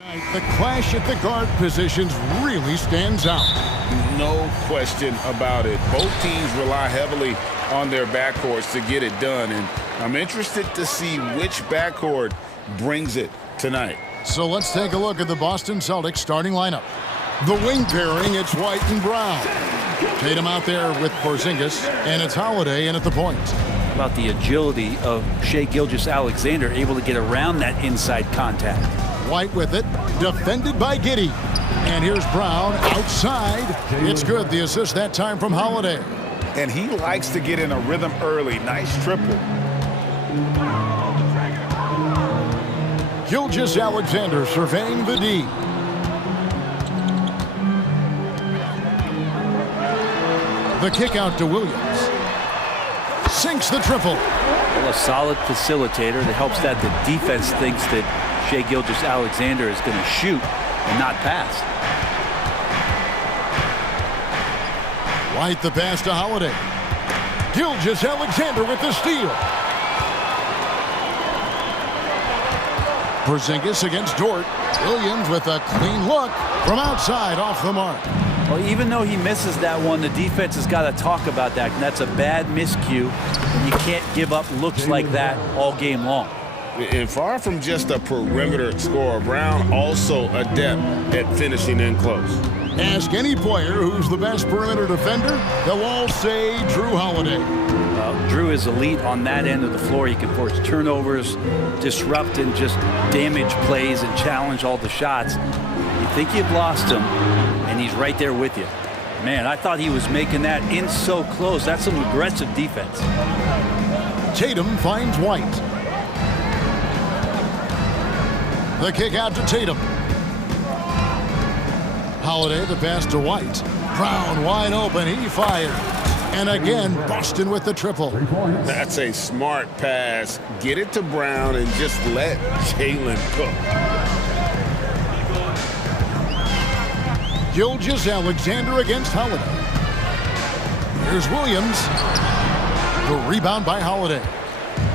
The clash at the guard positions really stands out. No question about it. Both teams rely heavily on their backcourts to get it done, and I'm interested to see which backcourt brings it tonight. So let's take a look at the Boston Celtics starting lineup. The wing pairing, it's White and Brown. Tatum out there with Porzingis, and it's Holiday in at the point. About the agility of Shai Gilgeous-Alexander, able to get around that inside contact. White with it, defended by Giddey. And here's Brown outside. It's good, the assist that time from Holiday. And he likes to get in a rhythm early. Nice triple. Gilgeous-Alexander surveying the D. The kick out to Williams. Sinks the triple. Well, a solid facilitator that helps that the defense thinks that Shai Gilgeous-Alexander is going to shoot and not pass. White the pass to Holiday. Gilgeous-Alexander with the steal. Porzingis against Dort. Williams with a clean look from outside off the mark. Well, even though he misses that one, the defense has got to talk about that. And that's a bad miscue. And you can't give up looks like that all game long. And far from just a perimeter scorer, Brown also adept at finishing in close. Ask any player who's the best perimeter defender, they'll all say Drew Holiday. Drew is elite on that end of the floor. He can force turnovers, disrupt and just damage plays and challenge all the shots. You think you've lost him, and he's right there with you. Man, I thought he was making that in so close. That's some aggressive defense. Tatum finds White. The kick out to Tatum. Holiday the pass to White. Brown wide open, he fired. And again, Boston with the triple. That's a smart pass. Get it to Brown and just let Jalen cook. Gilgeous-Alexander against Holiday. Here's Williams. The rebound by Holiday.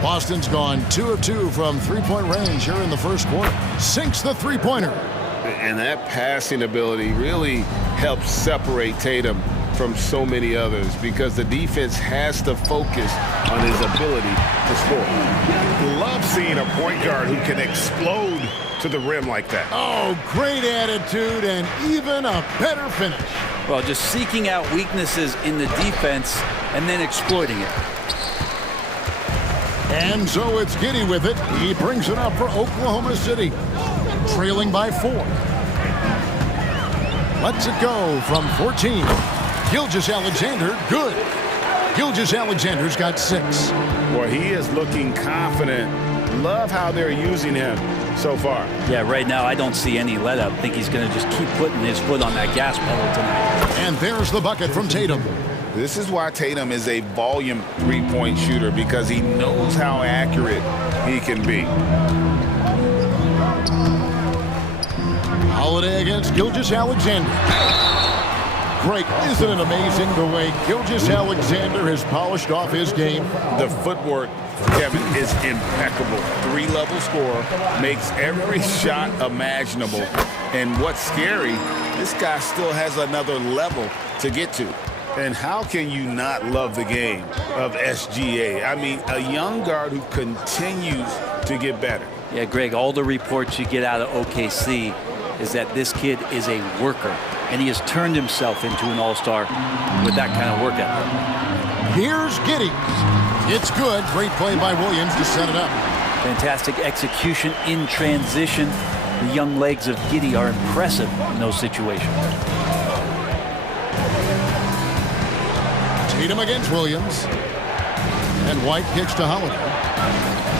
Boston's gone 2 of 2 from three-point range here in the first quarter. Sinks the three-pointer. And that passing ability really helps separate Tatum from so many others because the defense has to focus on his ability to score. Love seeing a point guard who can explode to the rim like that. Oh, great attitude and even a better finish. Well, just seeking out weaknesses in the defense and then exploiting it. And so it's Giddey with it. He brings it up for Oklahoma City. Trailing by 4. Lets it go from 14. Gilgeous-Alexander, good. Gilgeous-Alexander's got 6. Well, he is looking confident. Love how they're using him so far. Yeah, right now I don't see any let up. I think he's going to just keep putting his foot on that gas pedal tonight. And there's the bucket from Tatum. This is why Tatum is a volume three-point shooter, because he knows how accurate he can be. Holiday against Gilgeous-Alexander. Great. Isn't it amazing the way Gilgeous-Alexander has polished off his game? The footwork, Kevin, is impeccable. 3-level scorer, makes every shot imaginable. And what's scary, this guy still has another level to get to. And how can you not love the game of SGA? I mean, a young guard who continues to get better. Yeah, Greg, all the reports you get out of OKC is that this kid is a worker, and he has turned himself into an all-star with that kind of work ethic. Here's Giddey. It's good. Great play by Williams to set it up. Fantastic execution in transition. The young legs of Giddey are impressive in those situations. Tatum against Williams. And White kicks to Holiday.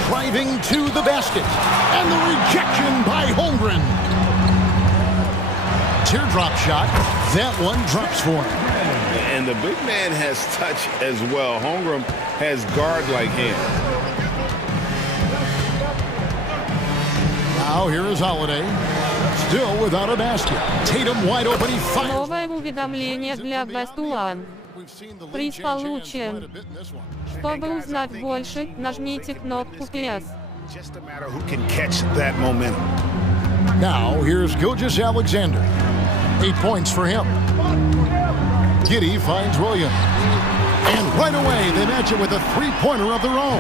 Driving to the basket. And the rejection by Holmgren. Teardrop shot. That one drops for him. And the big man has touch as well. Holmgren has guard-like hands. Now here is Holiday. Still without a basket. Tatum wide open. He fires. Новое уведомление для Best One. Приз получен. Чтобы узнать больше, нажмите кнопку PS. Just a matter who can catch that momentum. Now, here's Gilgeous-Alexander. 8 points for him. Giddy finds Williams. And right away, they match it with a three-pointer of their own.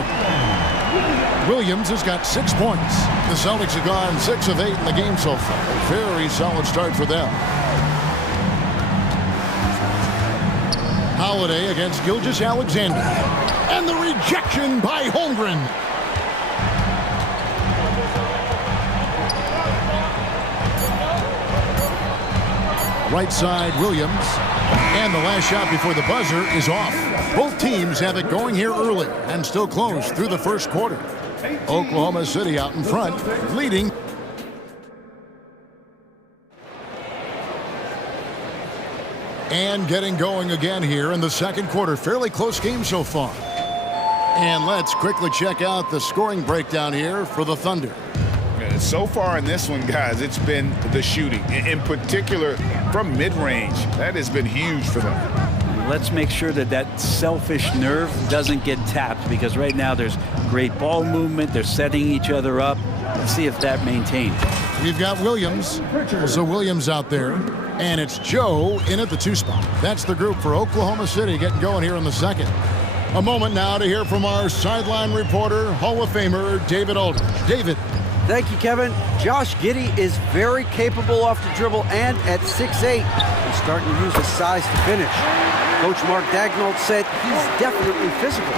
Williams has got 6 points. The Celtics have gone 6 of 8 in the game so far. Very solid start for them. Holiday against Gilgeous-Alexander. And the rejection by Holmgren. Right side, Williams. And the last shot before the buzzer is off. Both teams have it going here early and still close through the first quarter. Oklahoma City out in front, leading. And getting going again here in the second quarter. Fairly close game so far. And let's quickly check out the scoring breakdown here for the Thunder. So far in this one, guys, it's been the shooting, in particular from mid-range. That has been huge for them. Let's make sure that that selfish nerve doesn't get tapped, because right now there's great ball movement. They're setting each other up. Let's see if that maintains. We've got Williams. So Williams out there. And it's Joe in at the 2 spot. That's the group for Oklahoma City getting going here in the second. A moment now to hear from our sideline reporter, Hall of Famer David Aldridge. David. Thank you, Kevin. Josh Giddey is very capable off the dribble, and at 6'8", he's starting to use his size to finish. Coach Mark Daigneault said he's definitely physical.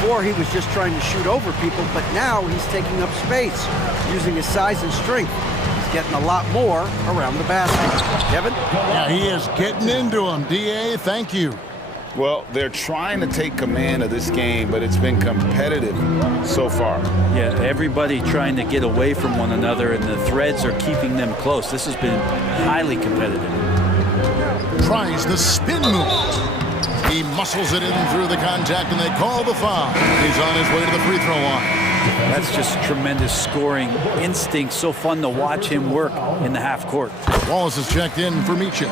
Before, he was just trying to shoot over people, but now he's taking up space, using his size and strength. He's getting a lot more around the basket. Kevin? Yeah, he is getting into him. D.A., thank you. Well, they're trying to take command of this game, but it's been competitive so far. Yeah, everybody trying to get away from one another, and the threads are keeping them close. This has been highly competitive. Tries the spin move. He muscles it in through the contact, and they call the foul. He's on his way to the free throw line. That's just tremendous scoring instinct. So fun to watch him work in the half court. Wallace is checked in for Micic.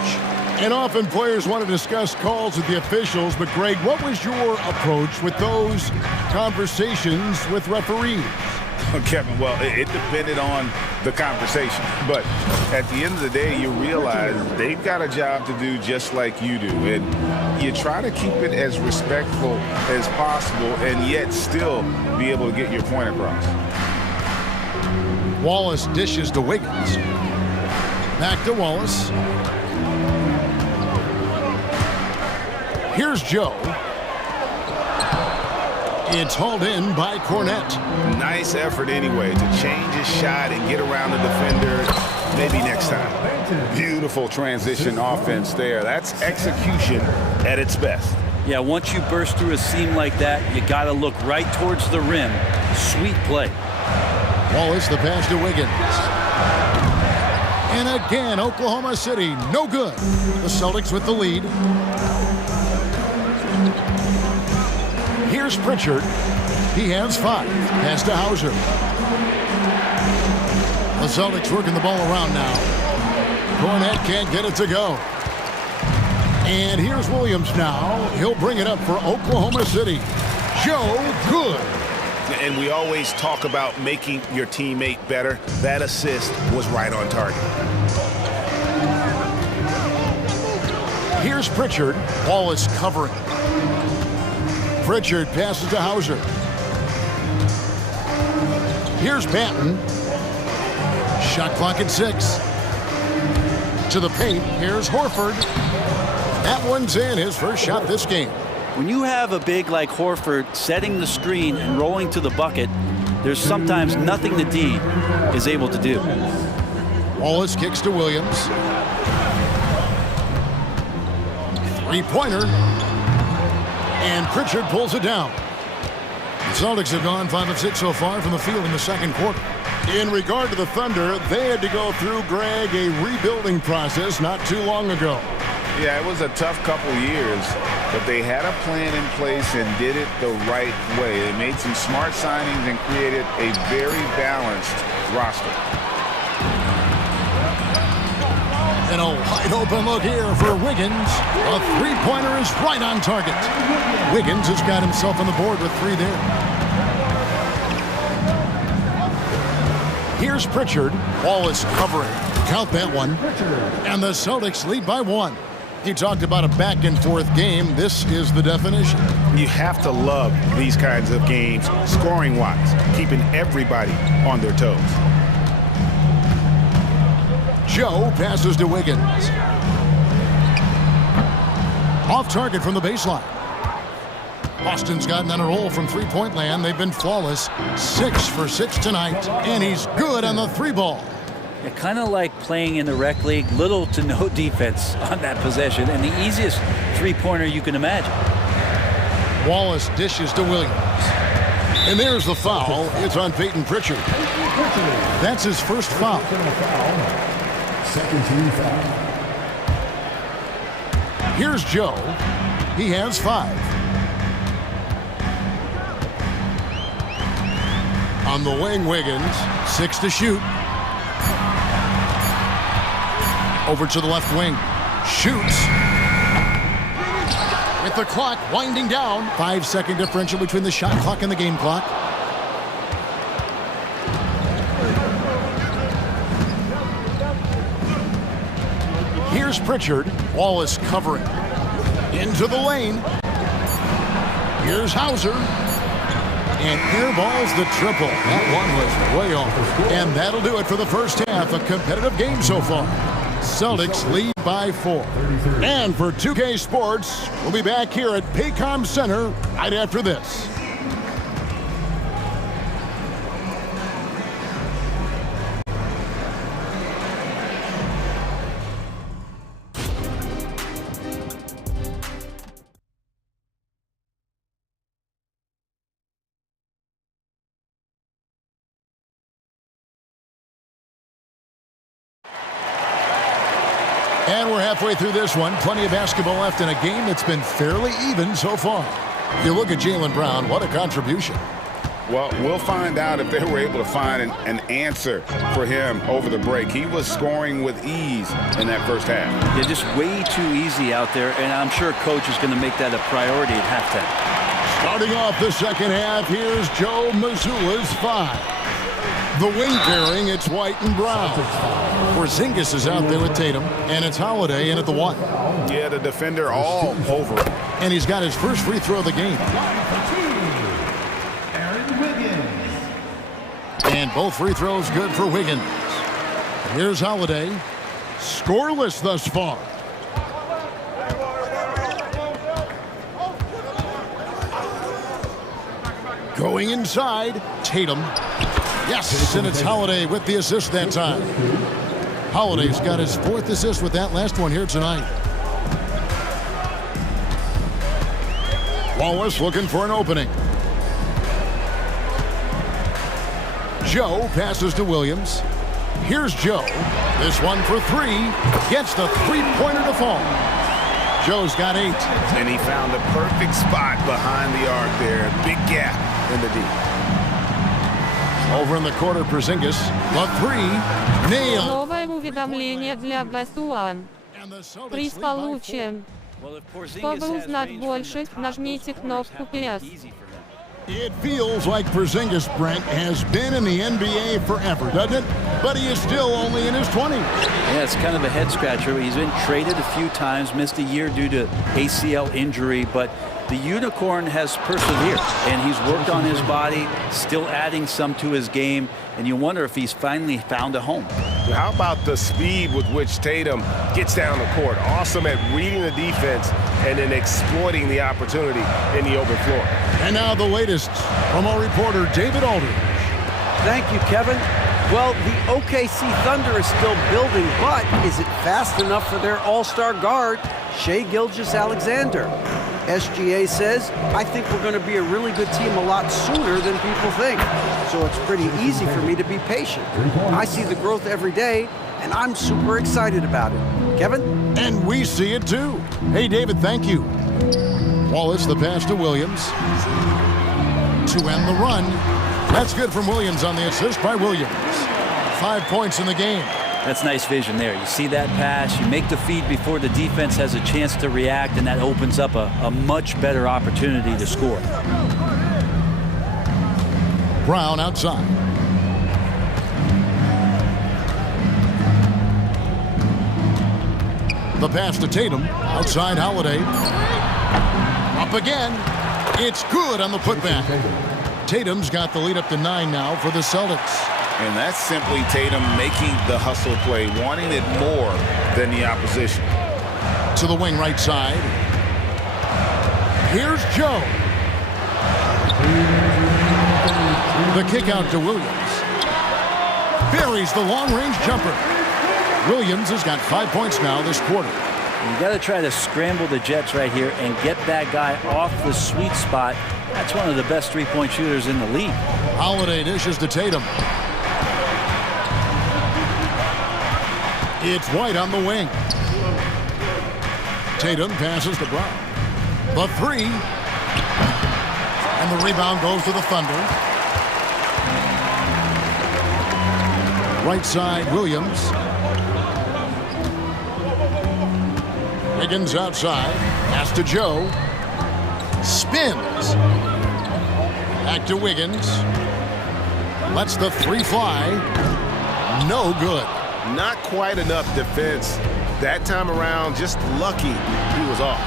And often players want to discuss calls with the officials, but Greg, what was your approach with those conversations with referees? Kevin, well, it depended on the conversation. But at the end of the day, you realize they've got a job to do just like you do. And you try to keep it as respectful as possible and yet still be able to get your point across. Wallace dishes to Wiggins. Back to Wallace. Here's Joe. It's hauled in by Cornette. Nice effort anyway to change his shot and get around the defender. Maybe next time. Beautiful transition offense there. That's execution at its best. Yeah, once you burst through a seam like that, you got to look right towards the rim. Sweet play. Wallace, the pass to Wiggins. And again, Oklahoma City, no good. The Celtics with the lead. Here's Pritchard. He has 5. Pass to Hauser. The Celtics working the ball around now. Cornette can't get it to go. And here's Williams now. He'll bring it up for Oklahoma City. Joe, good. And we always talk about making your teammate better. That assist was right on target. Here's Pritchard. Wallace covering. Pritchard passes to Hauser. Here's Banton. Shot clock at 6. To the paint. Here's Horford. That one's in. His first shot this game. When you have a big like Horford setting the screen and rolling to the bucket, there's sometimes nothing the D is able to do. Wallace kicks to Williams. 3-pointer. And Pritchard pulls it down. The Celtics have gone 5 of 6 so far from the field in the second quarter. In regard to the Thunder, they had to go through, Greg, a rebuilding process not too long ago. Yeah, it was a tough couple years, but they had a plan in place and did it the right way. They made some smart signings and created a very balanced roster. And a wide open look here for Wiggins. A 3-pointer is right on target. Wiggins has got himself on the board with 3 there. Here's Pritchard. Wallace covering. Count that one. And the Celtics lead by 1. You talked about a back-and-forth game. This is the definition. You have to love these kinds of games, scoring-wise, keeping everybody on their toes. Joe passes to Wiggins. Off target from the baseline. Boston's gotten on a roll from three-point land. They've been flawless. 6 for 6 tonight. And he's good on the 3-ball. Yeah, kind of like playing in the rec league, little to no defense on that possession, and the easiest three-pointer you can imagine. Wallace dishes to Williams. And there's the foul. It's on Peyton Pritchard. That's his first foul. Second team foul. Here's Joe. He has 5. On the wing, Wiggins. 6 to shoot. Over to the left wing. Shoots. With the clock winding down. 5-second differential between the shot clock and the game clock. Here's Pritchard. Wallace covering. Into the lane. Here's Hauser. And airballs the triple. That one was way off. And that'll do it for the first half. A competitive game so far. Celtics lead by 4. And for 2K Sports, we'll be back here at Paycom Center right after this. And we're halfway through this one. Plenty of basketball left in a game that's been fairly even so far. You look at Jaylen Brown, what a contribution. Well, we'll find out if they were able to find an answer for him over the break. He was scoring with ease in that first half. Yeah, just way too easy out there, and I'm sure coach is going to make that a priority at halftime. Starting off the second half, here's Joe Mazzulla's 5. The wing pairing, it's White and Brown. Porzingis is out there with Tatum, and it's Holiday in at the 1. Yeah, the defender all over it. And he's got his first free throw of the game. And both free throws good for Wiggins. Here's Holiday. Scoreless thus far. Going inside, Tatum. Yes, and it's Holiday with the assist that time. Holiday's got his 4th assist with that last one here tonight. Wallace looking for an opening. Joe passes to Williams. Here's Joe. This one for 3. Gets the three-pointer to fall. Joe's got 8. And he found the perfect spot behind the arc there. Big gap in the D. Over in the corner, Porzingis. The 3. Nailed. Новое уведомление для Best One. Приз получен. Чтобы узнать больше, нажмите кнопку «Yes». It feels like Porzingis, Brent, has been in the NBA forever, doesn't it? But he is still only in his 20s. Yeah, it's kind of a head-scratcher. He's been traded a few times, missed a year due to ACL injury, but the Unicorn has persevered, and he's worked on his body, still adding some to his game, and you wonder if he's finally found a home. How about the speed with which Tatum gets down the court? Awesome at reading the defense and then exploiting the opportunity in the open floor. And now the latest from our reporter, David Aldridge. Thank you, Kevin. Well, the OKC Thunder is still building, but is it fast enough for their all-star guard, Shai Gilgeous-Alexander? SGA says, I think we're going to be a really good team a lot sooner than people think. So it's pretty easy for me to be patient. I see the growth every day, and I'm super excited about it. Kevin? And we see it too. Hey, David, thank you. Wallace, the pass to Williams. To end the run. That's good from Williams on the assist by Williams. 5 points in the game. That's nice vision there. You see that pass, you make the feed before the defense has a chance to react, and that opens up a much better opportunity to score. Brown outside. The pass to Tatum. Outside Holiday. Up again. It's good on the putback. Tatum's got the lead up to 9 now for the Celtics. And that's simply Tatum making the hustle play, wanting it more than the opposition. To the wing right side. Here's Joe. The kick out to Williams. Buries the long-range jumper. Williams has got 5 points now this quarter. You got to try to scramble the Jets right here and get that guy off the sweet spot. That's one of the best three-point shooters in the league. Holiday dishes to Tatum. It's White on the wing. Tatum passes to Brown. The three. And the rebound goes to the Thunder. Right side, Williams. Higgins outside. Pass to Joe. Spins. Back to Wiggins. Lets the three fly. No good. Not quite enough defense that time around. Just lucky he was off.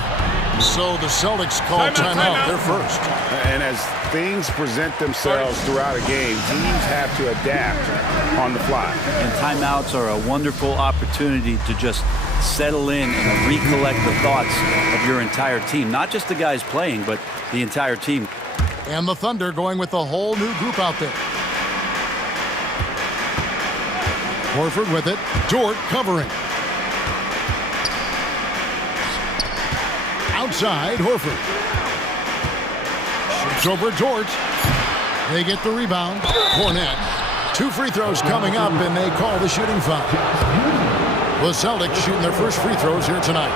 So the Celtics call timeout. They're first. And as things present themselves throughout a game, teams have to adapt on the fly. And timeouts are a wonderful opportunity to just settle in and recollect the thoughts of your entire team. Not just the guys playing, but the entire team. And the Thunder going with a whole new group out there. Horford with it. Dort covering. Outside, Horford. Shoots over Dort. They get the rebound. Fournette. 2 free throws coming up, and they call the shooting foul. The Celtics shooting their first free throws here tonight.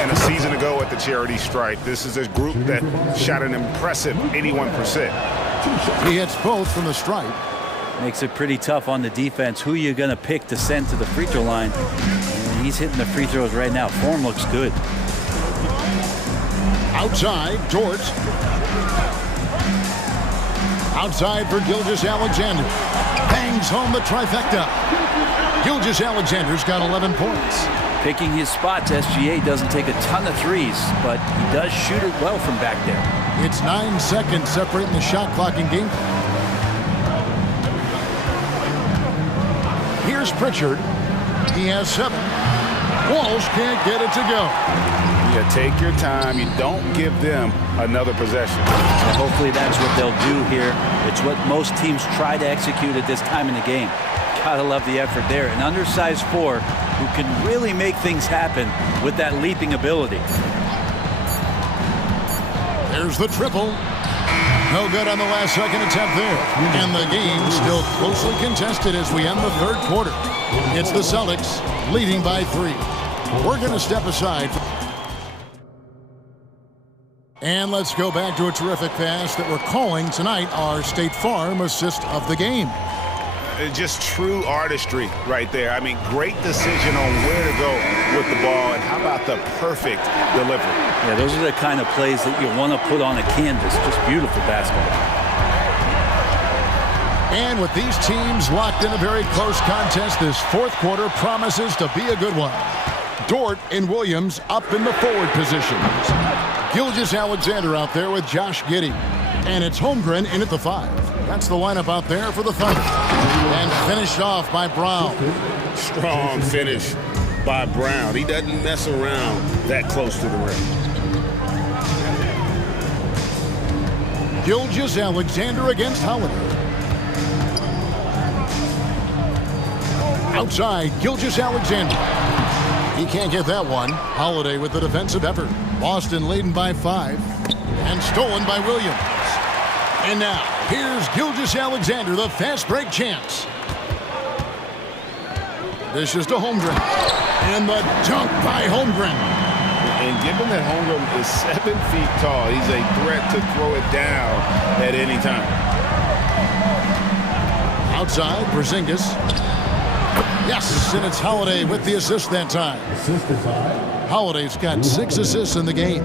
And a season ago at the charity stripe, this is a group that shot an impressive 81%. He hits both from the stripe. Makes it pretty tough on the defense. Who you're going to pick to send to the free throw line. And he's hitting the free throws right now. Form looks good. Outside, Dort. Outside for Gilgeous-Alexander. Bangs home the trifecta. Gilgeous-Alexander's got 11 points. Picking his spots, SGA doesn't take a ton of threes, but he does shoot it well from back there. It's 9 seconds separating the shot clock and game. Here's Pritchard. He has 7. Walsh can't get it to go. You take your time. You don't give them another possession. And hopefully that's what they'll do here. It's what most teams try to execute at this time in the game. Gotta love the effort there. An undersized 4 who can really make things happen with that leaping ability. There's the triple. No good on the last second attempt there. And the game still closely contested as we end the third quarter. It's the Celtics leading by 3. We're going to step aside. And let's go back to a terrific pass that we're calling tonight our State Farm assist of the game. Just true artistry right there. I mean, great decision on where to go with the ball, and how about the perfect delivery? Yeah, those are the kind of plays that you want to put on a canvas. Just beautiful basketball. And with these teams locked in a very close contest, this fourth quarter promises to be a good one. Dort and Williams up in the forward positions. Gilgeous-Alexander out there with Josh Giddey. And it's Holmgren in at the 5. That's the lineup out there for the Thunder. And finished off by Brown. Strong finish by Brown. He doesn't mess around that close to the rim. Gilgeous-Alexander against Holiday. Outside, Gilgeous-Alexander. He can't get that one. Holiday with the defensive effort. Boston leading by 5. And stolen by Williams. And now, here's Gilgeous-Alexander, the fast break chance. This is to Holmgren. And the dunk by Holmgren. And given that Holmgren is 7 feet tall, he's a threat to throw it down at any time. Outside, Porzingis. Yes, and it's Holiday with the assist that time. Holiday's got 6 assists in the game.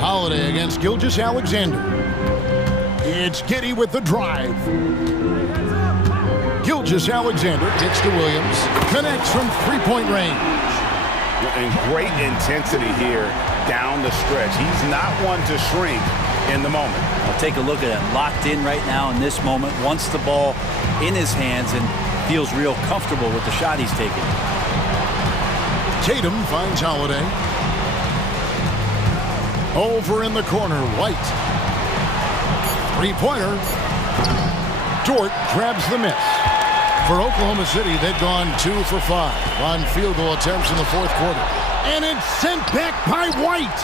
Holiday against Gilgeous-Alexander. It's Giddey with the drive. Gilgeous-Alexander kicks to Williams. Connects from three-point range. And great intensity here down the stretch. He's not one to shrink in the moment. I'll take a look at him. Locked in right now in this moment. Wants the ball in his hands and feels real comfortable with the shot he's taking. Tatum finds Holiday. Over in the corner, White. Three-pointer. Dort grabs the miss. For Oklahoma City, they've gone 2 for 5 on field goal attempts in the fourth quarter. And it's sent back by White.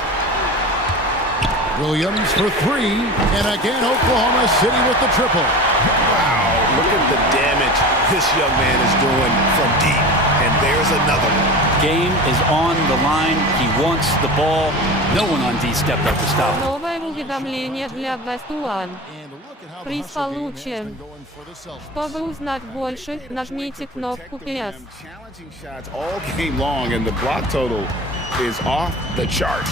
Williams for 3. And again, Oklahoma City with the triple. Wow, look at the damage this young man is doing from deep. And there's another one. Game is on the line. He wants the ball. No one on D stepped up to stop him. Новое уведомление для Best One. Приз получен. Чтобы узнать больше, нажмите кнопку PS. Challenging shots all game long, and the block total is off the charts.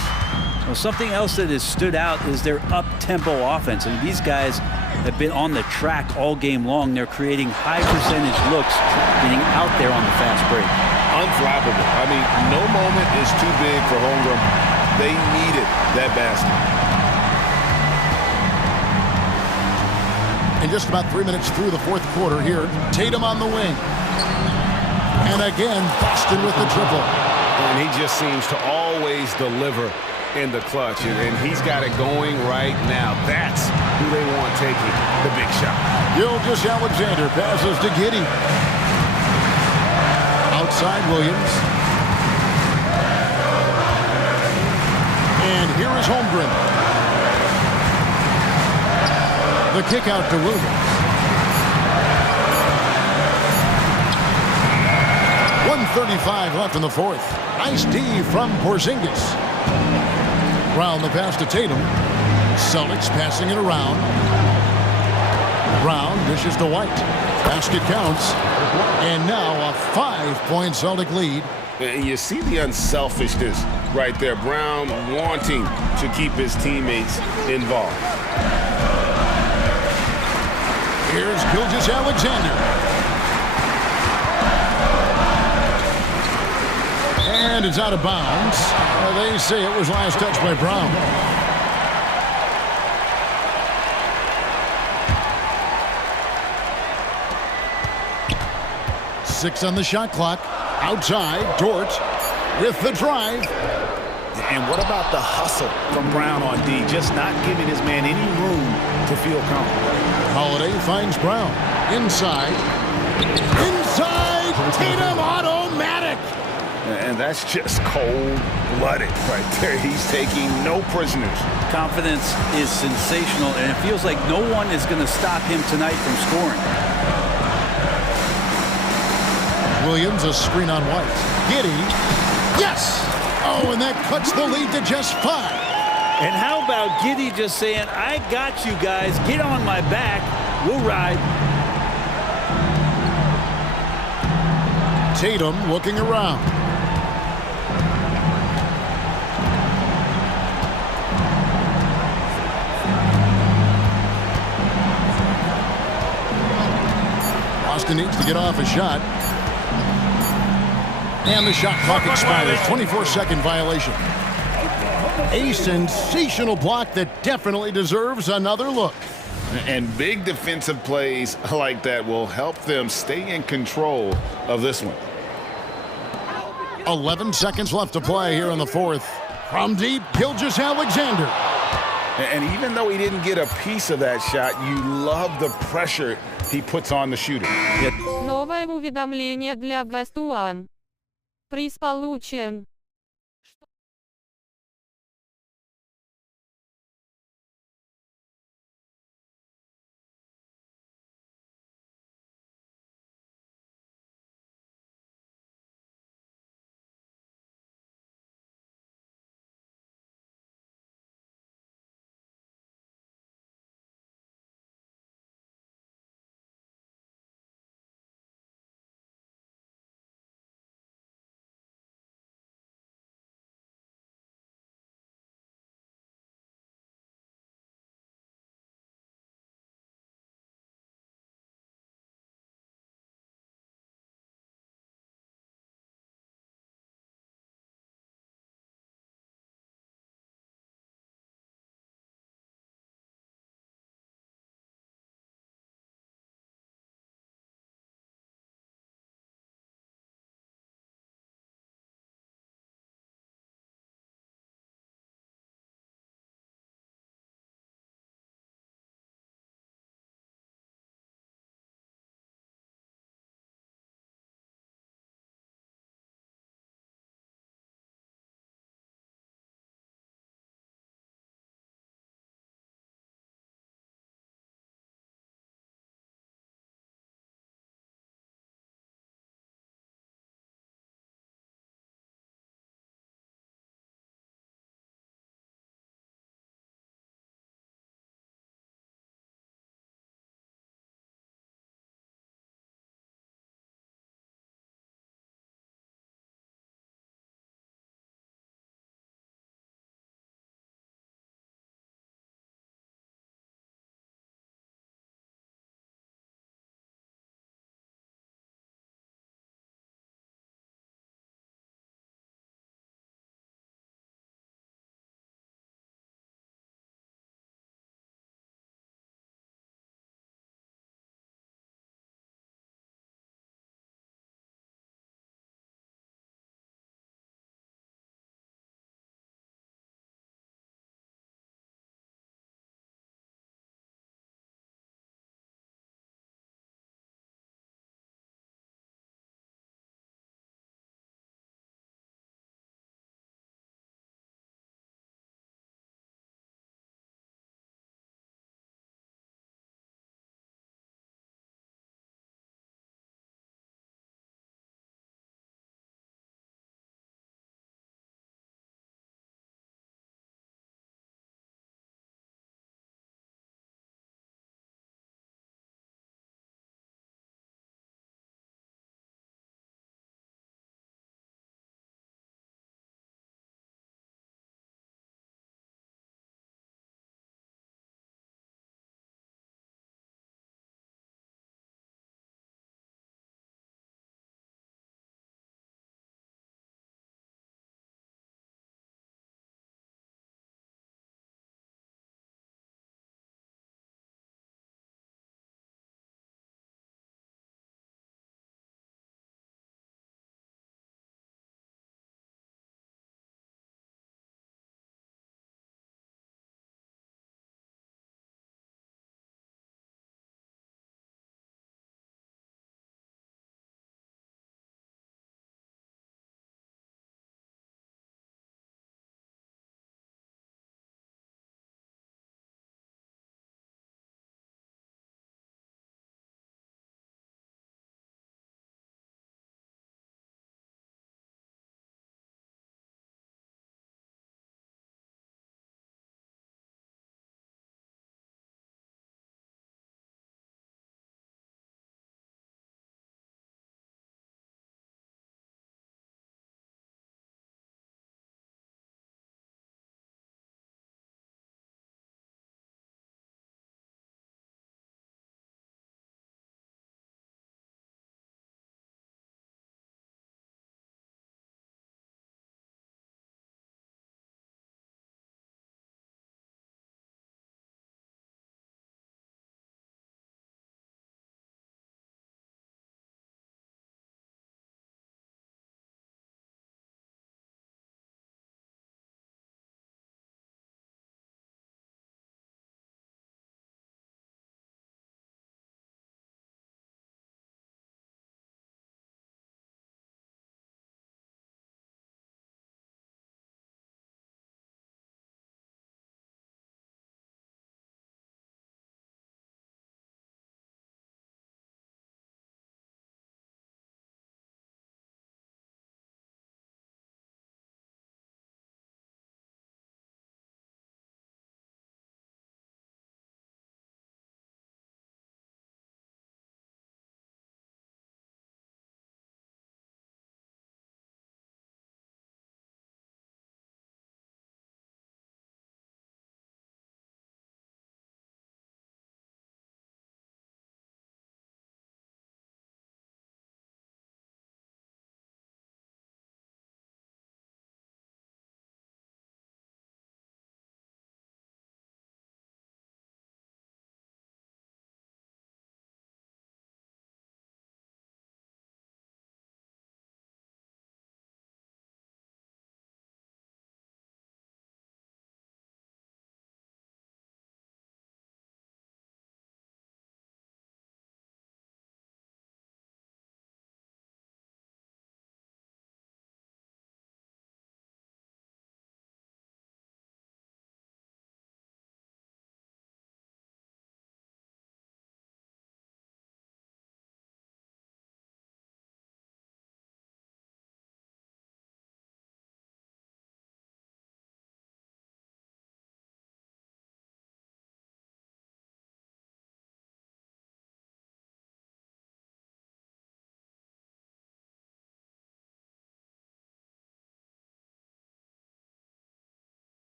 Well, something else that has stood out is their up-tempo offense. And these guys have been on the track all game long. They're creating high percentage looks, getting out there on the fast break. Unflappable. I mean, no moment is too big for Holmgren. They needed that basket. And just about 3 minutes through the fourth quarter here, Tatum on the wing. And again, Boston with the triple. And he just seems to always deliver in the clutch, and he's got it going right now. That's who they want taking the big shot. Gilgeous-Alexander passes to Giddey. Outside Williams. And here is Holmgren. The kick out to Williams. 1:35 left in the fourth. Nice D from Porzingis. Brown the pass to Tatum. Celtics passing it around. Brown dishes to White. Basket counts. And now a 5-point Celtic lead. And you see the unselfishness right there. Brown wanting to keep his teammates involved. Here's Gilgeous-Alexander. And it's out of bounds. They say it was last touched by Brown. Six on the shot clock. Outside, Dort with the drive. And what about the hustle from Brown on D? Just not giving his man any room to feel comfortable. Holiday finds Brown. Inside. Inside! Tatum automatic! And that's just cold-blooded right there. He's taking no prisoners. Confidence is sensational, and it feels like no one is going to stop him tonight from scoring. Williams, a screen on White. Giddey. Yes! Oh, and that cuts the lead to just 5. And how about Giddey just saying, I got you guys, get on my back, we'll ride. Tatum looking around. Boston needs to get off a shot. And the shot clock expires. 24-second violation. A sensational block that definitely deserves another look. And big defensive plays like that will help them stay in control of this one. 11 seconds left to play here in the fourth. From deep, Gilgeous-Alexander. And even though he didn't get a piece of that shot, you love the pressure he puts on the shooter. Новое уведомление для Best One. Приз получен.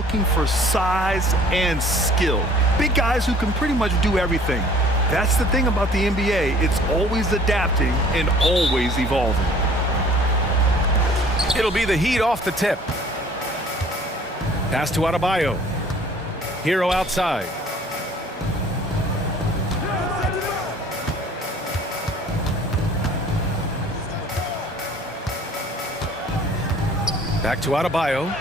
looking for size and skill. Big guys who can pretty much do everything. That's the thing about the NBA. It's always adapting and always evolving. It'll be the Heat off the tip. Pass to Adebayo. Hero outside. Back to Adebayo.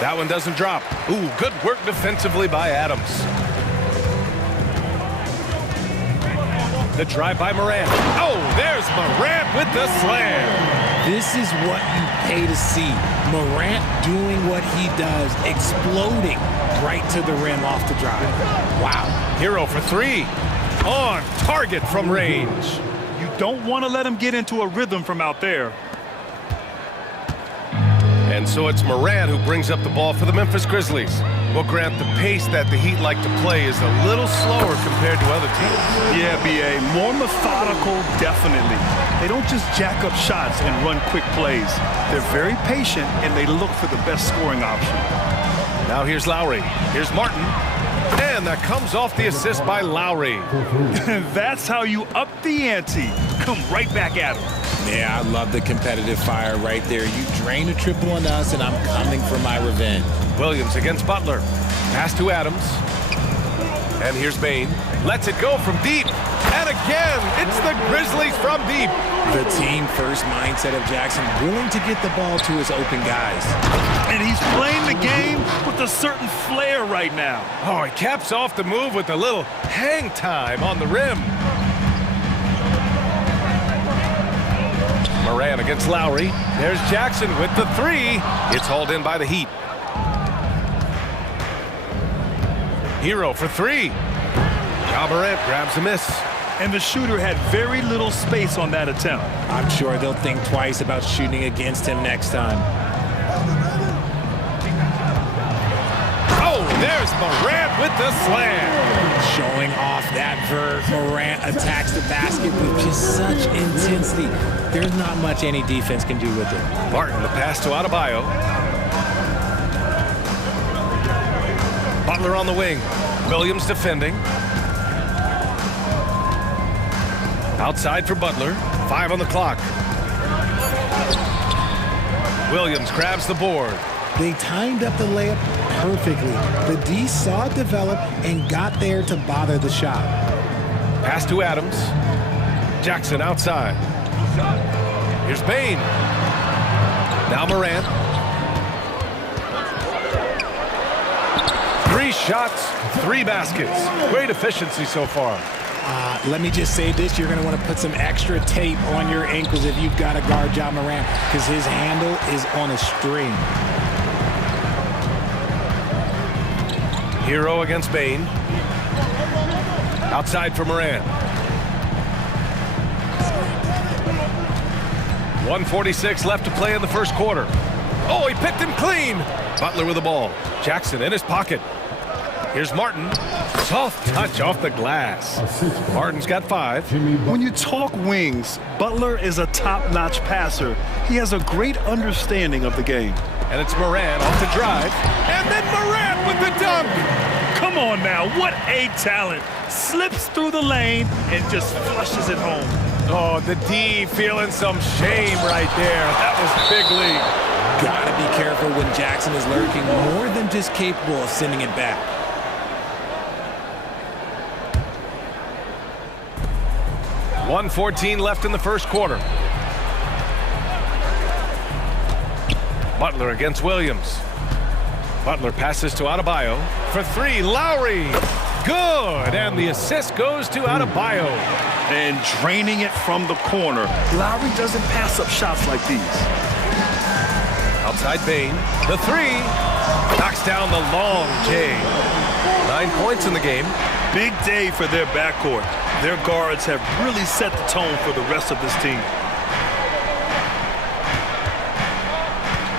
That one doesn't drop. Ooh, good work defensively by Adams. The drive by Morant. Oh, there's Morant with the slam. This is what you pay to see. Morant doing what he does, exploding right to the rim off the drive. Wow. Hero for three. On target from range. You don't want to let him get into a rhythm from out there. And so it's Morant who brings up the ball for the Memphis Grizzlies. Well, Grant, the pace that the Heat like to play is a little slower compared to other teams. Yeah, B.A., more methodical, definitely. They don't just jack up shots and run quick plays. They're very patient, and they look for the best scoring option. Now here's Lowry. Here's Martin. And that comes off the assist by Lowry. That's how you up the ante. Come right back at him. Yeah, I love the competitive fire right there. You drain a triple on us, and I'm coming for my revenge. Williams against Butler. Pass to Adams. And here's Bane. Lets it go from deep. And again, it's the Grizzlies from deep. The team-first mindset of Jackson, willing to get the ball to his open guys. And he's playing the game with a certain flair right now. Oh, he caps off the move with a little hang time on the rim. Morant against Lowry. There's Jackson with the three. It's hauled in by the Heat. Hero for three. Ja Morant grabs a miss. And the shooter had very little space on that attempt. I'm sure they'll think twice about shooting against him next time. Oh, there's Morant with the slam. Showing off that verve. Morant attacks the basket with just such intensity. There's not much any defense can do with it. Martin, the pass to Adebayo. Butler on the wing. Williams defending. Outside for Butler. 5 on the clock. Williams grabs the board. They timed up the layup perfectly. The D saw it develop and got there to bother the shot. Pass to Adams. Jackson outside. Here's Bane. Now Morant. 3 shots, 3 baskets. Great efficiency so far. Let me just say this. You're going to want to put some extra tape on your ankles if you've got to guard Ja Morant, because his handle is on a string. Hero against Bane. Outside for Morant. 1:46 left to play in the first quarter. Oh, he picked him clean. Butler with the ball. Jackson in his pocket. Here's Martin. Soft touch off the glass. Martin's got 5. When you talk wings, Butler is a top-notch passer. He has a great understanding of the game. And it's Morant off the drive. And then Morant with the dunk. Come on now, what a talent. Slips through the lane and just flushes it home. Oh, the D feeling some shame right there. That was big league. Gotta be careful when Jackson is lurking, more than just capable of sending it back. .114 left in the first quarter. Butler against Williams. Butler passes to Adebayo. For 3, Lowry. Good, and the assist goes to Adebayo. And draining it from the corner. Lowry doesn't pass up shots like these. Outside Bane. The 3. Knocks down the long J. 9 points in the game. Big day for their backcourt. Their guards have really set the tone for the rest of this team.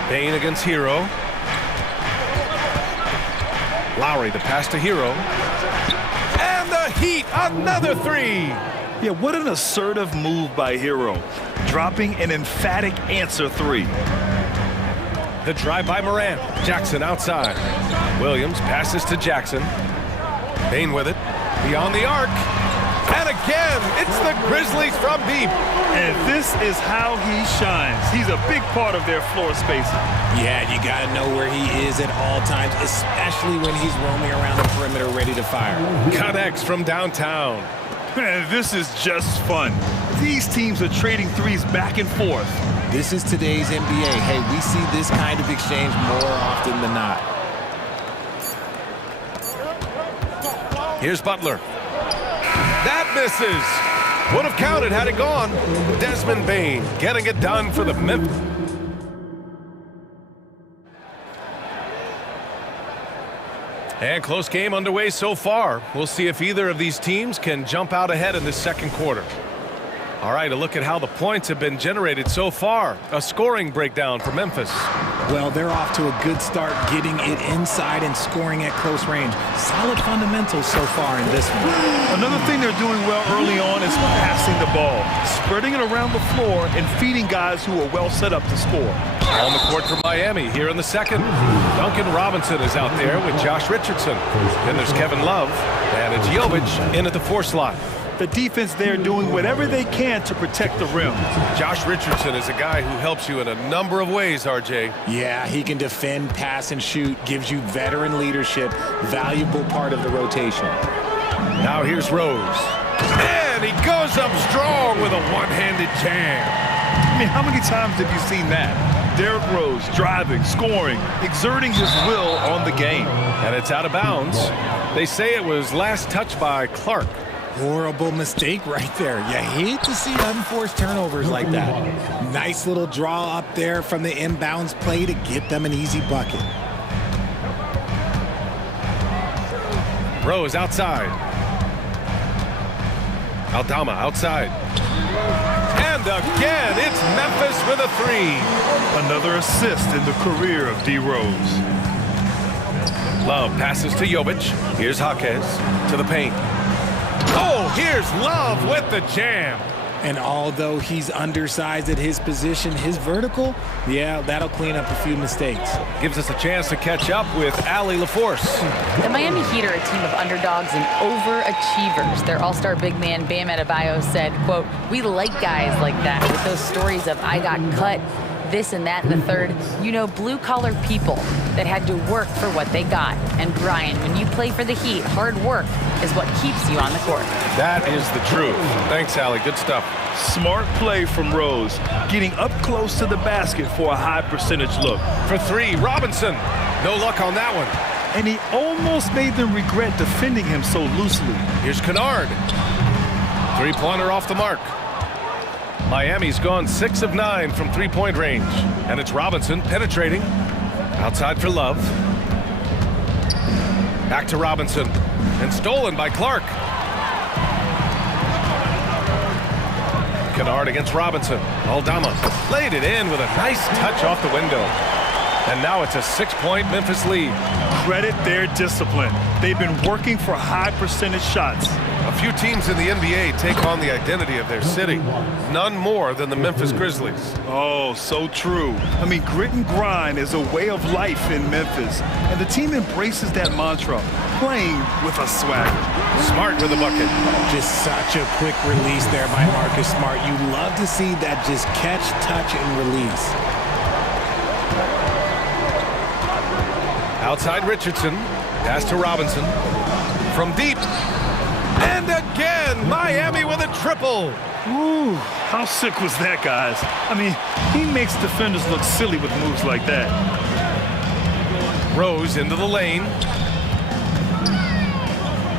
Bane against Hero. Lowry, the pass to Hero. And the Heat, another 3. Yeah, what an assertive move by Hero. Dropping an emphatic answer 3. The drive by Morant. Jackson outside. Williams passes to Jackson. Bain with it. Beyond the arc. And again, it's the Grizzlies from deep. And this is how he shines. He's a big part of their floor spacing. Yeah, you got to know where he is at all times, especially when he's roaming around the perimeter ready to fire. Connects from downtown. Man, this is just fun. These teams are trading threes back and forth. This is today's NBA. Hey, we see this kind of exchange more often than not. Here's Butler. That misses. Would have counted had it gone. Desmond Bain getting it done for the Memphis. And close game underway so far. We'll see if either of these teams can jump out ahead in this second quarter. All right, a look at how the points have been generated so far. A scoring breakdown for Memphis. Well, they're off to a good start getting it inside and scoring at close range. Solid fundamentals so far in this one. Another thing they're doing well early on is passing the ball, spreading it around the floor and feeding guys who are well set up to score. On the court for Miami here in the second. Duncan Robinson is out there with Josh Richardson. Then there's Kevin Love, and it's Jovic in at the 4 slot. The defense there doing whatever they can to protect the rim. Josh Richardson is a guy who helps you in a number of ways, RJ. Yeah, he can defend, pass, and shoot, gives you veteran leadership, valuable part of the rotation. Now here's Rose. And he goes up strong with a one-handed jam. I mean, how many times have you seen that? Derrick Rose driving, scoring, exerting his will on the game. And it's out of bounds. They say it was last touched by Clark. Horrible mistake right there. You hate to see unforced turnovers like that. Nice little draw up there from the inbounds play to get them an easy bucket. Rose outside. Aldama outside. And again, it's Memphis with a 3. Another assist in the career of D. Rose. Love passes to Jovic. Here's Jaquez to the paint. Oh, here's Love with the jam. And although he's undersized at his position, his vertical, yeah, that'll clean up a few mistakes. Gives us a chance to catch up with Allie LaForce. The Miami Heat are a team of underdogs and overachievers. Their all-star big man, Bam Adebayo, said, quote, "We like guys like that with those stories of I got cut, this and that and the third. You know, blue-collar people that had to work for what they got. And Brian, when you play for the Heat, hard work is what keeps you on the court." That is the truth. Thanks, Allie. Good stuff. Smart play from Rose, getting up close to the basket for a high percentage look. For 3, Robinson. No luck on that one. And he almost made them regret defending him so loosely. Here's Kennard. 3-pointer off the mark. Miami's gone 6 of 9 from 3-point range. And it's Robinson penetrating. Outside for Love. Back to Robinson. And stolen by Clark. Kennard against Robinson. Aldama laid it in with a nice touch off the window. And now it's a 6-point Memphis lead. Credit their discipline. They've been working for high percentage shots. A few teams in the NBA take on the identity of their city. None more than the Memphis Grizzlies. Oh, so true. I mean, grit and grind is a way of life in Memphis. And the team embraces that mantra, playing with a swagger. Smart with the bucket. Just such a quick release there by Marcus Smart. You love to see that just catch, touch, and release. Outside Richardson. Pass to Robinson. From deep. And again, Miami with a triple. Ooh, how sick was that, guys? I mean, he makes defenders look silly with moves like that. Rose into the lane.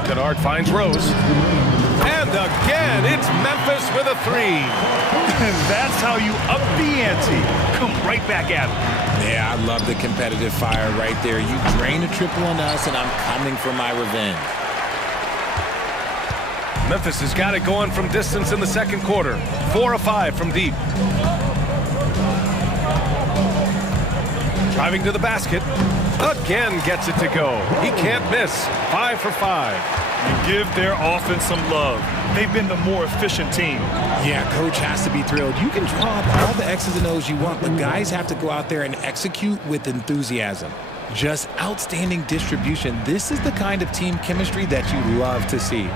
Kennard finds Rose. And again, it's Memphis with a 3. And that's how you up the ante. Come right back at him. Yeah, I love the competitive fire right there. You drain a triple on us, and I'm coming for my revenge. Memphis has got it going from distance in the second quarter. 4 of 5 from deep. Driving to the basket. Again gets it to go. He can't miss. 5 for 5. And give their offense some love. They've been the more efficient team. Yeah, coach has to be thrilled. You can draw up all the X's and O's you want, but guys have to go out there and execute with enthusiasm. Just outstanding distribution. This is the kind of team chemistry that you love to see.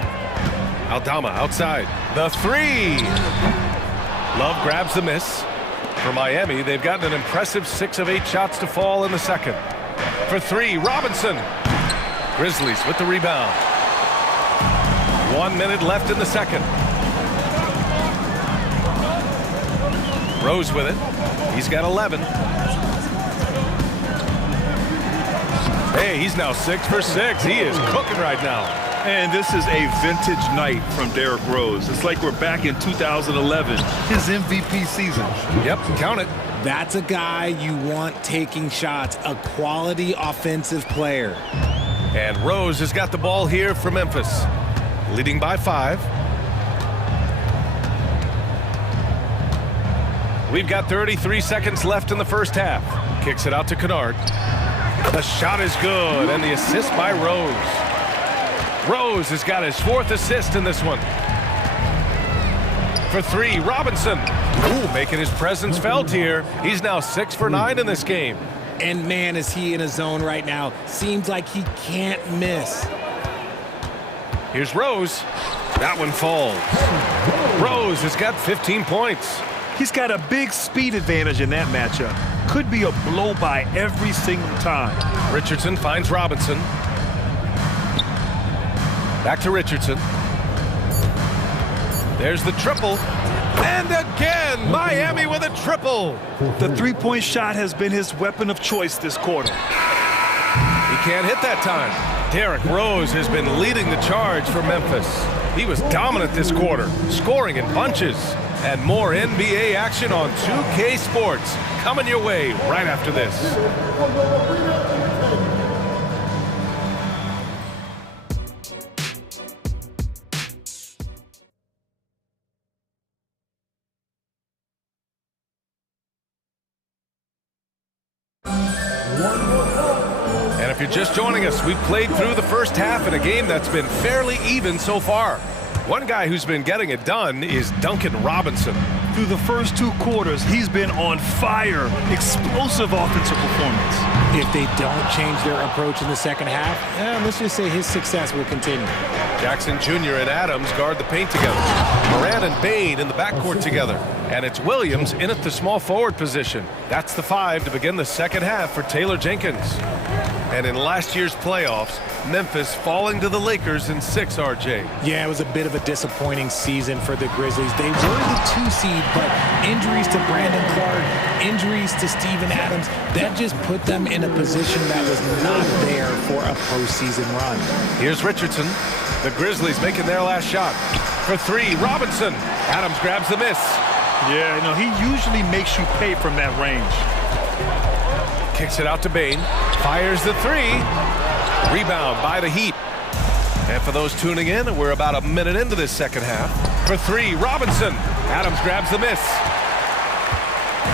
Aldama outside. The three. Love grabs the miss. For Miami, they've gotten an impressive 6 of 8 shots to fall in the second. For three, Robinson. Grizzlies with the rebound. 1 minute left in the second. Rose with it. He's got 11. Hey, he's now 6 for 6. He is cooking right now. And this is a vintage night from Derrick Rose. It's like we're back in 2011, his MVP season. Yep, count it. That's a guy you want taking shots, a quality offensive player. And Rose has got the ball here for Memphis, leading by 5. We've got 33 seconds left in the first half. Kicks it out to Kennard. The shot is good, and the assist by Rose. Rose has got his 4th assist in this one. For three, Robinson. Ooh, making his presence felt here. He's now 6 for 9 in this game. And man, is he in a zone right now. Seems like he can't miss. Here's Rose. That one falls. Rose has got 15 points. He's got a big speed advantage in that matchup. Could be a blow by every single time. Richardson finds Robinson. Back to Richardson. There's the triple. And again, Miami with a triple. The three-point shot has been his weapon of choice this quarter. He can't hit that time. Derrick Rose has been leading the charge for Memphis. He was dominant this quarter, scoring in bunches. And more NBA action on 2K Sports coming your way right after this. And if you're just joining us, we've played through the first half in a game that's been fairly even so far. One guy who's been getting it done is Duncan Robinson. Through the first 2 quarters, he's been on fire. Explosive offensive performance. If they don't change their approach in the second half, let's just say his success will continue. Jackson Jr. and Adams guard the paint together. Moran and Bain in the backcourt together. And it's Williams in at the small forward position. That's the 5 to begin the second half for Taylor Jenkins. And in last year's playoffs, Memphis falling to the Lakers in 6, RJ. Yeah, it was a bit of a disappointing season for the Grizzlies. They were the 2 seed, but injuries to Brandon Clark, injuries to Steven Adams, that just put them in a position that was not there for a postseason run. Here's Richardson. The Grizzlies making their last shot. For three, Robinson. Adams grabs the miss. Yeah, he usually makes you pay from that range. Kicks it out to Bain. Fires the 3. Rebound by the Heat. And for those tuning in, we're about a minute into this second half. For 3, Robinson. Adams grabs the miss.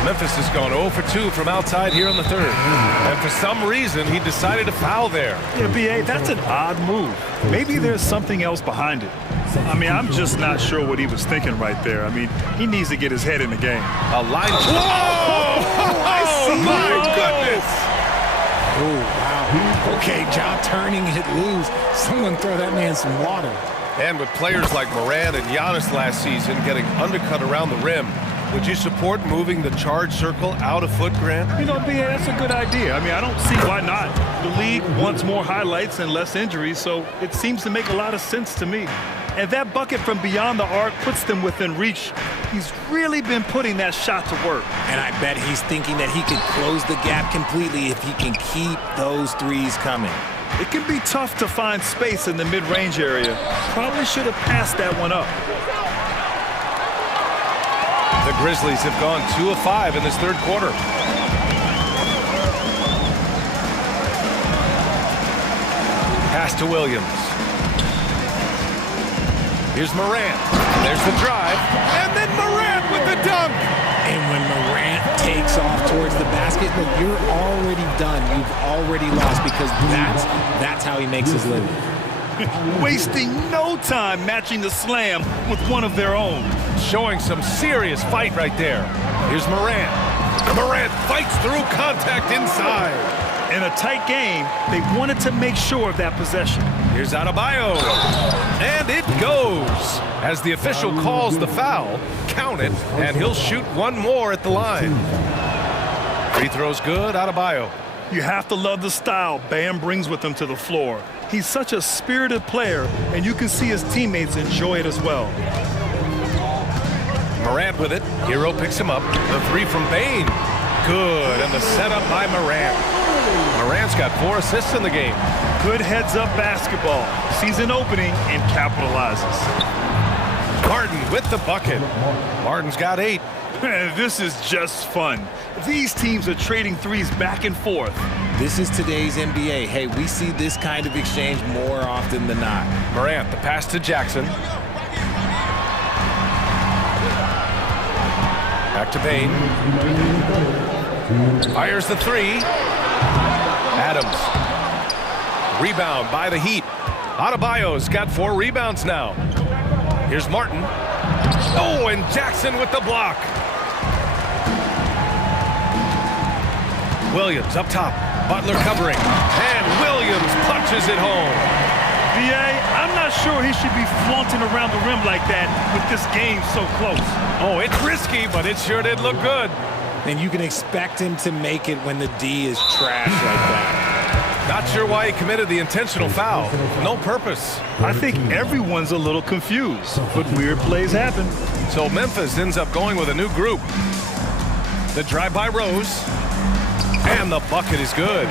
Memphis has gone 0 for 2 from outside here in the third. And for some reason, he decided to foul there. Yeah, B.A., that's an odd move. Maybe there's something else behind it. I'm just not sure what he was thinking right there. He needs to get his head in the game. A line. Whoa! Oh, my goodness! Oh, wow. Okay, job turning it loose. Someone throw that man some water. And with players like Moran and Giannis last season getting undercut around the rim, would you support moving the charge circle out a foot, Grant? B.A., that's a good idea. I don't see why not. The league wants more highlights and less injuries, so it seems to make a lot of sense to me. And that bucket from beyond the arc puts them within reach. He's really been putting that shot to work. And I bet he's thinking that he could close the gap completely if he can keep those threes coming. It can be tough to find space in the mid-range area. Probably should have passed that one up. The Grizzlies have gone 2 of 5 in this third quarter. Pass to Williams. Here's Morant. There's the drive. And then Morant with the dunk. And when Morant takes off towards the basket, look, you're already done. You've already lost because that's how he makes his living. wasting no time matching the slam with one of their own. Showing some serious fight right there. Here's Morant. Morant fights through contact inside. In a tight game, they wanted to make sure of that possession. Here's Adebayo. And it goes. As the official calls the foul, count it, and he'll shoot one more at the line. Free throw's good, Adebayo. You have to love the style Bam brings with him to the floor. He's such a spirited player, and you can see his teammates enjoy it as well. Morant with it. Hero picks him up. The three from Bane. Good, and the setup by Morant. Morant's got 4 assists in the game. Good heads-up basketball. Sees an opening and capitalizes. Martin with the bucket. Martin's got 8. This is just fun. These teams are trading threes back and forth. This is today's NBA. Hey, we see this kind of exchange more often than not. Morant, the pass to Jackson. Back to Bane. Fires the 3. Adams. Rebound by the Heat. Adebayo's got 4 rebounds now. Here's Martin. Oh, and Jackson with the block. Williams up top. Butler covering. And Williams punches it home. B.A., I'm not sure he should be flaunting around the rim like that with this game so close. Oh, it's risky, but it sure did look good. And you can expect him to make it when the D is trash like that. Not sure why he committed the intentional foul. No purpose. I think everyone's a little confused, but weird plays happen. So Memphis ends up going with a new group. The drive by Rose. And the bucket is good.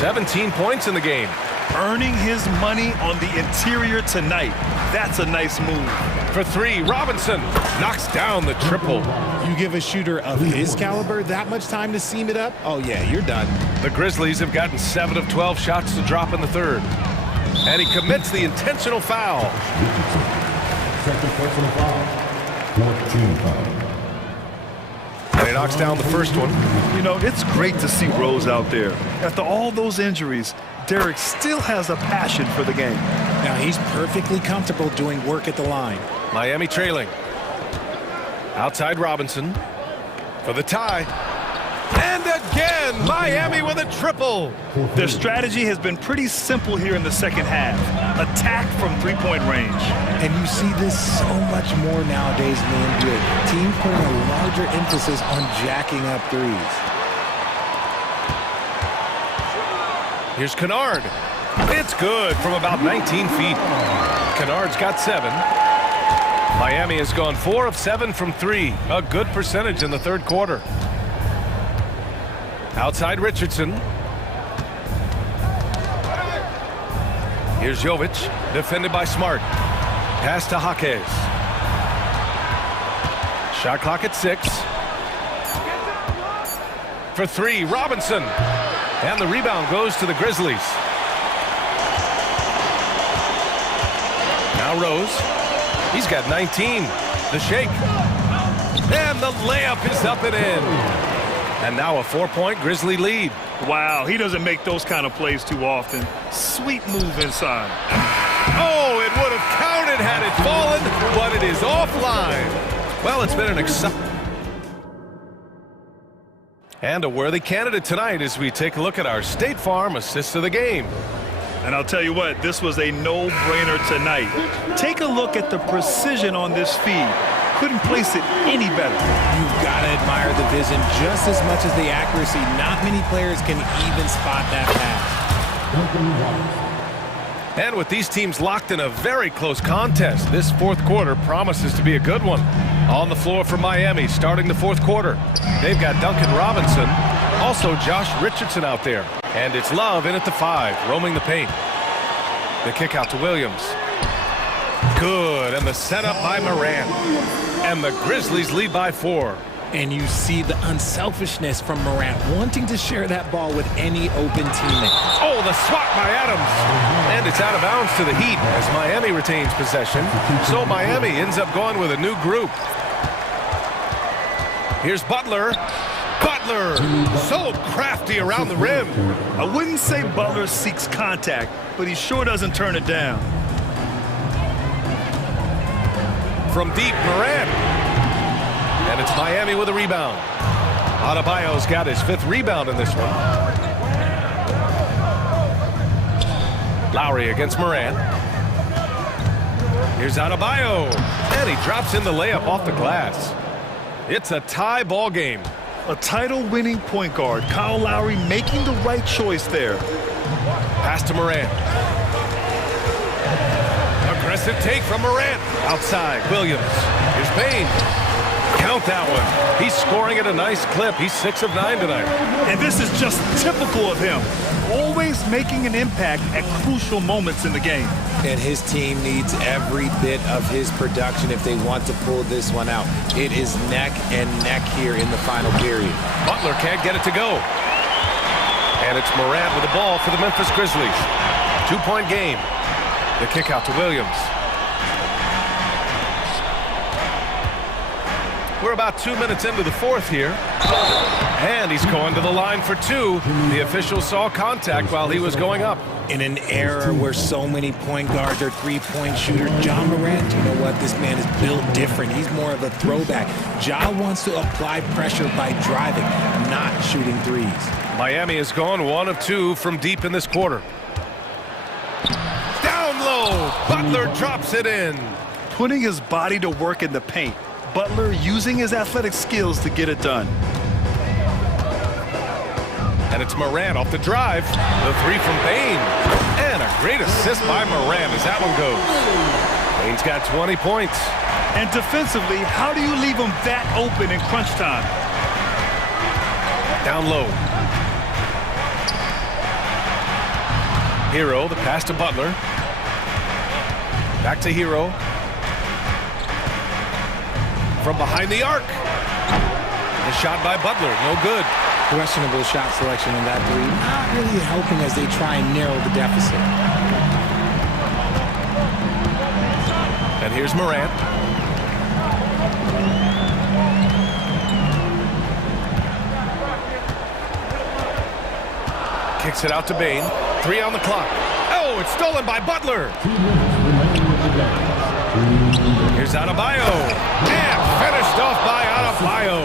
17 points in the game. Earning his money on the interior tonight. That's a nice move. For 3, Robinson knocks down the triple. You give a shooter of his caliber that much time to seam it up? Oh, yeah, you're done. The Grizzlies have gotten 7 of 12 shots to drop in the third. And he commits the intentional foul. Second personal foul. 14 foul. And he knocks down the first one. You know, it's great to see Rose out there. After all those injuries, Derek still has a passion for the game. Now he's perfectly comfortable doing work at the line. Miami trailing. Outside Robinson for the tie. And again, Miami with a triple. Their strategy has been pretty simple here in the second half. Attack from three-point range. And you see this so much more nowadays in the NBA. Teams putting a larger emphasis on jacking up threes. Here's Kennard. It's good from about 19 feet. Kennard's got 7. Miami has gone 4 of 7 from 3. A good percentage in the third quarter. Outside Richardson. Here's Jovic, defended by Smart. Pass to Jaquez. Shot clock at 6. For 3, Robinson. And the rebound goes to the Grizzlies. Now Rose. He's got 19. The shake. And the layup is up and in. And now a 4-point Grizzly lead. Wow, he doesn't make those kind of plays too often. Sweet move inside. Oh, it would have counted had it fallen, but it is offline. Well, it's been an exciting and a worthy candidate tonight as we take a look at our State Farm assist of the game. And I'll tell you what, this was a no-brainer tonight. Take a look at the precision on this feed. Couldn't place it any better. You've got to admire the vision just as much as the accuracy. Not many players can even spot that pass. And with these teams locked in a very close contest, this fourth quarter promises to be a good one. On the floor for Miami, starting the fourth quarter, they've got Duncan Robinson, also Josh Richardson out there. And it's Love in at the 5, roaming the paint. The kick out to Williams. Good, and the setup by Morant. And the Grizzlies lead by 4. And you see the unselfishness from Morant, wanting to share that ball with any open teammate. Oh, the swat by Adams. And it's out of bounds to the Heat as Miami retains possession. So Miami ends up going with a new group. Here's Butler. Butler, so crafty around the rim. I wouldn't say Butler seeks contact, but he sure doesn't turn it down. From deep, Morant. And it's Miami with a rebound. Adebayo's got his 5th rebound in this one. Lowry against Morant. Here's Adebayo. And he drops in the layup off the glass. It's a tie ball game. A title-winning point guard, Kyle Lowry making the right choice there. Pass to Morant. Aggressive take from Morant. Outside, Williams. Here's Payne. Count that one. He's scoring at a nice clip. He's 6 of 9 tonight. And this is just typical of him. Always making an impact at crucial moments in the game. And his team needs every bit of his production if they want to pull this one out. It is neck and neck here in the final period. Butler can't get it to go. And it's Morant with the ball for the Memphis Grizzlies. 2-point game. The kick out to Williams. We're about 2 minutes into the 4th here. And he's going to the line for 2. The official saw contact while he was going up. In an era where so many point guards are three-point shooters, Ja Morant, you know what? This man is built different. He's more of a throwback. Ja wants to apply pressure by driving, not shooting threes. Miami has gone 1 of 2 from deep in this quarter. Down low. Butler drops it in. Putting his body to work in the paint. Butler using his athletic skills to get it done. And it's Morant off the drive. The 3 from Payne. And a great assist by Morant as that one goes. Payne's got 20 points. And defensively, how do you leave him that open in crunch time? Down low. Hero, the pass to Butler. Back to Hero. From behind the arc. The shot by Butler, no good. Questionable shot selection in that 3. Not really helping as they try and narrow the deficit. And here's Morant. Kicks it out to Payne. 3 on the clock. Oh, it's stolen by Butler. Here's Adebayo. And finished off by Adebayo.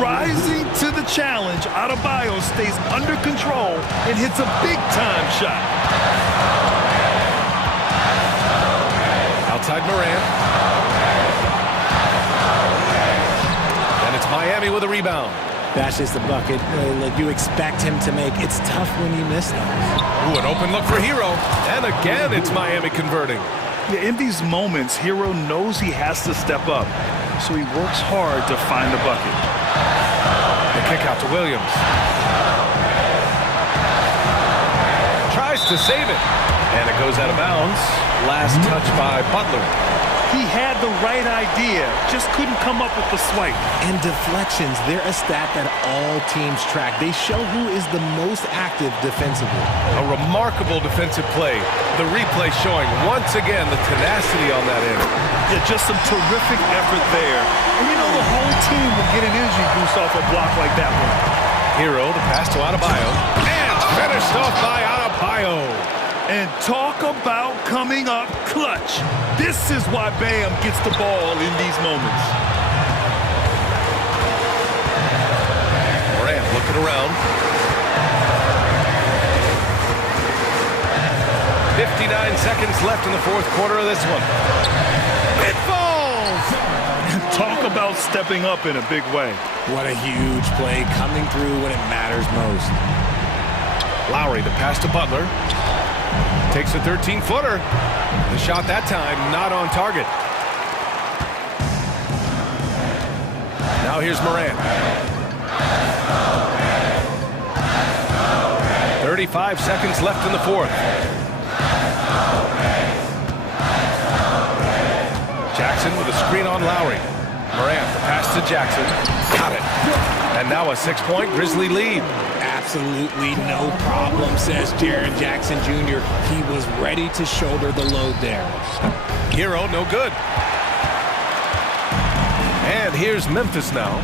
Rising to the challenge, Adebayo stays under control and hits a big-time shot. Outside Morant. And it's Miami with a rebound. That's just the bucket like you expect him to make. It's tough when you miss them. Ooh, an open look for Hero. And again, it's Miami converting. Yeah, in these moments, Hero knows he has to step up, so he works hard to find the bucket. The kick out to Williams. Tries to save it. And it goes out of bounds. Last touch by Butler. He had the right idea, just couldn't come up with the swipe. And deflections, they're a stat that all teams track. They show who is the most active defensively. A remarkable defensive play. The replay showing once again the tenacity on that end. Yeah, just some terrific effort there. And you know the whole team will get an energy boost off a block like that one. Hero, the pass to Adebayo. And finished off by Adebayo. And talk about coming up clutch. This is why Bam gets the ball in these moments. Morant looking around. 59 seconds left in the 4th quarter of this one. It falls! Talk about stepping up in a big way. What a huge play coming through when it matters most. Lowry, the pass to Butler. Takes a 13-footer. The shot that time not on target. Now here's Morant. 35 seconds left in the 4th. Jackson with a screen on Lowry. Morant, the pass to Jackson. Got it. And now a 6-point Grizzly lead. Absolutely no problem, says Jaren Jackson Jr. He was ready to shoulder the load there. Hero, no good. And here's Memphis now.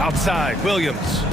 Outside, Williams.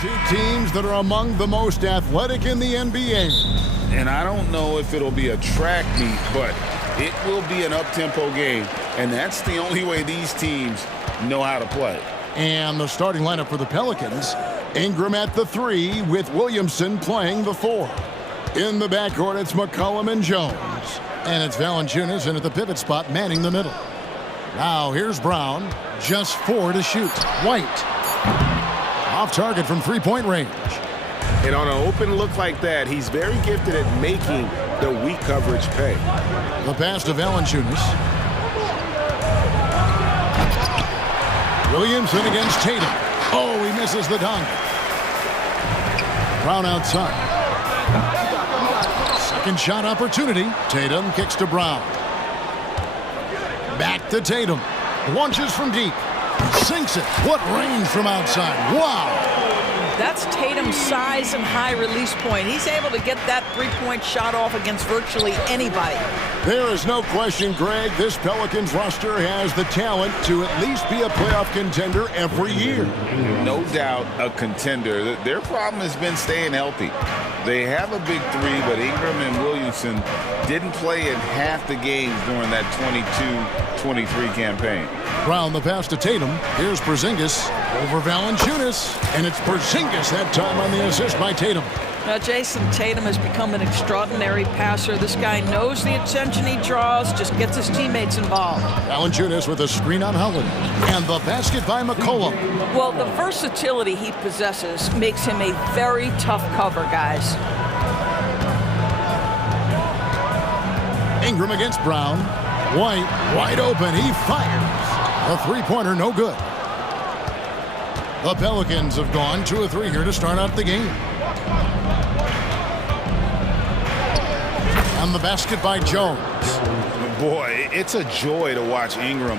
Two teams that are among the most athletic in the NBA. And I don't know if it'll be a track meet, but it will be an up-tempo game. And that's the only way these teams know how to play. And the starting lineup for the Pelicans, Ingram at the 3 with Williamson playing the 4. In the backcourt, it's McCollum and Jones. And it's Valanciunas in at the pivot spot, manning the middle. Now here's Brown, just 4 to shoot. White, off target from three-point range. And on an open look like that, he's very gifted at making the weak coverage pay. The pass to Valanciunas. Williamson against Tatum. Oh, he misses the dunk. Brown outside. Second shot opportunity. Tatum kicks to Brown. Back to Tatum. Launches from deep. Sinks it. What range from outside. Wow. That's Tatum's size and high release point. He's able to get that three-point shot off against virtually anybody. There is no question, Greg, this Pelicans roster has the talent to at least be a playoff contender every year. No doubt a contender. Their problem has been staying healthy. They have a big 3, but Ingram and Williamson didn't play in half the games during that 22-23 campaign. Brown the pass to Tatum. Here's Porzingis over Valanciunas. And it's Porzingis that time on the assist by Tatum. Now, Jason, Tatum has become an extraordinary passer. This guy knows the attention he draws, just gets his teammates involved. Valanciunas with a screen on Holiday. And the basket by McCollum. Well, the versatility he possesses makes him a very tough cover, guys. Ingram against Brown. White, wide open. He fires. A three-pointer, no good. The Pelicans have gone 2 of 3 here to start out the game. And the basket by Jones. Boy, it's a joy to watch Ingram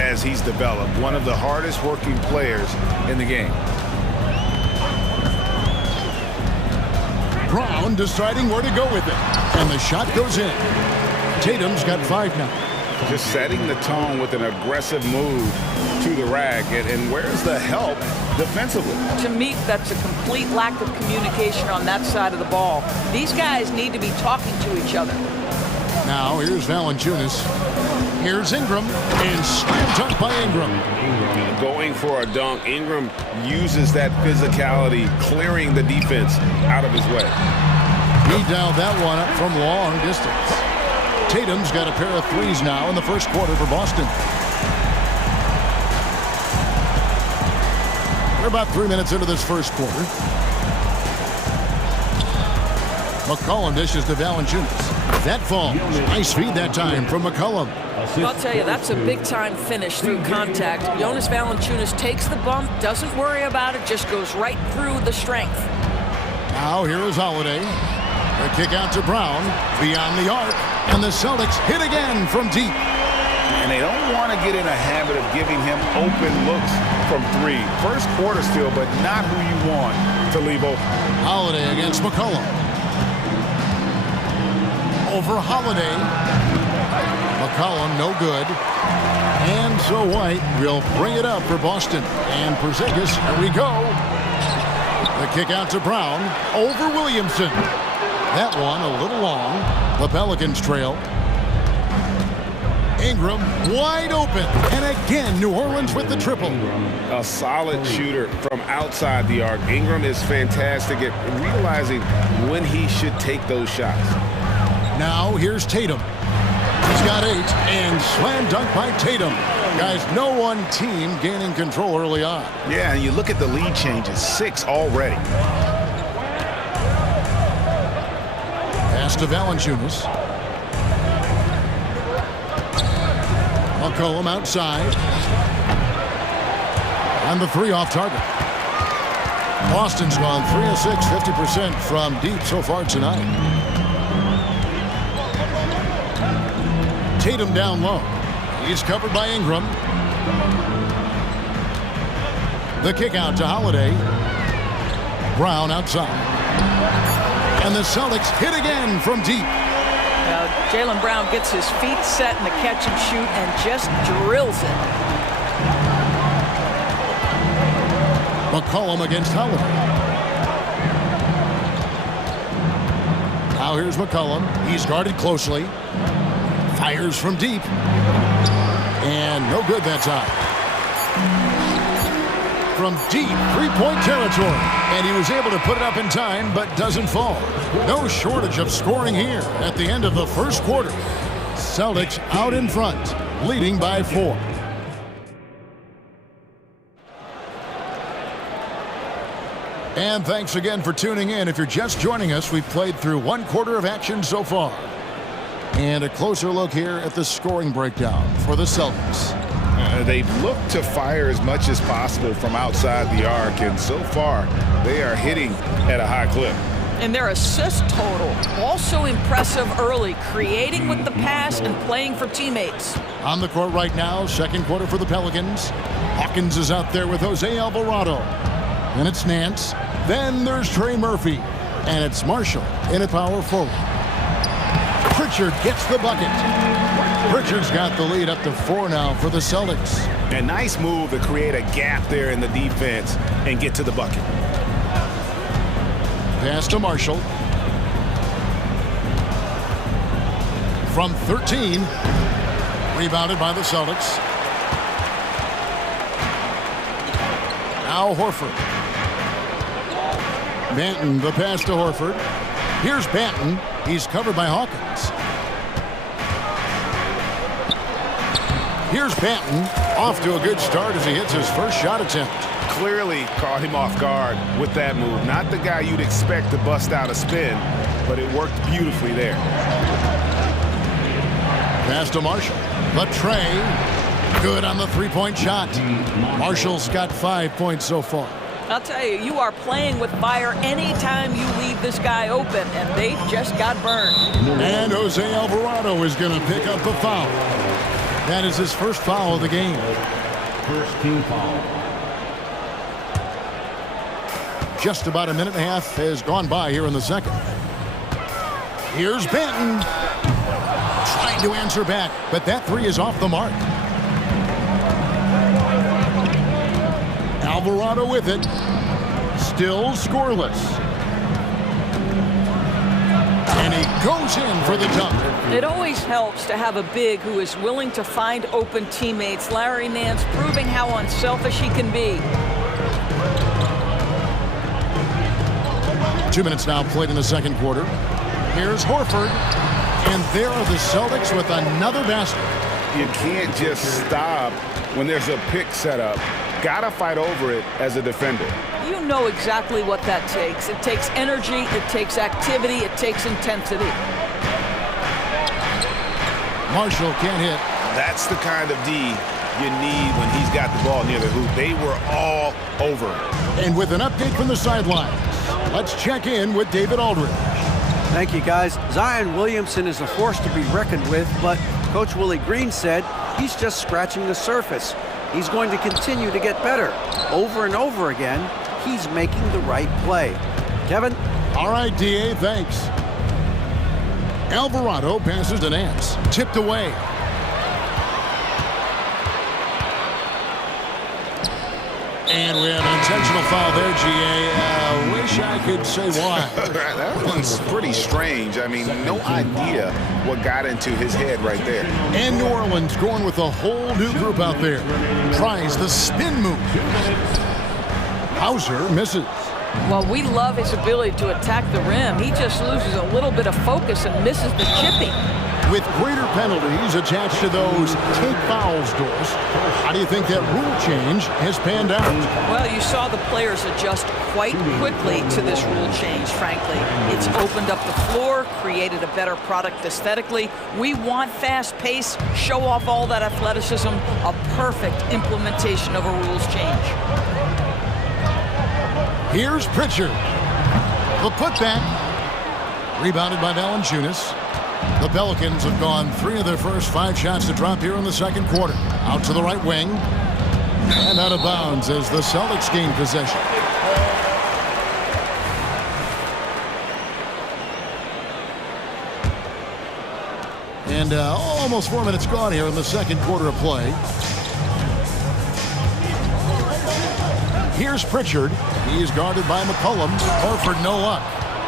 as he's developed. One of the hardest working players in the game. Brown deciding where to go with it. And the shot goes in. Tatum's got 5 now. Just setting the tone with an aggressive move to the rack. And where's the help defensively? To me, that's a complete lack of communication on that side of the ball. These guys need to be talking to each other. Now, here's Valanciunas. Here's Ingram. And slam dunk by Ingram. Going for a dunk. Ingram uses that physicality, clearing the defense out of his way. He dialed that one up from long distance. Tatum's got a pair of 3s now in the first quarter for Boston. We're about 3 minutes into this first quarter. McCollum dishes to Valanciunas. That falls. Nice feed that time from McCollum. I'll tell you, that's a big-time finish through contact. Jonas Valanciunas takes the bump, doesn't worry about it, just goes right through the strength. Now here is Holiday. The kick out to Brown. Beyond the arc. And the Celtics hit again from deep. And they don't want to get in a habit of giving him open looks from 3. First quarter still, but not who you want to leave open. Holiday against McCollum. Over Holiday. McCollum no good. And so White will bring it up for Boston. And Porzingis, here we go. The kick out to Brown. Over Williamson. That one a little long. The Pelicans trail. Ingram wide open. And again, New Orleans with the triple. A solid shooter from outside the arc. Ingram is fantastic at realizing when he should take those shots. Now here's Tatum. He's got 8. And slam dunk by Tatum. Guys, no one team gaining control early on. Yeah, and you look at the lead changes. 6 already. Pass to Valanciunas. McCollum outside. And the 3 off target. Boston's gone 3 of 6, 50% from deep so far tonight. Tatum down low. He's covered by Ingram. The kick out to Holiday. Brown outside. And the Celtics hit again from deep. Now, Jaylen Brown gets his feet set in the catch and shoot and just drills it. McCollum against Holiday. Now here's McCollum. He's guarded closely. Fires from deep. And no good that time. From deep three-point territory. And he was able to put it up in time, but doesn't fall. No shortage of scoring here at the end of the first quarter. Celtics out in front, leading by 4. And thanks again for tuning in. If you're just joining us, we've played through one quarter of action so far. And a closer look here at the scoring breakdown for the Celtics. They've looked to fire as much as possible from outside the arc, and so far they are hitting at a high clip. And their assist total also impressive early, creating with the pass and playing for teammates. On the court right now, second quarter for the Pelicans. Hawkins is out there with Jose Alvarado. And it's Nance. Then there's Trey Murphy. And it's Marshall in at power forward. Pritchard gets the bucket. Pritchard's got the lead up to 4 now for the Celtics. A nice move to create a gap there in the defense and get to the bucket. Pass to Marshall. From 13. Rebounded by the Celtics. Now Horford. Banton, the pass to Horford. Here's Banton. He's covered by Hawkins. Here's Banton. Off to a good start as he hits his first shot attempt. Clearly caught him off guard with that move. Not the guy you'd expect to bust out a spin, but it worked beautifully there. Pass to Marshall. The tray. Good on the three-point shot. Marshall's got 5 points so far. I'll tell you, you are playing with fire anytime you leave this guy open, and they just got burned. And Jose Alvarado is going to pick up the foul. That is his first foul of the game. First team foul. Just about a minute and a half has gone by here in the second. Here's Banton. Trying to answer back, but that three is off the mark. Alvarado with it. Still scoreless. And he goes in for the dunk. It always helps to have a big who is willing to find open teammates. Larry Nance proving how unselfish he can be. 2 minutes now played in the second quarter. Here's Horford. And there are the Celtics with another basket. You can't just stop when there's a pick set up. Gotta fight over it as a defender. You know exactly what that takes. It takes energy, it takes activity, it takes intensity. Marshall can't hit. That's the kind of D you need when he's got the ball near the hoop. They were all over it. And with an update from the sidelines, let's check in with David Aldridge. Thank you, guys. Zion Williamson is a force to be reckoned with, but Coach Willie Green said he's just scratching the surface. He's going to continue to get better. Over and over again, he's making the right play. Kevin? All right, D.A., thanks. Alvarado passes to Nance. Tipped away. And we have an intentional foul there, G.A. Wish I could say why. That one's pretty strange. I mean, no idea what got into his head right there. And New Orleans going with a whole new group out there. Tries the spin move. Hauser misses. Well, we love his ability to attack the rim. He just loses a little bit of focus and misses the chipping. With greater penalties attached to those take fouls, Doris, how do you think that rule change has panned out? Well, you saw the players adjust quite quickly to this rule change, frankly. It's opened up the floor, created a better product aesthetically. We want fast pace, show off all that athleticism, a perfect implementation of a rules change. Here's Pritchard. The putback. Rebounded by Valanciunas. The Pelicans have gone 3 of their first 5 shots to drop here in the second quarter. Out to the right wing. And out of bounds as the Celtics gain possession. And almost 4 minutes gone here in the second quarter of play. Here's Pritchard. He is guarded by McCollum. Horford, no luck.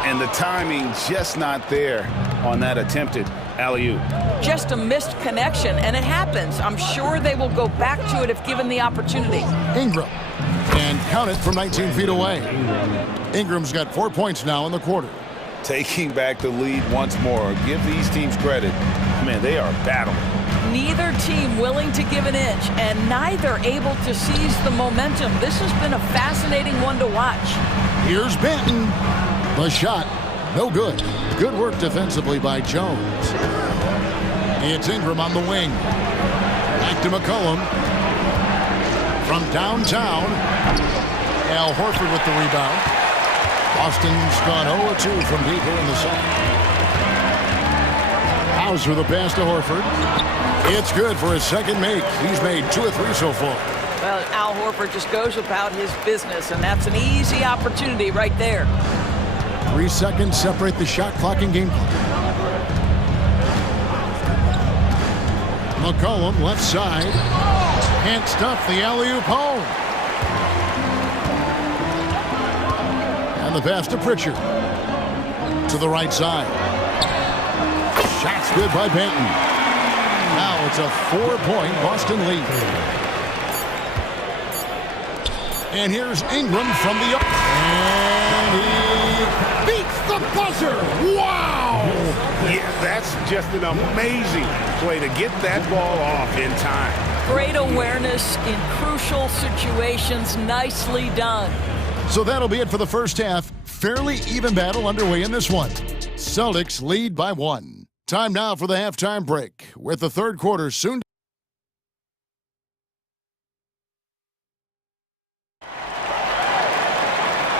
And the timing just not there on that attempted alley-oop. Just a missed connection, and it happens. I'm sure they will go back to it if given the opportunity. Ingram. And count it from 19 feet away. Ingram's got 4 points now in the quarter. Taking back the lead once more. Give these teams credit. Man, they are battling. Neither team willing to give an inch, and neither able to seize the momentum. This has been a fascinating one to watch. Here's Benton. The shot, no good. Good work defensively by Jones. It's Ingram on the wing. Back to McCollum. From downtown, Al Horford with the rebound. Boston's gone 0-2 from deep here in the second. Hauser the pass to Horford. It's good for his second make. He's made 2 of 3 so far. Well, Al Horford just goes about his business, and that's an easy opportunity right there. 3 seconds separate the shot clock and game clock. McCollum left side. Can't stuff the alley-oop home. And the pass to Pritchard. To the right side. Shot's good by Benton. Now it's a 4-point Boston lead. And here's Ingram from the... And he beats the buzzer. Wow! Yeah, that's just an amazing play to get that ball off in time. Great awareness in crucial situations. Nicely done. So that'll be it for the first half. Fairly even battle underway in this one. Celtics lead by 1. Time now for the halftime break, with the third quarter soon.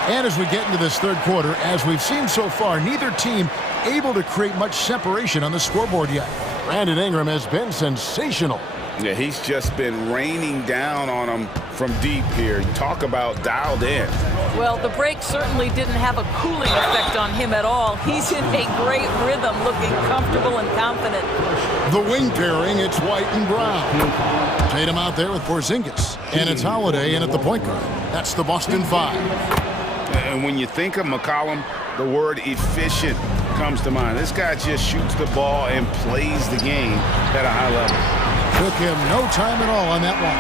And as we get into this third quarter, as we've seen so far, neither team able to create much separation on the scoreboard yet. Brandon Ingram has been sensational. Yeah, he's just been raining down on them from deep here. Talk about dialed in. Well, the break certainly didn't have a cooling effect on him at all. He's in a great rhythm, looking comfortable and confident. The wing pairing, it's White and Brown. Tatum out there with Porzingis. And it's Holiday in at the point guard. That's the Boston 5. And when you think of McCollum, the word efficient comes to mind. This guy just shoots the ball and plays the game at a high level. Took him no time at all on that one.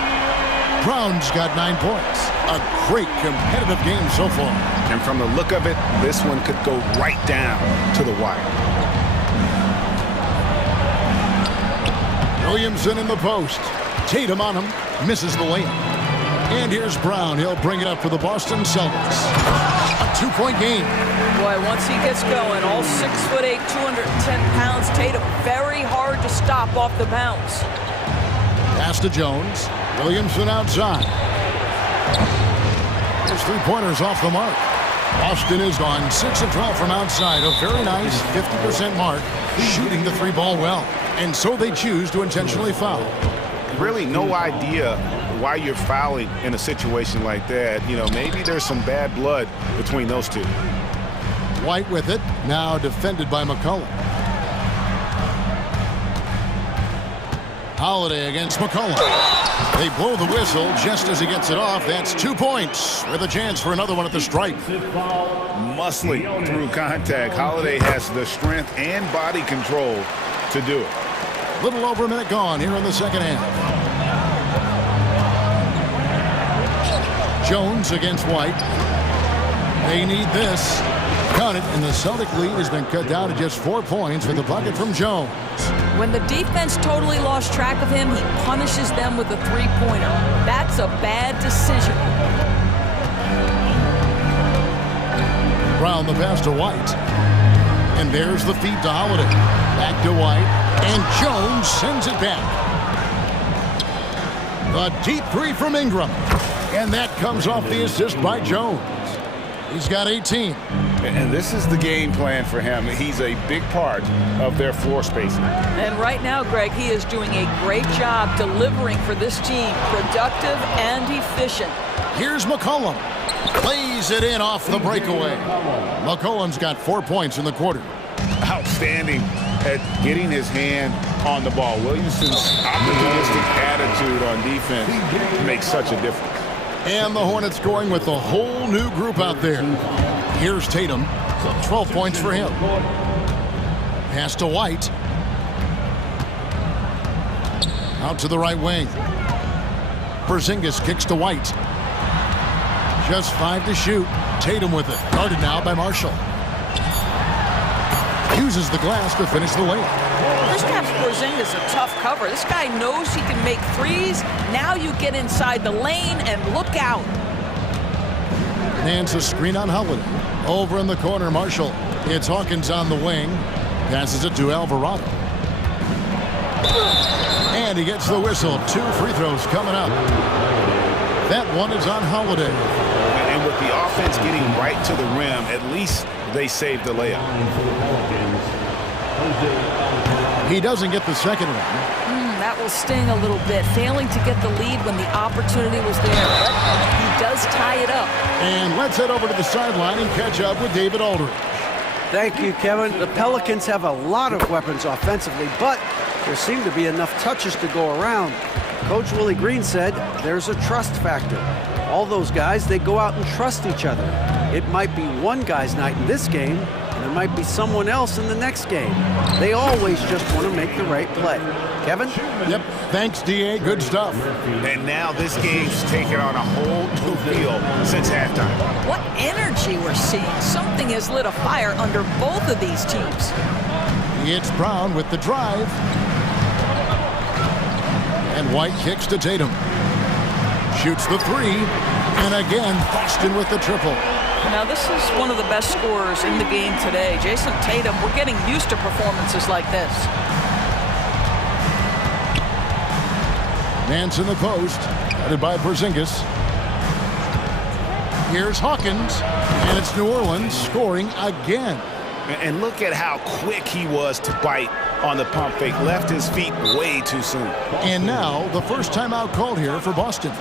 Brown's got 9 points. A great competitive game so far. And from the look of it, this one could go right down to the wire. Williamson in the post. Tatum on him. Misses the layup. And here's Brown. He'll bring it up for the Boston Celtics. A 2-point game. Boy, once he gets going, all 6'8", 210 pounds, Tatum very hard to stop off the bounce. Pass to Jones. Williamson outside. His 3-pointers off the mark. Boston is gone 6 of 12 from outside. A very nice 50% mark. Shooting the 3-ball well. And so they choose to intentionally foul. Really no idea why you're fouling in a situation like that. You know, maybe there's some bad blood between those two. White with it. Now defended by McCollum. Holiday against McCollum. They blow the whistle just as he gets it off. That's 2 points with a chance for another one at the stripe. Muscling through contact. Holiday has the strength and body control to do it. Little over a minute gone here in the second half. Jones against White. They need this. Count it, and the Celtic lead has been cut down to just 4 points with a bucket from Jones. When the defense totally lost track of him, he punishes them with a 3-pointer. That's a bad decision. Brown the pass to White. And there's the feed to Holiday. Back to White. And Jones sends it back. The deep 3 from Ingram. And that comes off the assist by Jones. He's got 18. And this is the game plan for him. He's a big part of their floor spacing. And right now, Greg, he is doing a great job delivering for this team. Productive and efficient. Here's McCollum. Plays it in off the breakaway. McCollum's got 4 points in the quarter. Outstanding at getting his hand on the ball. Williamson's opportunistic attitude on defense makes such a difference. And the Hornets scoring with a whole new group out there. Here's Tatum. 12 points for him. Pass to White. Out to the right wing. Porzingis kicks to White. Just 5 to shoot. Tatum with it. Guarded now by Marshall. Uses the glass to finish the layup. This guy's Porzingis a tough cover. This guy knows he can make threes. Now you get inside the lane and look out. Nance a screen on Holiday. Over in the corner, Marshall. It's Hawkins on the wing. Passes it to Alvarado. And he gets the whistle. 2 free throws coming up. That one is on Holiday. And with the offense getting right to the rim, at least they saved the layup. He doesn't get the second one. That will sting a little bit. Failing to get the lead when the opportunity was there. But he does tie it up. And let's head over to the sideline and catch up with David Aldridge. Thank you, Kevin. The Pelicans have a lot of weapons offensively, but there seem to be enough touches to go around. Coach Willie Green said there's a trust factor. All those guys, they go out and trust each other. It might be one guy's night in this game, and it might be someone else in the next game. They always just want to make the right play. Kevin? Yep. Thanks, D.A. Good stuff. And now this game's taken on a whole new feel since halftime. What energy we're seeing. Something has lit a fire under both of these teams. It's Brown with the drive. And White kicks to Tatum. Shoots the 3. And again, Boston with the triple. Now, this is one of the best scorers in the game today. Jason Tatum, we're getting used to performances like this. Nance in the post, headed by Porzingis. Here's Hawkins, and it's New Orleans scoring again. And look at how quick he was to bite on the pump fake. Left his feet way too soon. And now the first timeout called here for Boston.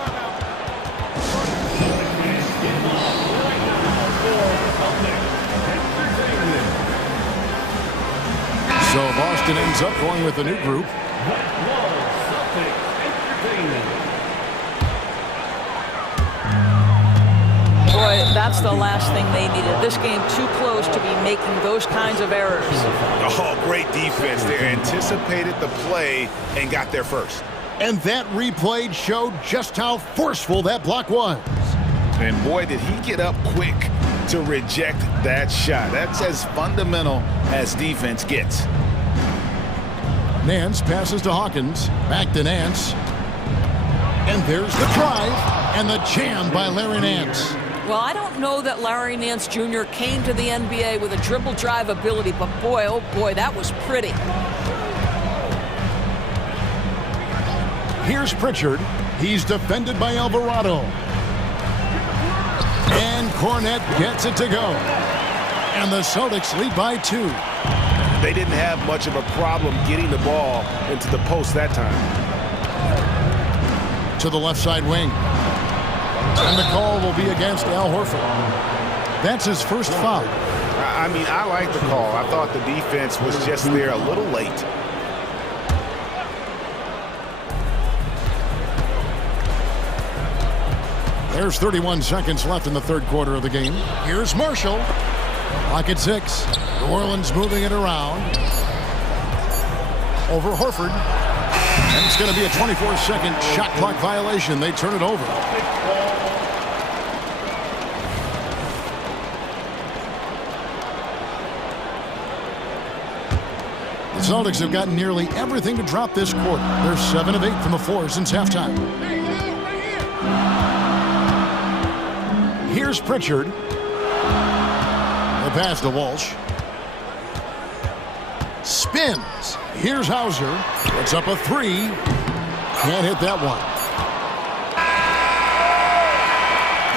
So Boston ends up going with a new group. Boy, that's the last thing they needed. This game too close to be making those kinds of errors. Oh, great defense there. Anticipated the play and got there first. And that replay showed just how forceful that block was. And boy, did he get up quick to reject that shot. That's as fundamental as defense gets. Nance passes to Hawkins. Back to Nance. And there's the drive and the jam by Larry Nance. Well, I don't know that Larry Nance Jr. came to the NBA with a dribble drive ability, but boy, oh boy, that was pretty. Here's Pritchard. He's defended by Alvarado. And Cornette gets it to go. And the Celtics lead by 2. They didn't have much of a problem getting the ball into the post that time. To the left side wing. And the call will be against Al Horford. That's his first foul. I mean, I like the call. I thought the defense was just there a little late. There's 31 seconds left in the third quarter of the game. Here's Marshall. Clock at 6. New Orleans moving it around. Over Horford. And it's going to be a 24-second shot clock violation. They turn it over. The Celtics have gotten nearly everything to drop this quarter. They're 7 of 8 from the floor since halftime. Here's Pritchard. The pass to Walsh. Spins. Here's Hauser. Puts up a 3. Can't hit that one.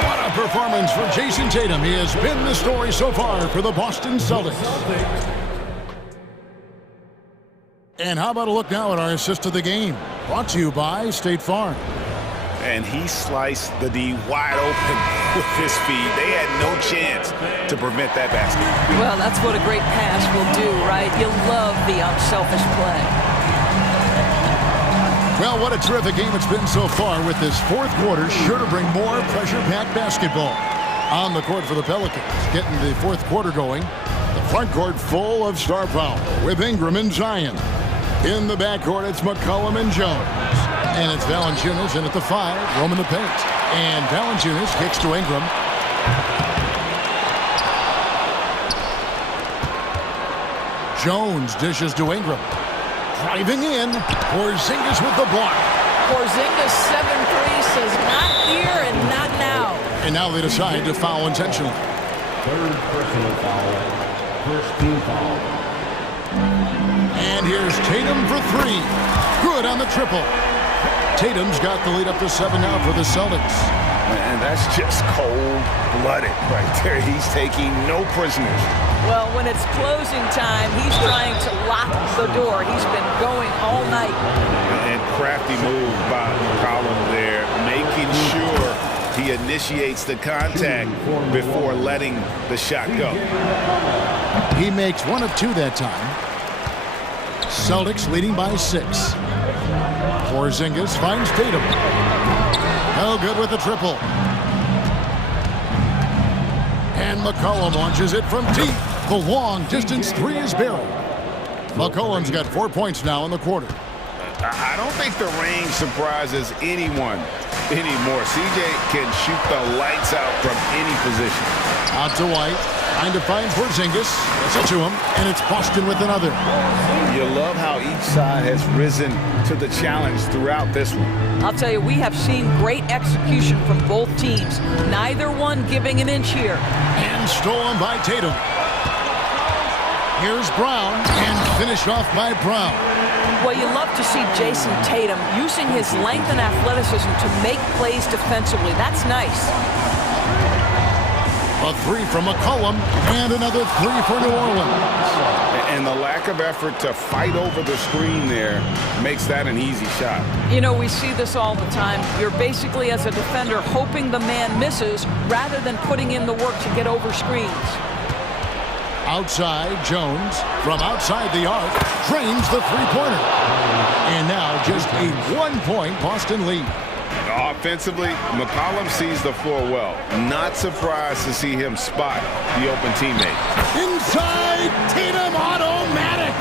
What a performance for Jason Tatum. He has been the story so far for the Boston Celtics. And how about a look now at our assist of the game? Brought to you by State Farm. And he sliced the D wide open with his feet. They had no chance to prevent that basket. Well, that's what a great pass will do, right? You love the unselfish play. Well, what a terrific game it's been so far, with this fourth quarter sure to bring more pressure-packed basketball. On the court for the Pelicans, getting the fourth quarter going. The front court full of star power with Ingram and Zion. In the backcourt, it's McCollum and Jones. And it's Valanciunas in at the 5, roaming the paint. And Valanciunas kicks to Ingram. Jones dishes to Ingram. Driving in, Porzingis with the block. Porzingis 7-3 says not here and not now. And now they decide to foul intentionally. Third personal foul. First team foul. And here's Tatum for 3. Good on the triple. Tatum's got the lead up to 7 now for the Celtics. And that's just cold-blooded right there. He's taking no prisoners. Well, when it's closing time, he's trying to lock the door. He's been going all night. And crafty move by McCollum there, making sure he initiates the contact before letting the shot go. He makes 1 of 2 that time. Celtics leading by 6. Porzingis finds Tatum. No good with the triple. And McCollum launches it from deep. The long-distance 3 is buried. McCollum's got 4 points now in the quarter. I don't think the range surprises anyone anymore. CJ can shoot the lights out from any position. Out to White. Trying to find Porzingis. Gets it to him, and it's Boston with another. You love how each side has risen to the challenge throughout this one. I'll tell you, we have seen great execution from both teams. Neither one giving an inch here. And stolen by Tatum. Here's Brown, and finished off by Brown. Well, you love to see Jason Tatum using his length and athleticism to make plays defensively. That's nice. A 3 from McCollum, and another 3 for New Orleans. And the lack of effort to fight over the screen there makes that an easy shot. You know, we see this all the time. You're basically, as a defender, hoping the man misses rather than putting in the work to get over screens. Outside, Jones, from outside the arc, drains the three-pointer. And now just a 1-point Boston lead. Offensively, McCollum sees the floor well. Not surprised to see him spot the open teammate. Inside, Tatum, automatic.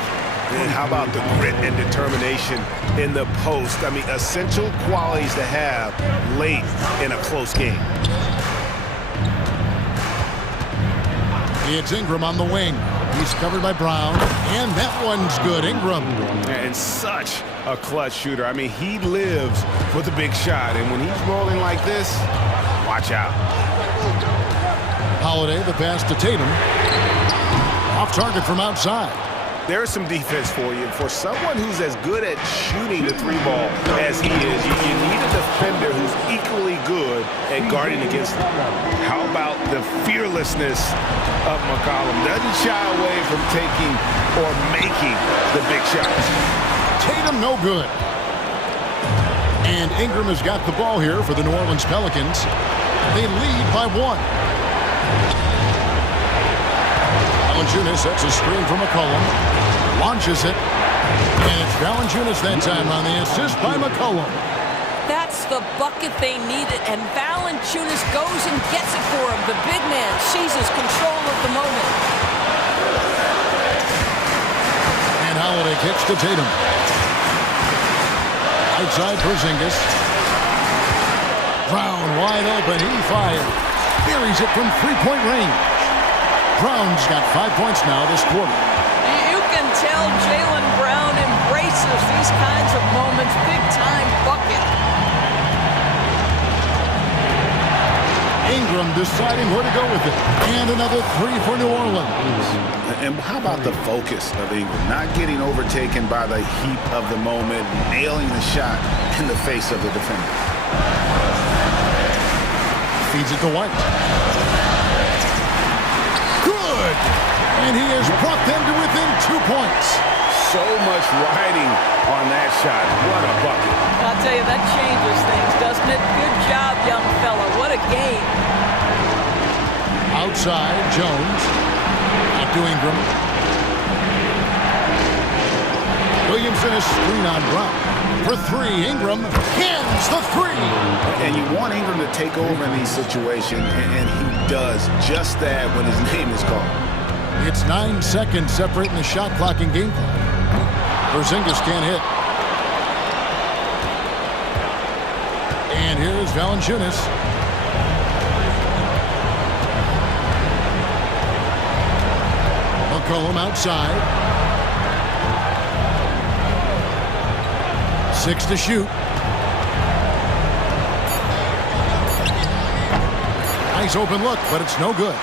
And how about the grit and determination in the post? I mean, essential qualities to have late in a close game. It's Ingram on the wing. He's covered by Brown, and that one's good. Ingram. And such a clutch shooter. I mean, he lives for the big shot, and when he's rolling like this, watch out. Holiday, the pass to Tatum. Off target from outside. There's some defense for you. For someone who's as good at shooting the 3-ball as he is, you need a defender who's equally good at guarding against him. How about the fearlessness of McCollum? Doesn't shy away from taking or making the big shots. Tatum no good. And Ingram has got the ball here for the New Orleans Pelicans. They lead by 1. Valanciunas sets a screen for McCollum. Launches it. And it's Valanciunas that time on the assist by McCollum. That's the bucket they needed, and Valanciunas goes and gets it for him. The big man seizes control of the moment. And Holiday kicks to Tatum. Outside Porzingis. Brown wide open. He fires. Buries it from 3-point range. Brown's got 5 points now this quarter. You can tell Jaylen Brown embraces these kinds of moments. Big-time bucket. Ingram deciding where to go with it. And another 3 for New Orleans. And how about the focus of Ingram? Not getting overtaken by the heat of the moment, nailing the shot in the face of the defender. Feeds it to White. Good! And he has brought them to within 2 points. So much riding on that shot. What a bucket. I'll tell you, that changes things, doesn't it? Good job, young fella. What a game. Outside, Jones. Back to Ingram. Williamson is screen on Brown. For three, Ingram hits the three. And you want Ingram to take over in these situations, and he does just that when his name is called. It's 9 seconds separating the shot clock and game clock. Porzingis can't hit. And here's Valanciunas. McCollum outside. 6 to shoot. Nice open look, but it's no good.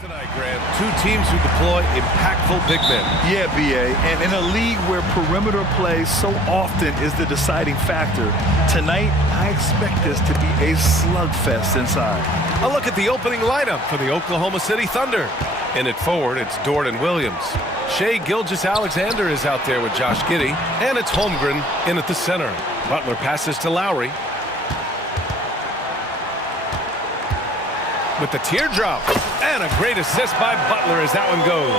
Tonight, Grant, two teams who deploy impactful big men. Yeah, BA, and in a league where perimeter play so often is the deciding factor, tonight I expect this to be a slugfest inside. A look at the opening lineup for the Oklahoma City Thunder. In at forward, it's Dort and Williams. Shai Gilgeous-Alexander is out there with Josh Giddey, and it's Holmgren in at the center. Butler passes to Lowry. With the teardrop, and a great assist by Butler as that one goes.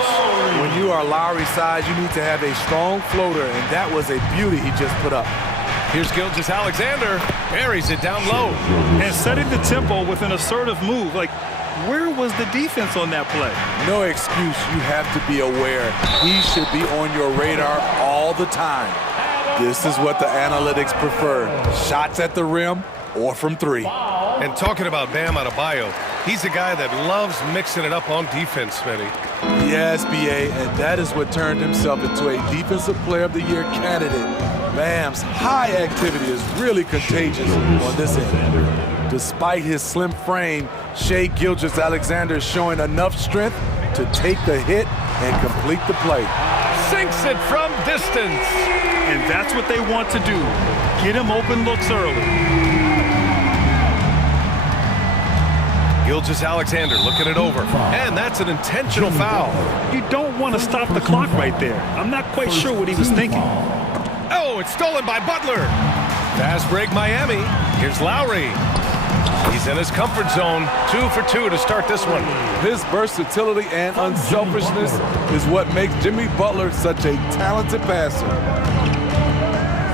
When you are Lowry's size, you need to have a strong floater, and that was a beauty he just put up. Here's Gilgeous-Alexander, buries it down low. And setting the tempo with an assertive move. Like, where was the defense on that play? No excuse. You have to be aware. He should be on your radar all the time. This is what the analytics prefer. Shots at the rim or from three. And talking about Bam Adebayo, he's a guy that loves mixing it up on defense, Smitty. Yes, BA, and that is what turned himself into a Defensive Player of the Year candidate. Bam's high activity is really contagious on this end. Despite his slim frame, Shai Gilgeous-Alexander is showing enough strength to take the hit and complete the play. Sinks it from distance. And that's what they want to do. Get him open looks early. Gilgeous-Alexander looking it over, and that's an intentional foul. You don't want to stop the clock right there. I'm not quite sure what he was thinking. Oh, it's stolen by Butler. Fast break Miami. Here's Lowry. He's in his comfort zone. 2 for 2 to start this one. His versatility and unselfishness is what makes Jimmy Butler such a talented passer.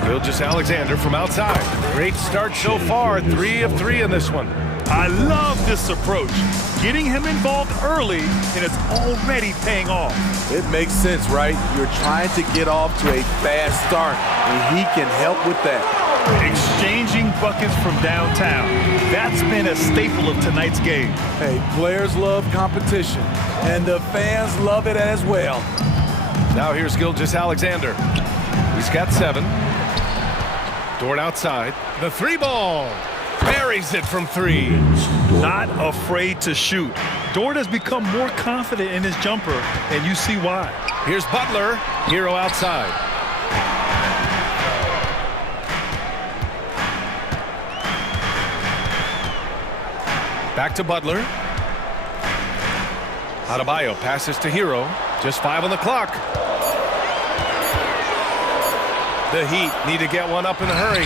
Gilgeous-Alexander from outside. Great start so far. 3 of 3 in this one. I love this approach. Getting him involved early, and it's already paying off. It makes sense, right? You're trying to get off to a fast start, and he can help with that. Exchanging buckets from downtown. That's been a staple of tonight's game. Hey, players love competition, and the fans love it as well. Now here's Gilgeous-Alexander. He's got 7. Dort outside. The 3 ball. Buries it from 3. Not afraid to shoot. Dort has become more confident in his jumper, and you see why. Here's Butler. Hero outside. Back to Butler. Adebayo passes to Hero. Just 5 on the clock. The Heat need to get one up in a hurry.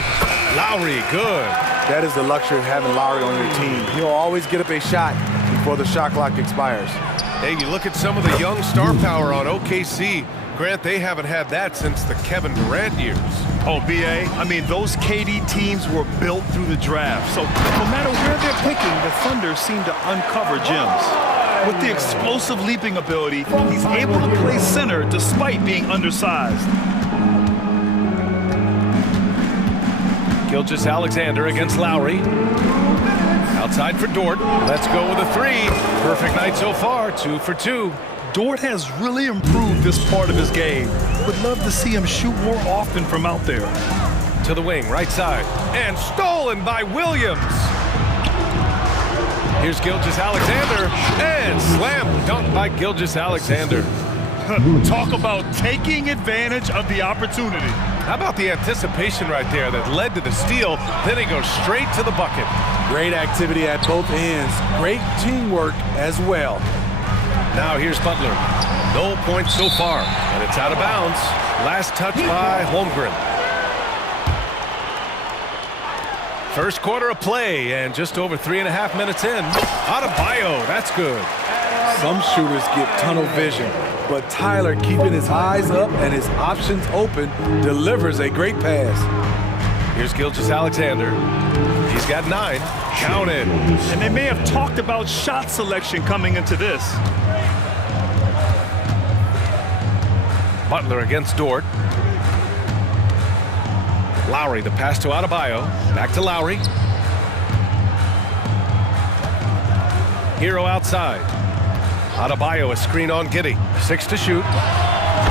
Lowry, good. That is the luxury of having Lowry on your team. He'll always get up a shot before the shot clock expires. Hey, you look at some of the young star power on OKC. Grant, they haven't had that since the Kevin Durant years. Oh, BA, I mean, those KD teams were built through the draft. So no matter where they're picking, the Thunder seem to uncover gems. With the explosive leaping ability, he's able to play center despite being undersized. Gilgeous-Alexander against Lowry. Outside for Dort. Let's go with a 3. Perfect night so far, 2 for 2. Dort has really improved this part of his game. Would love to see him shoot more often from out there. To the wing, right side. And stolen by Williams. Here's Gilgeous-Alexander. And slam dunk by Gilgeous-Alexander. Talk about taking advantage of the opportunity. How about the anticipation right there that led to the steal? Then he goes straight to the bucket. Great activity at both ends. Great teamwork as well. Now here's Butler. No points so far, and it's out of bounds. Last touch by Holmgren. First quarter of play, and just over 3.5 minutes in. Adebayo, that's good. Some shooters get tunnel vision, but Tyler, keeping his eyes up and his options open, delivers a great pass. Here's Gilgeous-Alexander. He's got 9. Counted. And they may have talked about shot selection coming into this. Butler against Dort. Lowry, the pass to Adebayo. Back to Lowry. Hero outside. Adebayo, a screen on Giddey. 6 to shoot.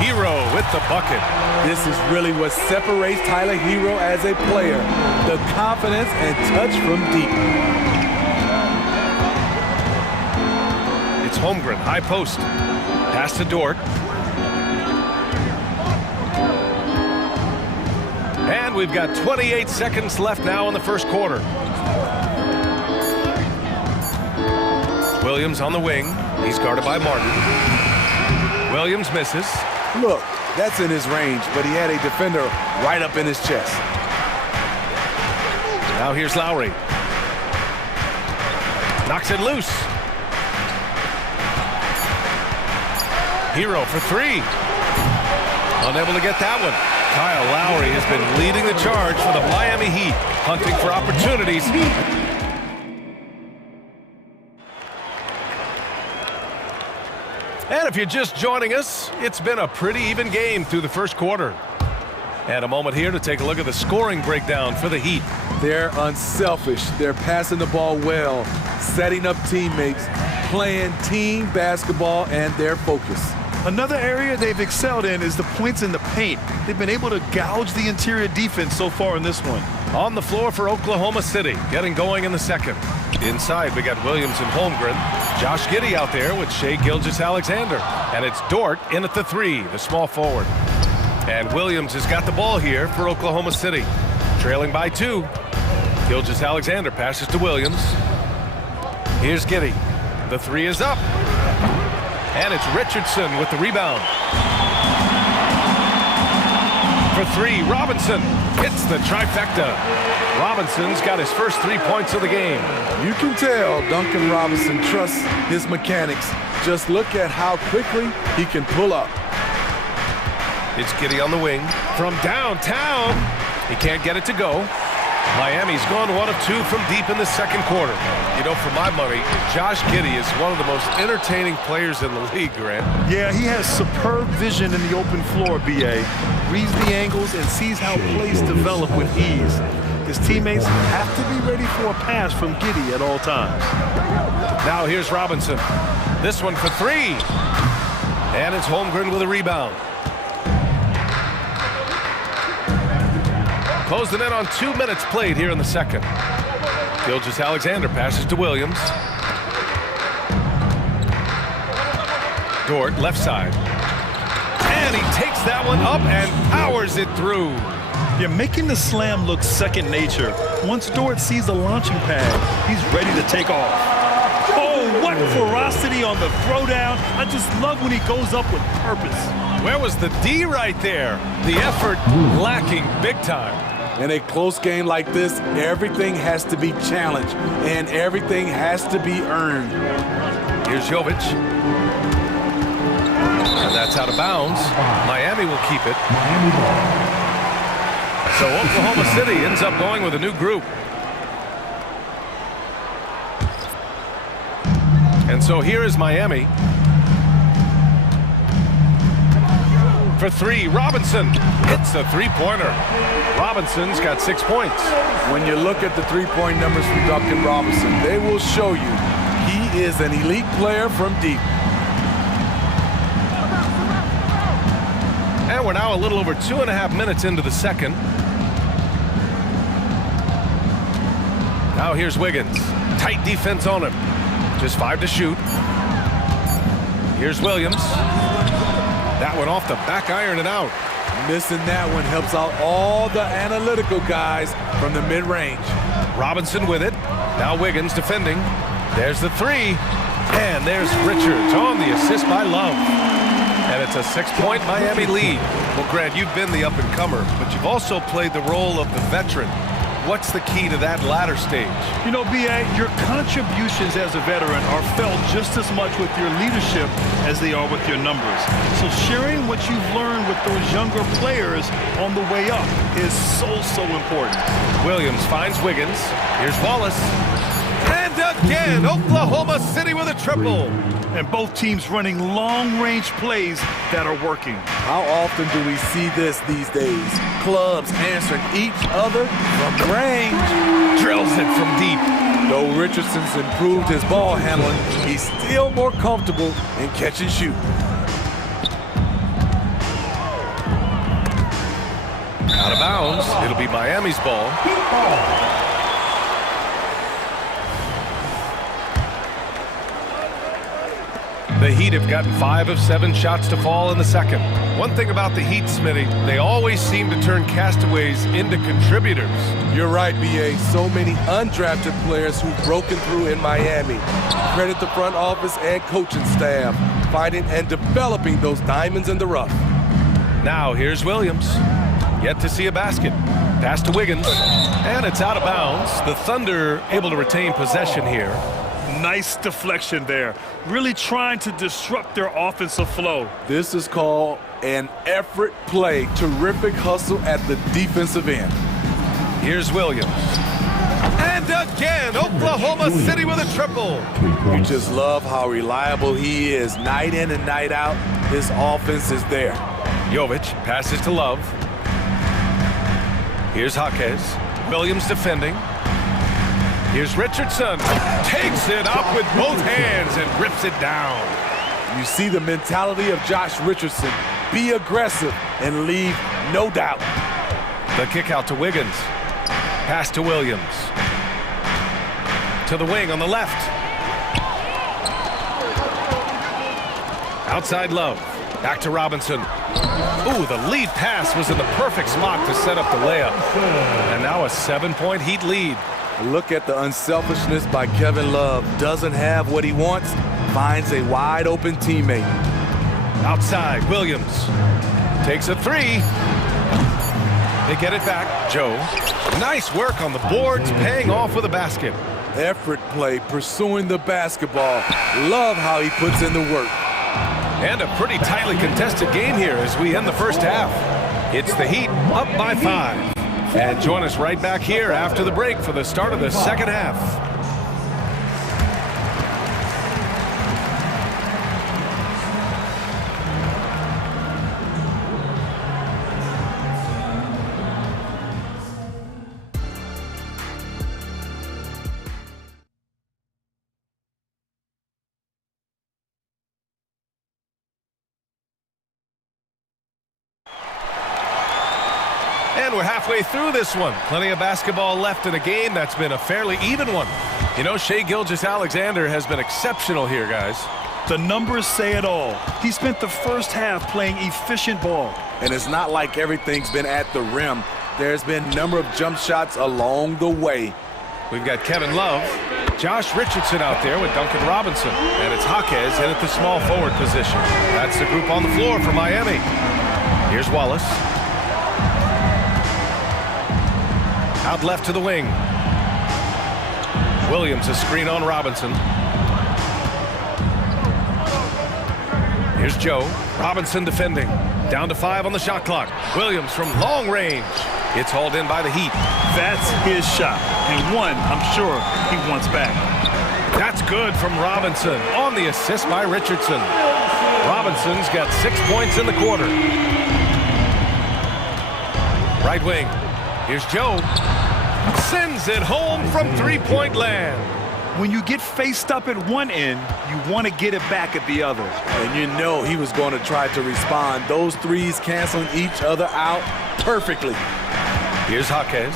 Hero with the bucket. This is really what separates Tyler Hero as a player. The confidence and touch from deep. It's Holmgren, high post. Pass to Dort. And we've got 28 seconds left now in the first quarter. Williams on the wing. He's guarded by Martin. Williams misses. Look, that's in his range, but he had a defender right up in his chest. Now here's Lowry. Knocks it loose. Hero for three. Unable to get that one. Kyle Lowry has been leading the charge for the Miami Heat, hunting for opportunities. And if you're just joining us, it's been a pretty even game through the first quarter. And a moment here to take a look at the scoring breakdown for the Heat. They're unselfish. They're passing the ball well, setting up teammates, playing team basketball, and their focus. Another area they've excelled in is the points in the paint. They've been able to gouge the interior defense so far in this one. On the floor for Oklahoma City, getting going in the second. Inside, we got Williams and Holmgren. Josh Giddey out there with Shai Gilgeous-Alexander. And it's Dort in at the three, the small forward. And Williams has got the ball here for Oklahoma City. Trailing by 2. Gilgeous-Alexander passes to Williams. Here's Giddey. The three is up. And it's Richardson with the rebound. For three, Robinson hits the trifecta. Robinson's got his first 3 points of the game. You can tell Duncan Robinson trusts his mechanics. Just look at how quickly he can pull up. It's Giddey on the wing. From downtown, he can't get it to go. Miami's gone 1 of 2 from deep in the second quarter. You know, for my money, Josh Giddey is one of the most entertaining players in the league, Grant. Yeah, he has superb vision in the open floor, B.A. Reads the angles and sees how plays develop with ease. His teammates have to be ready for a pass from Giddey at all times. Now here's Robinson. This one for 3. And it's Holmgren with a rebound. Closing in on 2 minutes played here in the second. Gilgeous-Alexander passes to Williams. Dort, left side. And he takes that one up and powers it through. You're making the slam look second nature. Once Dort sees the launching pad, he's ready to take off. Oh, what ferocity on the throwdown. I just love when he goes up with purpose. Where was the D right there? The effort lacking big time. In a close game like this, everything has to be challenged, and everything has to be earned. Here's Jovic. And that's out of bounds. Miami will keep it. So Oklahoma City ends up going with a new group. And so here is Miami. For 3, Robinson hits the three-pointer. Robinson's got 6 points. When you look at the three-point numbers from Duncan Robinson, they will show you he is an elite player from deep. And we're now a little over 2.5 minutes into the second. Now here's Wiggins. Tight defense on him. Just 5 to shoot. Here's Williams. That one off the back iron and out. Missing that one helps out all the analytical guys from the mid-range. Robinson with it. Now Wiggins defending. There's the 3. And there's Richards on the assist by Love. And it's a 6-point Miami lead. Well, Grant, you've been the up-and-comer, but you've also played the role of the veteran. What's the key to that latter stage? You know, B.A., your contributions as a veteran are felt just as much with your leadership as they are with your numbers. So sharing what you've learned with those younger players on the way up is so important. Williams finds Wiggins. Here's Wallace. And again, Oklahoma City with a triple. And both teams running long-range plays that are working. How often do we see this these days? Clubs answering each other from range. Drills it from deep. Though Richardson's improved his ball handling, he's still more comfortable in catch and shoot. Out of bounds. It'll be Miami's ball. The Heat have gotten 5 of 7 shots to fall in the second. One thing about the Heat, Smitty, they always seem to turn castaways into contributors. You're right, B.A. So many undrafted players who've broken through in Miami. Credit the front office and coaching staff, finding and developing those diamonds in the rough. Now here's Williams. Yet to see a basket. Pass to Wiggins, and it's out of bounds. The Thunder able to retain possession here. Nice deflection there. Really trying to disrupt their offensive flow. This is called an effort play. Terrific hustle at the defensive end. Here's Williams. And again, Oklahoma City with a triple. You just love how reliable he is. Night in and night out, his offense is there. Jovic passes to Love. Here's Jaquez. Williams defending. Here's Richardson. Takes it up with both hands and rips it down. You see the mentality of Josh Richardson. Be aggressive and leave no doubt. The kick out to Wiggins. Pass to Williams. To the wing on the left. Outside Love. Back to Robinson. Ooh, the lead pass was in the perfect spot to set up the layup. And now a 7-point Heat lead. Look at the unselfishness by Kevin Love. Doesn't have what he wants, finds a wide open teammate. Outside, Williams takes a three. They get it back. Joe, nice work on the boards, paying off with a basket. Effort play, pursuing the basketball. Love how he puts in the work. And a pretty tightly contested game here as we end the first half. It's the Heat up by 5. And join us right back here after the break for the start of the second half. And we're halfway through this one. Plenty of basketball left in a game that's been a fairly even one. You know, Shai Gilgeous-Alexander has been exceptional here, guys. The numbers say it all. He spent the first half playing efficient ball. And it's not like everything's been at the rim. There's been a number of jump shots along the way. We've got Kevin Love, Josh Richardson out there with Duncan Robinson. And it's Jaquez in at the small forward position. That's the group on the floor for Miami. Here's Wallace. Out left to the wing. Williams a screen on Robinson. Here's Joe. Robinson defending. Down to 5 on the shot clock. Williams from long range. It's hauled in by the Heat. That's his shot. And one, I'm sure, he wants back. That's good from Robinson on the assist by Richardson. Robinson's got 6 points in the quarter. Right wing. Here's Joe. Sends it home from three-point land. When you get faced up at one end, you want to get it back at the other. And you know he was going to try to respond. Those threes canceling each other out perfectly. Here's Jaquez.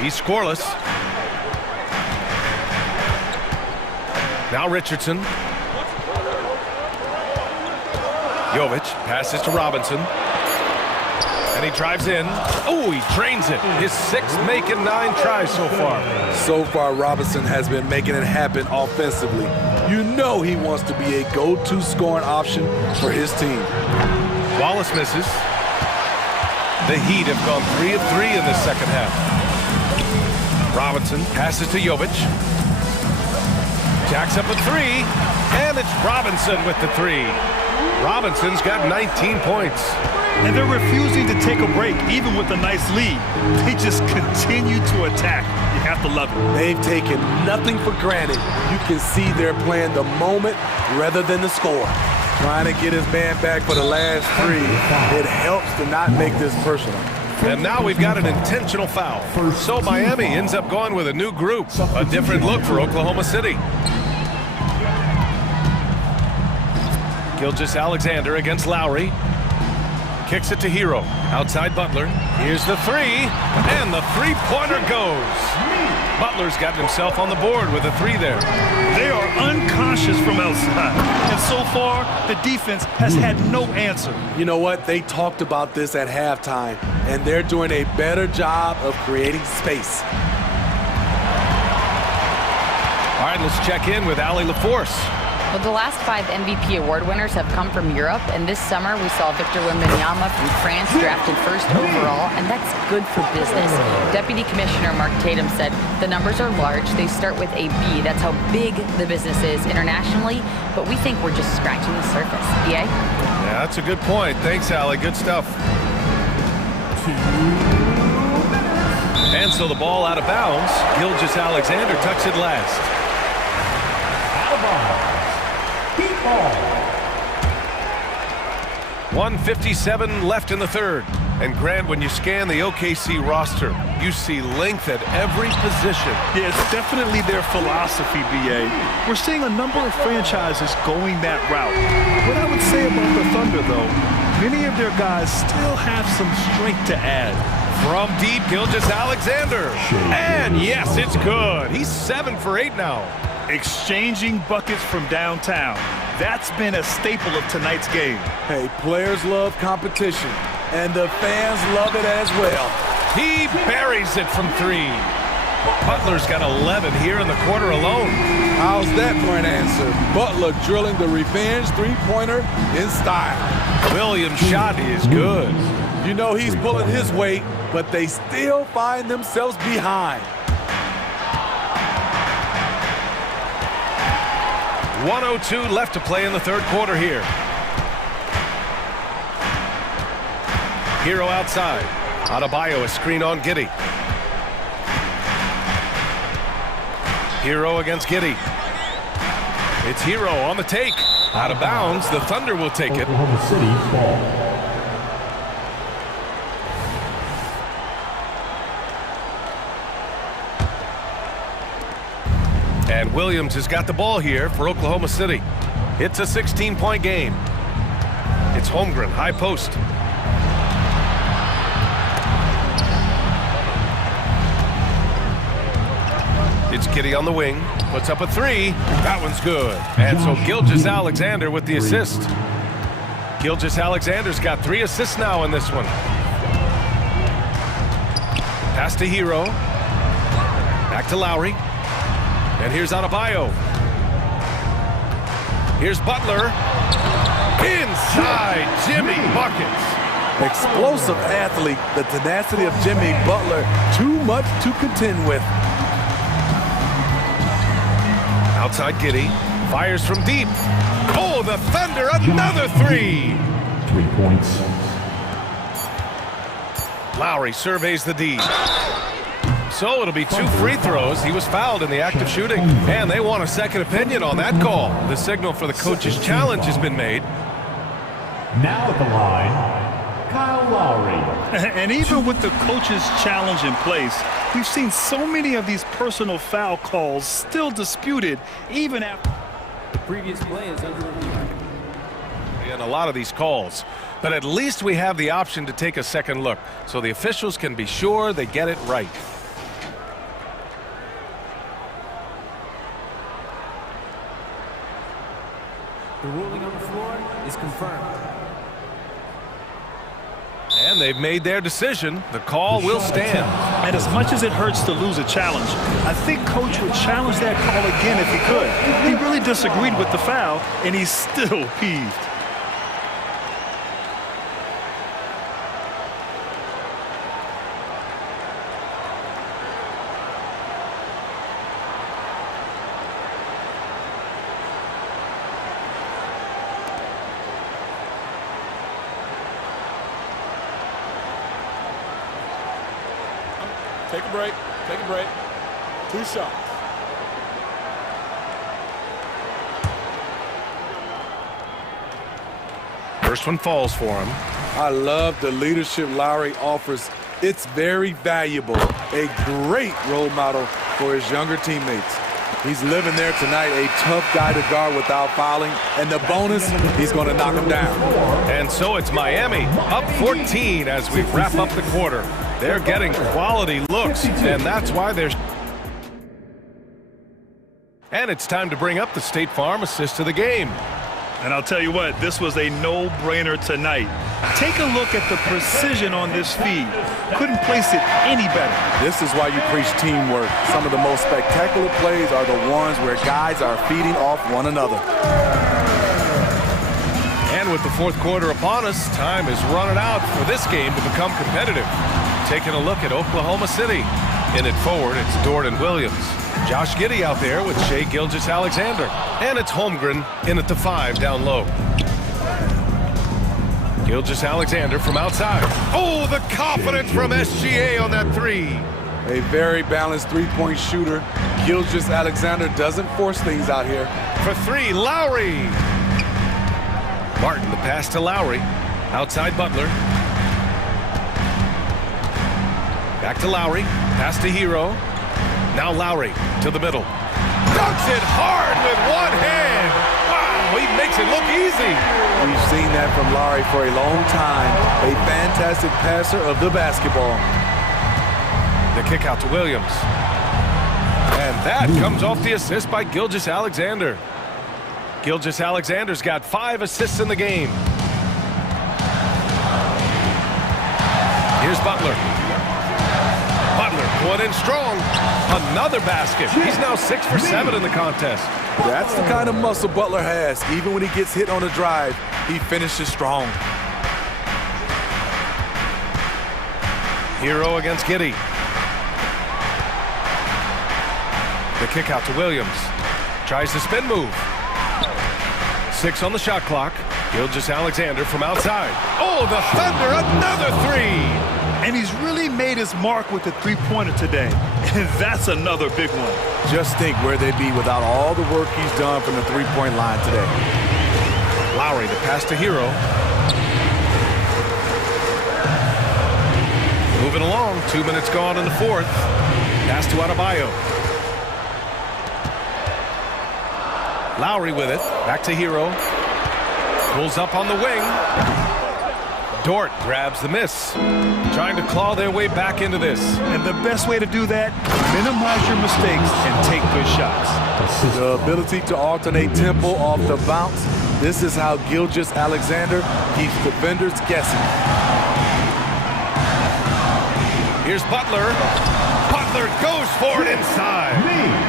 He's scoreless. Now Richardson. Jovic passes to Robinson. And he drives in. Oh, he drains it. His 6th make and 9 tries so far. So far, Robinson has been making it happen offensively. You know he wants to be a go-to scoring option for his team. Wallace misses. The Heat have gone 3 of 3 in the second half. Robinson passes to Jovic. Jacks up a 3. And it's Robinson with the 3. Robinson's got 19 points. And they're refusing to take a break, even with a nice lead. They just continue to attack. You have to love it. They've taken nothing for granted. You can see they're playing the moment rather than the score. Trying to get his man back for the last 3. It helps to not make this personal. And now we've got an intentional foul. So Miami ends up going with a new group. A different look for Oklahoma City. Gilgeous-Alexander against Lowry. Kicks it to Hero. Outside Butler. Here's the 3. And the three-pointer goes. Butler's gotten himself on the board with a 3 there. They are unconscious from outside. And so far, the defense has had no answer. You know what? They talked about this at halftime, and they're doing a better job of creating space. All right, let's check in with Allie LaForce. Well, the last 5 MVP award winners have come from Europe, and this summer we saw Victor Wembanyama from France drafted first overall, and that's good for business. Deputy Commissioner Mark Tatum said the numbers are large. They start with a B. That's how big the business is internationally, but we think we're just scratching the surface. EA? Yeah, that's a good point. Thanks, Allie. Good stuff. And so the ball out of bounds. Gilgeous-Alexander tucks it last. Out of bounds. 1:57 left in the third. And Grant, when you scan the OKC roster, you see length at every position. Yeah, it's definitely their philosophy, BA. We're seeing a number of franchises going that route. What I would say about the Thunder, though, many of their guys still have some strength to add. From deep, Gilgeous-Alexander. And yes, it's good. He's 7 for 8 now. Exchanging buckets from downtown. That's been a staple of tonight's game. Hey, players love competition, and the fans love it as well. He buries it from 3. Butler's got 11 here in the quarter alone. How's that for an answer? Butler drilling the revenge three-pointer in style. Williams' shot is good. You know he's pulling his weight, but they still find themselves behind. 1:02 left to play in the third quarter here. Hero outside. Adebayo a screen on Giddey. Hero against Giddey. It's Hero on the take. Out of bounds. The Thunder will take it. Oklahoma City ball. And Williams has got the ball here for Oklahoma City. It's a 16-point game. It's Holmgren, high post. It's Giddey on the wing, puts up a 3. That one's good. And so Gilgeous-Alexander with the assist. Gilgeous-Alexander's got 3 assists now in this one. Pass to Hero. Back to Lowry. And here's Adebayo. Here's Butler. Inside, Jimmy buckets. Explosive athlete, the tenacity of Jimmy Butler, too much to contend with. Outside Giddey, fires from deep. Oh, the Thunder, another 3. 3 points. Lowry surveys the D. So it'll be 2 free throws. He was fouled in the act of shooting. And they want a second opinion on that call. The signal for the coach's challenge has been made. Now at the line, Kyle Lowry. And even with the coach's challenge in place, we've seen so many of these personal foul calls still disputed even after the previous play is under review. In a lot of these calls. But at least we have the option to take a second look, so the officials can be sure they get it right. The ruling on the floor is confirmed. And they've made their decision. The call will stand. And as much as it hurts to lose a challenge, I think Coach would challenge that call again if he could. He really disagreed with the foul, and he's still peeved. Take a break. Take a break. 2 shots. First one falls for him. I love the leadership Lowry offers. It's very valuable. A great role model for his younger teammates. He's living there tonight, a tough guy to guard without fouling. And the bonus, he's going to knock him down. And so it's Miami up 14 as we wrap up the quarter. They're getting quality looks, and that's why they're... And it's time to bring up the State Farm assist to the game. And I'll tell you what, this was a no-brainer tonight. Take a look at the precision on this feed. Couldn't place it any better. This is why you preach teamwork. Some of the most spectacular plays are the ones where guys are feeding off one another. And with the fourth quarter upon us, time is running out for this game to become competitive. Taking a look at Oklahoma City. In it forward, it's Jordan Williams. Josh Giddey out there with Shai Gilgeous-Alexander. And it's Holmgren in at the 5 down low. Gilgeous-Alexander from outside. Oh, the confidence from SGA on that 3. A very balanced three-point shooter. Gilgeous-Alexander doesn't force things out here. For 3, Lowry. Martin, the pass to Lowry. Outside Butler. Back to Lowry. Pass to Hero. Now Lowry to the middle. Dunks it hard with one hand. Wow, he makes it look easy. We've seen that from Lowry for a long time. A fantastic passer of the basketball. The kick out to Williams. And that comes off the assist by Gilgeous-Alexander. Gilgeous-Alexander's got 5 assists in the game. Here's Butler. Butler going in strong. Another basket. He's now 6 for 7 in the contest. That's the kind of muscle Butler has. Even when he gets hit on a drive, he finishes strong. Hero against Giddey. The kick out to Williams. Tries the spin move. 6 on the shot clock. Gilgeous-Alexander from outside. Oh, the Thunder, another 3. And he's really made his mark with the three-pointer today. And that's another big one. Just think where they'd be without all the work he's done from the three-point line today. Lowry, the pass to Hero. Moving along, 2 minutes gone in the fourth. Pass to Adebayo. Lowry with it. Back to Hero. Pulls up on the wing. Dort grabs the miss. Trying to claw their way back into this. And the best way to do that, minimize your mistakes and take good shots. The ability to alternate tempo off the bounce. This is how Gilgeous-Alexander keeps defenders guessing. Here's Butler. Butler goes for it inside.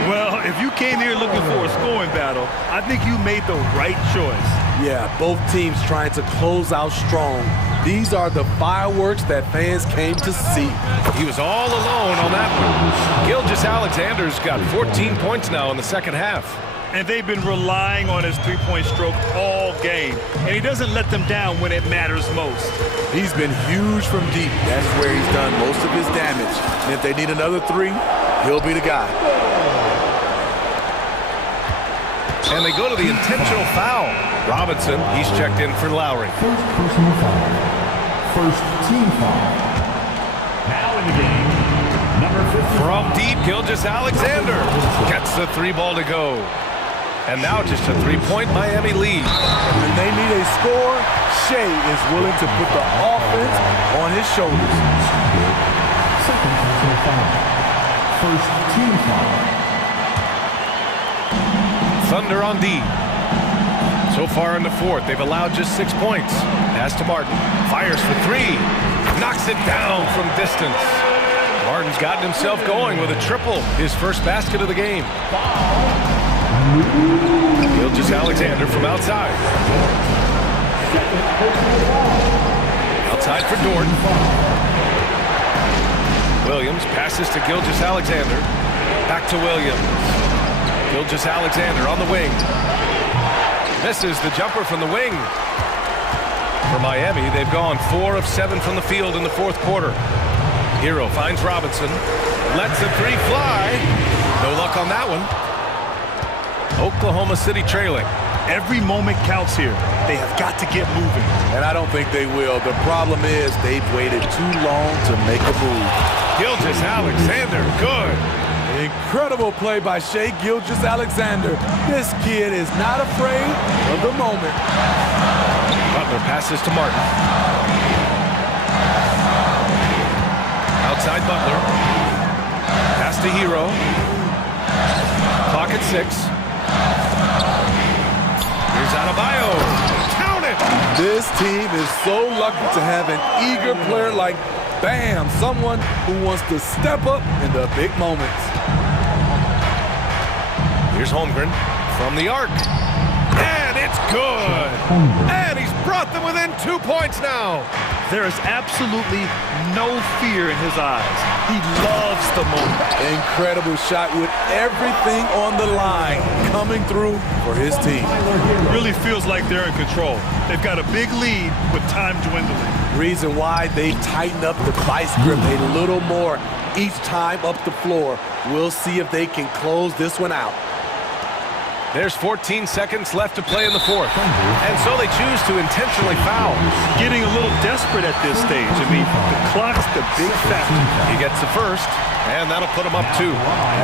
Well, if you came here looking for a scoring battle, I think you made the right choice. Yeah, both teams trying to close out strong. These are the fireworks that fans came to see. He was all alone on that one. Gilgeous-Alexander's got 14 points now in the second half. And they've been relying on his three-point stroke all game. And he doesn't let them down when it matters most. He's been huge from deep. That's where he's done most of his damage. And if they need another 3, he'll be the guy. And they go to the intentional foul. Robinson, he's checked in for Lowry. First personal foul. First team foul. Now in the game, number 50. From deep, Gilgeous-Alexander gets the 3 ball to go. And now just a 3-point Miami lead. When they need a score, Shai is willing to put the offense on his shoulders. Second personal foul. First team foul. Thunder on D. So far in the fourth, they've allowed just 6 points. Pass to Martin. Fires for 3. Knocks it down from distance. Martin's gotten himself going with a triple. His first basket of the game. Gilgeous-Alexander from outside. Outside for Dort. Williams passes to Gilgeous-Alexander. Back to Williams. Gilgeous-Alexander on the wing. Misses the jumper from the wing. For Miami, they've gone 4 of 7 from the field in the fourth quarter. Hero finds Robinson. Lets the 3 fly. No luck on that one. Oklahoma City trailing. Every moment counts here. They have got to get moving. And I don't think they will. The problem is they've waited too long to make a move. Gilgeous-Alexander, good. Incredible play by Shai Gilgeous-Alexander. This kid is not afraid of the moment. Butler passes to Martin. Outside Butler. Pass to Hero. Clock at 6. Here's Adebayo. Count it! This team is so lucky to have an eager player like Bam, someone who wants to step up in the big moments. Here's Holmgren from the arc. And it's good! And he's brought them within 2 points now. There is absolutely no fear in his eyes. He loves the moment. Incredible shot with everything on the line coming through for his team. It really feels like they're in control. They've got a big lead with time dwindling. Reason why they tighten up the vice grip a little more each time up the floor. We'll see if they can close this one out. There's 14 seconds left to play in the fourth. And so they choose to intentionally foul. Getting a little desperate at this stage. I mean, the clock's the big factor. He gets the first, and that'll put him up 2.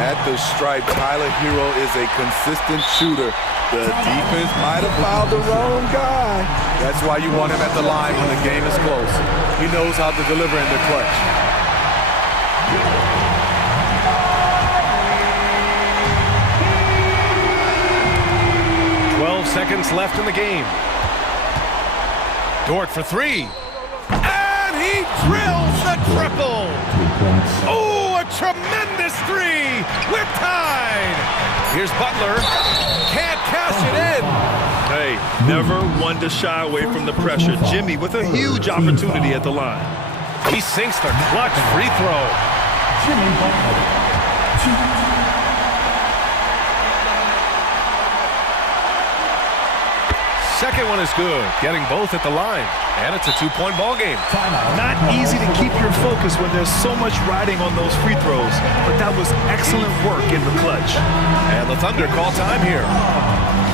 At the stripe, Tyler Hero is a consistent shooter. The defense might have fouled the wrong guy. That's why you want him at the line when the game is close. He knows how to deliver in the clutch. 12 seconds left in the game. Dort for 3. And he drills the triple. Oh, a tremendous 3. We're tied. Here's Butler. Can't cash it in. Hey, never one to shy away from the pressure. Jimmy with a huge opportunity at the line. He sinks the clutch free throw. Jimmy Butler. Second one is good, getting both at the line. And it's a 2-point ball game. Not easy to keep your focus when there's so much riding on those free throws, but that was excellent work in the clutch. And the Thunder call time here.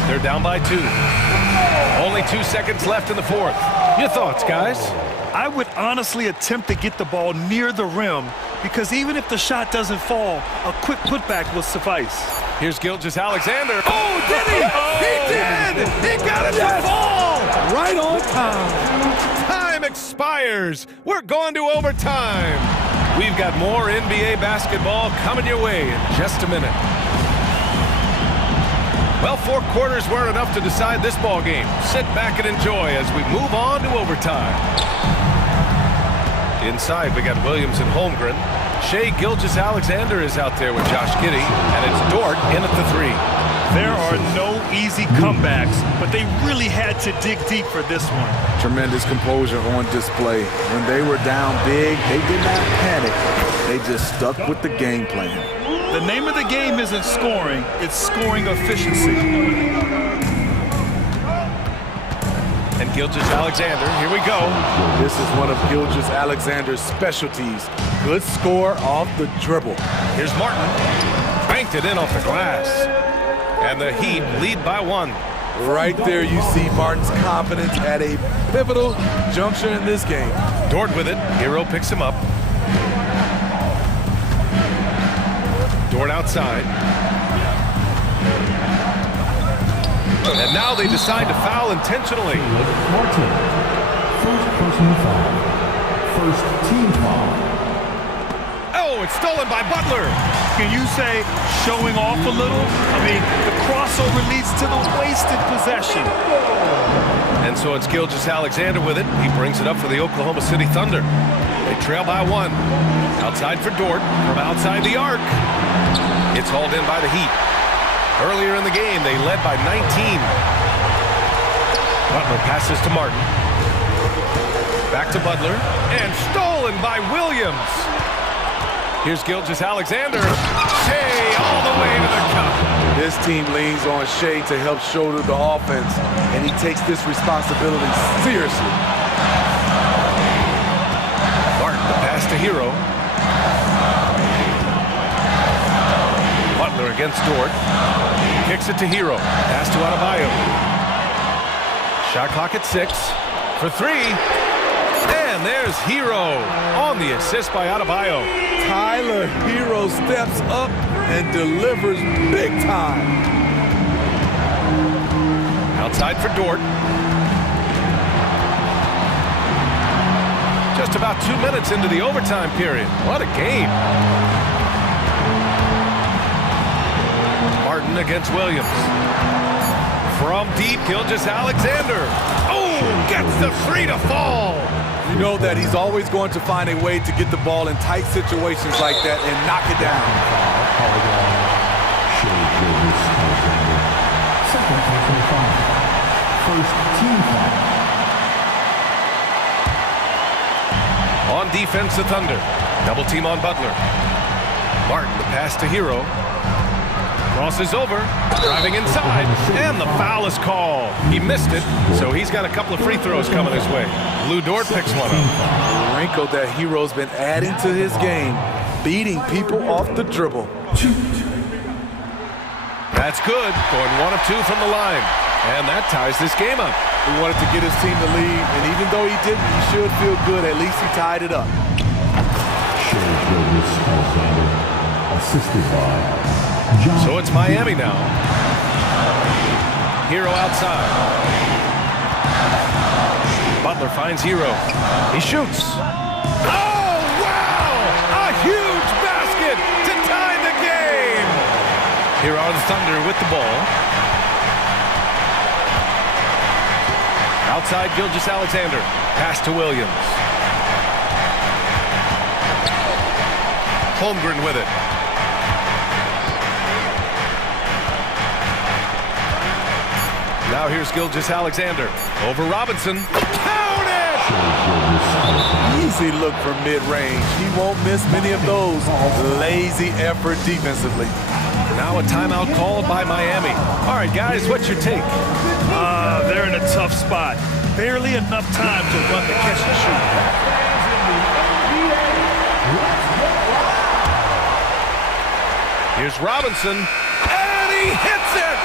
They're down by 2. Only 2 seconds left in the fourth. Your thoughts, guys? I would honestly attempt to get the ball near the rim because even if the shot doesn't fall, a quick putback will suffice. Here's Gilgeous-Alexander. Oh, did he? He did! He got it to fall! Right on time. Time expires. We're going to overtime. We've got more NBA basketball coming your way in just a minute. Well, 4 quarters weren't enough to decide this ball game. Sit back and enjoy as we move on to overtime. Inside, we got Williams and Holmgren. Shai Gilgeous-Alexander is out there with Josh Giddey, and it's Dort in at the 3. There are no easy comebacks, but they really had to dig deep for this one. Tremendous composure on display. When they were down big, they did not panic. They just stuck with the game plan. The name of the game isn't scoring, it's scoring efficiency. And Gilgeous-Alexander, here we go. This is one of Gilgeous-Alexander's specialties. Good score off the dribble. Here's Martin. Banked it in off the glass. And the Heat lead by 1. Right there you see Martin's confidence at a pivotal juncture in this game. Dort with it. Hero picks him up. Dort outside. And now they decide to foul intentionally. Martin. First personal foul. First team foul. Oh, it's stolen by Butler. Can you say showing off a little? I mean, the crossover leads to the wasted possession. And so it's Gilgeous-Alexander with it. He brings it up for the Oklahoma City Thunder. They trail by 1. Outside for Dort from outside the arc. It's hauled in by the Heat. Earlier in the game, they led by 19. Butler passes to Martin. Back to Butler. And stolen by Williams. Here's Gilgeous-Alexander. Shai all the way to the cup. This team leans on Shai to help shoulder the offense, and he takes this responsibility seriously. Martin, the pass to Hero. Butler against Dort. Kicks it to Hero. Pass to Adebayo. Shot clock at 6. For 3. And there's Hero on the assist by Adebayo. Tyler Hero steps up and delivers big time. Outside for Dort. Just about 2 minutes into the overtime period. What a game. Martin against Williams. From deep, Gilgeous-Alexander. Oh, gets the three to fall. You know that he's always going to find a way to get the ball in tight situations like that and knock it down. Second personal foul. First team foul. On defense, the Thunder. Double team on Butler. Martin, the pass to Hero. Crosses over, driving inside, and the foul is called. He missed it, so he's got a couple of free throws coming his way. Lou Dort picks one up. The wrinkle that Hero's been adding to his game, beating people off the dribble. That's good, going 1 of 2 from the line, and that ties this game up. He wanted to get his team to lead, and even though he didn't, he should feel good. At least he tied it up. Assisted by So it's Miami now. Hero outside. Butler finds Hero. He shoots. Oh, wow! A huge basket to tie the game! Here are the Thunder with the ball. Outside, Gilgeous-Alexander. Pass to Williams. Holmgren with it. Now here's Gilgeous-Alexander. Over Robinson. Count it! Easy look from mid-range. He won't miss many of those. Lazy effort defensively. Now a timeout called by Miami. All right, guys, what's your take? They're in a tough spot. Barely enough time to run the catch and shoot. Here's Robinson, and he hits it!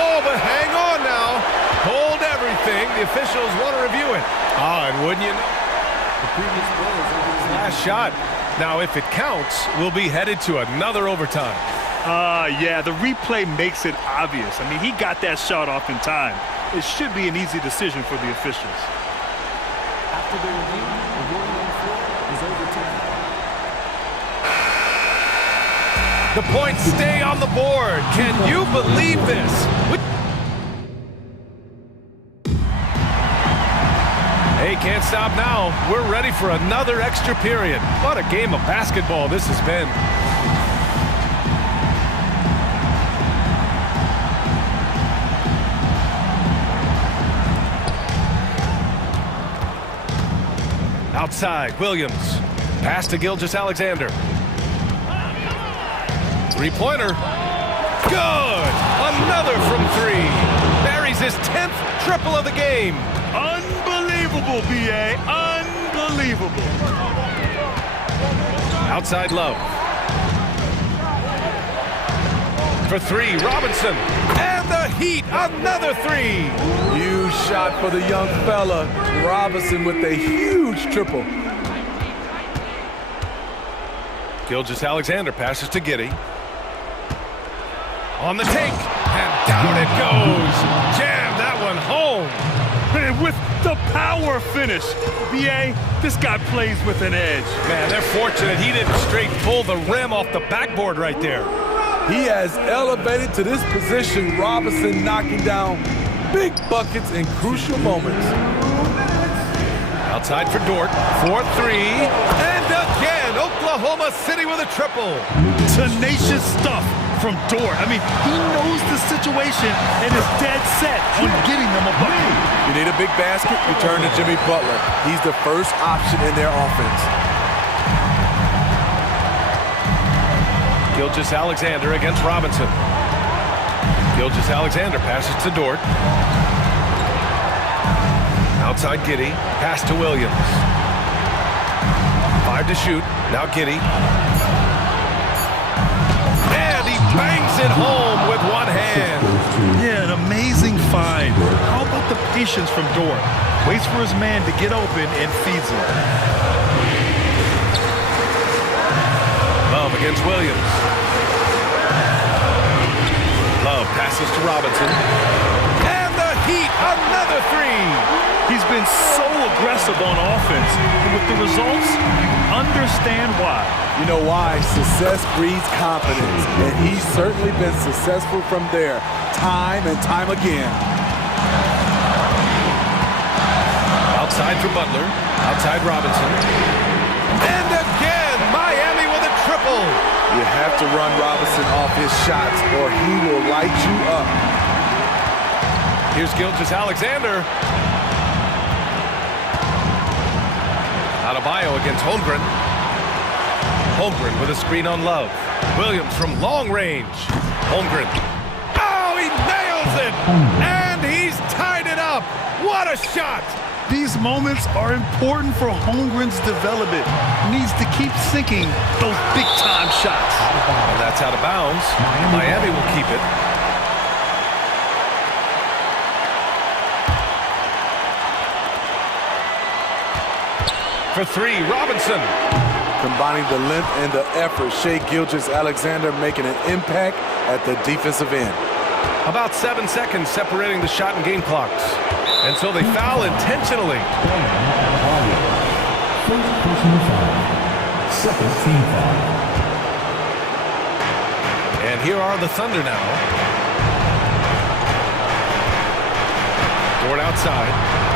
Oh, but hang on now. Hold everything. The officials want to review it. And wouldn't you know? The previous play is over his last shot. Now, if it counts, we'll be headed to another overtime. Yeah, the replay makes it obvious. I mean, he got that shot off in time. It should be an easy decision for the officials. After the review, the ruling on the floor is overturned. The points stay on the board. Can you believe this? Hey, can't stop now. We're ready for another extra period. What a game of basketball this has been. Outside, Williams. Pass to Gilgeous-Alexander. Three-pointer. Good! Another from three. Buries his 10th triple of the game. Unbelievable, B.A. Unbelievable. Outside Love. For three, Robinson. And the Heat, another three. Huge shot for the young fella. Robinson with a huge triple. Gilgeous-Alexander passes to Giddey. On the take, and down it goes. Jam that one home. Man, with the power finish. B.A., this guy plays with an edge. Man, they're fortunate he didn't straight pull the rim off the backboard right there. He has elevated to this position. Robinson knocking down big buckets in crucial moments. Outside for Dort, 4-3, and again, Oklahoma City with a triple. Tenacious stuff from Dort. I mean, he knows the situation and is dead set on getting them a bucket. You need a big basket, you turn to Jimmy Butler. He's the first option in their offense. Gilgeous-Alexander against Robinson. Gilgeous-Alexander passes to Dort. Outside Giddey, pass to Williams. 5 to shoot, now Giddey. And he bangs it home with one hand. Yeah, an amazing find. How about the patience from Dort? Waits for his man to get open and feeds him. Love against Williams. Love passes to Robinson. And the Heat, another three. He's been so aggressive on offense. And with the results, understand why. You know why? Success breeds confidence, and he's certainly been successful from there, time and time again. Outside for Butler, outside Robinson. And again, Miami with a triple. You have to run Robinson off his shots, or he will light you up. Here's Gilgeous-Alexander. Adebayo against Holmgren. Holmgren with a screen on Love. Williams from long range. Holmgren. Oh, he nails it! And he's tied it up. What a shot! These moments are important for Holmgren's development. He needs to keep sinking those big-time shots. And that's out of bounds. Miami will keep it. For three, Robinson. Combining the length and the effort, Shai Gilgeous-Alexander making an impact at the defensive end. About 7 seconds separating the shot and game clocks. And so they foul intentionally. First personal foul. Second team foul. And here are the Thunder now. Dort outside.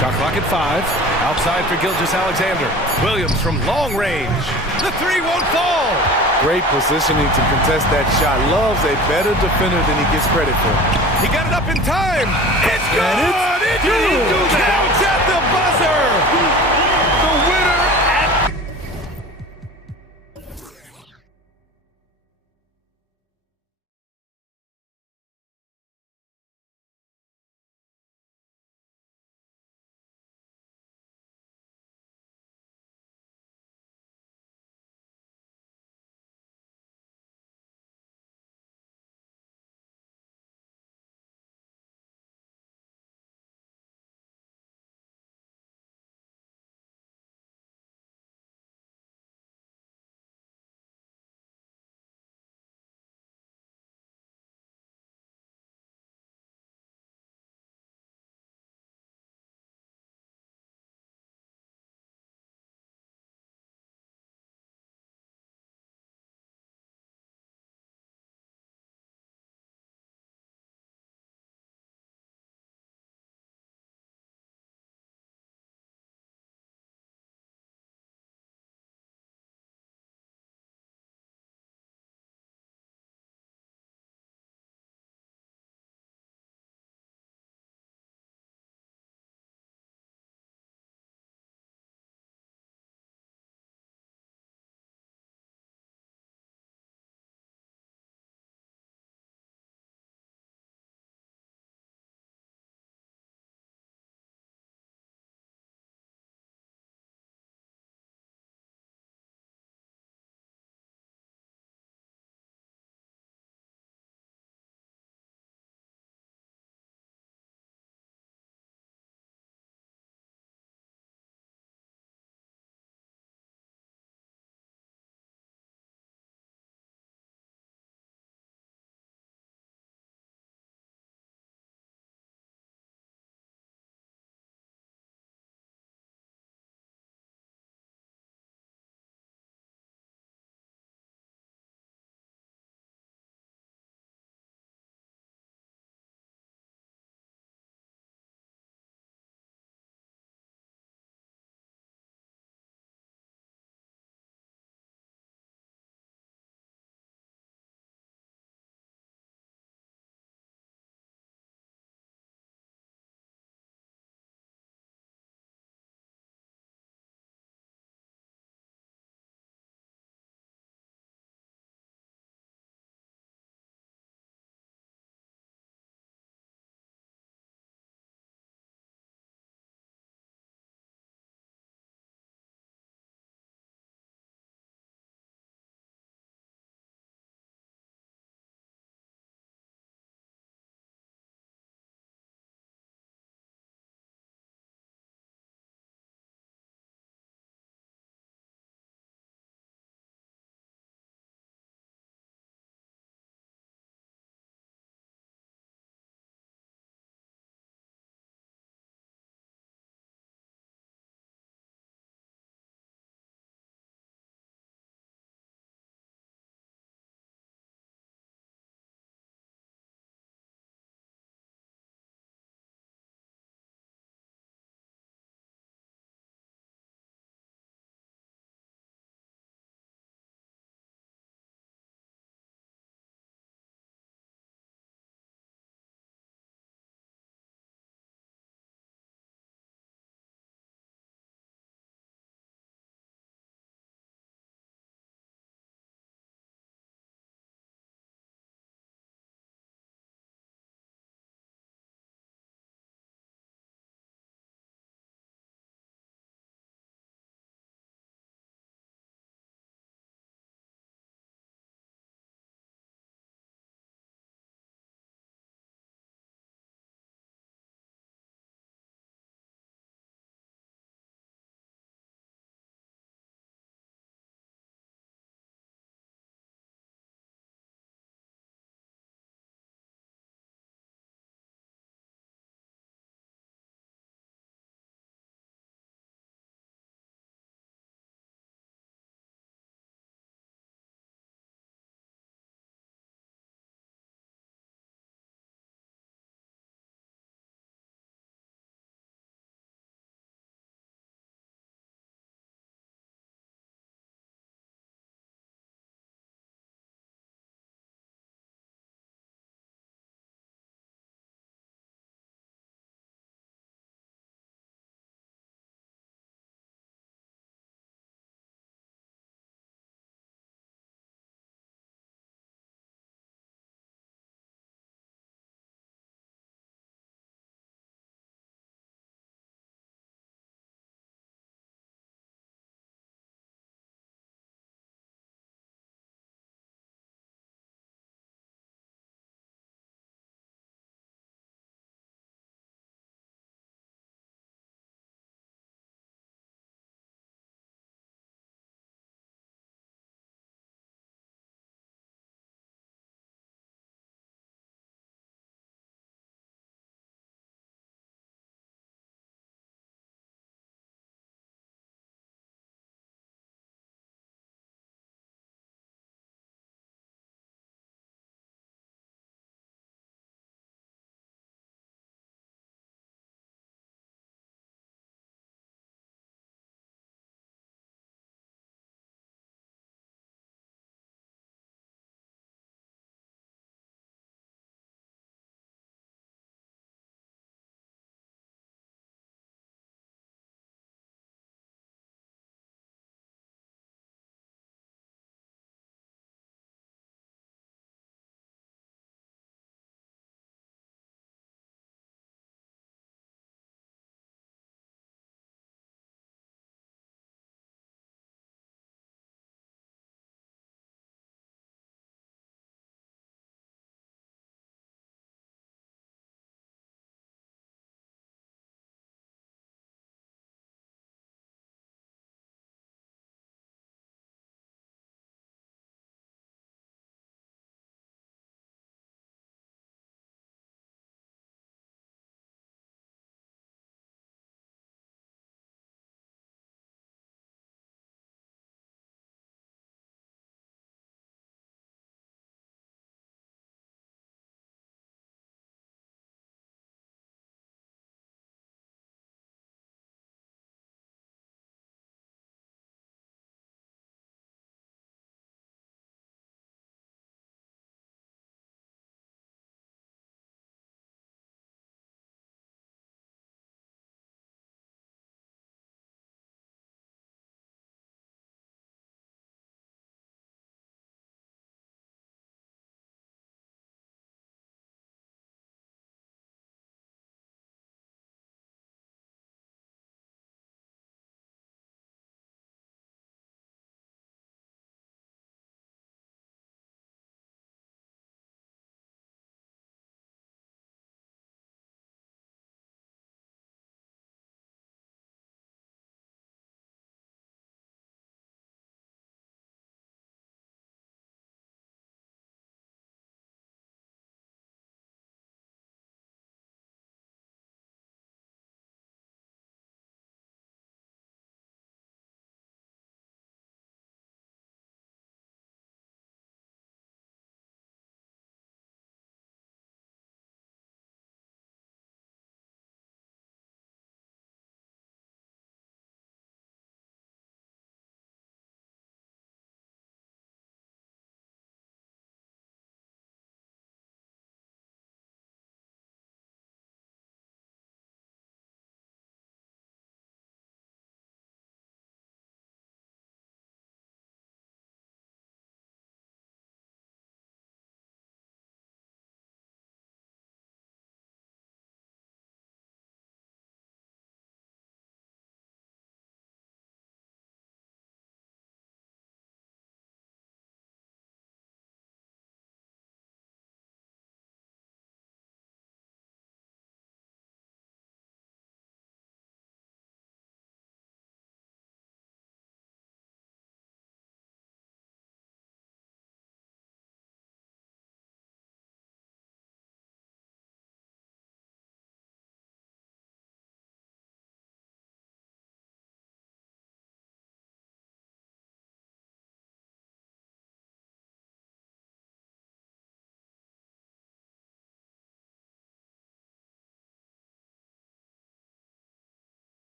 Shot clock at 5. Outside for Gilgeous-Alexander. Williams from long range. The three won't fall. Great positioning to contest that shot. Love's a better defender than he gets credit for. He got it up in time. It's good. Did he do that? Counts at the buzzer.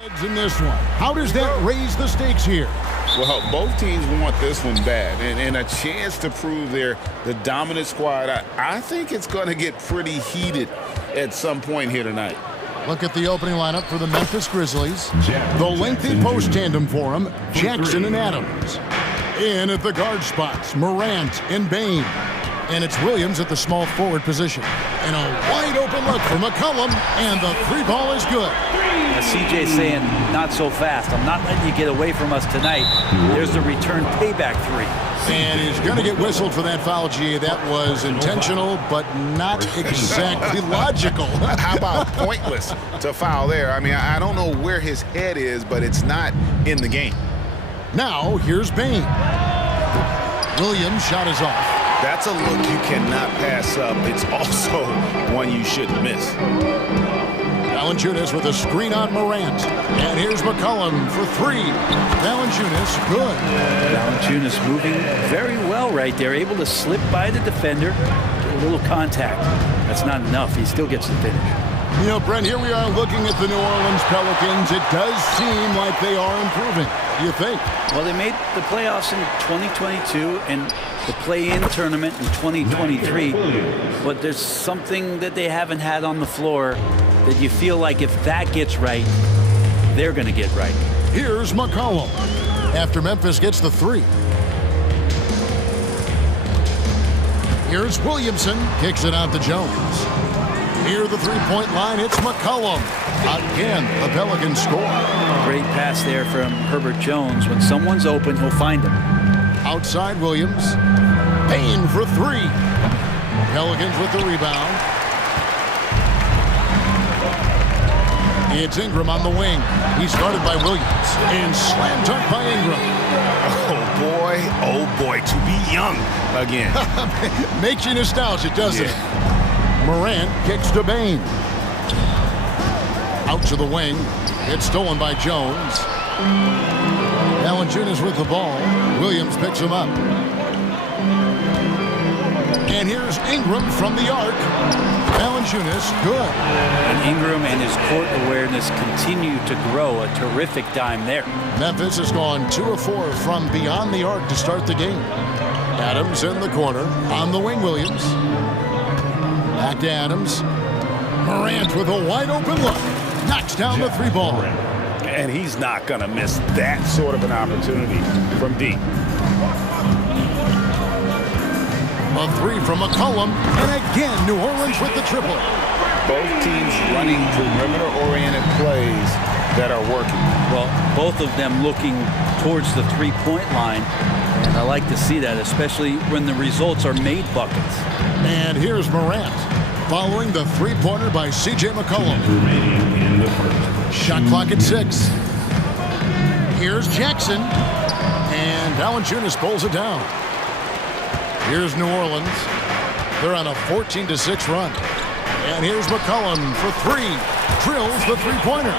In this one, how does that raise the stakes here? Well, both teams want this one bad, and a chance to prove they're the dominant squad. I think it's going to get pretty heated at some point here tonight. Look at the opening lineup for the Memphis Grizzlies. The lengthy post tandem for them, Jackson and Adams. In at the guard spots, Morant and Bain. And it's Williams at the small forward position. And a wide open look for McCollum, and the three ball is good. CJ's saying, not so fast. I'm not letting you get away from us tonight. There's the return payback three. And he's going to get whistled for that foul, G. That was intentional, but not exactly logical. How about pointless to foul there? I mean, I don't know where his head is, but it's not in the game. Now, here's Bain. Williams' shot is off. That's a look you cannot pass up. It's also one you shouldn't miss. Valanciunas with a screen on Morant. And here's McCollum for three. Valanciunas, good. Valanciunas moving very well right there. Able to slip by the defender. Get a little contact. That's not enough. He still gets the finish. You know, Brent, here we are looking at the New Orleans Pelicans. It does seem like they are improving. Do you think? Well, they made the playoffs in 2022 and the play-in tournament in 2023. But there's something that they haven't had on the floor that you feel like if that gets right, they're going to get right. Here's McCollum after Memphis gets the three. Here's Williamson, kicks it out to Jones. Near the three-point line, it's McCollum. Again, the Pelicans score. Great pass there from Herbert Jones. When someone's open, he'll find them. Outside Williams. Bain for three. Pelicans with the rebound. It's Ingram on the wing. He's guarded by Williams. And slam dunk by Ingram. Oh boy, to be young again. Makes you nostalgic, doesn't it? Morant kicks to Bain. Out to the wing. It's stolen by Jones. Valanciunas with the ball. Williams picks him up. And here's Ingram from the arc. Valanciunas, good. And Ingram and his court awareness continue to grow. A terrific dime there. Memphis has gone 2 of 4 from beyond the arc to start the game. Adams in the corner. On the wing, Williams. Back to Adams. Morant with a wide open look. Knocks down the three ball. And he's not going to miss that sort of an opportunity from deep. A three from McCollum. And again, New Orleans with the triple. Both teams running perimeter-oriented plays that are working. Well, both of them looking towards the three-point line. And I like to see that, especially when the results are made buckets. And here's Morant, following the three-pointer by C.J. McCollum. Shot clock at 6. Here's Jackson, and Valanciunas pulls it down. Here's New Orleans. They're on a 14-6 run. And here's McCollum for three. Drills the three-pointer.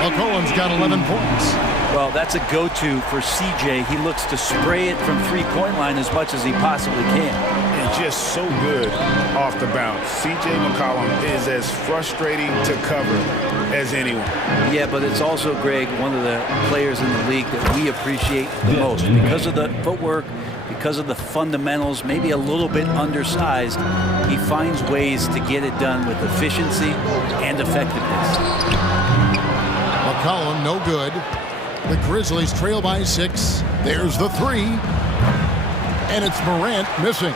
McCollum's got 11 points. Well, that's a go-to for CJ. He looks to spray it from three-point line as much as he possibly can. And just so good off the bounce. CJ McCollum is as frustrating to cover as anyone. Yeah, but it's also, Greg, one of the players in the league that we appreciate the most. Because of the footwork, because of the fundamentals, maybe a little bit undersized, he finds ways to get it done with efficiency and effectiveness. McCollum, no good. The Grizzlies trail by 6. There's the three. And it's Morant missing.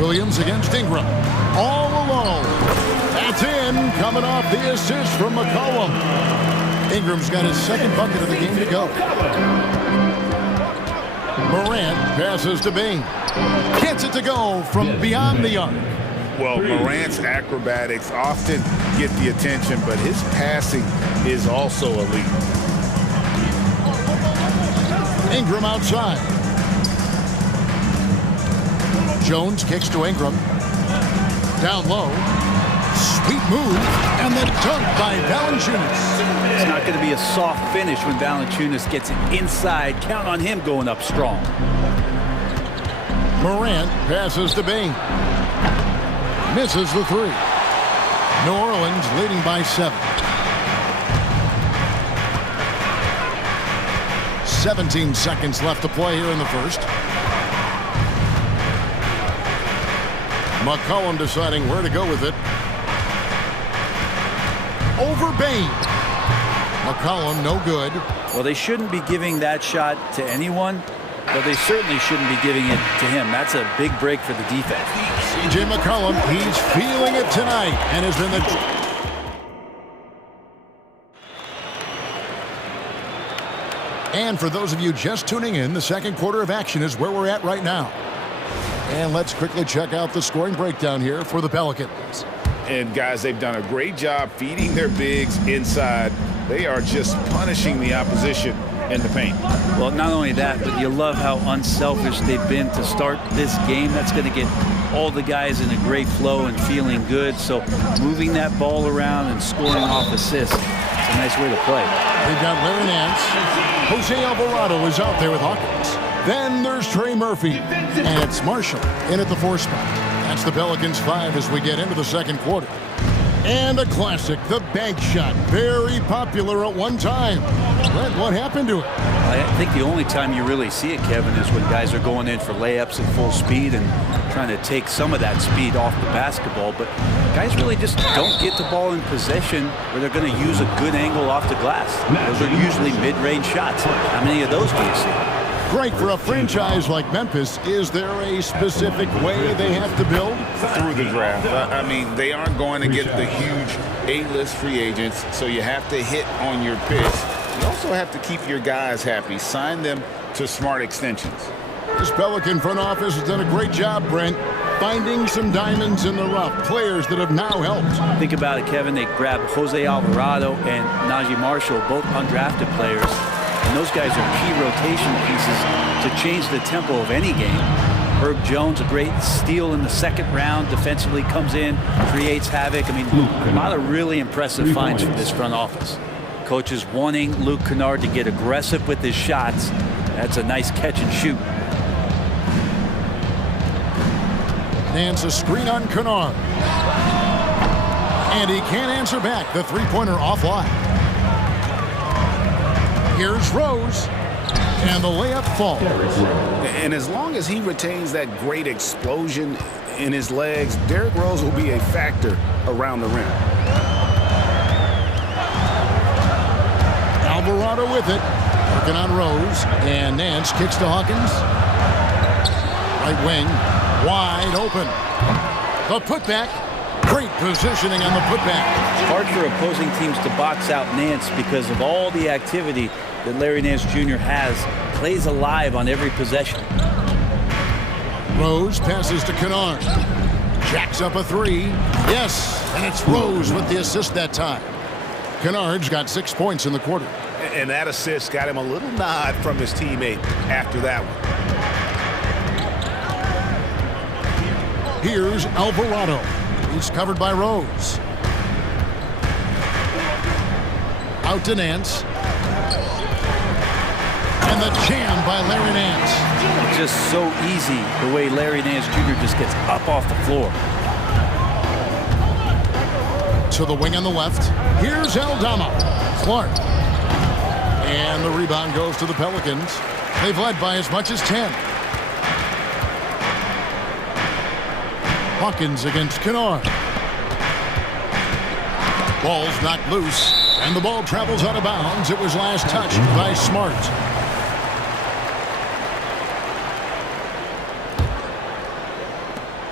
Williams against Ingram. All alone. That's in. Coming off the assist from McCollum. Ingram's got his second bucket of the game to go. Morant passes to Bain. Gets it to go from beyond the arc. Well, Morant's acrobatics often get the attention, but his passing is also elite. Ingram outside. Jones kicks to Ingram. Down low. Sweet move. And the dunk by Valanciunas. It's not going to be a soft finish when Valanciunas gets it inside. Count on him going up strong. Morant passes to Bain. Misses the three. New Orleans leading by 7. 17 seconds left to play here in the first. McCollum deciding where to go with it. Over Bain. McCollum, no good. Well, they shouldn't be giving that shot to anyone, but they certainly shouldn't be giving it to him. That's a big break for the defense. C.J. McCollum, he's feeling it tonight and has been the... And for those of you just tuning in, the second quarter of action is where we're at right now. And let's quickly check out the scoring breakdown here for the Pelicans. And guys, they've done a great job feeding their bigs inside. They are just punishing the opposition in the paint. Well, not only that, but you love how unselfish they've been to start this game. That's going to get all the guys in a great flow and feeling good. So moving that ball around and scoring off assists, it's a nice way to play. They've got Larry Nance. Jose Alvarado is out there with Hawkins. Then there's Trey Murphy. And it's Marshall in at the 4 spot. That's the Pelicans 5 as we get into the second quarter. And a classic, the bank shot. Very popular at one time. Brent, what happened to it? I think the only time you really see it, Kevin, is when guys are going in for layups at full speed and trying to take some of that speed off the basketball. But guys really just don't get the ball in possession where they're going to use a good angle off the glass. Those are usually mid-range shots. How many of those do you see? Great for a franchise like Memphis. Is there a specific way they have to build? Through the draft. I mean, they aren't going to get the huge A-list free agents, so you have to hit on your picks. You also have to keep your guys happy. Sign them to smart extensions. This Pelican front office has done a great job, Brent, finding some diamonds in the rough, players that have now helped. Think about it, Kevin. They grabbed Jose Alvarado and Najee Marshall, both undrafted players. And those guys are key rotation pieces to change the tempo of any game. Herb Jones, a great steal in the second round, defensively comes in, creates havoc. I mean, a lot of really impressive finds from this front office. Coaches wanting Luke Kennard to get aggressive with his shots. That's a nice catch and shoot. Nance a screen on Kennard. And he can't answer back. The three-pointer offline. Here's Rose, and the layup falls. And as long as he retains that great explosion in his legs, Derrick Rose will be a factor around the rim. Alvarado with it, working on Rose, and Nance kicks to Hawkins. Right wing, wide open. The putback. Great positioning on the putback. Hard for opposing teams to box out Nance because of all the activity that Larry Nance Jr. has. Plays alive on every possession. Rose passes to Kennard. Jacks up a 3. Yes, and it's Rose with the assist that time. Kennard's got 6 points in the quarter. And that assist got him a little nod from his teammate after that one. Here's Alvarado. He's covered by Rose. Out to Nance. And the jam by Larry Nance. It's just so easy the way Larry Nance Jr. just gets up off the floor. To the wing on the left. Here's Aldama. Clark. And the rebound goes to the Pelicans. They've led by as much as 10. Hawkins against Kennard. Ball's knocked loose, and the ball travels out of bounds. It was last touched by Smart.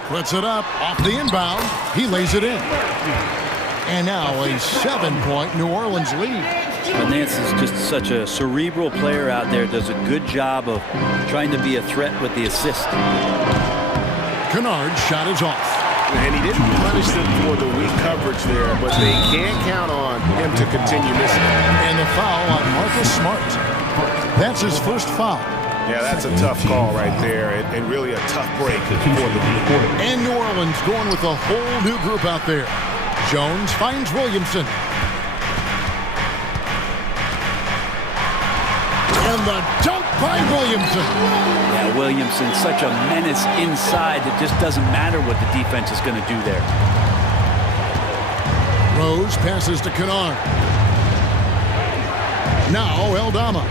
Puts it up off the inbound. He lays it in. And now a 7-point New Orleans lead. Nance is just such a cerebral player out there. Does a good job of trying to be a threat with the assist. Kennard's shot is off. And he didn't punish them for the weak coverage there, but they can't count on him to continue missing. And the foul on Marcus Smart. That's his first foul. Yeah, that's a tough call right there, and really a tough break for the quarter. And New Orleans going with a whole new group out there. Jones finds Williamson. And the dunk by Williamson. Yeah, Williamson, such a menace inside. It just doesn't matter what the defense is going to do there. Rose passes to Kennard. Now Eldama.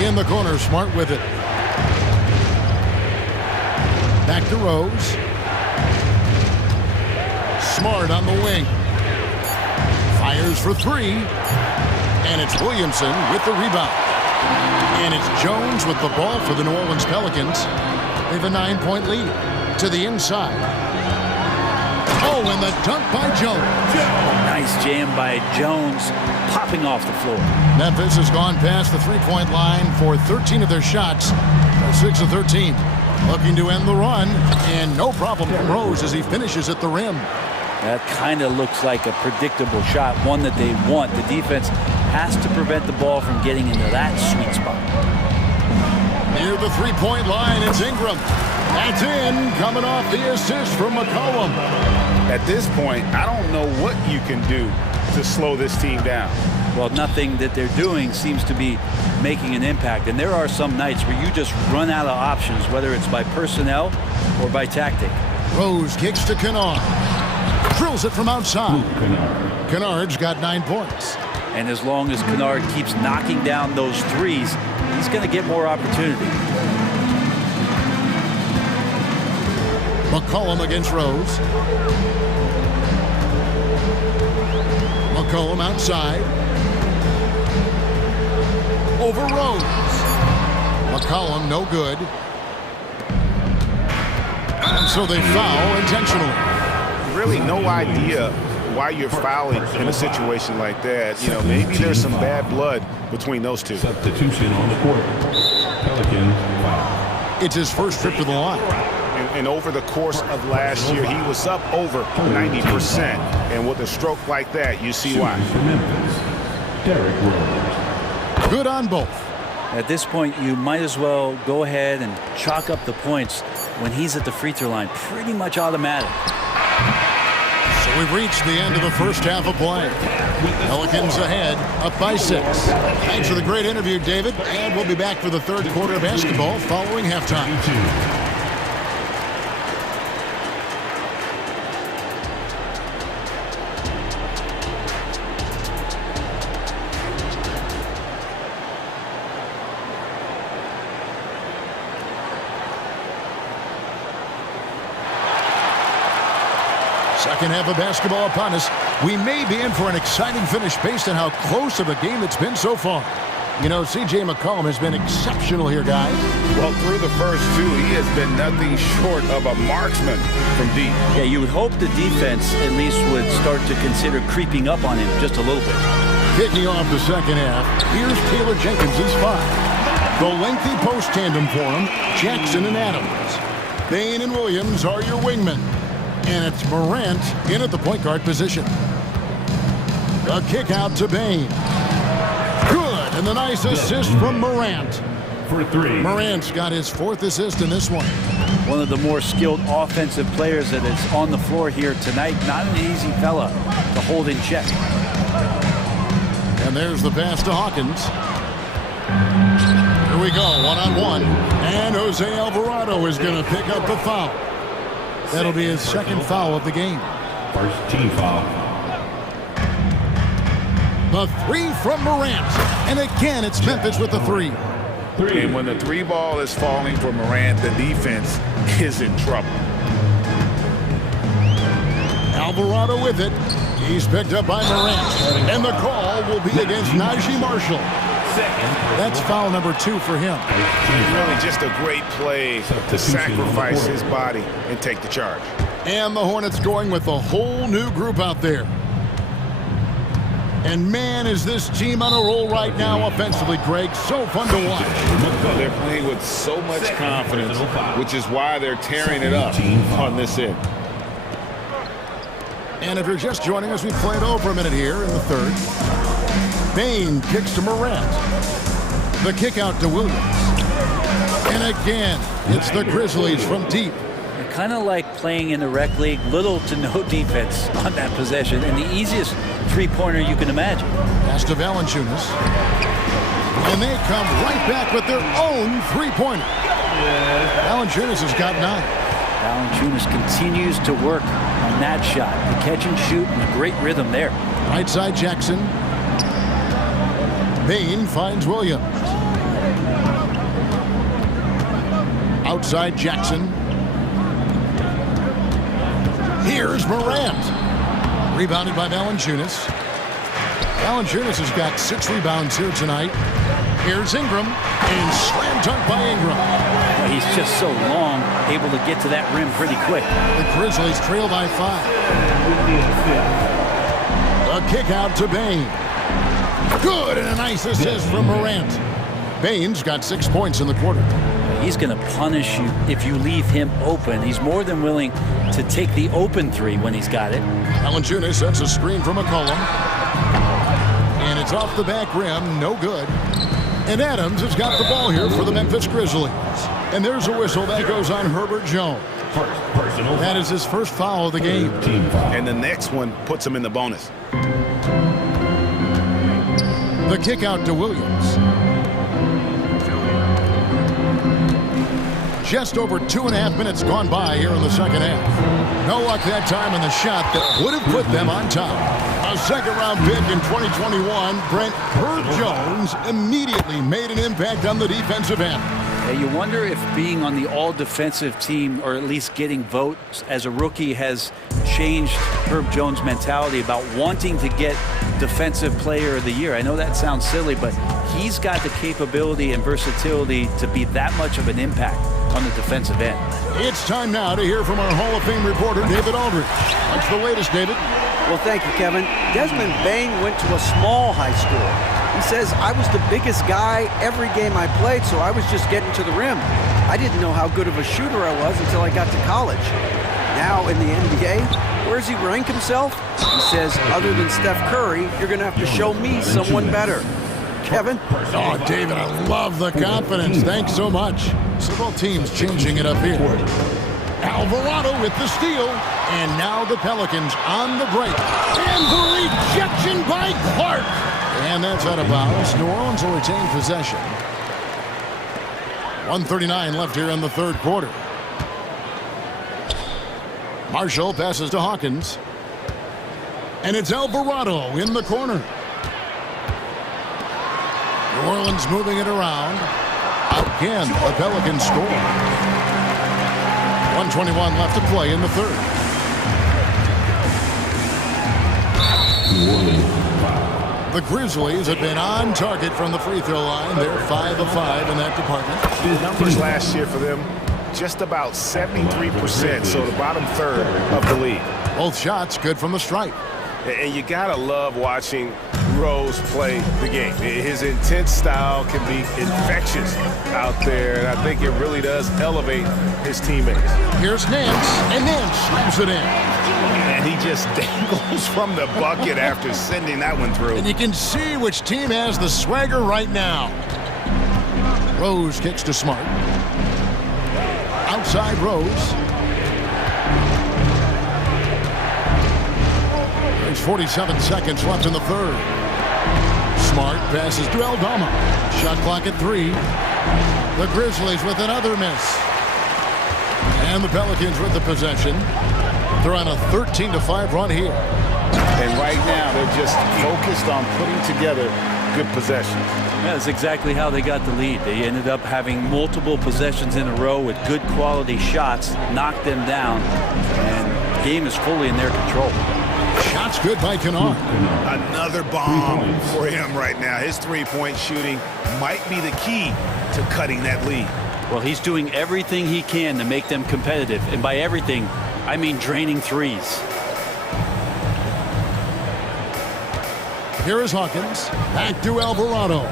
In the corner, Smart with it. Back to Rose. Smart on the wing. Fires for three. And it's Williamson with the rebound. And it's Jones with the ball for the New Orleans Pelicans. They have a 9-point lead. To the inside. Oh, and the dunk by Jones. Nice jam by Jones, popping off the floor. Memphis has gone past the three-point line for 13 of their shots. 6 of 13. Looking to end the run, and no problem from Rose as he finishes at the rim. That kind of looks like a predictable shot, one that they want. The defense has to prevent the ball from getting into that sweet spot. Near the three-point line, it's Ingram. That's in, coming off the assist from McCollum. At this point, I don't know what you can do to slow this team down. Well, nothing that they're doing seems to be making an impact. And there are some nights where you just run out of options, whether it's by personnel or by tactic. Rose kicks to Kennard. Drills it from outside. Kennard's got 9 points. And as long as Kennard keeps knocking down those threes, he's going to get more opportunity. McCollum against Rose. McCollum outside. Over Rose. McCollum no good. And so they foul intentionally. Really no idea why you're fouling in a situation like that. You know, maybe there's some bad blood between those two. Substitution on the court. Pelicans foul. It's his first trip to the line. And over the course of last year, he was up over 90%. And with a stroke like that, you see why. Good on both. At this point, you might as well go ahead and chalk up the points when he's at the free throw line. Pretty much automatic. So we've reached the end of the first half of play. Pelicans ahead, up by 6. Thanks for the great interview, David. And we'll be back for the third quarter of basketball following halftime. Second half of basketball upon us. We may be in for an exciting finish based on how close of a game it's been so far. You know, C.J. McCollum has been exceptional here, guys. Well, through the first two, he has been nothing short of a marksman from deep. Yeah, you would hope the defense at least would start to consider creeping up on him just a little bit. Kicking off the second half, here's Taylor Jenkins' 5. The lengthy post tandem for him, Jackson and Adams. Bain and Williams are your wingmen. And it's Morant in at the point guard position. A kick out to Bain. Good, and the nice assist from Morant. For 3. Morant's got his 4th assist in this one. One of the more skilled offensive players that is on the floor here tonight. Not an easy fella to hold in check. And there's the pass to Hawkins. Here we go, one-on-one. And Jose Alvarado is going to pick up the foul. That'll be his second foul of the game. First team foul. The 3 from Morant. And again, it's Memphis with the 3. And when the 3 ball is falling for Morant, the defense is in trouble. Alvarado with it. He's picked up by Morant. And the call will be against Najee Marshall. That's foul number 2 for him. Really just a great play to sacrifice his body and take the charge. And the Hornets going with a whole new group out there. And man, is this team on a roll right now offensively, Greg. So fun to watch. They're playing with so much confidence, which is why they're tearing it up on this end. And if you're just joining us, we've played over a minute here in the third. Bain kicks to Morant. The kick out to Williams. And again, it's the Grizzlies from deep. Kind of like playing in the rec league, little to no defense on that possession, and the easiest three-pointer you can imagine. Pass to Valanciunas. And they come right back with their own three-pointer. Valanciunas has got 9. Valanciunas continues to work on that shot. The catch and shoot and a great rhythm there. Right side Jackson. Bain finds Williams. Outside Jackson. Here's Morant. Rebounded by Valanciunas. Valanciunas has got 6 rebounds here tonight. Here's Ingram, and slam dunk by Ingram. He's just so long, able to get to that rim pretty quick. The Grizzlies trail by 5. A kick out to Bain. Good, and a nice assist from Morant. Bain's got 6 points in the quarter. He's going to punish you if you leave him open. He's more than willing to take the open 3 when he's got it. Valanciunas sets a screen from McCollum. And it's off the back rim, no good. And Adams has got the ball here for the Memphis Grizzlies. And there's a whistle that goes on Herbert Jones. That is his first foul of the game. And the next one puts him in the bonus. The kick out to Williams. Just over 2.5 minutes gone by here in the second half. No luck that time on the shot that would have put them on top. A second-round pick in 2021, Brent Herb Jones immediately made an impact on the defensive end. Yeah, you wonder if being on the all-defensive team, or at least getting votes as a rookie, has changed Herb Jones' mentality about wanting to get Defensive Player of the Year. I know that sounds silly, but he's got the capability and versatility to be that much of an impact on the defensive end. It's time now to hear from our Hall of Fame reporter, David Aldridge. What's the latest, David? Well, thank you, Kevin. Desmond Bain went to a small high school. He says, I was the biggest guy every game I played, so I was just getting to the rim. I didn't know how good of a shooter I was until I got to college. Now in the NBA, where does he rank himself? He says, other than Steph Curry, you're going to have to show me someone better. Kevin? Oh, David, I love the confidence. Thanks so much. Several teams changing it up here. Alvarado with the steal. And now the Pelicans on the break. And the rejection by Clark. And that's out of bounds. New Orleans will retain possession. 1:39 left here in the third quarter. Marshall passes to Hawkins. And it's Alvarado in the corner. New Orleans moving it around. Again, the Pelicans score. 1:21 left to play in the third. The Grizzlies have been on target from the free throw line. They're 5 of 5 in that department. The numbers last year for them, just about 73%, so the bottom third of the league. Both shots good from the stripe. And you gotta love watching Rose play the game. His intense style can be infectious out there, and I think it really does elevate his teammates. Here's Nance, and Nance slams it in. And he just dangles from the bucket after sending that one through. And you can see which team has the swagger right now. Rose kicks to Smart. Outside Rose. There's 47 seconds left in the third. Smart passes to Aldama. Shot clock at 3. The Grizzlies with another miss. And the Pelicans with the possession. They're on a 13-5 run here. And right now, they're just focused on putting together good possessions. Yeah, that's exactly how they got the lead. They ended up having multiple possessions in a row with good quality shots, knocked them down, and the game is fully in their control. Shots good by Kennard. Another bomb for him right now. His three-point shooting might be the key to cutting that lead. Well, he's doing everything he can to make them competitive. And by everything, I mean draining threes. Here is Hawkins. Back to Alvarado.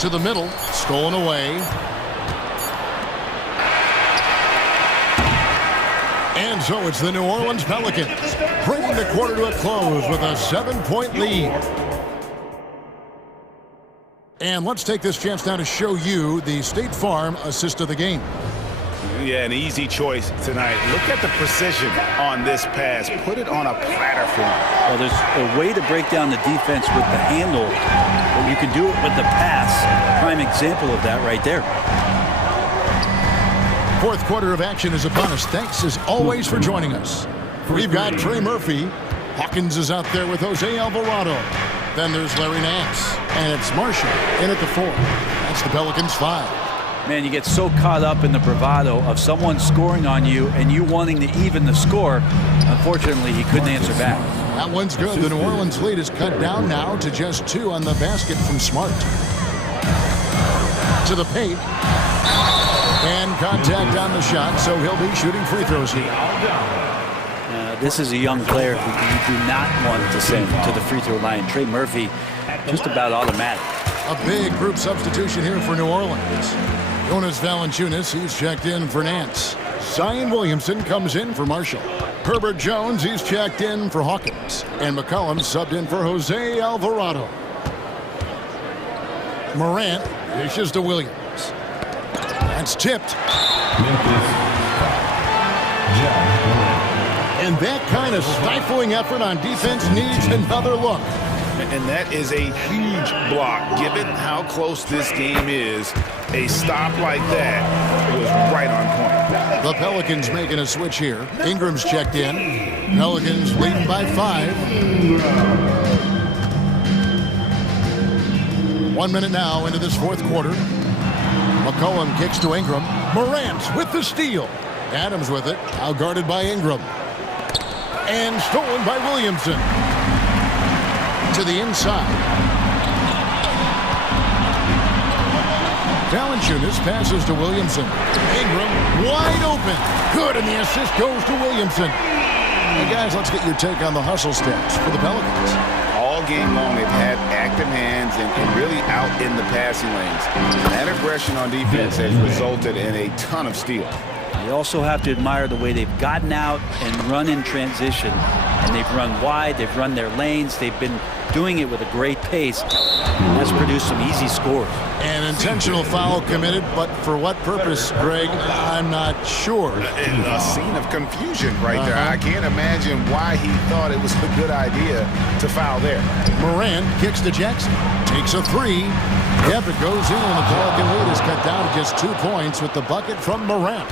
To the middle. Stolen away. And so it's the New Orleans Pelicans bringing the quarter to a close with a 7-point lead. And let's take this chance now to show you the State Farm assist of the game. Yeah, an easy choice tonight. Look at the precision on this pass. Put it on a platter for him. Well, there's a way to break down the defense with the handle, but you can do it with the pass. Prime example of that right there. Fourth quarter of action is upon us. Thanks as always for joining us. We've got Trey Murphy. Hawkins is out there with Jose Alvarado. Then there's Larry Nance. And it's Marshall in at the 4. That's the Pelicans 5. Man, you get so caught up in the bravado of someone scoring on you and you wanting to even the score. Unfortunately, he couldn't answer back. That one's good. The New Orleans lead is cut down now to just 2 on the basket from Smart. To the paint. And contact on the shot, so he'll be shooting free throws here. This is a young player who you do not want to send to the free throw line. Trey Murphy, just about automatic. A big group substitution here for New Orleans. Jonas Valanciunas, he's checked in for Nance. Zion Williamson comes in for Marshall. Herbert Jones, he's checked in for Hawkins. And McCollum subbed in for Jose Alvarado. Morant dishes to Williams. That's tipped. And that kind of stifling effort on defense needs another look. And that is a huge block. Given how close this game is, a stop like that was right on point. The Pelicans making a switch here. Ingram's checked in. Pelicans leading by 5. 1 minute now into this fourth quarter. McCollum kicks to Ingram. Morant with the steal. Adams with it, outguarded by Ingram. And stolen by Williamson. To the inside. Valanciunas passes to Williamson. Ingram wide open. Good, and the assist goes to Williamson. Hey guys, let's get your take on the hustle steps for the Pelicans. All game long, they've had active hands and really out in the passing lanes. That aggression on defense has resulted in a ton of steals. You also have to admire the way they've gotten out and run in transition. And they've run wide, they've run their lanes, they've been doing it with a great pace. That's produced some easy scores. An intentional foul committed, but for what purpose, Greg? I'm not sure. A scene of confusion right there. I can't imagine why he thought it was a good idea to foul there. Morant kicks to Jackson, takes a 3. Yep, it goes in, and the Pelican lead is cut down to just 2 points with the bucket from Morant.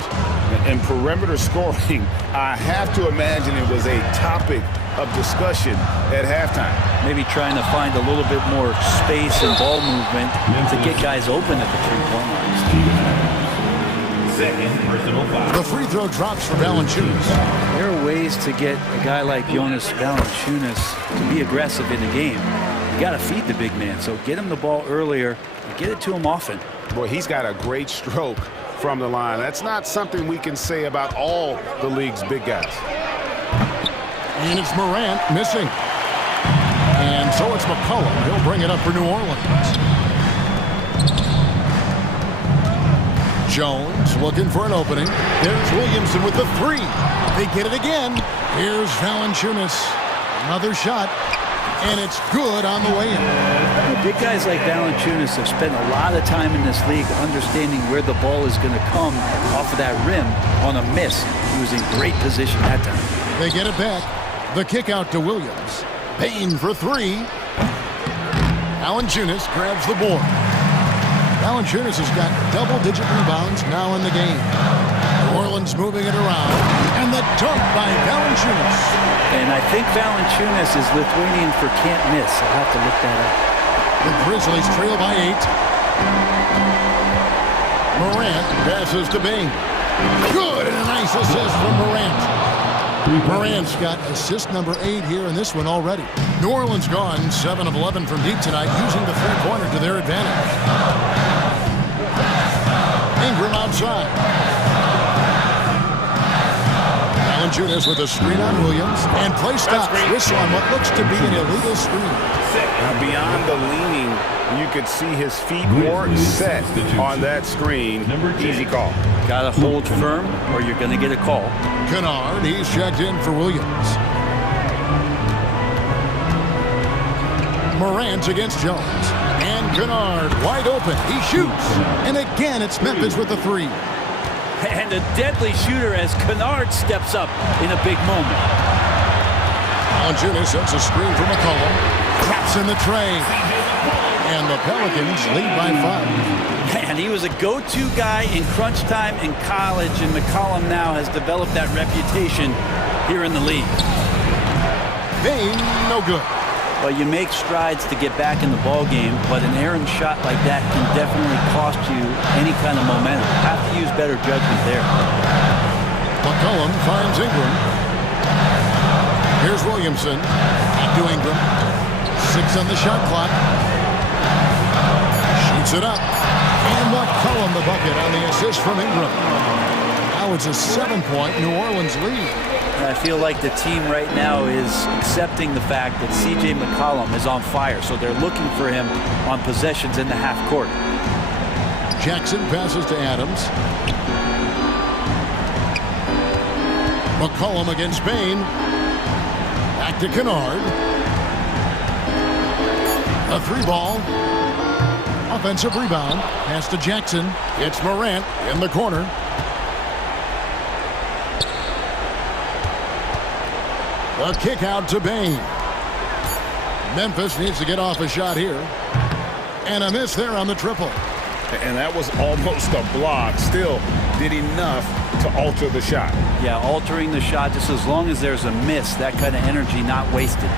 And perimeter scoring, I have to imagine it was a topic of discussion at halftime. Maybe trying to find a little bit more space and ball movement to get guys open at the three-point line. Second personal foul. The free throw drops for Valanciunas. There are ways to get a guy like Jonas Valanciunas to be aggressive in the game. You got to feed the big man, so get him the ball earlier and get it to him often. Boy, he's got a great stroke from the line. That's not something we can say about all the league's big guys. And it's Morant missing. And so it's McCollum. He'll bring it up for New Orleans. Jones looking for an opening. There's Williamson with the 3. They get it again. Here's Valanciunas. Another shot. And it's good on the way in. Big guys like Valanciunas have spent a lot of time in this league understanding where the ball is going to come off of that rim on a miss. He was in great position that time. They get it back. The kick out to Williams. Payne for 3. Valanciunas grabs the board. Valanciunas has got double-digit rebounds now in the game. New Orleans moving it around. And the dunk by Valanciunas. And I think Valanciunas is Lithuanian for can't miss. I'll have to look that up. The Grizzlies trail by 8. Morant passes to Bing. Good, and a nice assist from Morant. Morant's got assist number 8 here in this one already. New Orleans gone 7 of 11 from deep tonight, using the three-pointer to their advantage. Ingram outside. Valanciunas with a screen on Williams, and play stops. Whistle on what looks to be an illegal screen. Now, beyond the leaning, you could see his feet weren't set on that screen. Easy call. Got to hold firm or you're going to get a call. Kennard, he's checked in for Williams. Morant against Jones. And Kennard wide open. He shoots. And again, it's Memphis with the 3. And a deadly shooter as Kennard steps up in a big moment. Valanciunas sets a screen for McCollum. Traps in the tray. And the Pelicans lead by 5. And he was a go-to guy in crunch time in college, and McCollum now has developed that reputation here in the league. Bane, no good. Well, you make strides to get back in the ball game, but an errant shot like that can definitely cost you any kind of momentum. You have to use better judgment there. McCollum finds Ingram. Here's Williamson. To Ingram. 6 on the shot clock. Shoots it up. And McCollum the bucket on the assist from Ingram. Now it's a 7-point New Orleans lead. And I feel like the team right now is accepting the fact that C.J. McCollum is on fire, so they're looking for him on possessions in the half court. Jackson passes to Adams. McCollum against Bane. Back to Kennard. A 3-ball. Offensive rebound. Pass to Jackson. It's Morant in the corner. A kick out to Bane. Memphis needs to get off a shot here. And a miss there on the triple. And that was almost a block. Still did enough to alter the shot. Yeah, altering the shot, just as long as there's a miss, that kind of energy not wasted.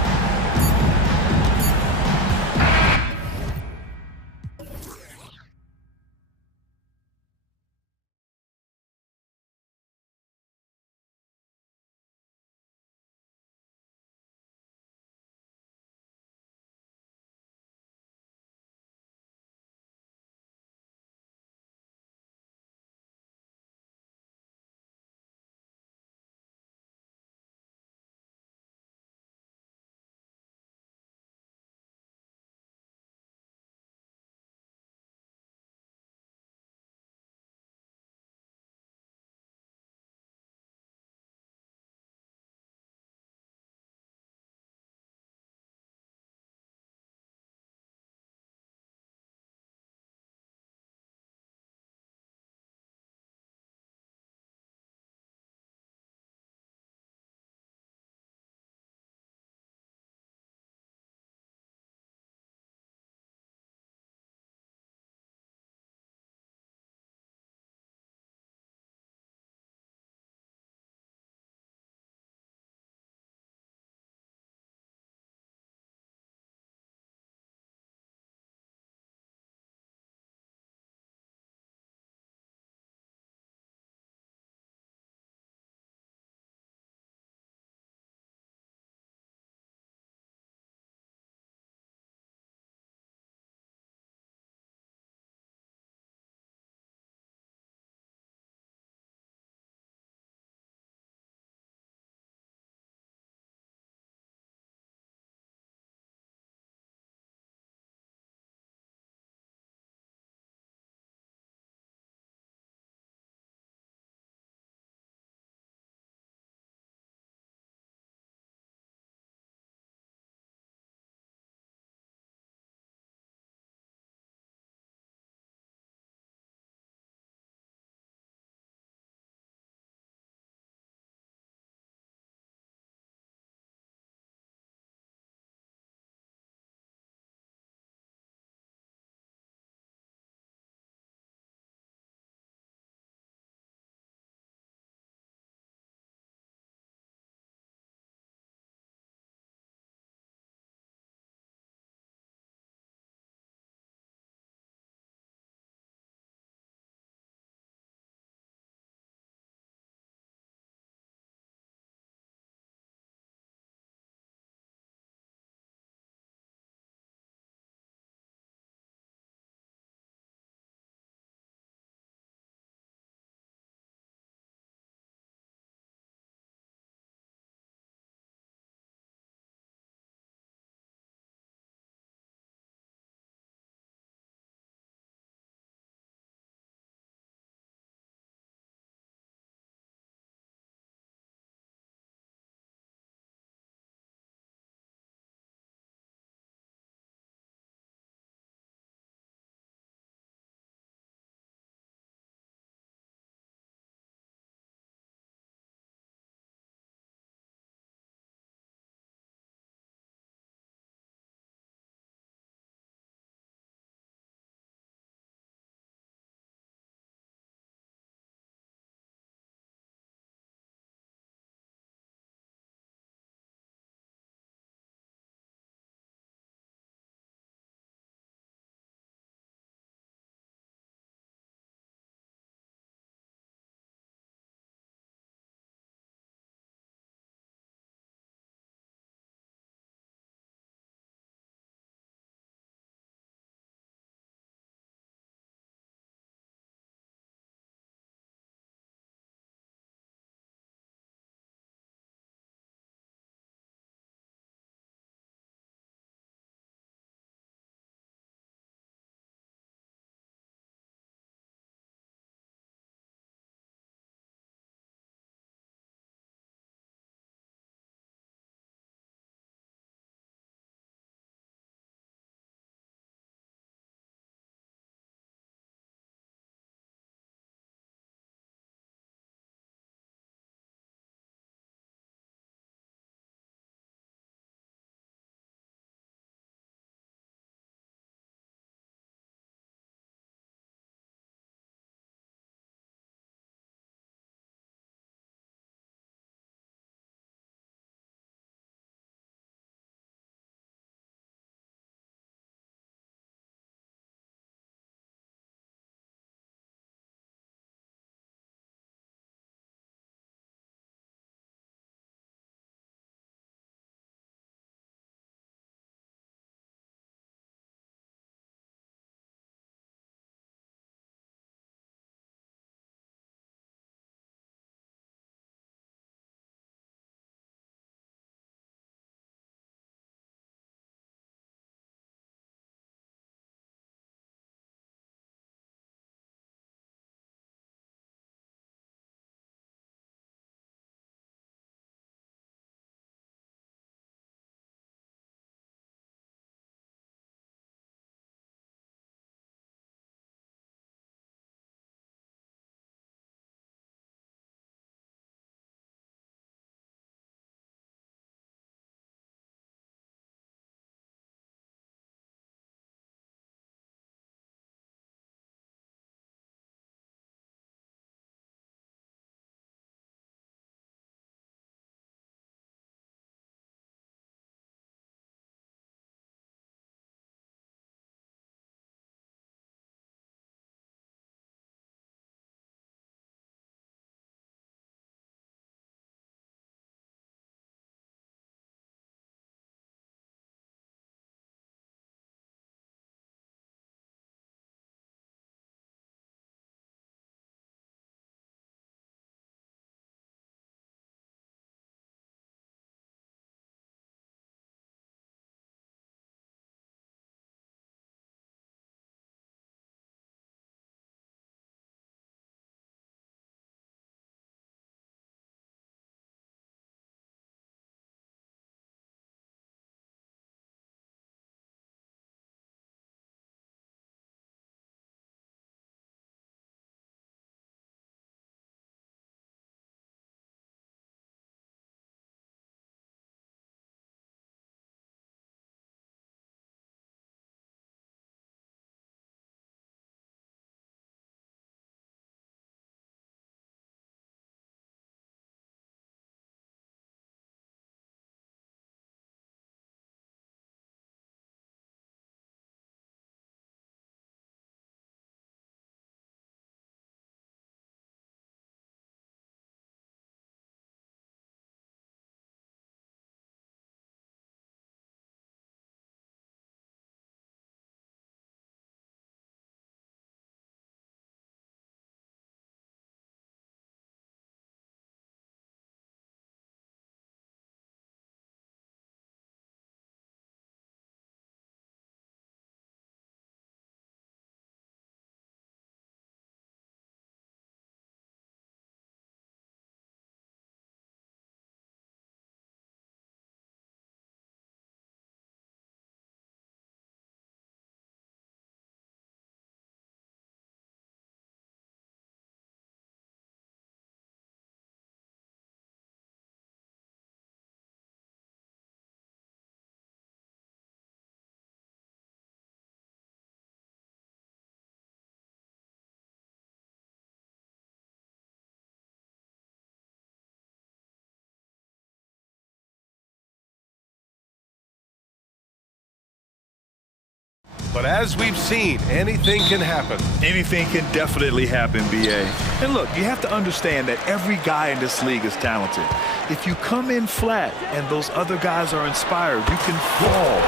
But as we've seen, anything can happen. Anything can definitely happen, BA. And look, you have to understand that every guy in this league is talented. If you come in flat and those other guys are inspired, you can fall.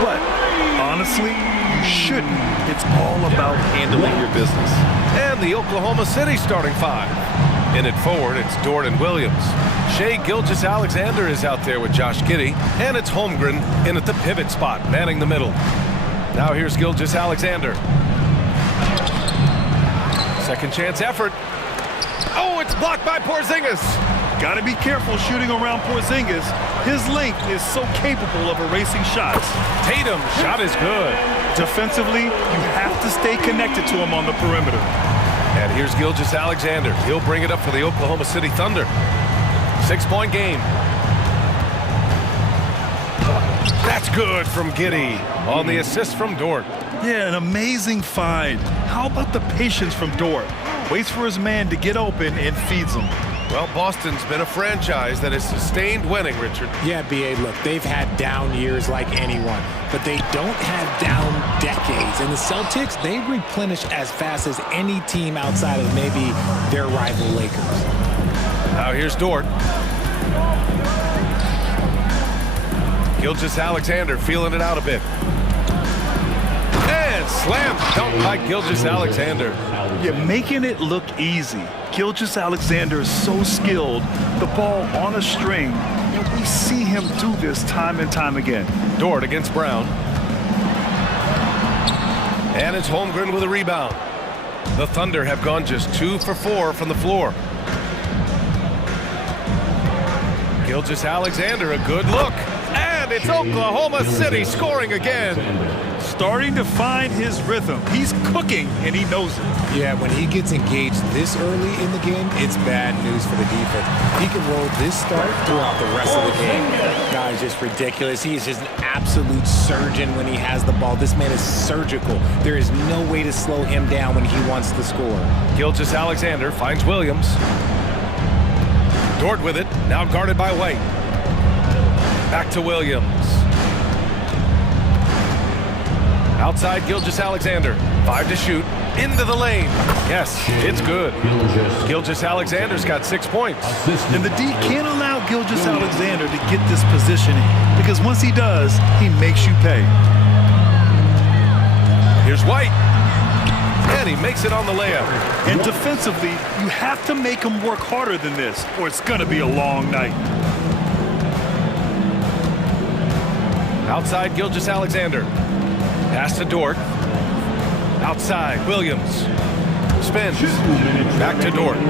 But honestly, you shouldn't. It's all about handling your business. And the Oklahoma City starting five. In it forward, it's Dort and Williams. Shai Gilgeous-Alexander is out there with Josh Giddey, and it's Holmgren in at the pivot spot, manning the middle. Now here's Gilgeous-Alexander. Second chance effort. Oh, it's blocked by Porzingis. Got to be careful shooting around Porzingis. His length is so capable of erasing shots. Tatum's shot is good. Defensively, you have to stay connected to him on the perimeter. And here's Gilgeous-Alexander. He'll bring it up for the Oklahoma City Thunder. 6-point game. That's good from Giddey on the assist from Dort. Yeah, an amazing find. How about the patience from Dort? Waits for his man to get open and feeds him. Well, Boston's been a franchise that has sustained winning, Richard. Yeah, B.A., look, they've had down years like anyone, but they don't have down decades. And the Celtics, they replenish as fast as any team outside of maybe their rival Lakers. Now here's Dort. Gilgeous-Alexander feeling it out a bit. And slam dunk by Gilgeous-Alexander. Yeah, making it look easy. Gilgeous-Alexander is so skilled. The ball on a string. And we see him do this time and time again. Dort against Brown. And it's Holmgren with a rebound. The Thunder have gone just 2 for 4 from the floor. Gilgeous-Alexander, a good look. And it's Oklahoma City scoring again. Starting to find his rhythm. He's cooking, and he knows it. Yeah, when he gets engaged this early in the game, it's bad news for the defense. He can roll this start throughout the rest of the game. Guy's just ridiculous. He is just an absolute surgeon when he has the ball. This man is surgical. There is no way to slow him down when he wants to score. Gilgeous-Alexander finds Williams. Dort with it, now guarded by White. Back to Williams. Outside Gilgeous-Alexander, 5 to shoot, into the lane. Yes, it's good. Gilgeous-Alexander's got 6 points. And the D can't allow Gilgeous-Alexander to get this positioning, because once he does, he makes you pay. Here's White. And he makes it on the layup. And defensively, you have to make him work harder than this, or it's going to be a long night. Outside Gilgeous-Alexander. Pass to Dort. Outside, Williams. Spins. Back to Dort. 2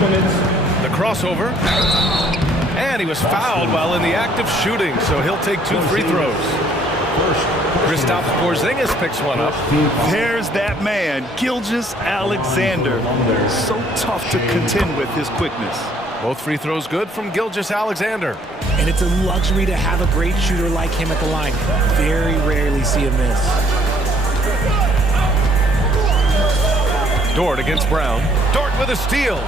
minutes. The crossover. And he was fouled while in the act of shooting, so he'll take 2 free throws. Kristaps Porzingis picks one up. There's that man, Gilgeous-Alexander. So tough to contend with his quickness. Both free throws good from Gilgeous-Alexander. And it's a luxury to have a great shooter like him at the line. Very rarely see him miss. Dort against Brown. Dort with a steal.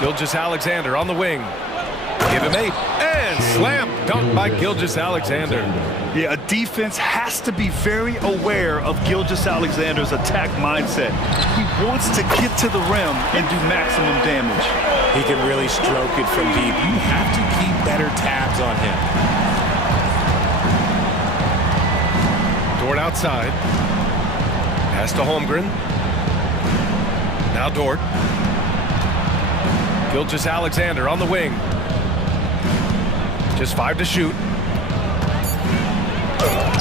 Gilgeous-Alexander on the wing. Give him 8. And slam dunk by Gilgeous-Alexander. Yeah, a defense has to be very aware of Gilgeous-Alexander's attack mindset. He wants to get to the rim and do maximum damage. He can really stroke it from deep. You have to keep better tabs on him. Dort outside. Pass to Holmgren. Now Dort. Gilgeous-Alexander on the wing. Just 5 to shoot.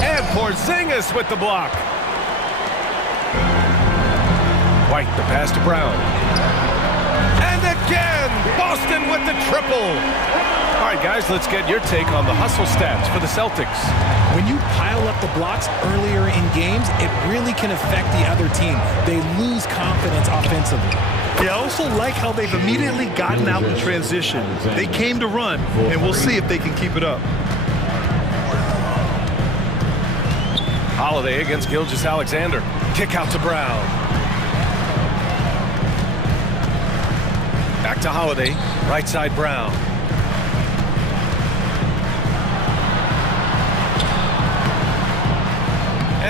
And Porzingis with the block. White, the pass to Brown. And again, Boston with the triple. All right, guys, let's get your take on the hustle stats for the Celtics. When you pile up the blocks earlier in games, it really can affect the other team. They lose confidence offensively. Yeah, I also like how they've immediately gotten out in transition. They came to run, and we'll see if they can keep it up. Holiday against Gilgeous-Alexander. Kick out to Brown. Back to Holiday. Right side Brown.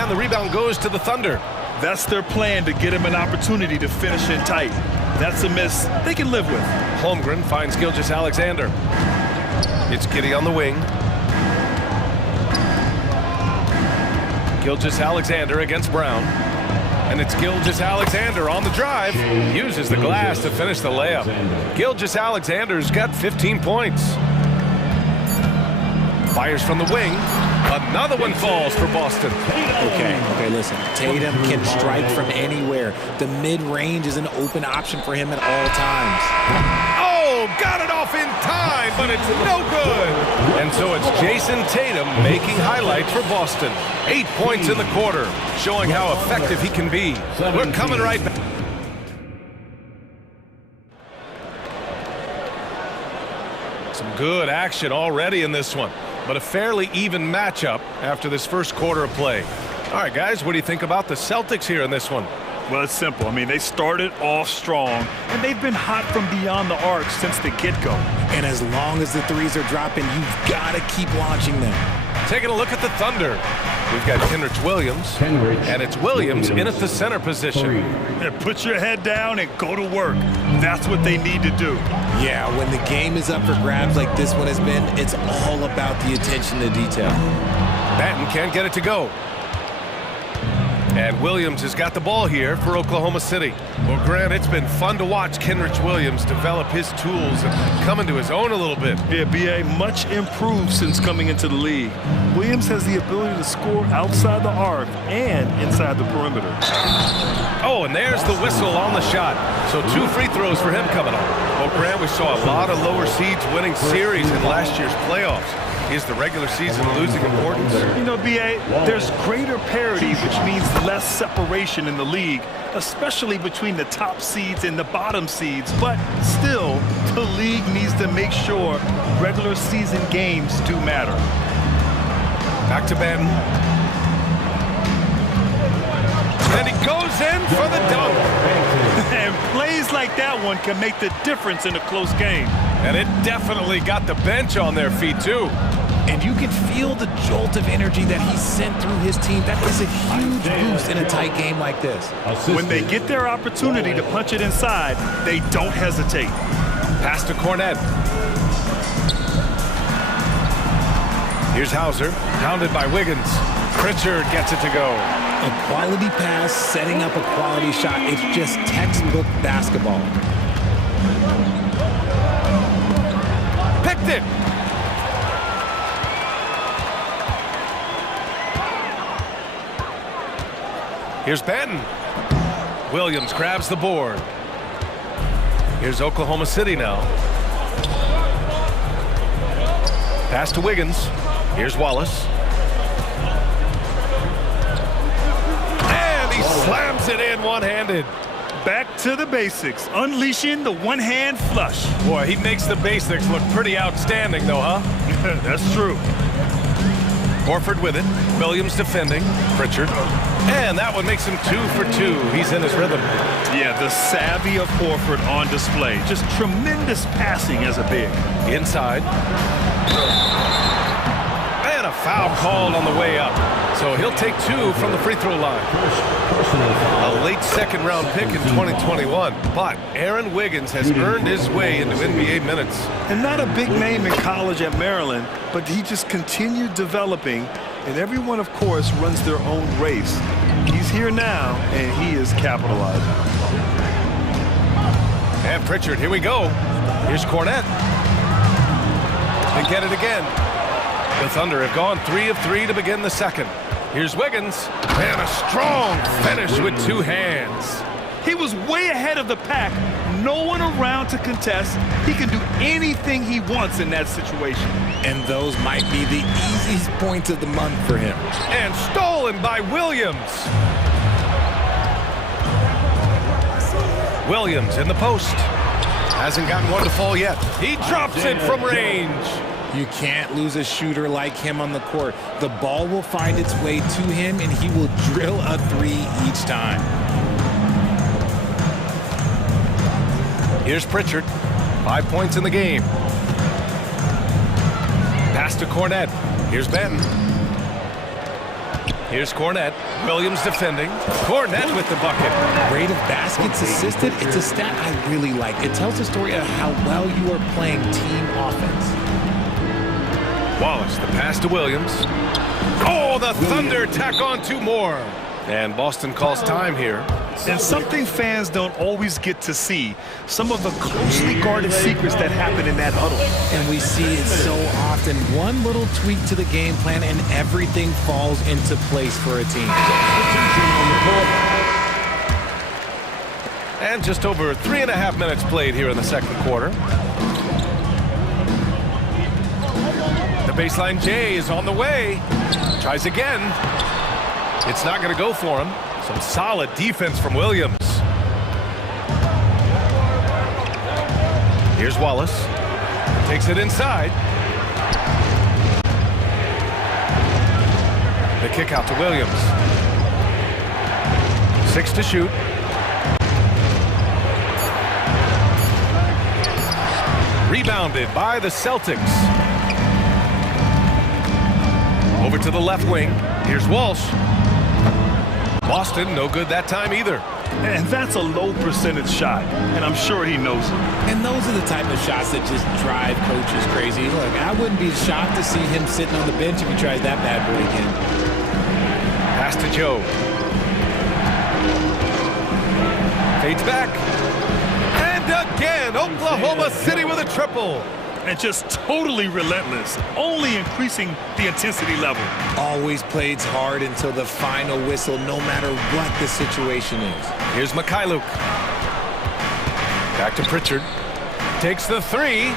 And the rebound goes to the Thunder. That's their plan, to get him an opportunity to finish in tight. That's a miss they can live with. Holmgren finds Gilgeous-Alexander. It's Giddey on the wing. Gilgeous-Alexander against Brown. And it's Gilgeous-Alexander on the drive. Uses the glass to finish the layup. Gilgeous-Alexander's got 15 points. Fires from the wing. Another one falls for Boston. Okay, listen. Tatum can strike from anywhere. The mid-range is an open option for him at all times. Oh, got it off in time, but it's no good. And so it's Jason Tatum making highlights for Boston. 8 points in the quarter, showing how effective he can be. We're coming right back. Some good action already in this one, but a fairly even matchup after this first quarter of play. All right, guys, what do you think about the Celtics here in this one? Well, it's simple. I mean, they started off strong, and they've been hot from beyond the arc since the get-go. And as long as the threes are dropping, you've got to keep launching them. Taking a look at the Thunder. We've got Kenrich Williams, and it's Williams in at the center position. Yeah, put your head down and go to work. That's what they need to do. Yeah, when the game is up for grabs like this one has been, it's all about the attention to detail. Banton can't get it to go. And Williams has got the ball here for Oklahoma City. Well, Grant, it's been fun to watch Kenrich Williams develop his tools and come into his own a little bit. Yeah, B.A., much improved since coming into the league. Williams has the ability to score outside the arc and inside the perimeter. Oh, and there's the whistle on the shot. So 2 free throws for him coming up. Well, Grant, we saw a lot of lower seeds winning series in last year's playoffs. Is the regular season losing importance? You know, B.A., there's greater parity, which means less separation in the league, especially between the top seeds and the bottom seeds. But still, the league needs to make sure regular season games do matter. Back to Ben. And he goes in for the dunk. And plays like that one can make the difference in a close game. And it definitely got the bench on their feet, too. And you can feel the jolt of energy that he sent through his team. That is a huge boost in a tight game like this. When they get their opportunity to punch it inside, they don't hesitate. Pass to Cornette. Here's Hauser, pounded by Wiggins. Pritchard gets it to go. A quality pass, setting up a quality shot. It's just textbook basketball. Picked it. Here's Banton. Williams grabs the board. Here's Oklahoma City now. Pass to Wiggins. Here's Wallace. And he slams it in one-handed. Back to the basics, unleashing the one-hand flush. Boy, he makes the basics look pretty outstanding, though, huh? That's true. Horford with it. Williams defending. Pritchard. And that one makes him 2 for 2. He's in his rhythm. Yeah, the savvy of Horford on display. Just tremendous passing as a big. Inside. And a foul called on the way up. So he'll take 2 from the free throw line. A late second-round pick in 2021. But Aaron Wiggins has earned his way into NBA minutes. And not a big name in college at Maryland, but he just continued developing. And everyone, of course, runs their own race. He's here now, and he is capitalizing. And Pritchard, here we go. Here's Cornette. They get it again. The Thunder have gone 3 of 3 to begin the second. Here's Wiggins. And a strong finish with 2 hands. He was way ahead of the pack. No one around to contest. He can do anything he wants in that situation. And those might be the easiest points of the month for him. And stolen by Williams. Williams in the post. Hasn't gotten one to fall yet. He drops it from range. You can't lose a shooter like him on the court. The ball will find its way to him, and he will drill a 3 each time. Here's Pritchard. 5 points in the game. Pass to Cornette. Here's Banton. Here's Cornette. Williams defending. Cornette with the bucket. Rate of baskets assisted, it's a stat I really like. It tells the story of how well you are playing team offense. Wallace, the pass to Williams. Oh, the Thunder tack on 2 more. And Boston calls time here. And something fans don't always get to see, some of the closely guarded secrets that happen in that huddle. And we see it so often. One little tweak to the game plan and everything falls into place for a team. And just over 3.5 minutes played here in the second quarter. The baseline J is on the way. Tries again. It's not going to go for him. Some solid defense from Williams. Here's Wallace. Takes it inside. The kick out to Williams. 6 to shoot. Rebounded by the Celtics. Over to the left wing. Here's Walsh. Boston, no good that time either. And that's a low percentage shot, and I'm sure he knows it. And those are the type of shots that just drive coaches crazy. Look, I wouldn't be shocked to see him sitting on the bench if he tries that bad boy again. Pass to Joe. Fades back. And again, Oklahoma City with a triple. And just totally relentless, only increasing the intensity level. Always plays hard until the final whistle, no matter what the situation is. Here's Mikhailuk. Back to Pritchard. Takes the 3.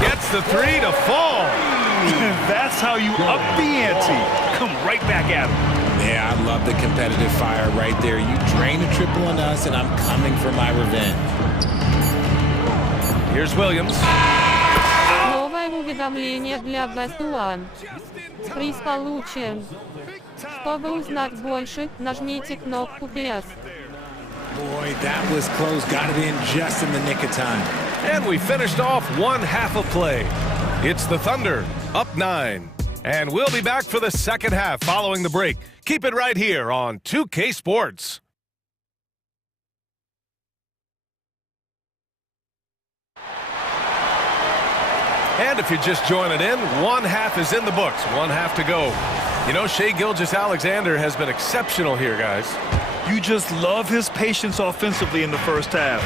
Gets the 3 to fall. That's how you up the ante. Come right back at him. Yeah, I love the competitive fire right there. You drain a triple on us, and I'm coming for my revenge. Here's Williams. Новое уведомление для Best One. Приз получен. Чтобы узнать больше, нажмите кнопку PS. Boy, that was close. Got it in just in the nick of time. And we finished off 1 half of play. It's the Thunder, up 9. And we'll be back for the second half following the break. Keep it right here on 2K Sports. And if you're just joining in, 1 half is in the books. 1 half to go. You know, Shai Gilgeous-Alexander has been exceptional here, guys. You just love his patience offensively in the first half.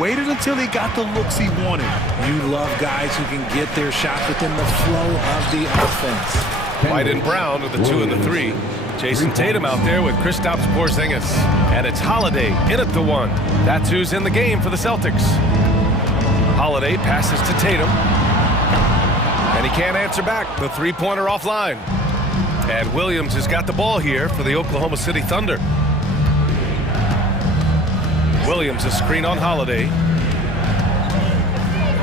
Waited until he got the looks he wanted. You love guys who can get their shots within the flow of the offense. White and Brown with the 2 and the 3. Jason Tatum out there with Kristaps Porzingis. And it's Holiday in at the 1. That's who's in the game for the Celtics. Holiday passes to Tatum. And he can't answer back. The 3-pointer offline. And Williams has got the ball here for the Oklahoma City Thunder. Williams, a screen on Holiday.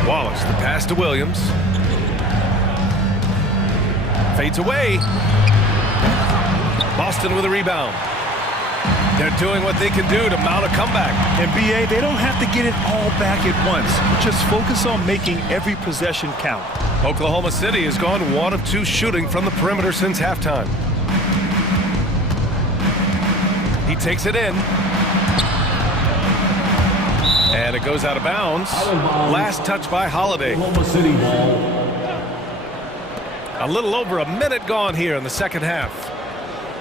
Wallace, the pass to Williams. Fades away. Boston with a rebound. They're doing what they can do to mount a comeback. And BA, they don't have to get it all back at once. Just focus on making every possession count. Oklahoma City has gone 1 of 2 shooting from the perimeter since halftime. He takes it in. And it goes out of bounds. Last touch by Holiday. Oklahoma City ball. A little over a minute gone here in the second half.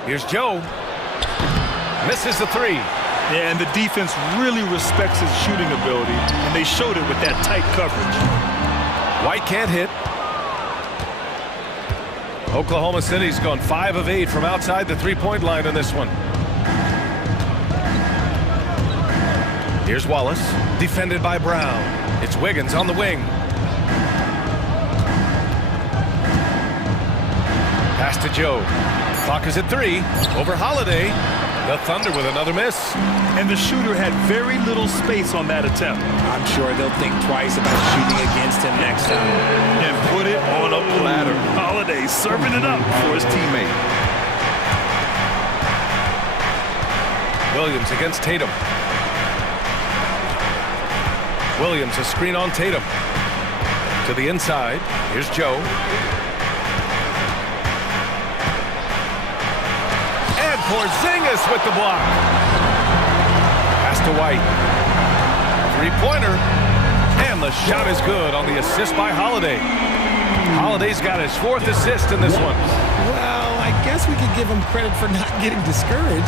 Here's Joe. Misses the 3. Yeah, and the defense really respects his shooting ability, and they showed it with that tight coverage. White can't hit. Oklahoma City's gone 5 of 8 from outside the 3-point line in this one. Here's Wallace, defended by Brown. It's Wiggins on the wing. Pass to Joe. Clock is at 3. Over Holiday. The Thunder with another miss. And the shooter had very little space on that attempt. I'm sure they'll think twice about shooting against him next time. And put it on a platter. Holiday serving it up for his teammate. Williams against Tatum. Williams, a screen on Tatum. To the inside. Here's Joe. And Porzingis with the block. Pass to White. Three-pointer. And the shot is good on the assist by Holiday. Holiday's got his 4th assist in this one. Well, I guess we could give him credit for not getting discouraged.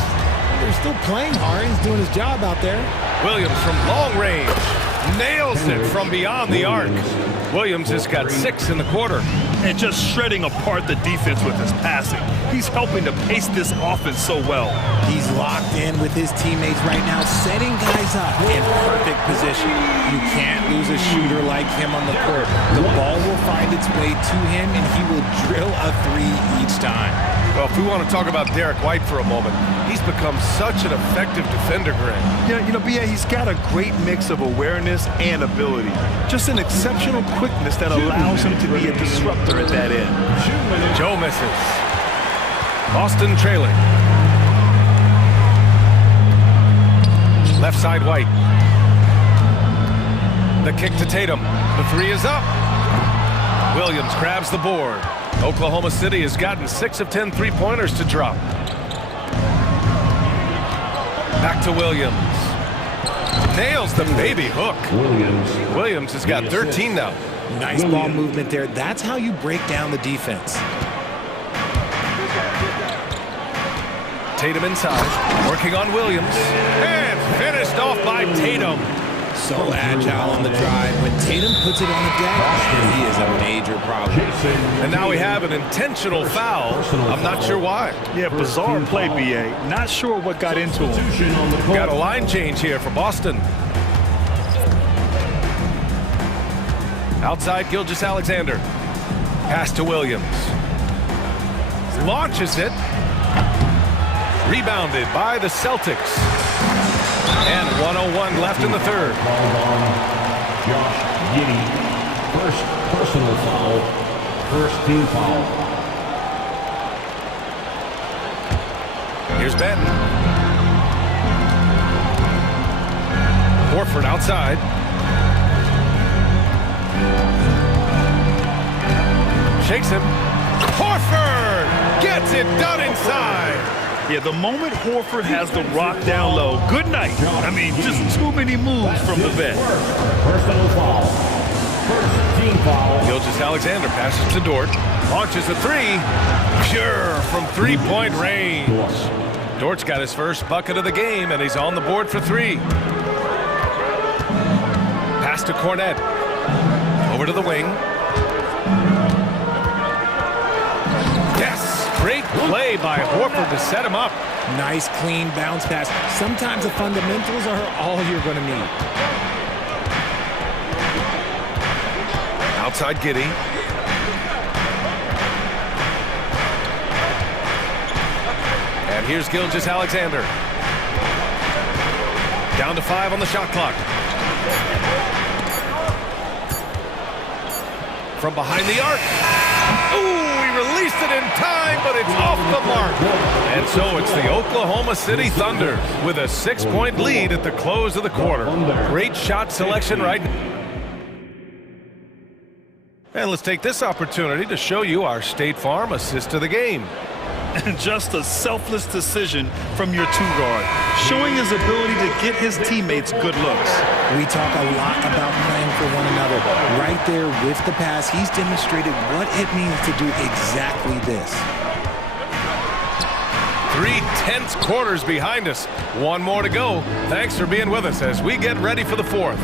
They're still playing hard. He's doing his job out there. Williams from long range. Nails it from beyond the arc. Williams has got 6 in the quarter. And just shredding apart the defense with his passing. He's helping to pace this offense so well. He's locked in with his teammates right now, setting guys up in perfect position. You can't lose a shooter like him on the court. The ball will find its way to him, and he will drill a 3 each time. Well, if we want to talk about Derek White for a moment, he's become such an effective defender, Grant. Yeah, you know, B.A., he's got a great mix of awareness and ability. Just an exceptional quickness that allows him to be a disruptor at that end. Joe misses. Boston trailing. Left side White. The kick to Tatum. The 3 is up. Williams grabs the board. Oklahoma City has gotten 6 of 10 three-pointers to drop. Back to Williams. Nails the baby hook. Williams has got 13 now. Nice ball movement there. That's how you break down the defense. Tatum inside, working on Williams. And finished off by Tatum. So agile on the drive. When Tatum puts it on the deck, he is a major problem. And now we have an intentional foul. I'm not sure why. Yeah, bizarre play, B.A. Not sure what got into him. Got a line change here for Boston. Outside Gilgeous-Alexander. Pass to Williams. Launches it. Rebounded by the Celtics. And 1:01 left in the third. Josh Giddey, first personal foul, first team foul. Here's Ben. Horford outside. Shakes him. Horford gets it done inside. Yeah, the moment Horford has the rock down low, good night. I mean, just too many moves from the vet. Personal foul. First team foul. Gilgeous-Alexander passes to Dort. Launches a 3. Pure from three-point range. Dort's got his first bucket of the game, and he's on the board for 3. Pass to Cornette. Over to the wing. Great play by Horford to set him up. Nice, clean bounce pass. Sometimes the fundamentals are all you're going to need. Outside Giddey. And here's Gilgeous-Alexander. Down to 5 on the shot clock. From behind the arc. Ooh, he released it in time, but it's off the mark. And so it's the Oklahoma City Thunder with a 6-point lead at the close of the quarter. Great shot selection right now. And let's take this opportunity to show you our State Farm assist of the game. And just a selfless decision from your 2-guard, showing his ability to get his teammates good looks. We talk a lot about playing for one another. Right there with the pass, he's demonstrated what it means to do exactly this. 3 tense quarters behind us. One more to go. Thanks for being with us as we get ready for the 4th.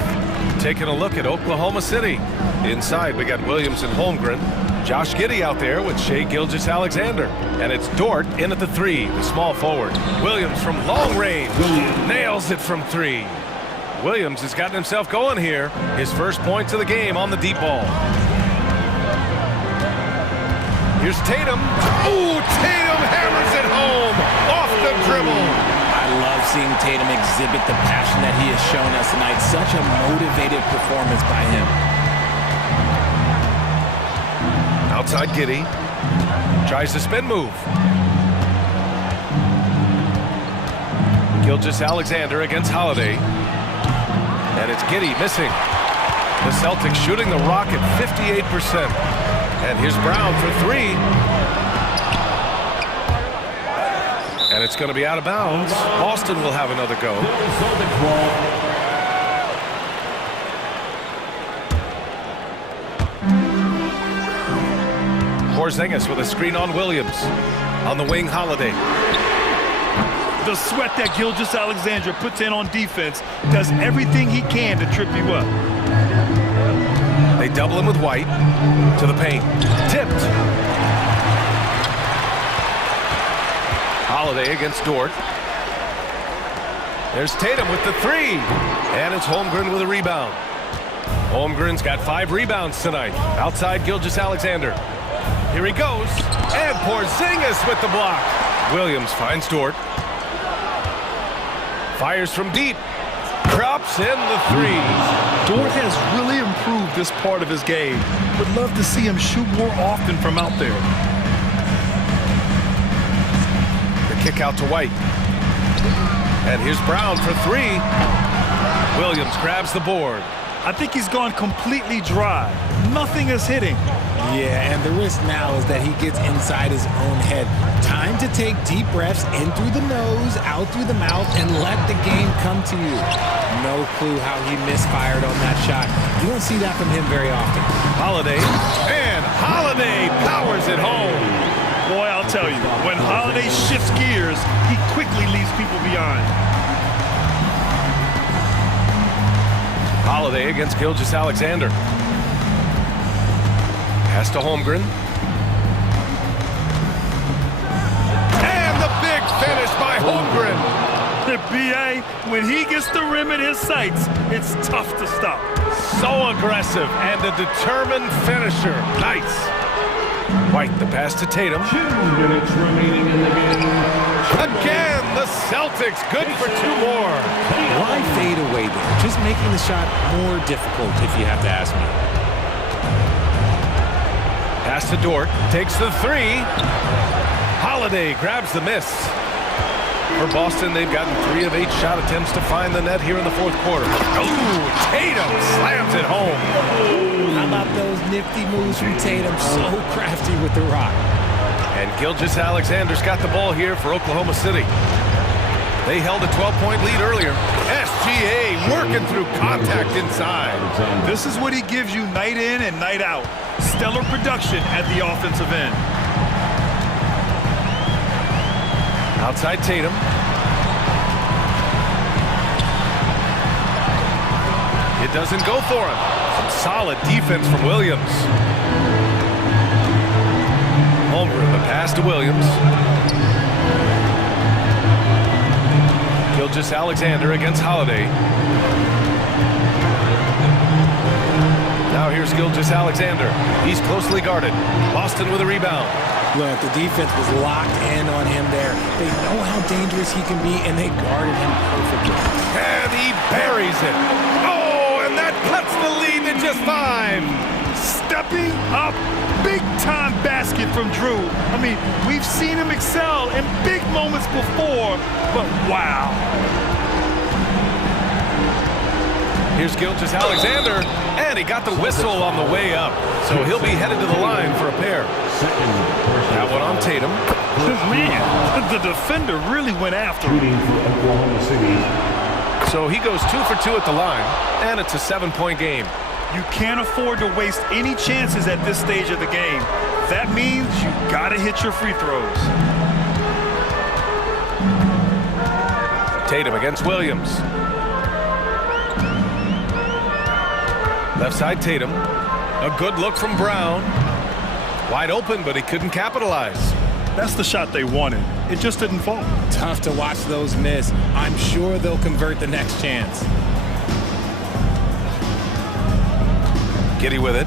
Taking a look at Oklahoma City. Inside, we got Williams and Holmgren. Josh Giddey out there with Shai Gilgeous-Alexander. And it's Dort in at the 3, the small forward. Williams from long range. Nails it from 3. Williams has gotten himself going here. His first points of the game on the deep ball. Here's Tatum. Ooh, Tatum hammers it home. Off the dribble. I love seeing Tatum exhibit the passion that he has shown us tonight. Such a motivated performance by him. Outside Giddey. Tries the spin move. Gilgeous-Alexander against Holiday. And it's Giddey missing. The Celtics shooting the rock at 58%. And here's Brown for 3. And it's going to be out of bounds. Boston will have another go. Porzingis with a screen on Williams. On the wing, Holiday. The sweat that Gilgeous-Alexander puts in on defense does everything he can to trip you up. They double him with White. To the paint. Tipped. Holiday against Dort. There's Tatum with the three. And it's Holmgren with a rebound. Holmgren's got 5 rebounds tonight. Outside Gilgeous-Alexander. Here he goes. And Porzingis with the block. Williams finds Dort. Fires from deep. Drops in the three. Dort has really improved this part of his game. Would love to see him shoot more often from out there. The kick out to White. And here's Brown for 3. Williams grabs the board. I think he's gone completely dry. Nothing is hitting. Yeah, and the risk now is that he gets inside his own head. Time to take deep breaths in through the nose, out through the mouth, and let the game come to you. No clue how he misfired on that shot. You don't see that from him very often. Holiday, and Holiday powers it home. Boy, I'll tell you, when Holiday shifts gears, he quickly leaves people behind. Holiday against Gilgeous-Alexander. Pass to Holmgren. And the big finish by Holmgren. The BA, when he gets the rim in his sights, it's tough to stop. So aggressive and a determined finisher. Nice. White, the pass to Tatum. 2 minutes remaining in the game. Again, the Celtics good for 2 more. Why fade away there? Just making the shot more difficult, if you have to ask me. Pass to Dort, takes the 3. Holiday grabs the miss. For Boston, they've gotten 3 of 8 shot attempts to find the net here in the 4th quarter. Ooh, Tatum slams it home. How about those nifty moves from Tatum? So crafty with the rock. And Gilgeous-Alexander's got the ball here for Oklahoma City. They held a 12-point lead earlier. SGA working through contact inside. This is what he gives you night in and night out. Stellar production at the offensive end. Outside Tatum. It doesn't go for him. Some solid defense from Williams. Holmgren, the pass to Williams. Gilgeous-Alexander against Holiday. Now here's Gilgeous-Alexander. He's closely guarded. Boston with a rebound. Look, the defense was locked in on him there. They know how dangerous he can be, and they guarded him perfectly. And he buries it. Oh, and that cuts the lead to just 5. Stepping up, big-time basket from Drew. I mean, we've seen him excel in big moments before, but wow. Here's Gilgeous-Alexander, and he got the whistle on the way up. So he'll be headed to the line for a pair. That one on Tatum. Man, the defender really went after him. So he goes 2 for 2 at the line, and it's a 7-point game. You can't afford to waste any chances at this stage of the game. That means you gotta hit your free throws. Tatum against Williams. Left side Tatum. A good look from Brown. Wide open, but he couldn't capitalize. That's the shot they wanted. It just didn't fall. Tough to watch those miss. I'm sure they'll convert the next chance. Giddy with it.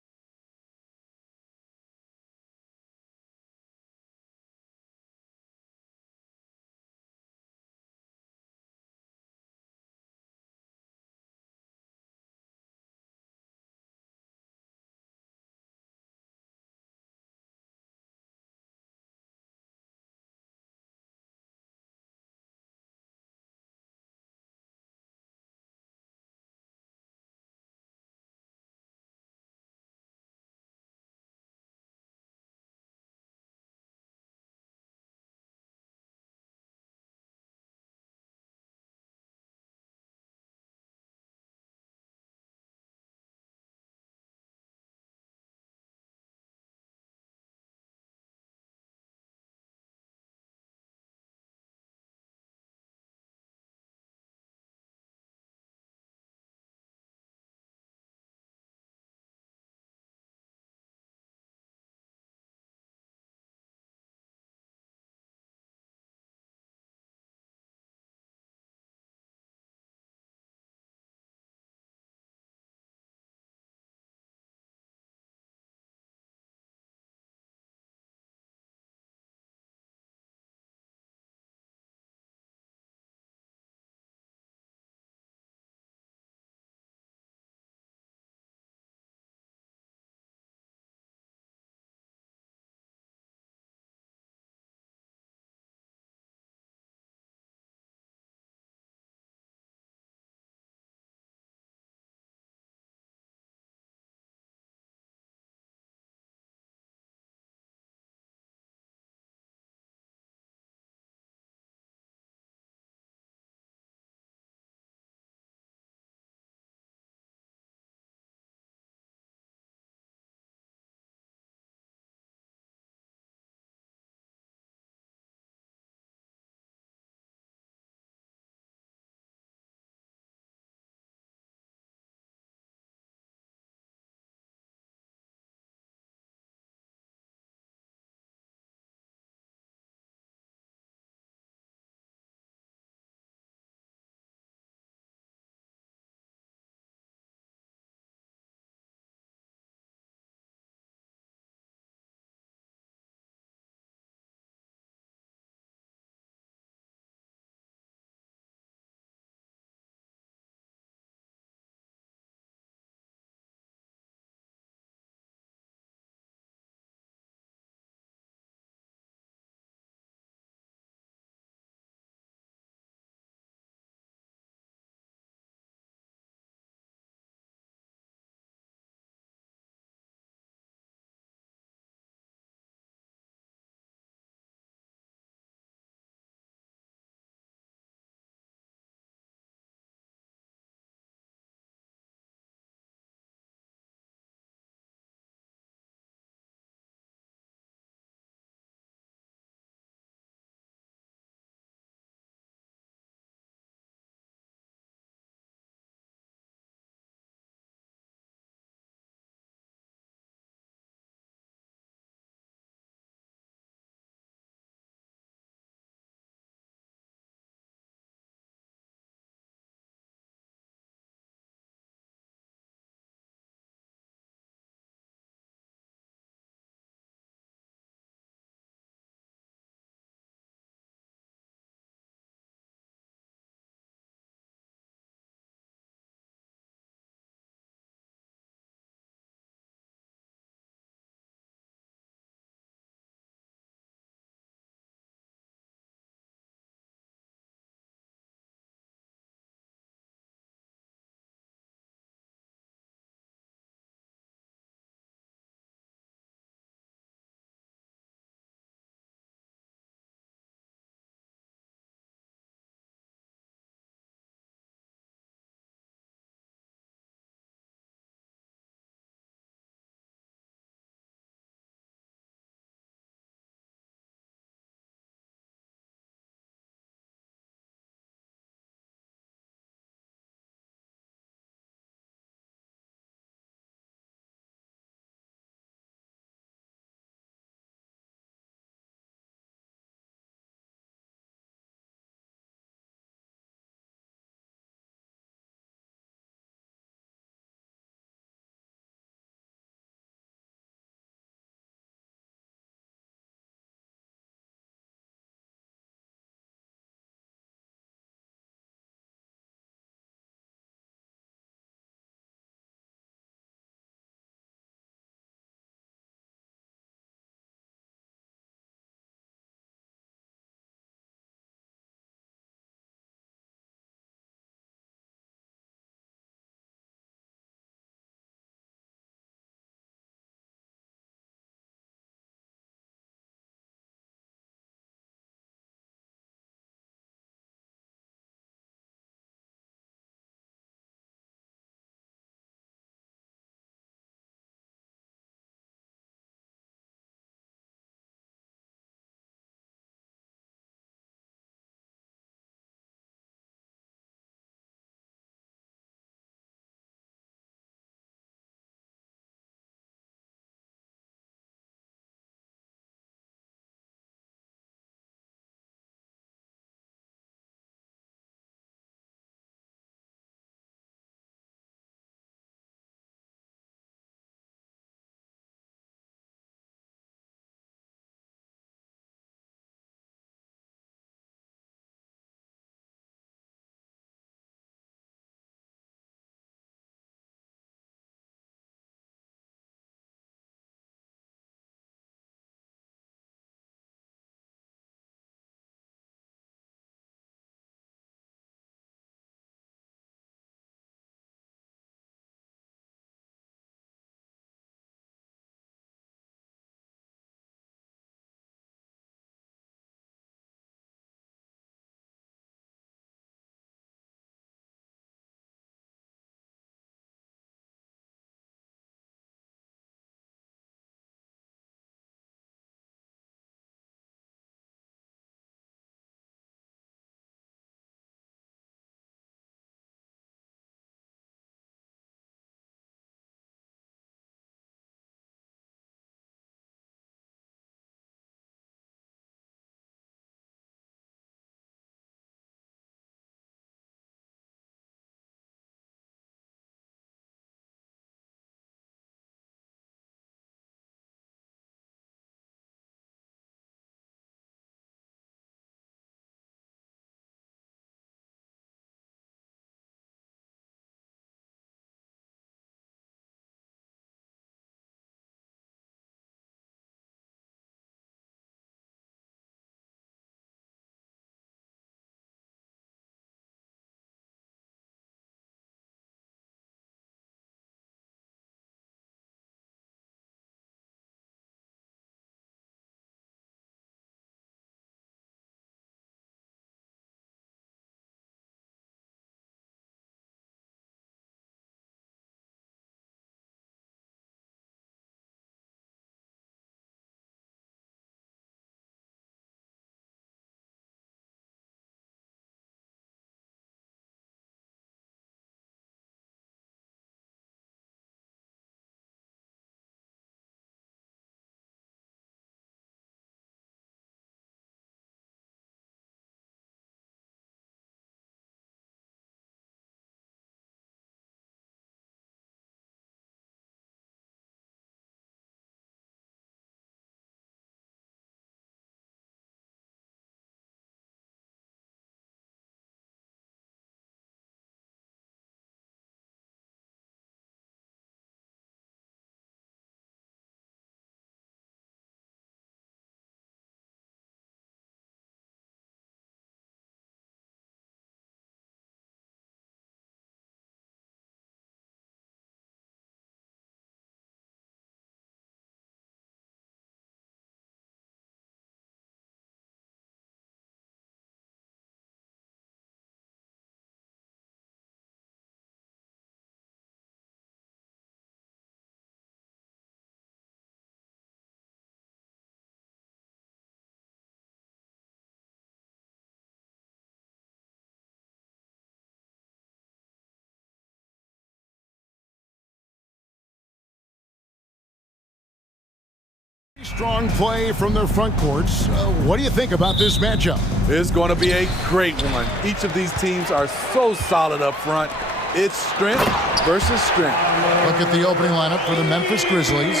Strong play from their front courts. What do you think about this matchup? It's going to be a great one. Each of these teams are so solid up front. It's strength versus strength. Look at the opening lineup for the Memphis Grizzlies.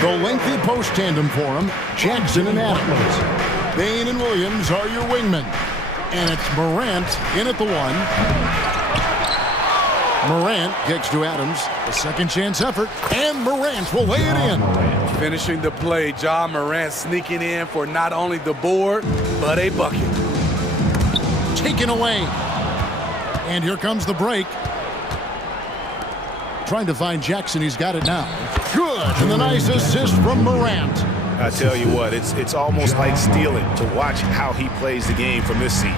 The lengthy post tandem for them, Jackson and Adams. Bain and Williams are your wingmen. And it's Morant in at the one. Morant kicks to Adams. A second chance effort. And Morant will lay it in. Finishing the play, Ja Morant sneaking in for not only the board, but a bucket. Taken away. And here comes the break. Trying to find Jackson. He's got it now. Good. And the nice assist from Morant. I tell you what, it's almost like stealing to watch how he plays the game from this seat.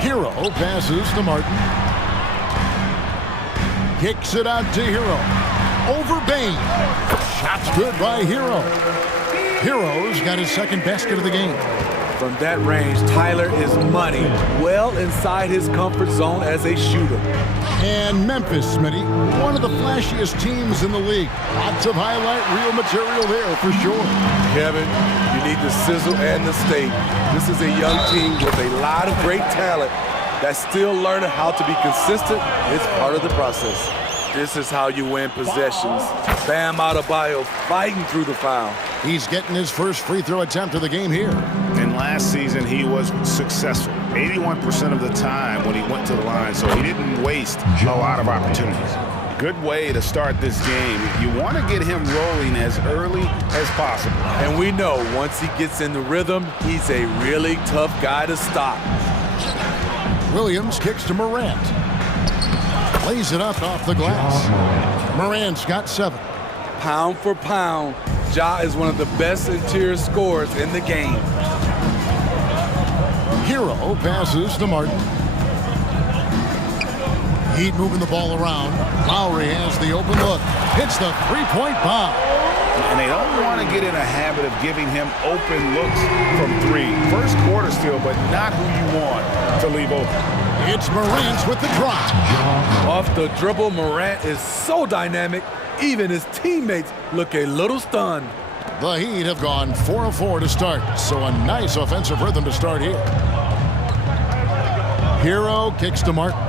Hero passes to Martin. Kicks it out to Hero. Over Bain. Shot's good by Hero. Hero's got his second basket of the game. From that range, Tyler is money, well inside his comfort zone as a shooter. And Memphis, Smitty, one of the flashiest teams in the league. Lots of highlight reel material there for sure. Kevin, you need the sizzle and the steak. This is a young team with a lot of great talent that's still learning how to be consistent. It's part of the process. This is how you win possessions. Bam Adebayo fighting through the foul. He's getting his first free throw attempt of the game here. And last season, he was successful 81% of the time when he went to the line, so he didn't waste a lot of opportunities. Good way to start this game. You want to get him rolling as early as possible. And we know once he gets in the rhythm, he's a really tough guy to stop. Williams kicks to Morant. Lays it up off the glass. Morant's got 7. Pound for pound, Ja is one of the best interior scorers in the game. Hero passes to Martin. Heat moving the ball around. Lowry has the open look. Hits the three-point bomb. And they don't want to get in a habit of giving him open looks from 3. First quarter still, but not who you want to leave open. It's Morant with the drop. Off the dribble, Morant is so dynamic, even his teammates look a little stunned. The Heat have gone 4 of 4 to start, so a nice offensive rhythm to start here. Hero kicks to Martin.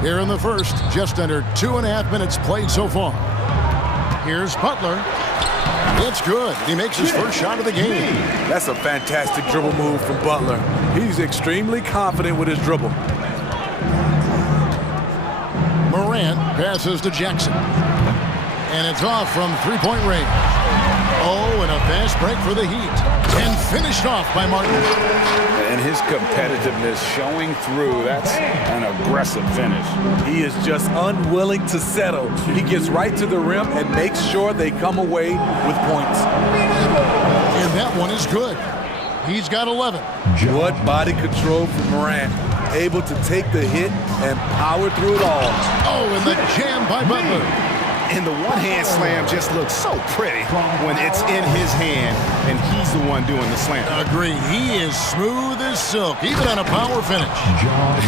Here in the first, just under 2.5 minutes played so far. Here's Butler. It's good. He makes his first shot of the game. That's a fantastic dribble move from Butler. He's extremely confident with his dribble. Morant passes to Jackson. And it's off from three-point range. Oh, and a fast break for the Heat. And finished off by Martin. And his competitiveness showing through. That's an aggressive finish. He is just unwilling to settle. He gets right to the rim and makes sure they come away with points. And that one is good. He's got 11. What body control from Morant. Able to take the hit and power through it all. Oh, and the jam by Butler. And the one-hand slam just looks so pretty when it's in his hand and he's the one doing the slam. Agreed. He is smooth as silk, even on a power finish.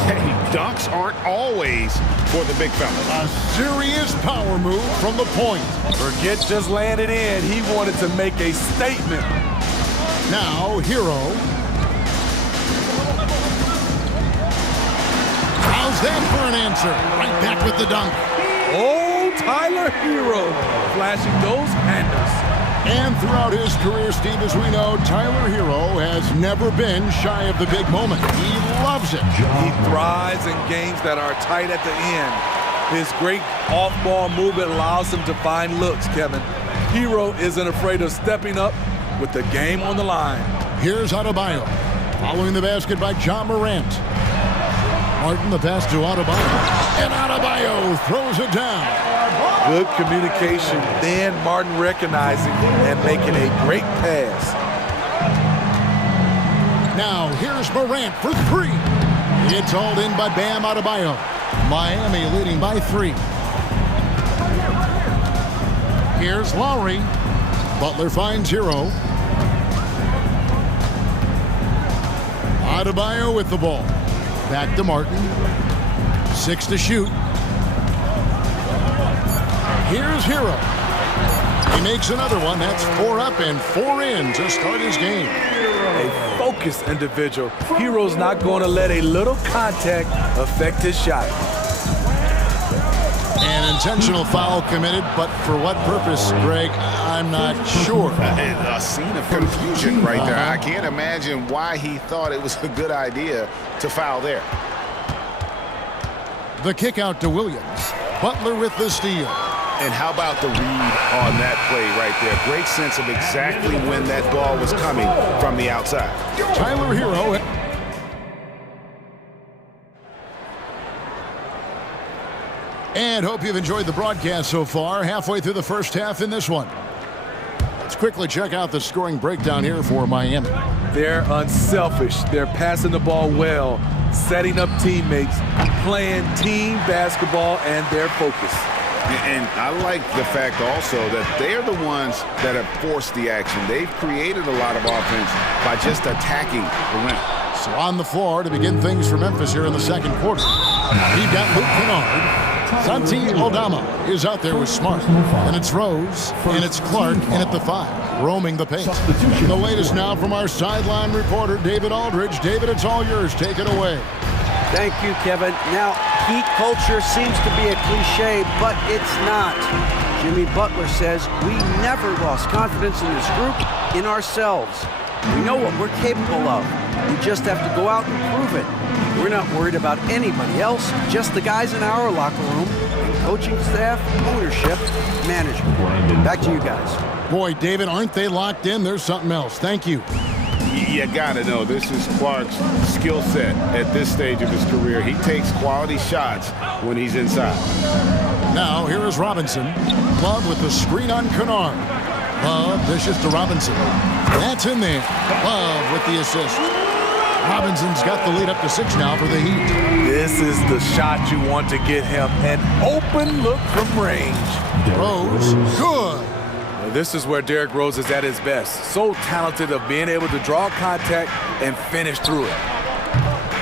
Hey, dunks aren't always for the big fella. A serious power move from the point. Forget just laying it in. He wanted to make a statement. Now, Hero. How's that for an answer? Right back with the dunk. Oh, Tyler Hero flashing those handles. And throughout his career, Steve, as we know, Tyler Hero has never been shy of the big moment. He loves it. He thrives in games that are tight at the end. His great off-ball movement allows him to find looks, Kevin. Hero isn't afraid of stepping up with the game on the line. Here's Adebayo. Following the basket by Ja Morant. Martin, the pass to Adebayo. And Adebayo throws it down. Good communication, then Martin recognizing and making a great pass. Now here's Morant for 3. It's hauled in by Bam Adebayo. Miami leading by 3. Here's Lowry. Butler finds Hero. Adebayo with the ball. Back to Martin. 6 to shoot. Here's Hero. He makes another one. That's 4 up and 4 in to start his game. A focused individual. Hero's not going to let a little contact affect his shot. An intentional foul committed, but for what purpose, Greg, I'm not sure. A scene of confusion right there. I can't imagine why he thought it was a good idea to foul there. The kick out to Williams. Butler with the steal. And how about the read on that play right there? Great sense of exactly when that ball was coming from the outside. Tyler Hero. And hope you've enjoyed the broadcast so far. Halfway through the first half in this one. Let's quickly check out the scoring breakdown here for Miami. They're unselfish. They're passing the ball well, setting up teammates, playing team basketball, and they're focused. And I like the fact also that they're the ones that have forced the action. They've created a lot of offense by just attacking the rim. So on the floor to begin things for Memphis here in the second quarter. We've got Luke Kennard. Santi Aldama is out there with Smart. And it's Rose, and it's Clark in at the 5, roaming the paint. The latest now from our sideline reporter, David Aldridge. David, it's all yours. Take it away. Thank you, Kevin. Now, heat culture seems to be a cliche, but it's not. Jimmy Butler says we never lost confidence in this group, in ourselves. We know what we're capable of. We just have to go out and prove it. We're not worried about anybody else, just the guys in our locker room, and coaching staff, ownership, management. Back to you guys. Boy, David, aren't they locked in? There's something else. Thank you. You gotta know, this is Clark's skill set at this stage of his career. He takes quality shots when he's inside. Now, here is Robinson. Love with the screen on Kennard. Love dishes to Robinson. That's in there. Love with the assist. Robinson's got the lead up to 6 now for the Heat. This is the shot you want to get him. An open look from range. Rose, good. This is where Derrick Rose is at his best. So talented of being able to draw contact and finish through it.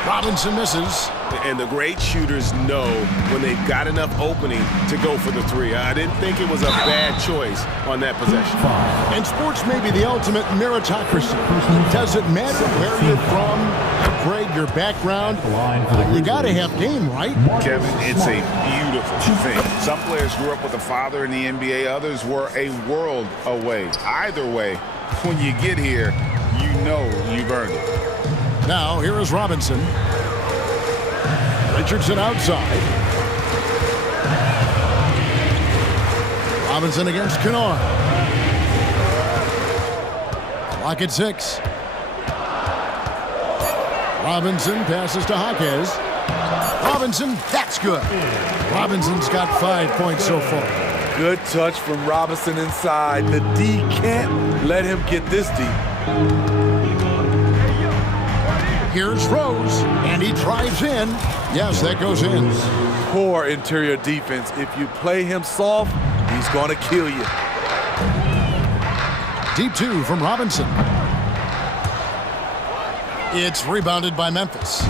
Robinson misses. And the great shooters know when they've got enough opening to go for the 3. I didn't think it was a bad choice on that possession. And sports may be the ultimate meritocracy. Does it matter where you're from, Greg, your background? You got to have game, right? Kevin, it's a beautiful thing. Some players grew up with a father in the NBA. Others were a world away. Either way, when you get here, you know you've earned it. Now, here is Robinson. Richardson outside. Robinson against Kennard. Clock at 6. Robinson passes to Jaquez. Robinson, that's good. Robinson's got 5 points so far. Good touch from Robinson inside. The D can't let him get this deep. Here's Rose, and he drives in. Yes, that goes in. Poor interior defense. If you play him soft, he's going to kill you. Deep 2 from Robinson. It's rebounded by Memphis.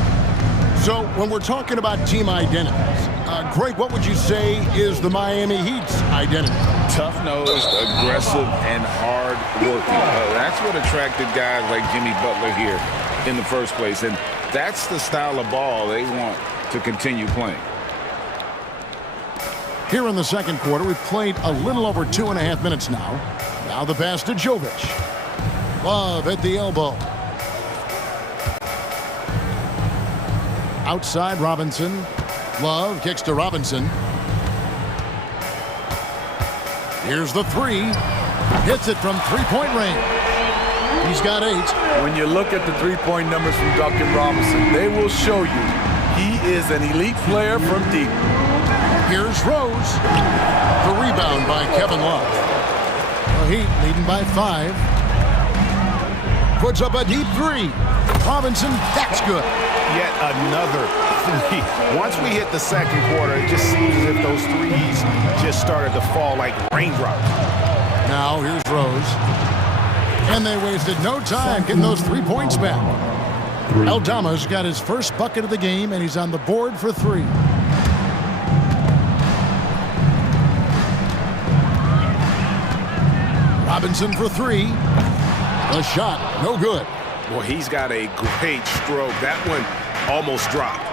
So when we're talking about team identities, Greg, what would you say is the Miami Heat's identity? Tough-nosed, aggressive, and hard-working. That's what attracted guys like Jimmy Butler here in the first place, and that's the style of ball they want to continue playing. Here in the second quarter, we've played a little over 2.5 minutes now. Now the pass to Jovic. Love at the elbow. Outside Robinson. Love kicks to Robinson. Here's the 3. Hits it from 3-point range. He's got 8. When you look at the 3-point numbers from Duncan Robinson, they will show you he is an elite player from deep. Here's Rose. The rebound by Kevin Love. The Heat leading by 5. Puts up a deep 3. Robinson, that's good. Yet another 3. Once we hit the second quarter, it just seems as if those threes just started to fall like raindrops. Now here's Rose. And they wasted no time getting those 3 points back. Aldama's got his first bucket of the game, and he's on the board for 3. Robinson for three. The shot, no good. Well, he's got a great stroke. That one almost dropped.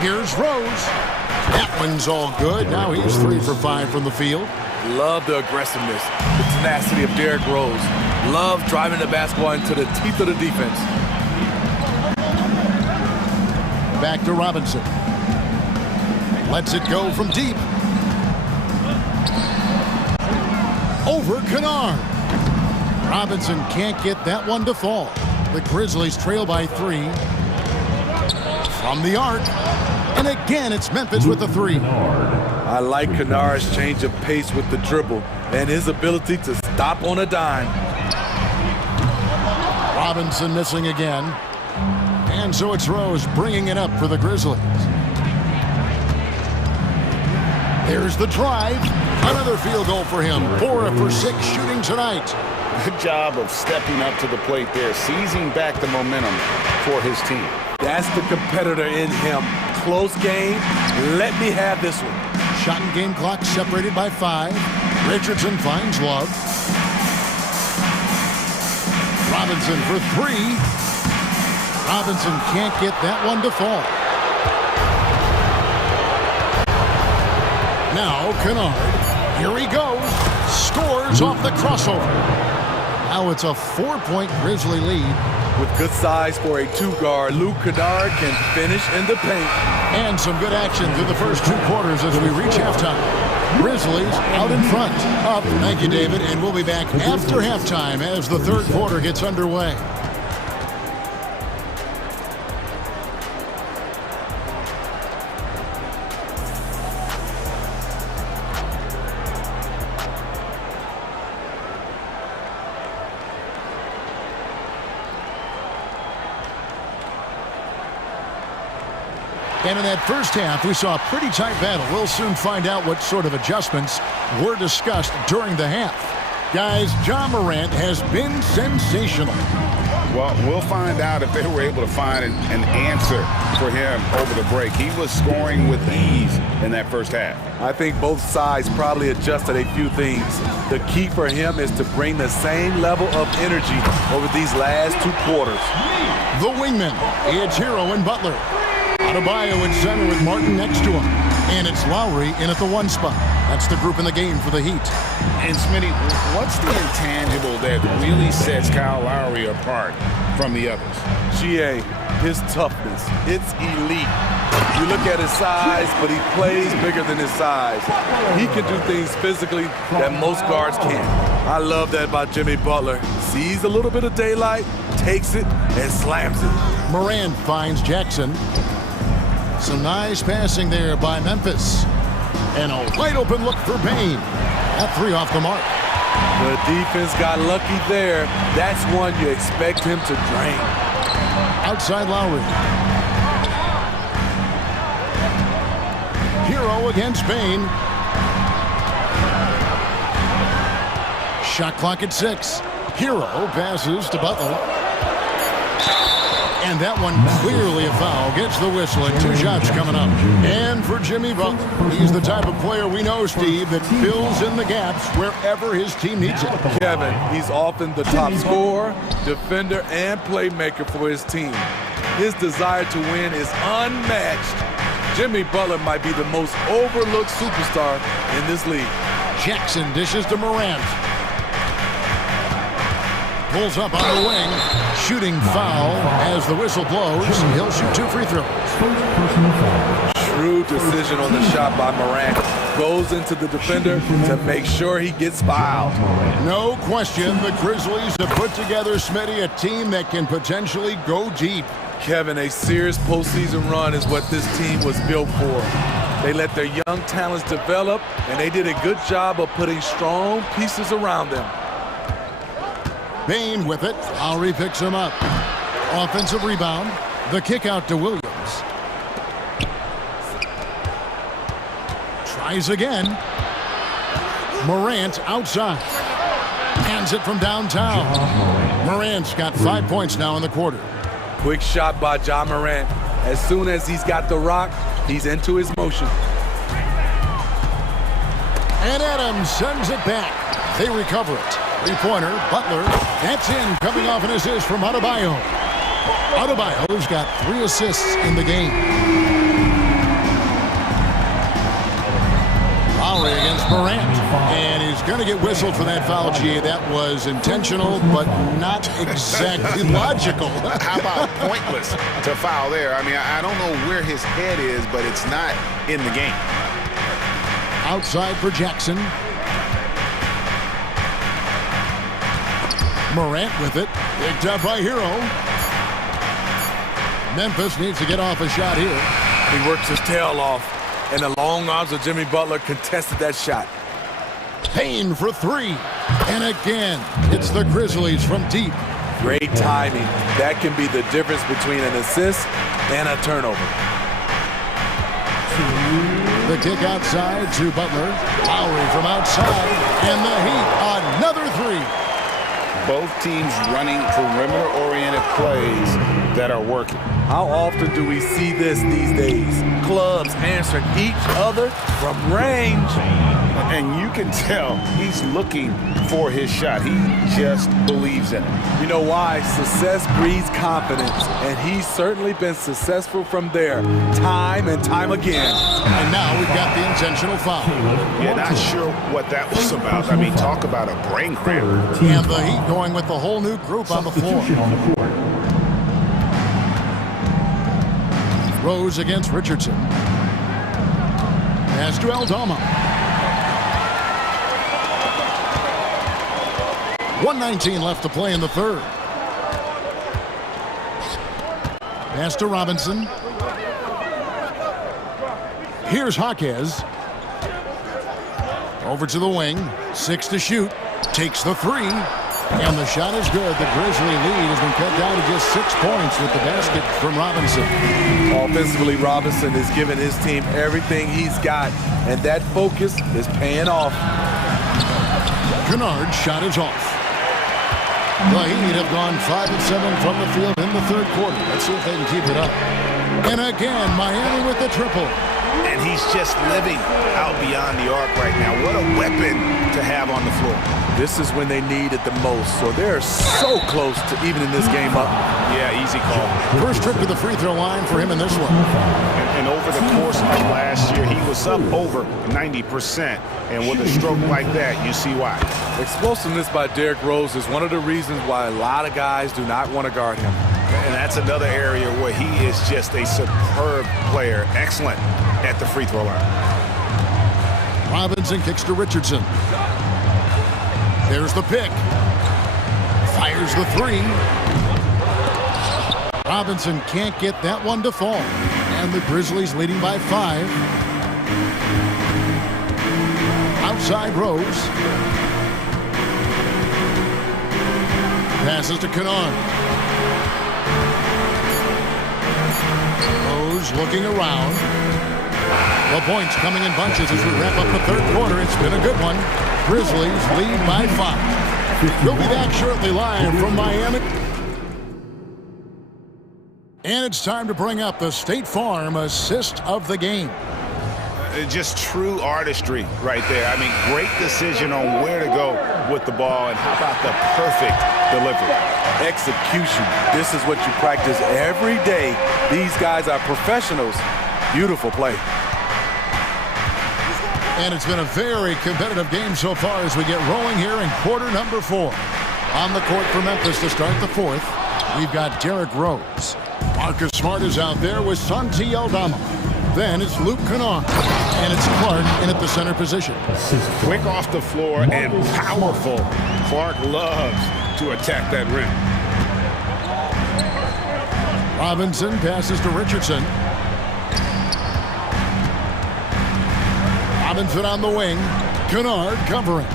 Here's Rose. That one's all good. Now he's 3 for 5 from the field. Love the aggressiveness, the tenacity of Derrick Rose. Love driving the basketball into the teeth of the defense. Back to Robinson. Lets it go from deep. Over Kennard. Robinson can't get that one to fall. The Grizzlies trail by 3. From the arc. And again, it's Memphis with the 3. I like Kennard's change of pace with the dribble and his ability to stop on a dime. Robinson missing again. And so it's Rose bringing it up for the Grizzlies. There's the drive. Another field goal for him. 4 for 6 shooting tonight. Good job of stepping up to the plate there, seizing back the momentum for his team. That's the competitor in him. Close game. Let me have this one. Shot and game clock separated by 5. Richardson finds Love. Robinson for 3. Robinson can't get that one to fall. Now Kennard. Here he goes. Scores off the crossover. Now it's a 4-point Grizzly lead. With good size for a 2-guard, Luke Kennard can finish in the paint. And some good action through the first 2 quarters as we reach halftime. Grizzlies out in front. Up. Thank you, David. And we'll be back after halftime as the third quarter gets underway. And in that first half, we saw a pretty tight battle. We'll soon find out what sort of adjustments were discussed during the half. Guys, Ja Morant has been sensational. Well, we'll find out if they were able to find an answer for him over the break. He was scoring with ease in that first half. I think both sides probably adjusted a few things. The key for him is to bring the same level of energy over these last 2 quarters. The wingman, it's Hero and Butler. Adebayo in center with Martin next to him. And it's Lowry in at the 1 spot. That's the group in the game for the Heat. And Smitty, what's the intangible that really sets Kyle Lowry apart from the others? GA, his toughness. It's elite. You look at his size, but he plays bigger than his size. He can do things physically that most guards can't. I love that about Jimmy Butler. Sees a little bit of daylight, takes it, and slams it. Morant finds Jackson. Some nice passing there by Memphis. And a wide open look for Payne. That 3 off the mark. The defense got lucky there. That's one you expect him to drain. Outside Lowry. Hero against Payne. Shot clock at 6. Hero passes to Butler. And that one clearly a foul. Gets the whistle and 2 shots coming up. And for Jimmy Butler, he's the type of player we know, Steve, that fills in the gaps wherever his team needs it. Kevin, he's often the top scorer, defender, and playmaker for his team. His desire to win is unmatched. Jimmy Butler might be the most overlooked superstar in this league. Jackson dishes to Morant. Pulls up on the wing. Shooting foul as the whistle blows. He'll shoot 2 free throws. Shrewd decision on the shot by Morant. Goes into the defender to make sure he gets fouled. No question, the Grizzlies have put together, Smitty, a team that can potentially go deep. Kevin, a serious postseason run is what this team was built for. They let their young talents develop, and they did a good job of putting strong pieces around them. Payne with it. Lowry picks him up. Offensive rebound. The kick out to Williams. Tries again. Morant outside. Hands it from downtown. Morant's got 5 points now in the quarter. Quick shot by Ja Morant. As soon as he's got the rock, he's into his motion. And Adams sends it back. They recover it. Three-pointer, Butler. That's in, coming off an assist from Adebayo. Adebayo's got 3 assists in the game. Lowry against Morant. And he's going to get whistled for that foul, G. That was intentional, but not exactly logical. How about pointless to foul there? I mean, I don't know where his head is, but it's not in the game. Outside for Jackson. Morant with it. Picked up by Hero. Memphis needs to get off a shot here. He works his tail off, and the long arms of Jimmy Butler contested that shot. Payne for 3. And again, it's the Grizzlies from deep. Great timing. That can be the difference between an assist and a turnover. The kick outside to Butler. Lowry from outside. And the Heat, another 3. Both teams running perimeter-oriented plays that are working. How often do we see this these days? Clubs answering each other from range. And you can tell he's looking for his shot. He just believes in it. You know why? Success breeds confidence, and he's certainly been successful from there, time and time again. And now we've got the intentional foul. Yeah, not sure what that was about. I mean, talk about a brain cramp. And the Heat going with the whole new group on the floor. Rose against Richardson. Pass to Aldama. 1:19 left to play in the third. Pass to Robinson. Here's Jaquez. Over to the wing. 6 to shoot. Takes the 3. And the shot is good. The Grizzly lead has been cut down to just 6 points with the basket from Robinson. Offensively, Robinson is giving his team everything he's got, and that focus is paying off. Kennard's shot is off. The Heat have gone 5 of 7 from the field in the third quarter. Let's see if they can keep it up. And again, Miami with the triple. And he's just living out beyond the arc right now. What a weapon to have on the floor. This is when they need it the most, so they're so close to evening this game up. Yeah, easy call. First trip to the free throw line for him in this one. And over the course of last year, he was up over 90%. And with a stroke like that, you see why. Explosiveness by Derrick Rose is one of the reasons why a lot of guys do not want to guard him. And that's another area where he is just a superb player. Excellent at the free throw line. Robinson kicks to Richardson. There's the pick. Fires the 3. Robinson can't get that one to fall. And the Grizzlies leading by 5. Outside Rose. Passes to Kennard. Rose looking around. The points coming in bunches as we wrap up the third quarter. It's been a good one. Grizzlies lead by 5. We'll be back shortly live from Miami. And it's time to bring up the State Farm assist of the game. Just true artistry right there. I mean, great decision on where to go with the ball, and how about the perfect delivery? Execution. This is what you practice every day. These guys are professionals. Beautiful play. And it's been a very competitive game so far as we get rolling here in quarter number 4. On the court for Memphis to start the fourth, we've got Derrick Rose. Marcus Smart is out there with Santi Aldama. Then it's Luke Kennard. And it's Clark in at the center position. Quick off the floor and powerful. Clark loves to attack that rim. Robinson passes to Richardson. Robinson on the wing. Kennard covering.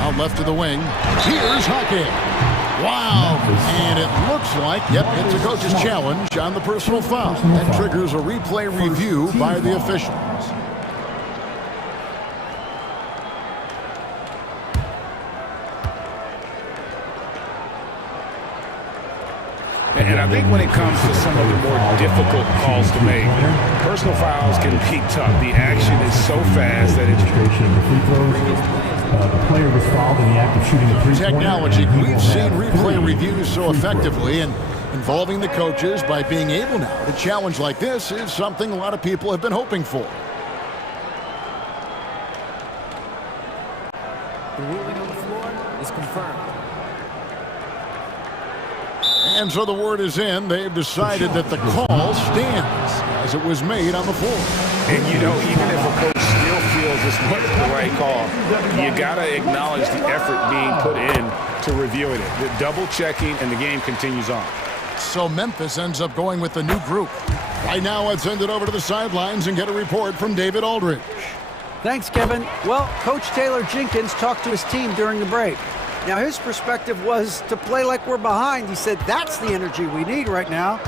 Out left of the wing. Here's Jaquez. Wow. And it looks like, yep, it's a coach's challenge on the personal foul. That triggers a replay review by the officials. And I think when it comes to some of the more difficult calls to make, personal fouls can be tough. The action is so fast that it's... The player was fouled in the act of shooting a three-pointer. Technology, we've seen replay reviews so effectively, and involving the coaches by being able now to challenge like this is something a lot of people have been hoping for. The ruling on the floor is confirmed. And so the word is in. They've decided that the call stands as it was made on the floor. And, you know, even if a coach still feels this wasn't the right call, you got to acknowledge the effort being put in to reviewing it. The double-checking, and the game continues on. So Memphis ends up going with the new group. Right now, let's send it over to the sidelines and get a report from David Aldridge. Thanks, Kevin. Well, Coach Taylor Jenkins talked to his team during the break. Now, his perspective was to play like we're behind. He said, that's the energy we need right now.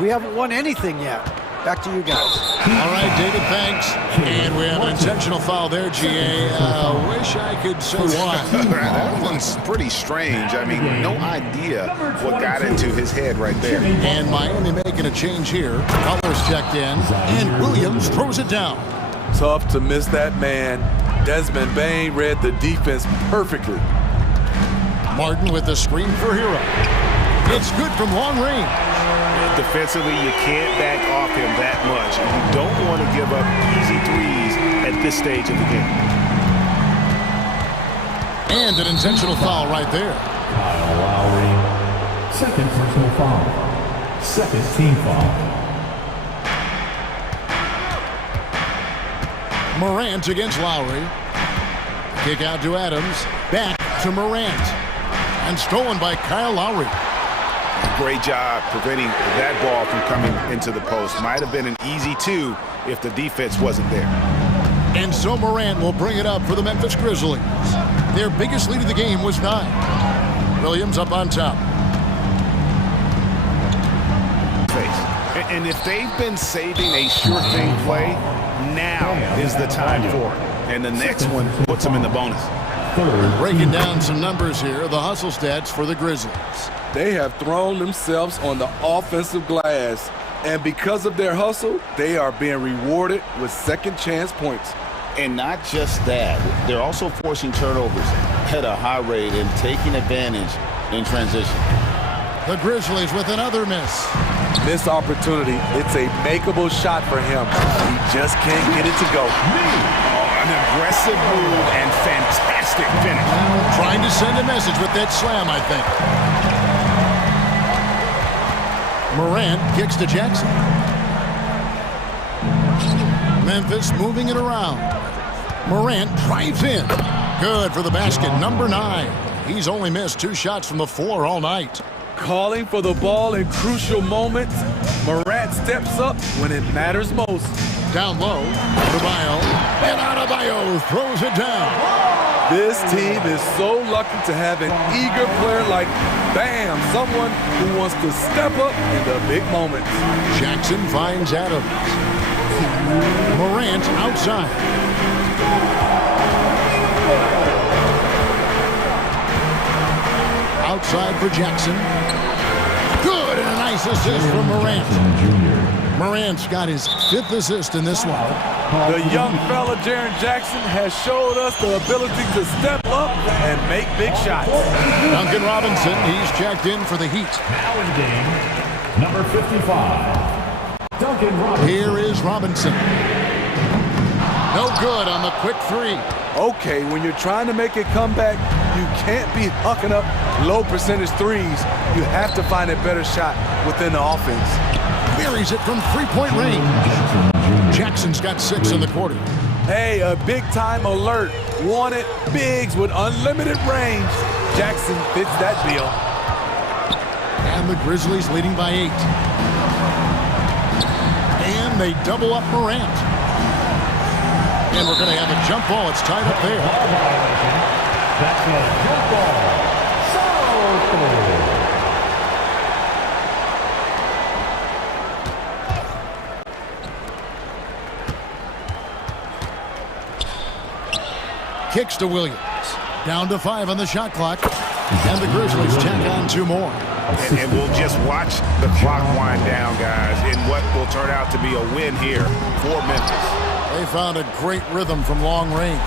We haven't won anything yet. Back to you guys. All right, David, thanks. And we have an intentional foul there, GA. Wish I could say why. That one's pretty strange. I mean, no idea what got into his head right there. And Miami making a change here. Butler's checked in, and Williams throws it down. Tough to miss that man. Desmond Bain read the defense perfectly. Martin with the screen for Hero. It's good from long range. Defensively, you can't back off him that much. You don't want to give up easy threes at this stage of the game. And an intentional foul right there. Kyle Lowry, second personal foul. Second team foul. Morant against Lowry. Kick out to Adams. Back to Morant. And stolen by Kyle Lowry. Great job preventing that ball from coming into the post. Might have been an easy two if the defense wasn't there. And so Morant will bring it up for the Memphis Grizzlies. Their biggest lead of the game was 9. Williams up on top. And if they've been saving a sure thing play, now is the time for it. And the next one puts them in the bonus. Breaking down some numbers here, the hustle stats for the Grizzlies. They have thrown themselves on the offensive glass, and because of their hustle, they are being rewarded with second chance points. And not just that, they're also forcing turnovers at a high rate and taking advantage in transition. The Grizzlies with another miss. Missed opportunity. It's a makeable shot for him. He just can't get it to go. An aggressive move and fantastic finish. Trying to send a message with that slam, I think. Morant kicks to Jackson. Memphis moving it around. Morant drives in. Good for the basket, number 9. He's only missed 2 shots from the floor all night. Calling for the ball in crucial moments. Morant steps up when it matters most. Down low, Adebayo, and Adebayo throws it down. This team is so lucky to have an eager player like Bam, someone who wants to step up in the big moments. Jackson finds Adams. Morant outside. Outside for Jackson. Good, and a nice assist from Morant. Morant's got his 5th assist in this one. The young fella, Jaren Jackson, has showed us the ability to step up and make big shots. Duncan Robinson, he's checked in for the Heat. Now in the game, number 55, Duncan Robinson. Here is Robinson. No good on the quick 3. Okay, when you're trying to make a comeback, you can't be hucking up low percentage threes. You have to find a better shot within the offense. Buries it from 3-point range. Jackson's got 6 in the quarter. Hey, a big-time alert. Wanted bigs with unlimited range. Jackson fits that bill. And the Grizzlies leading by 8. And they double up Morant. And we're going to have a jump ball. It's tied up there. That's a jump ball. Kicks to Williams. Down to 5 on the shot clock. And the Grizzlies tack on 2 more. And we'll just watch the clock wind down, guys, in what will turn out to be a win here for Memphis. They found a great rhythm from long range.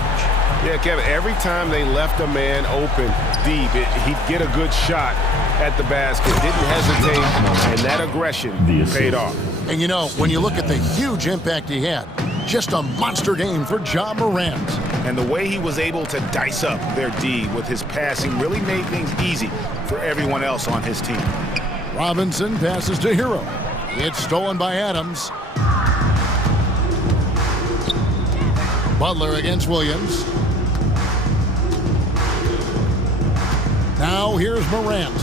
Yeah, Kevin, every time they left a man open deep, he'd get a good shot at the basket, didn't hesitate, and that aggression paid off. And you know, when you look at the huge impact he had, just a monster game for Ja Morant. And the way he was able to dice up their D with his passing really made things easy for everyone else on his team. Robinson passes to Hero. It's stolen by Adams. Butler against Williams. Now here's Morant.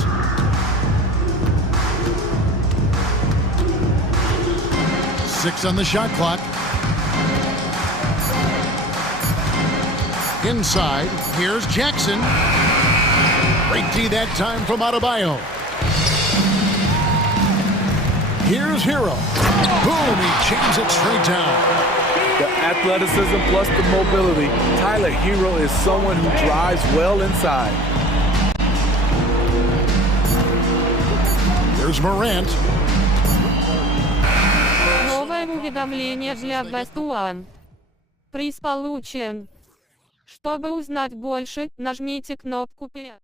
Six on the shot clock. Inside, here's Jackson. Great D that time from Adebayo. Here's Hero. Boom, he jams it straight down. The athleticism plus the mobility. Tyler Hero is someone who drives well inside. Here's Morant. Новое уведомление для Best One. Приз получен. Чтобы узнать больше, нажмите кнопку 5.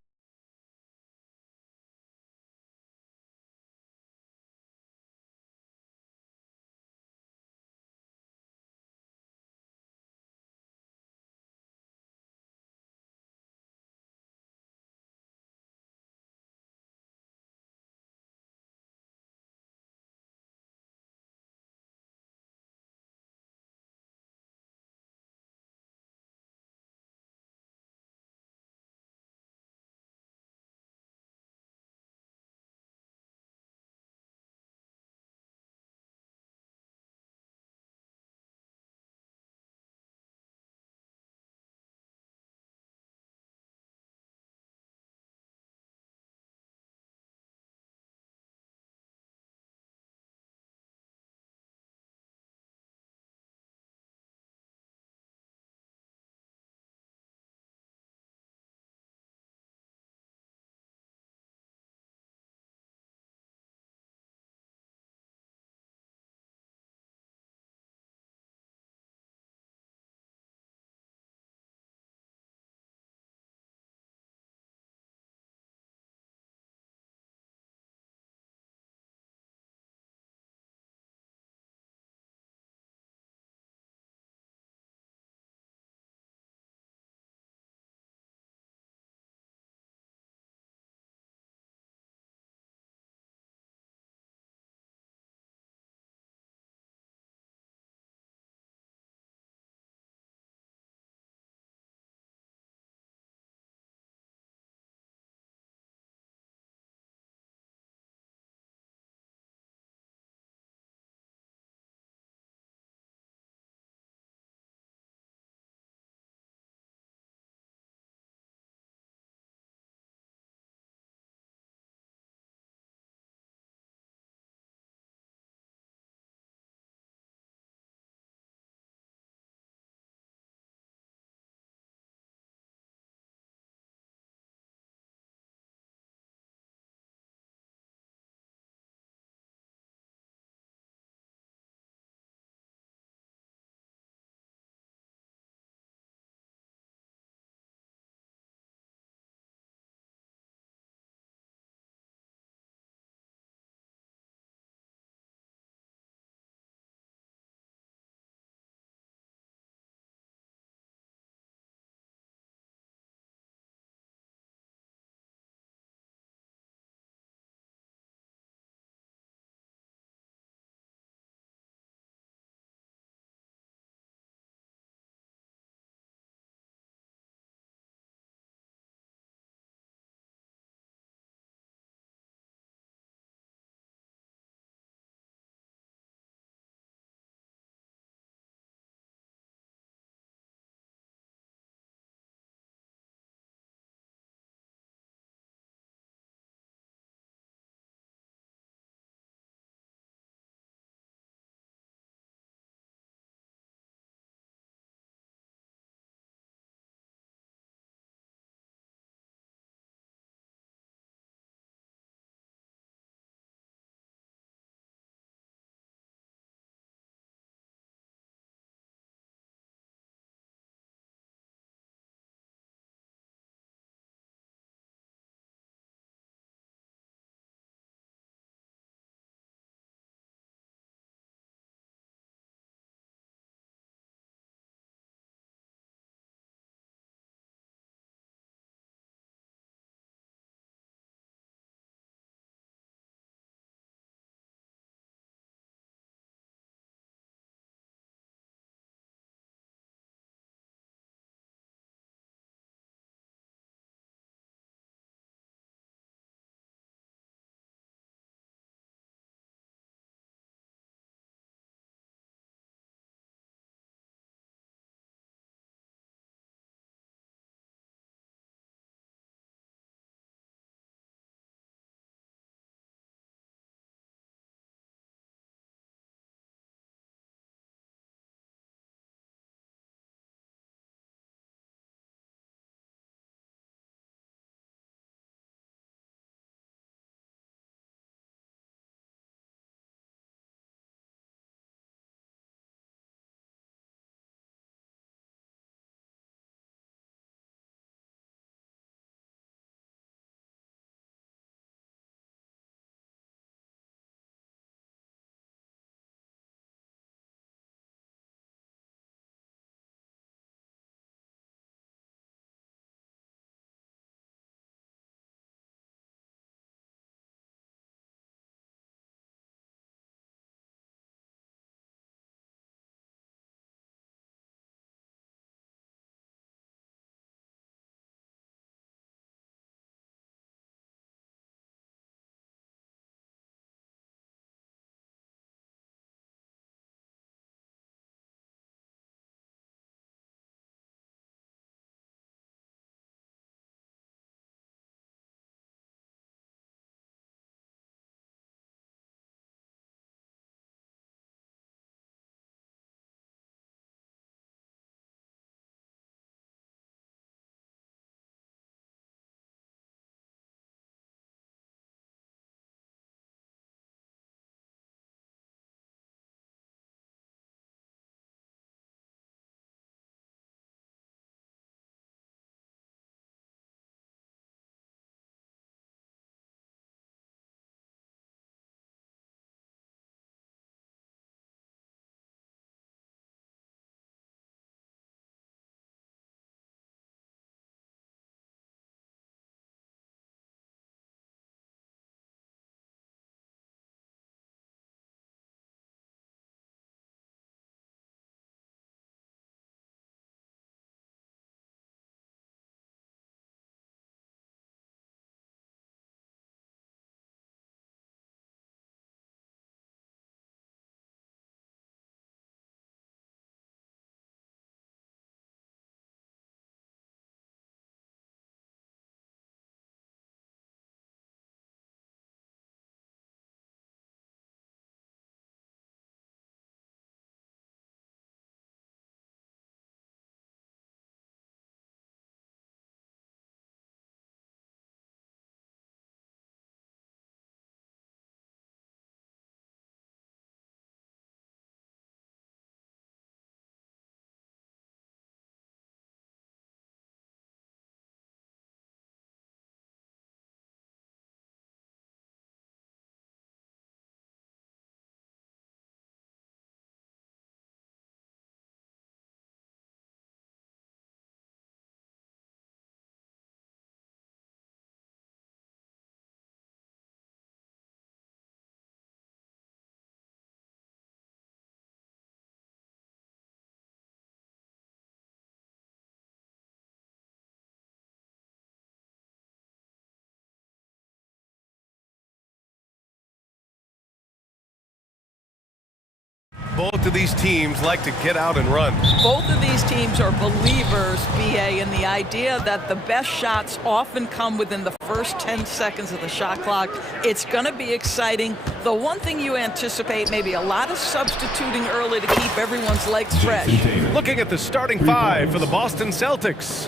both of these teams like to get out and run. Both of these teams are believers, BA, in the idea that the best shots often come within the first 10 seconds of the shot clock. It's going to be exciting. The one thing you anticipate, maybe a lot of substituting early to keep everyone's legs fresh. Looking at the starting five for the Boston Celtics.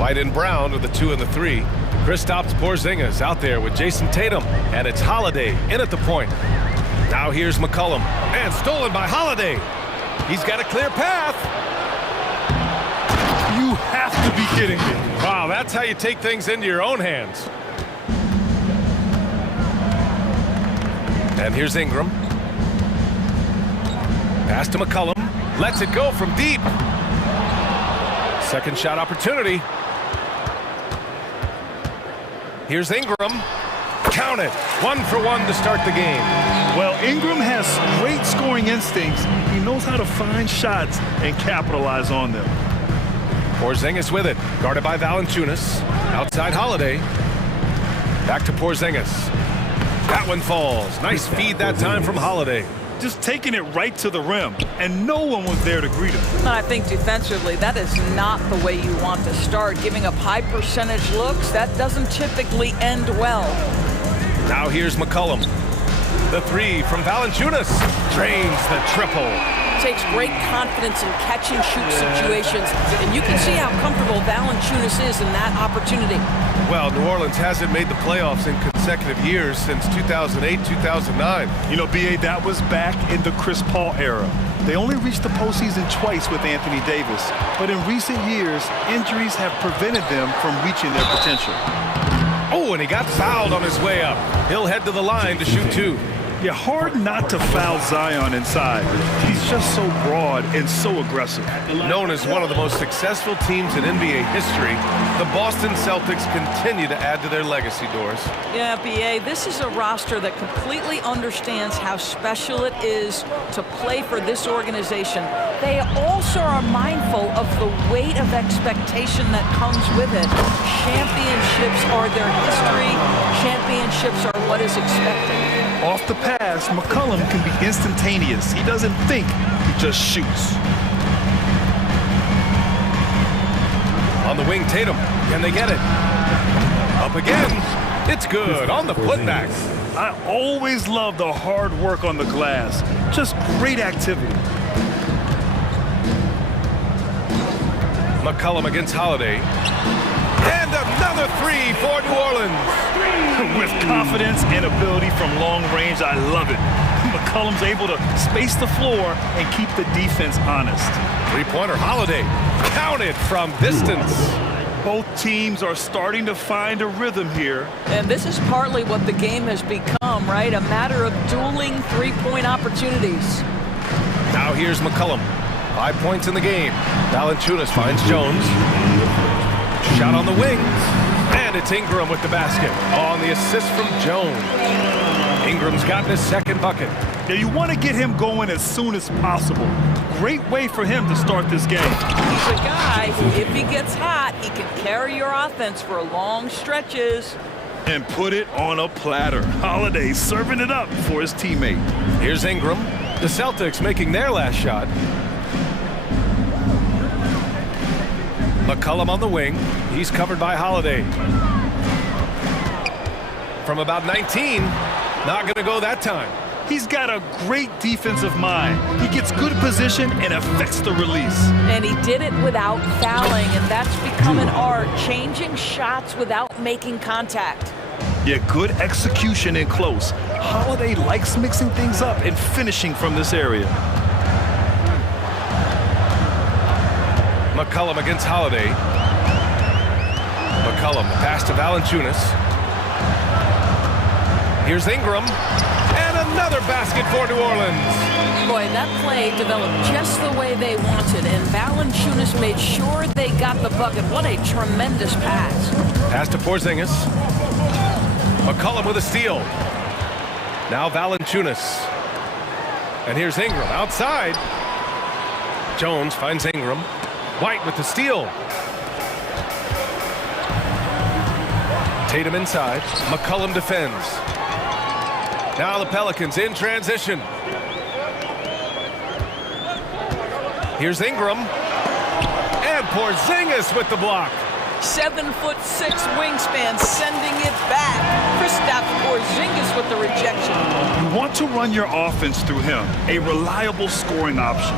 White and Brown are the 2 and the 3. Kristaps Porzingis out there with Jason Tatum, and it's Holiday in at the point. Now here's McCollum, and stolen by Holiday. He's got a clear path. You have to be kidding me. Wow, that's how you take things into your own hands. And here's Ingram. Pass to McCollum. Lets it go from deep. Second shot opportunity. Here's Ingram. Count it. 1 for 1 to start the game. Well, Ingram has great scoring instincts. He knows how to find shots and capitalize on them. Porzingis with it. Guarded by Valanciunas. Outside Holiday. Back to Porzingis. That one falls. Nice feed that time from Holiday. Just taking it right to the rim, and no one was there to greet him. And I think defensively, that is not the way you want to start. Giving up high percentage looks, that doesn't typically end well. Now here's McCollum. The 3 from Valanciunas. Drains the triple. Takes great confidence in catch and shoot situations, and you can see how comfortable Valanciunas is in that opportunity. Well, New Orleans hasn't made the playoffs in consecutive years since 2008, 2009. You know, BA, that was back in the Chris Paul era. They only reached the postseason twice with Anthony Davis, but in recent years, injuries have prevented them from reaching their potential. Oh, and he got fouled on his way up. He'll head to the line to shoot 2. Yeah, hard not to foul Zion inside. He's just so broad and so aggressive. Known as one of the most successful teams in NBA history, the Boston Celtics continue to add to their legacy, Doris. Yeah, BA, this is a roster that completely understands how special it is to play for this organization. They also are mindful of the weight of expectation that comes with it. Championships are their history. Championships are what is expected. Off the pass, McCollum can be instantaneous. He doesn't think, he just shoots. On the wing, Tatum. Can they get it? Up again. It's good on the putback. I always love the hard work on the glass. Just great activity. McCollum against Holiday. And another 3 for New Orleans. With confidence and ability from long range, I love it. McCollum's able to space the floor and keep the defense honest. 3-pointer Holiday. Counted from distance. Both teams are starting to find a rhythm here. And this is partly what the game has become, right? A matter of dueling 3-point opportunities. Now here's McCollum. 5 points in the game. Valanciunas finds Jones. Shot on the wings. And it's Ingram with the basket on the assist from Jones. Ingram's gotten his second bucket. Yeah, you want to get him going as soon as possible. Great way for him to start this game. He's a guy who, if he gets hot, he can carry your offense for long stretches. And put it on a platter. Holiday serving it up for his teammate. Here's Ingram. The Celtics making their last shot. McCollum on the wing. He's covered by Holiday. From about 19, not going to go that time. He's got a great defensive mind. He gets good position and affects the release. And he did it without fouling, and that's become an art, changing shots without making contact. Yeah, good execution in close. Holiday likes mixing things up and finishing from this area. McCollum against Holiday. McCollum, pass to Valanciunas. Here's Ingram. And another basket for New Orleans. Boy, that play developed just the way they wanted, and Valanciunas made sure they got the bucket. What a tremendous pass. Pass to Porzingis. McCollum with a steal. Now Valanciunas. And here's Ingram outside. Jones finds Ingram. White with the steal. Tatum inside. McCollum defends. Now the Pelicans in transition. Here's Ingram. And Porzingis with the block. 7'6" wingspan, sending it back. Kristaps Porzingis with the rejection. You want to run your offense through him, a reliable scoring option.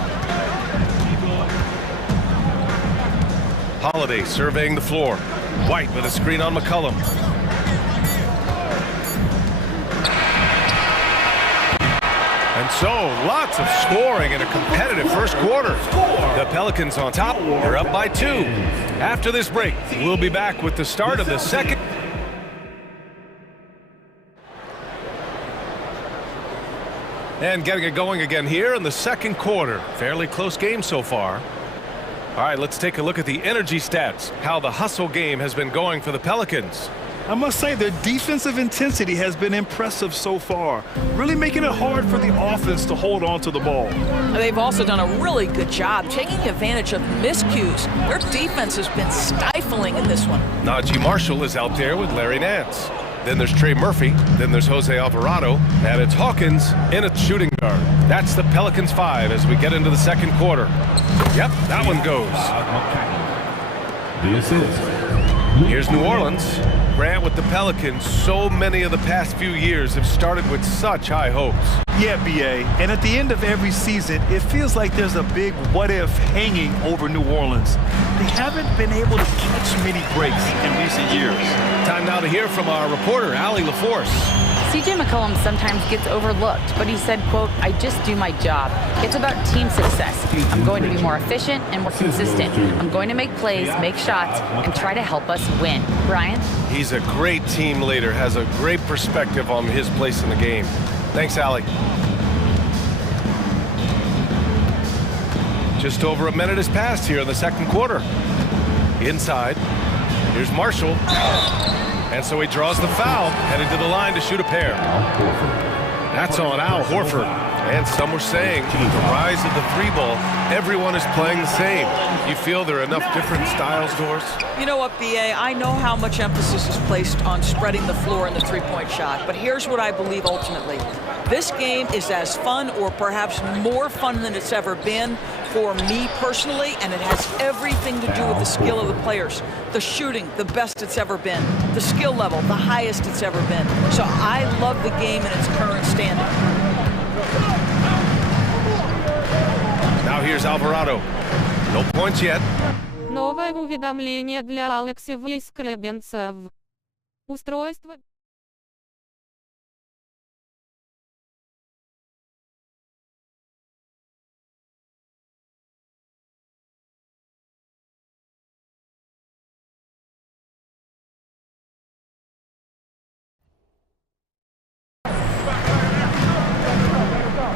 Holiday surveying the floor. White with a screen on McCollum. And so, lots of scoring in a competitive first quarter. The Pelicans on top. They're up by 2. After this break, we'll be back with the start of the second. And getting it going again here in the second quarter. Fairly close game so far. All right, let's take a look at the energy stats, how the hustle game has been going for the Pelicans. I must say their defensive intensity has been impressive so far, really making it hard for the offense to hold on to the ball. They've also done a really good job taking advantage of miscues. Their defense has been stifling in this one. Najee Marshall is out there with Larry Nance. Then there's Trey Murphy. Then there's Jose Alvarado. And it's Hawkins in a shooting guard. That's the Pelicans 5 as we get into the second quarter. Yep, that one goes. The assist. Here's New Orleans. Grant with the Pelicans, so many of the past few years have started with such high hopes. Yeah, BA. And at the end of every season, it feels like there's a big what-if hanging over New Orleans. They haven't been able to catch many breaks in recent years. Time now to hear from our reporter, Allie LaForce. CJ McCollum sometimes gets overlooked, but he said, quote, "I just do my job. It's about team success. I'm going to be more efficient and more consistent. I'm going to make plays, make shots, and try to help us win." Brian? He's a great team leader, has a great perspective on his place in the game. Thanks, Allie. Just over a minute has passed here in the second quarter. Inside, here's Marshall. And so he draws the foul, heading to the line to shoot a pair. That's on Al Horford. And some were saying, with the rise of the 3-ball, everyone is playing the same. You feel there are enough different styles, Doris? You know what, BA? I know how much emphasis is placed on spreading the floor in the three-point shot, but here's what I believe ultimately. This game is as fun or perhaps more fun than it's ever been for me personally, and it has everything to do with the skill of the players. The shooting, the best it's ever been. The skill level, the highest it's ever been. So I love the game in its current standing. Now here's Alvarado. No points yet. Новое уведомление для Алексея Скребенцев. Устройство.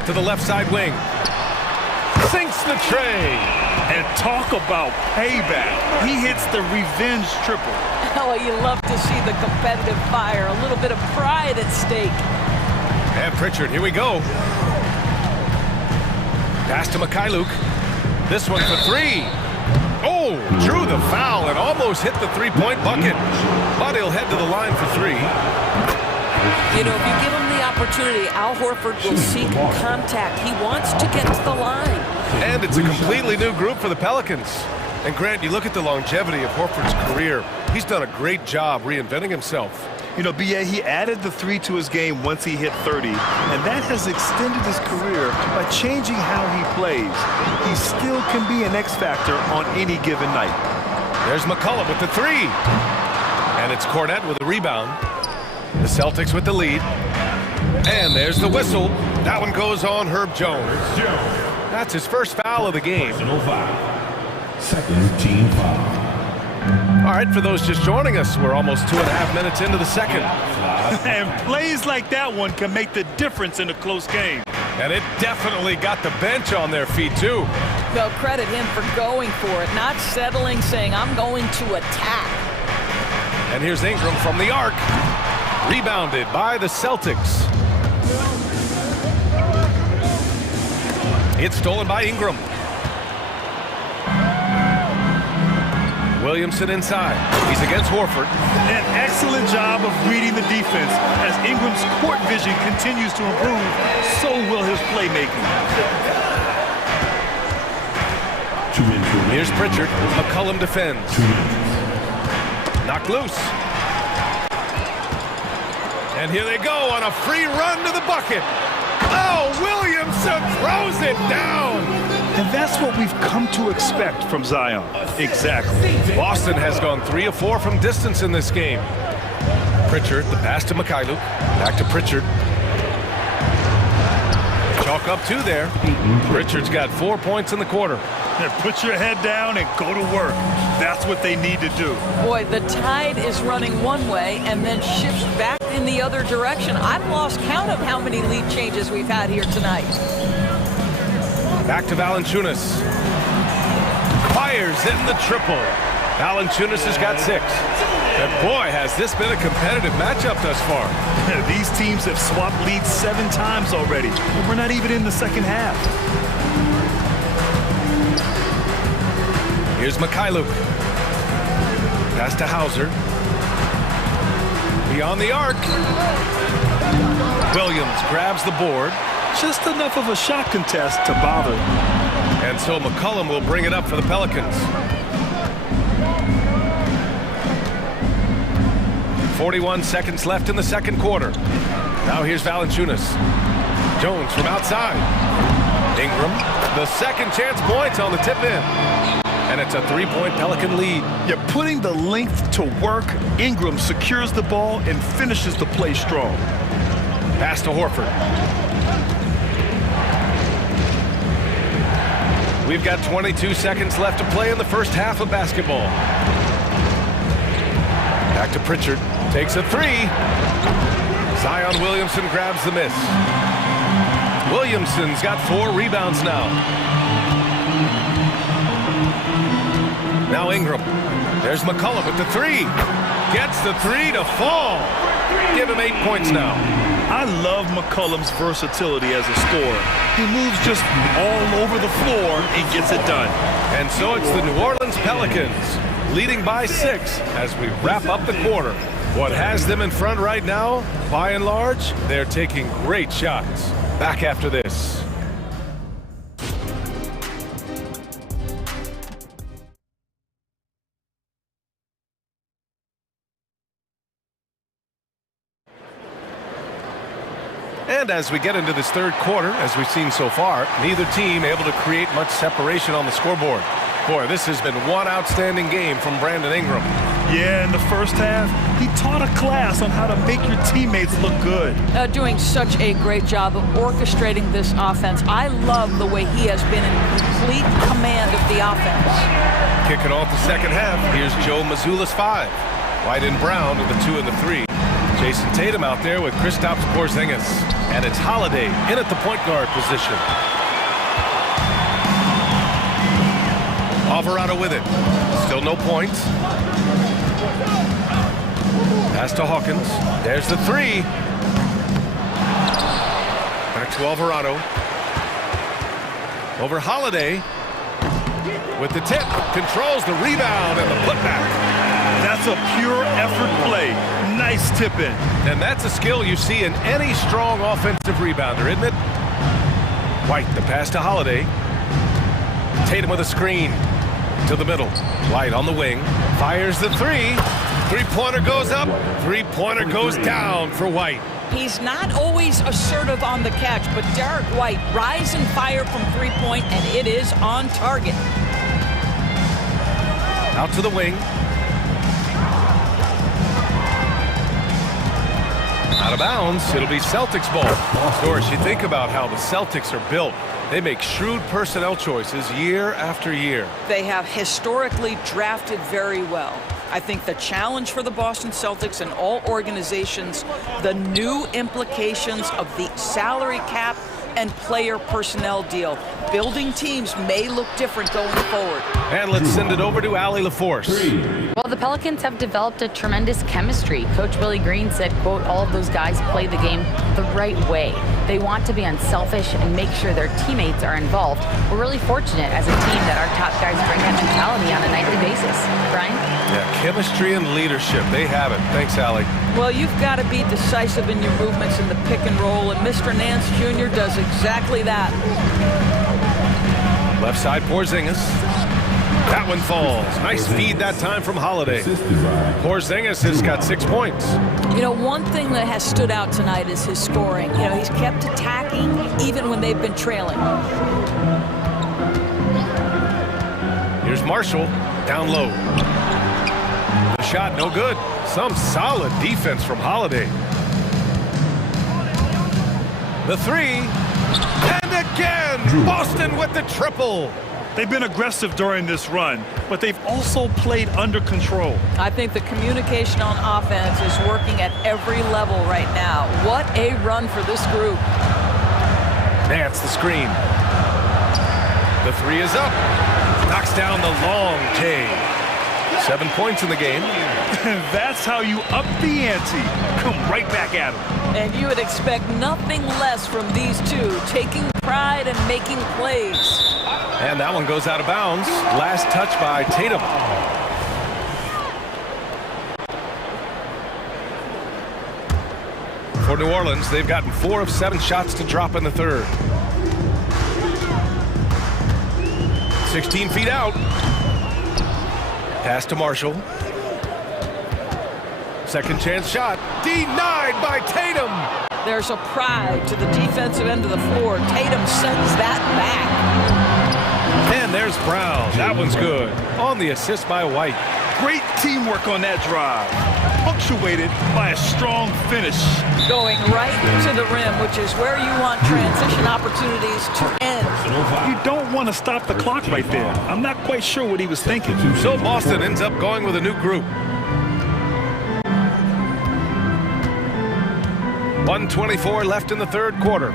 To the left side wing. Sinks the tray. And talk about payback. He hits the revenge triple. Oh, you love to see the competitive fire. A little bit of pride at stake. And Pritchard, here we go. Pass to Mikhailuk. This one for 3. Oh, drew the foul and almost hit the three-point bucket. But he'll head to the line for 3. You know, if you give him the opportunity, Al Horford will seek contact. He wants to get to the line. And it's a completely new group for the Pelicans. And Grant, you look at the longevity of Horford's career. He's done a great job reinventing himself. You know, BA, he added the 3 to his game once he hit 30, and that has extended his career by changing how he plays. He still can be an X factor on any given night. There's McCullough with the 3. And it's Cornette with the rebound. The Celtics with the lead. And there's the whistle. That one goes on Herb Jones. That's his first foul of the game. Second team foul. All right, for those just joining us, we're almost 2.5 minutes into the second. And plays like that one can make the difference in a close game. And it definitely got the bench on their feet, too. No, credit him for going for it, not settling, saying, I'm going to attack. And here's Ingram from the arc. Rebounded by the Celtics. It's stolen by Ingram. Williamson inside. He's against Horford. An excellent job of reading the defense. As Ingram's court vision continues to improve, so will his playmaking. Here's Pritchard. McCollum defends. Knocked loose. And here they go on a free run to the bucket. Oh, Williamson throws it down. And that's what we've come to expect from Zion. Exactly. Boston has gone 3 of 4 from distance in this game. Pritchard, the pass to Mikhailuk. Back to Pritchard. Chalk up 2 there. Pritchard's got 4 points in the quarter. Put your head down and go to work. That's what they need to do. Boy, the tide is running one way and then shifts back in the other direction. I've lost count of how many lead changes we've had here tonight. Back to Valanciunas. Fires in the triple. Valanciunas has got 6. And boy, has this been a competitive matchup thus far. These teams have swapped leads 7 times already. And we're not even in the second half. Here's Mikhailuk. Pass to Hauser. Beyond the arc. Williams grabs the board. Just enough of a shot contest to bother. And so McCollum will bring it up for the Pelicans. 41 seconds left in the second quarter. Now here's Valanciunas. Jones from outside. Ingram. The second chance points on the tip in. And it's a 3-point Pelican lead. You're putting the length to work. Ingram secures the ball and finishes the play strong. Pass to Horford. We've got 22 seconds left to play in the first half of basketball. Back to Pritchard. Takes a 3. Zion Williamson grabs the miss. Williamson's got 4 rebounds now. Now Ingram. There's McCollum with the 3. Gets the 3 to fall. Give him 8 points now. I love McCollum's versatility as a scorer. He moves just all over the floor and gets it done. And so it's the New Orleans Pelicans leading by 6 as we wrap up the quarter. What has them in front right now, by and large, they're taking great shots. Back after this. And as we get into this third quarter, as we've seen so far, neither team able to create much separation on the scoreboard. Boy, this has been one outstanding game from Brandon Ingram. Yeah, in the first half, he taught a class on how to make your teammates look good. Doing such a great job of orchestrating this offense. I love the way he has been in complete command of the offense. Kicking off the second half, here's Joe Mazzulla's 5. White and Brown with the 2 and the 3. Jason Tatum out there with Kristaps Porzingis. And it's Holiday in at the point guard position. Alvarado with it. Still no points. Pass to Hawkins. There's the 3. Back to Alvarado. Over Holiday. With the tip. Controls the rebound and the putback. That's a pure effort play. Nice tip in. And that's a skill you see in any strong offensive rebounder, isn't it? White, the pass to Holiday. Tatum with a screen. To the middle. White on the wing. Fires the 3. Three-pointer goes up. Three-pointer goes down for White. He's not always assertive on the catch, but Derek White, rise and fire from three-point, and it is on target. Out to the wing. Out of bounds. It'll be Celtics ball. Doris, you think about how the Celtics are built. They make shrewd personnel choices year after year. They have historically drafted very well. I think the challenge for the Boston Celtics and all organizations, the new implications of the salary cap and player personnel deal. Building teams may look different going forward. And let's send it over to Allie LaForce. Well, the Pelicans have developed a tremendous chemistry. Coach Willie Green said, quote, all of those guys play the game the right way. They want to be unselfish and make sure their teammates are involved. We're really fortunate as a team that our top guys bring that mentality on a nightly basis. Brian? Yeah, chemistry and leadership. They have it. Thanks, Allie. Well, you've got to be decisive in your movements in the pick and roll, and Mr. Nance Jr. does exactly that. Left side, Porzingis. That one falls. Nice feed that time from Holiday. Porzingis has got 6 points. You know, one thing that has stood out tonight is his scoring. You know, he's kept attacking even when they've been trailing. Here's Marshall, down low. The shot, no good. Some solid defense from Holiday. The three, and again, Boston with the triple. They've been aggressive during this run, but they've also played under control. I think the communication on offense is working at every level right now. What a run for this group. Nance the screen. The three is up. Knocks down the long K. 7 points in the game. That's how you up the ante. Come right back at them. And you would expect nothing less from these two, taking pride and making plays. And that one goes out of bounds. Last touch by Tatum. For New Orleans, they've gotten 4 of 7 shots to drop in the third. 16 feet out. Pass to Marshall. Second chance shot. Denied by Tatum. There's a pride to the defensive end of the floor. Tatum sends that back. And there's Brown. That one's good. On the assist by White. Great teamwork on that drive. Punctuated by a strong finish. Going right to the rim, which is where you want transition opportunities to end. You don't want to stop the clock right there. I'm not quite sure what he was thinking. So Boston ends up going with a new group. 1:24 left in the third quarter.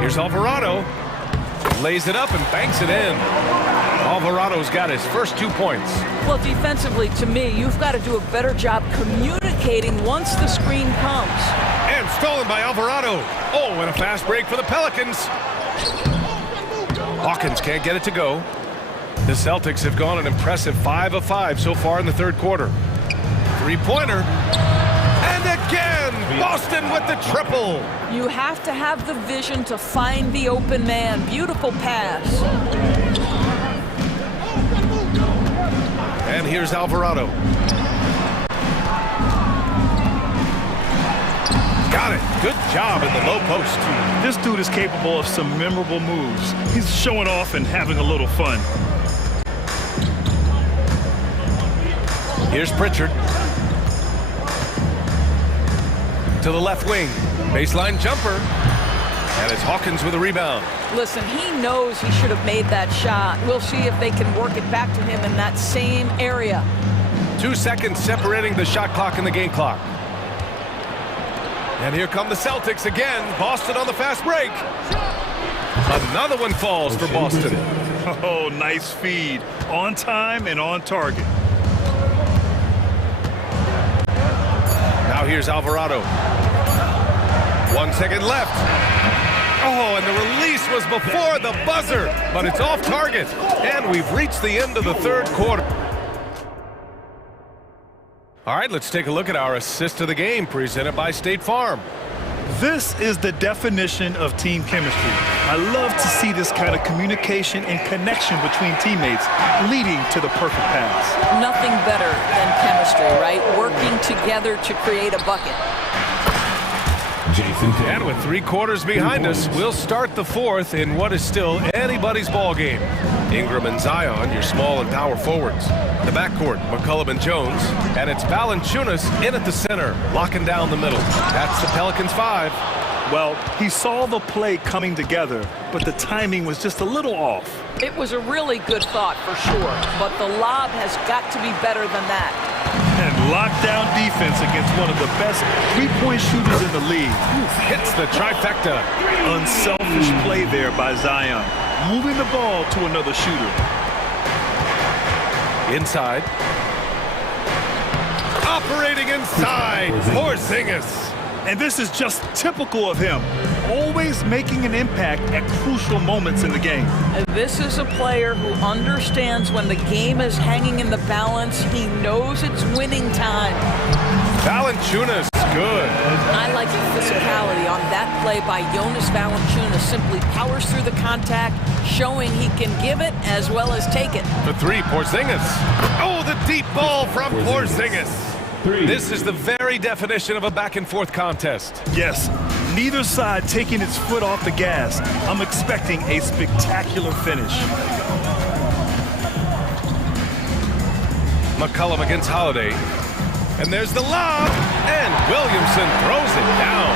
Here's Alvarado. Lays it up and banks it in. Alvarado's got his first 2 points. Well, defensively, to me, you've got to do a better job communicating once the screen comes. And stolen by Alvarado. Oh, and a fast break for the Pelicans. Hawkins can't get it to go. The Celtics have gone an impressive 5 of 5 so far in the third quarter. Three-pointer. And again, Boston with the triple. You have to have the vision to find the open man. Beautiful pass. And here's Alvarado. Got it. Good job in the low post. This dude is capable of some memorable moves. He's showing off and having a little fun. Here's Pritchard. To the left wing. Baseline jumper. And it's Hawkins with a rebound. Listen, he knows he should have made that shot. We'll see if they can work it back to him in that same area. 2 seconds separating the shot clock and the game clock. And here come the Celtics again. Boston on the fast break. Another one falls for Boston. Oh, nice feed. On time and on target. Now here's Alvarado. 1 second left. Oh, and the release was before the buzzer, but it's off target. And we've reached the end of the third quarter. All right, let's take a look at our assist of the game presented by State Farm. This is the definition of team chemistry. I love to see this kind of communication and connection between teammates leading to the perfect pass. Nothing better than chemistry, right? Working together to create a bucket. And with 3 quarters behind us, we'll start the fourth in what is still anybody's ball game. Ingram and Zion, your small and power forwards. The backcourt, McCollum and Jones. And it's Valanciunas in at the center, locking down the middle. That's the Pelicans 5. Well, he saw the play coming together, but the timing was just a little off. It was a really good thought for sure, but the lob has got to be better than that. And lockdown defense against one of the best three-point shooters in the league. Hits the trifecta. Unselfish play there by Zion, moving the ball to another shooter. Inside. Operating inside. Porzingis. And this is just typical of him, always making an impact at crucial moments in the game. And this is a player who understands when the game is hanging in the balance. He knows it's winning time. Valanciunas good. I like the physicality on that play by Jonas Valanciunas. Simply powers through the contact, showing he can give it as well as take it. For three, Porzingis. Oh, the deep ball from Porzingis. This is the very definition of a back-and-forth contest. Yes, neither side taking its foot off the gas. I'm expecting a spectacular finish. McCollum against Holiday. And there's the lob, and Williamson throws it down.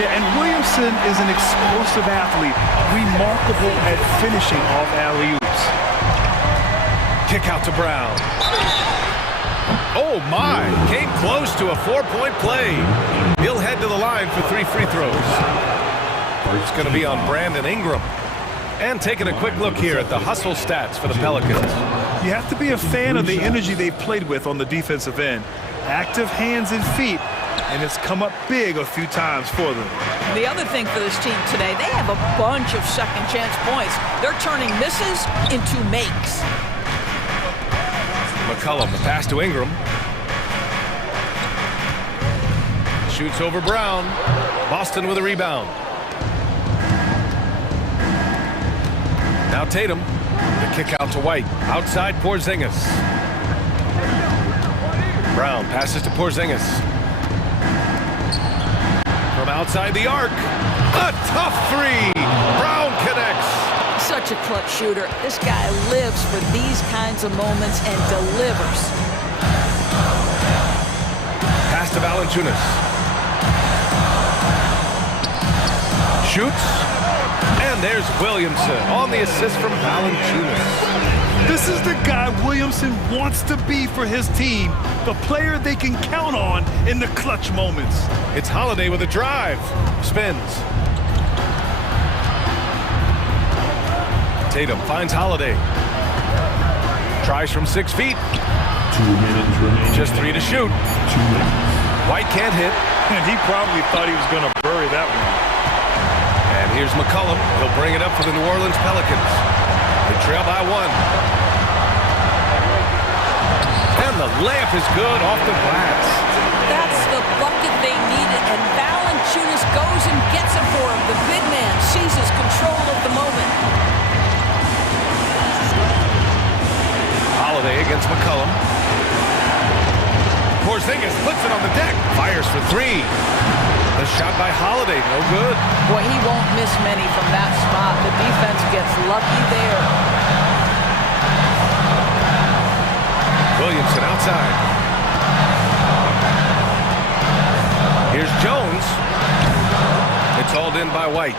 Yeah, and Williamson is an explosive athlete, remarkable at finishing off alley-oops. Kick out to Brown. Oh my, came close to a 4-point play. He'll head to the line for 3 free throws. It's going to be on Brandon Ingram. And taking a quick look here at the hustle stats for the Pelicans. You have to be a fan of the energy they played with on the defensive end. Active hands and feet, and it's come up big a few times for them. The other thing for this team today, they have a bunch of second chance points. They're turning misses into makes. McCollum, the pass to Ingram. Shoots over Brown. Boston with a rebound. Now Tatum. The kick out to White. Outside Porzingis. Brown passes to Porzingis. From outside the arc. A tough three. Brown connects. Such a clutch shooter. This guy lives for these kinds of moments and delivers. Pass to Valanciunas. Shoots. And there's Williamson on the assist from Valanciunas. This is the guy Williamson wants to be for his team. The player they can count on in the clutch moments. It's Holiday with a drive. Spins. Tatum finds Holiday. Tries from 6 feet. 2 minutes remaining. Just 3 to shoot. 2 minutes. White can't hit. And he probably thought he was going to bury that one. And here's McCollum. He'll bring it up for the New Orleans Pelicans. They trail by 1. And the layup is good off the glass. That's the bucket they needed, and Valanciunas goes and gets it for him. The big man seizes control of the moment. Holiday against McCollum. Porzingis puts it on the deck. Fires for 3. The shot by Holiday, no good. Boy, he won't miss many from that spot. The defense gets lucky there. Williamson outside. Here's Jones. It's hauled in by White.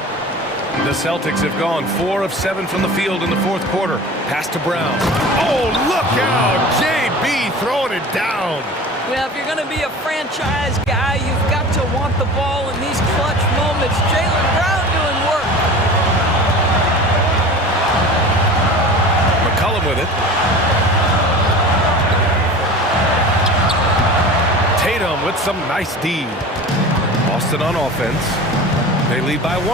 The Celtics have gone 4 of 7 from the field in the 4th quarter. Pass to Brown. Oh, look out! JB throwing it down. Well, if you're going to be a franchise guy, you've got to want the ball in these clutch moments. Jaylen Brown doing work. McCollum with it. Tatum with some nice D. Boston on offense. They lead by 1.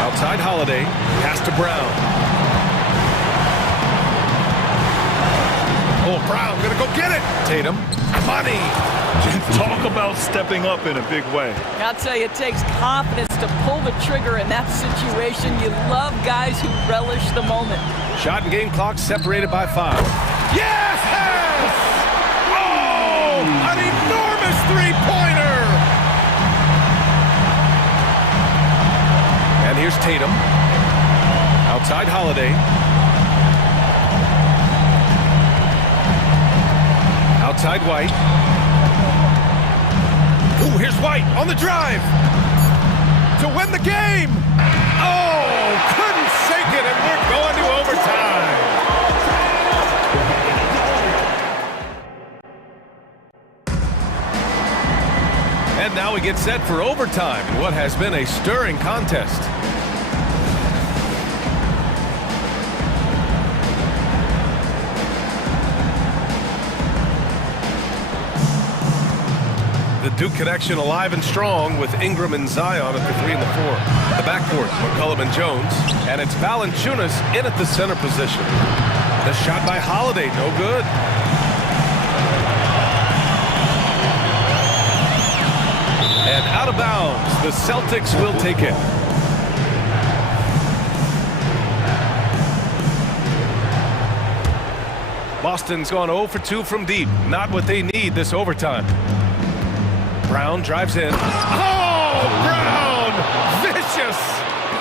Outside Holiday, pass to Brown. Oh, Brown gonna go get it. Tatum, money. Talk about stepping up in a big way. I'll tell you, it takes confidence to pull the trigger in that situation. You love guys who relish the moment. Shot and game clock separated by 5. Yes! Oh, an enormous three-pointer. And here's Tatum. Outside Holiday. Outside White. Ooh, here's White on the drive. To win the game. Oh, couldn't sink it, and we're going to overtime. And now we get set for overtime in what has been a stirring contest. The Duke connection alive and strong with Ingram and Zion at the 3 and the 4. The backcourt, McCollum and Jones. And it's Valanciunas in at the center position. The shot by Holiday, no good. And out of bounds, the Celtics will take it. Boston's gone 0 for 2 from deep. Not what they need this overtime. Brown drives in. Oh, Brown! Vicious!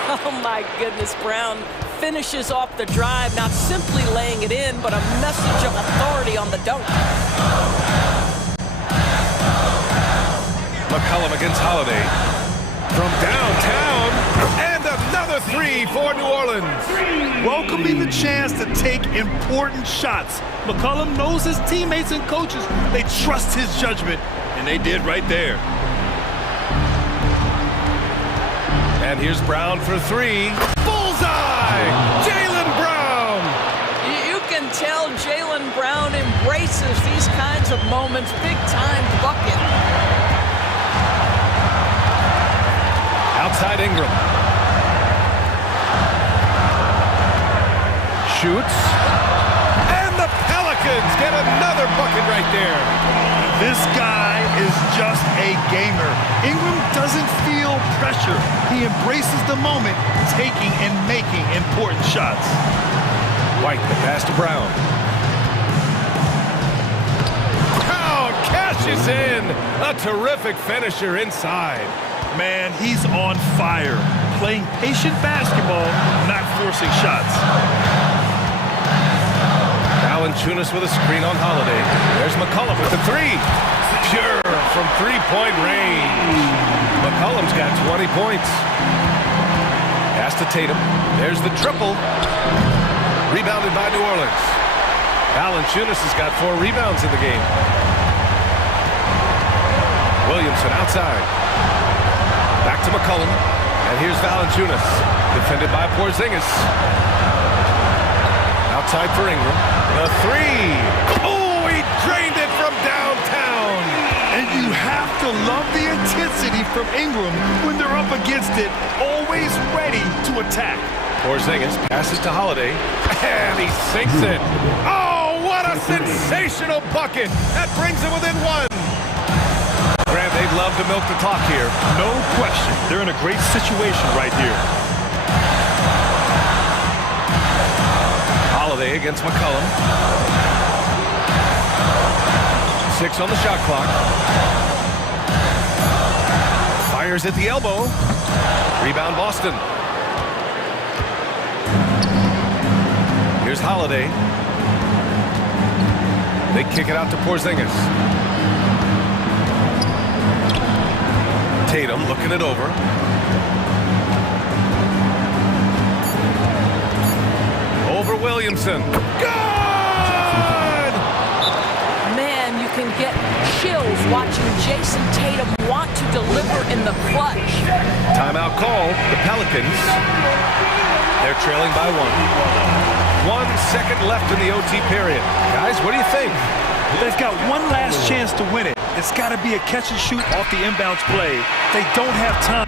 Oh, my goodness, Brown finishes off the drive, not simply laying it in, but a message of authority on the dunk. McCollum against Holiday. From downtown, and another 3 for New Orleans. Welcoming the chance to take important shots. McCollum knows his teammates and coaches. They trust his judgment, and they did right there. And here's Brown for 3. Bullseye! Jaylen Brown! You can tell Jaylen Brown embraces these kinds of moments. Big-time bucket. Outside Ingram. Shoots. And the Pelicans get another bucket right there. This guy is just a gamer. Ingram doesn't feel pressure. He embraces the moment, taking and making important shots. White, the pass to Brown. Brown cashes in. A terrific finisher inside. Man, he's on fire. Playing patient basketball, not forcing shots. Valanciunas with a screen on Holiday. There's McCollum with the 3. Pure from 3-point range. McCollum's got 20 points. Pass to Tatum. There's the triple. Rebounded by New Orleans. Valanciunas has got 4 rebounds in the game. Williamson outside. Back to McCollum. And here's Valanciunas. Defended by Porzingis. Outside for Ingram. The 3. Oh, he drained it from downtown. And you have to love the intensity from Ingram when they're up against it. Always ready to attack. Porzingis passes to Holiday. And he sinks it. Oh, what a sensational bucket. That brings him within 1. Grant, they'd love to milk the clock here. No question. They're in a great situation right here. Holiday against McCollum. 6 on the shot clock. Fires at the elbow. Rebound Boston. Here's Holiday. They kick it out to Porzingis. Tatum looking it over. Over Williamson. Good! Man, you can get chills watching Jason Tatum want to deliver in the clutch. Timeout call. The Pelicans. They're trailing by 1. 1 second left in the OT period. Guys, what do you think? They've got one last chance to win it. It's got to be a catch and shoot off the inbounds play. They don't have time.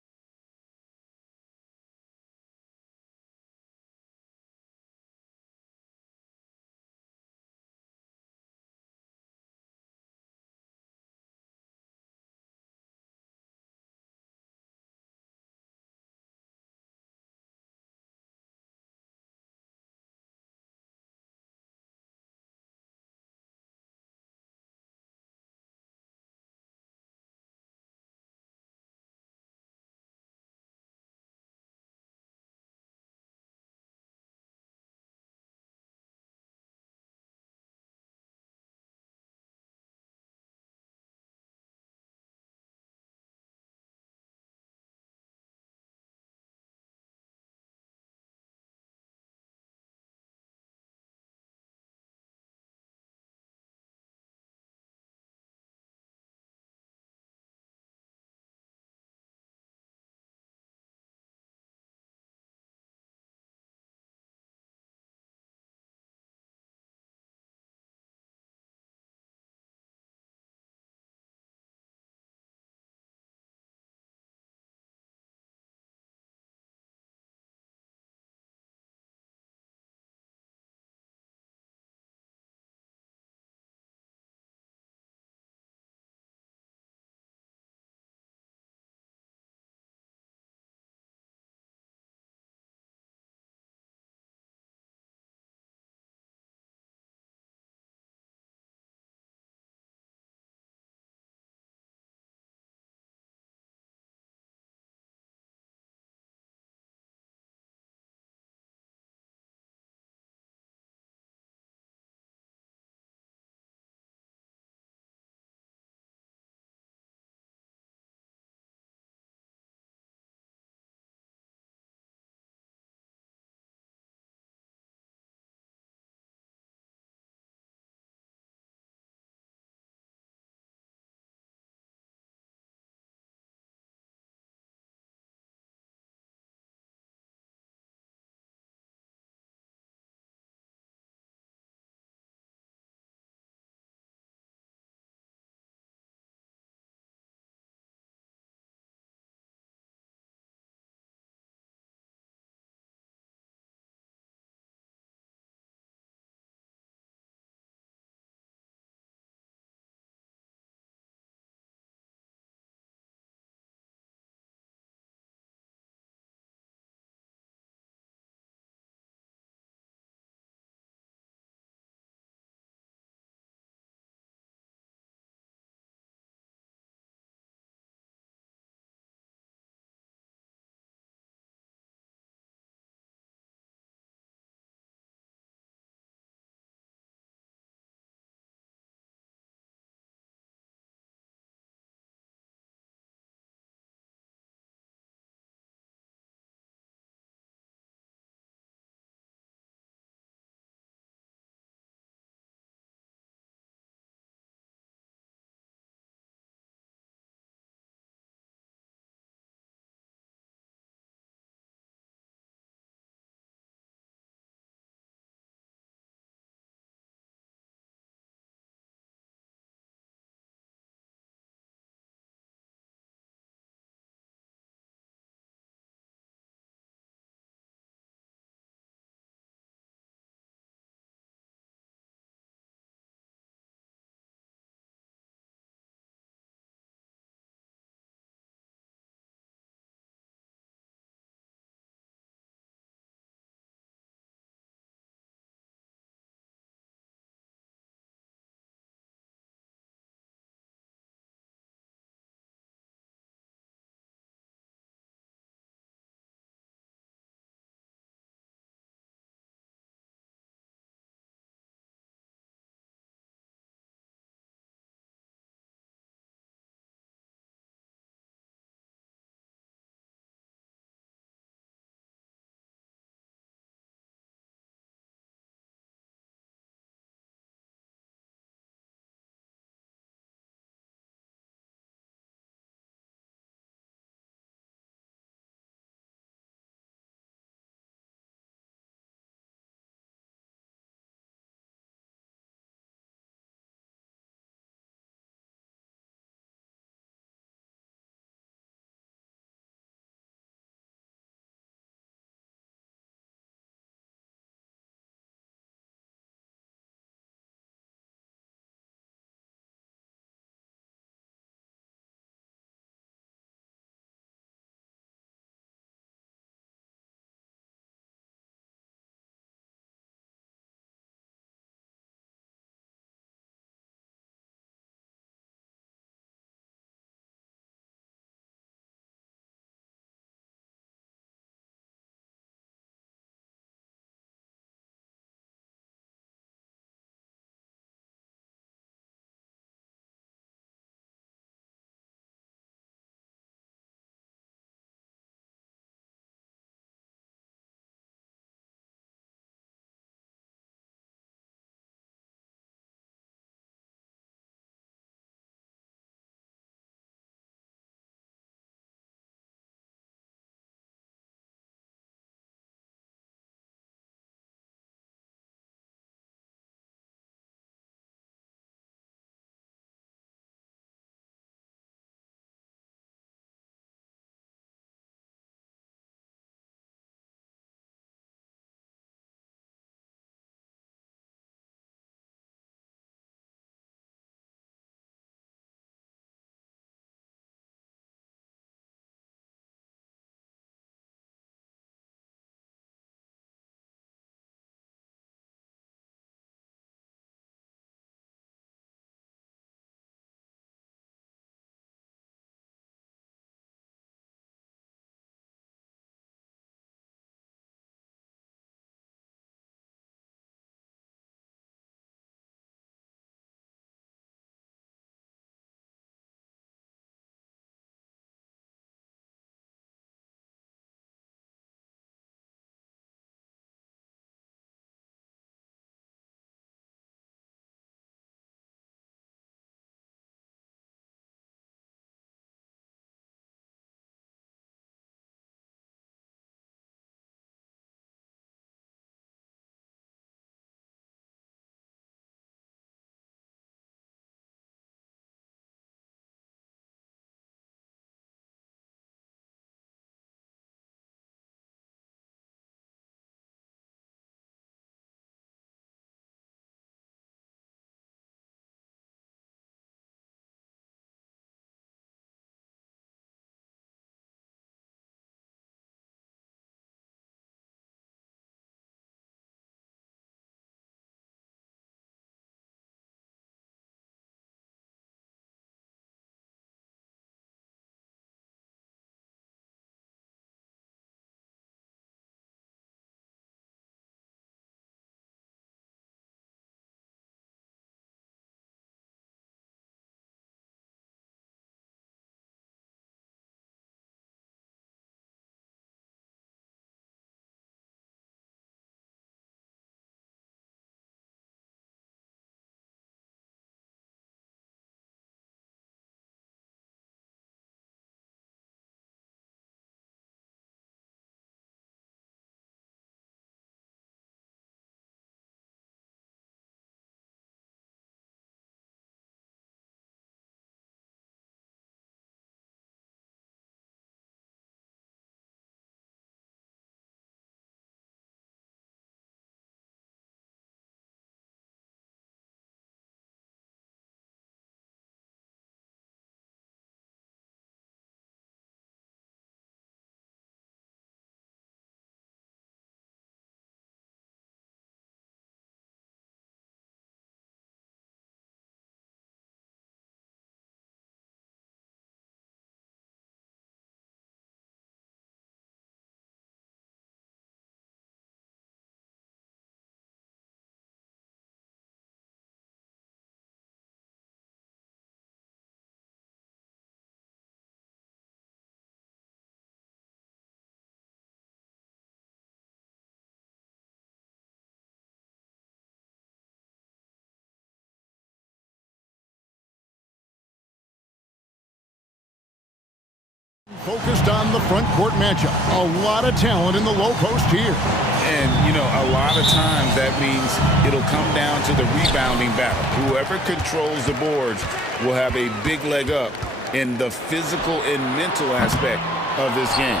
Focused on the front court matchup. A lot of talent in the low post here. And, you know, a lot of times that means it'll come down to the rebounding battle. Whoever controls the boards will have a big leg up in the physical and mental aspect of this game.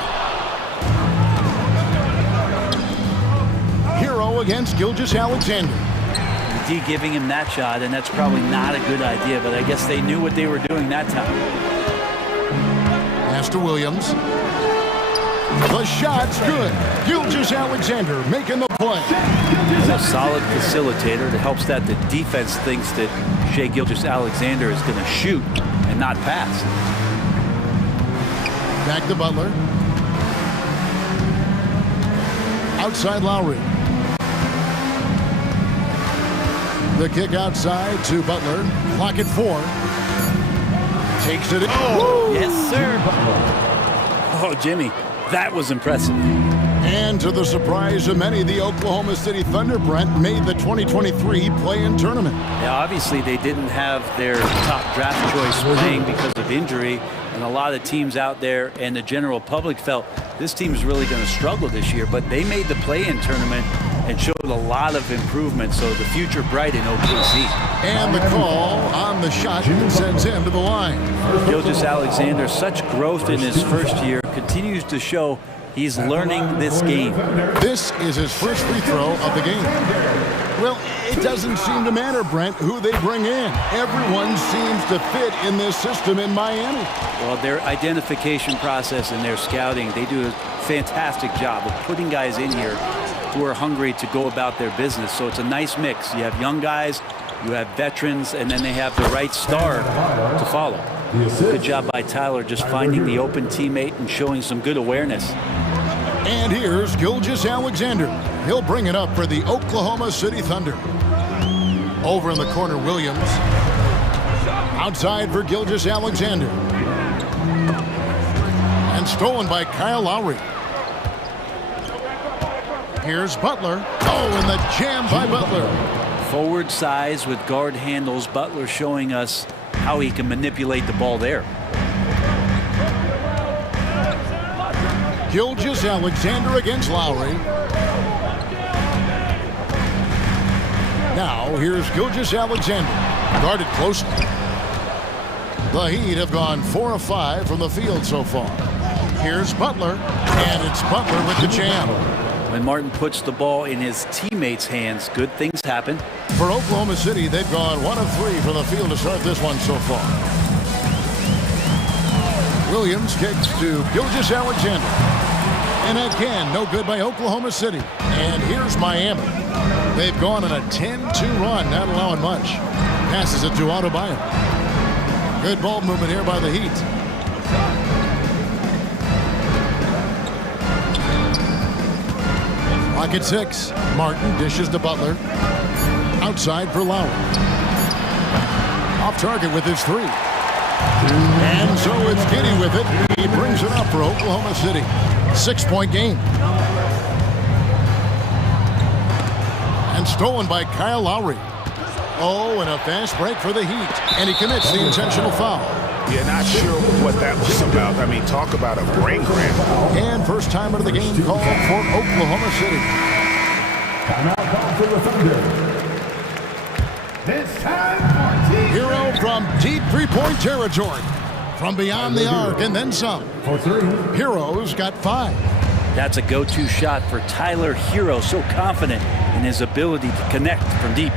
Hero against Gilgeous Alexander. D giving him that shot, and that's probably not a good idea, but I guess they knew what they were doing that time. Pass to Williams. The shot's good. Gilgeous Alexander making the play. He's a solid facilitator. It helps that the defense thinks that Shai Gilgeous-Alexander is going to shoot and not pass. Back to Butler. Outside Lowry. The kick outside to Butler. Clock at 4. Takes it in. Oh, yes, sir. Oh, Jimmy, that was impressive. And to the surprise of many, the Oklahoma City Thunder, Brent, made the 2023 play-in tournament. Yeah, obviously they didn't have their top draft choice playing because of injury, and a lot of teams out there and the general public felt this team is really going to struggle this year, but they made the play-in tournament and showed a lot of improvement, so the future bright in OKC. And the call on the shot sends him to the line. Gilgeous-Alexander, such growth in his first year, continues to show he's learning this game. This is his first free throw of the game. Well, it doesn't seem to matter, Brent, who they bring in. Everyone seems to fit in this system in Miami. Well, their identification process and their scouting, they do a fantastic job of putting guys in here who are hungry to go about their business. So it's a nice mix. You have young guys, you have veterans, and then they have the right star to follow. Good job by Tyler just finding the open teammate and showing some good awareness. And here's Gilgeous-Alexander. He'll bring it up for the Oklahoma City Thunder. Over in the corner, Williams. Outside for Gilgeous-Alexander. And stolen by Kyle Lowry. Here's Butler. Oh, and the jam by Butler. Forward size with guard handles. Butler showing us how he can manipulate the ball there. Gilgeous-Alexander against Lowry. Now, here's Gilgeous-Alexander. Guarded closely. The Heat have gone 4 of 5 from the field so far. Here's Butler, and it's Butler with the jam. When Martin puts the ball in his teammates' hands, good things happen. For Oklahoma City, they've gone 1 of 3 from the field to start this one so far. Williams kicks to Gilgeous-Alexander. And again, no good by Oklahoma City. And here's Miami. They've gone on a 10-2 run, not allowing much. Passes it to Adebayo. Good ball movement here by the Heat. Pocket 6. Martin dishes to Butler. Outside for Lowry. Off target with his 3. And so it's Giddey with it. He brings it up for Oklahoma City. 6-point game. And stolen by Kyle Lowry. Oh, and a fast break for the Heat. And he commits the intentional foul. Yeah, not sure what that was about. I mean, talk about a brain cramp. And first timer of the game called for Oklahoma City. Timeout call for the Thunder. This time, Hero from deep three-point territory. From beyond the arc and then some. Hero's got 5. That's a go-to shot for Tyler Hero. So confident in his ability to connect from deep.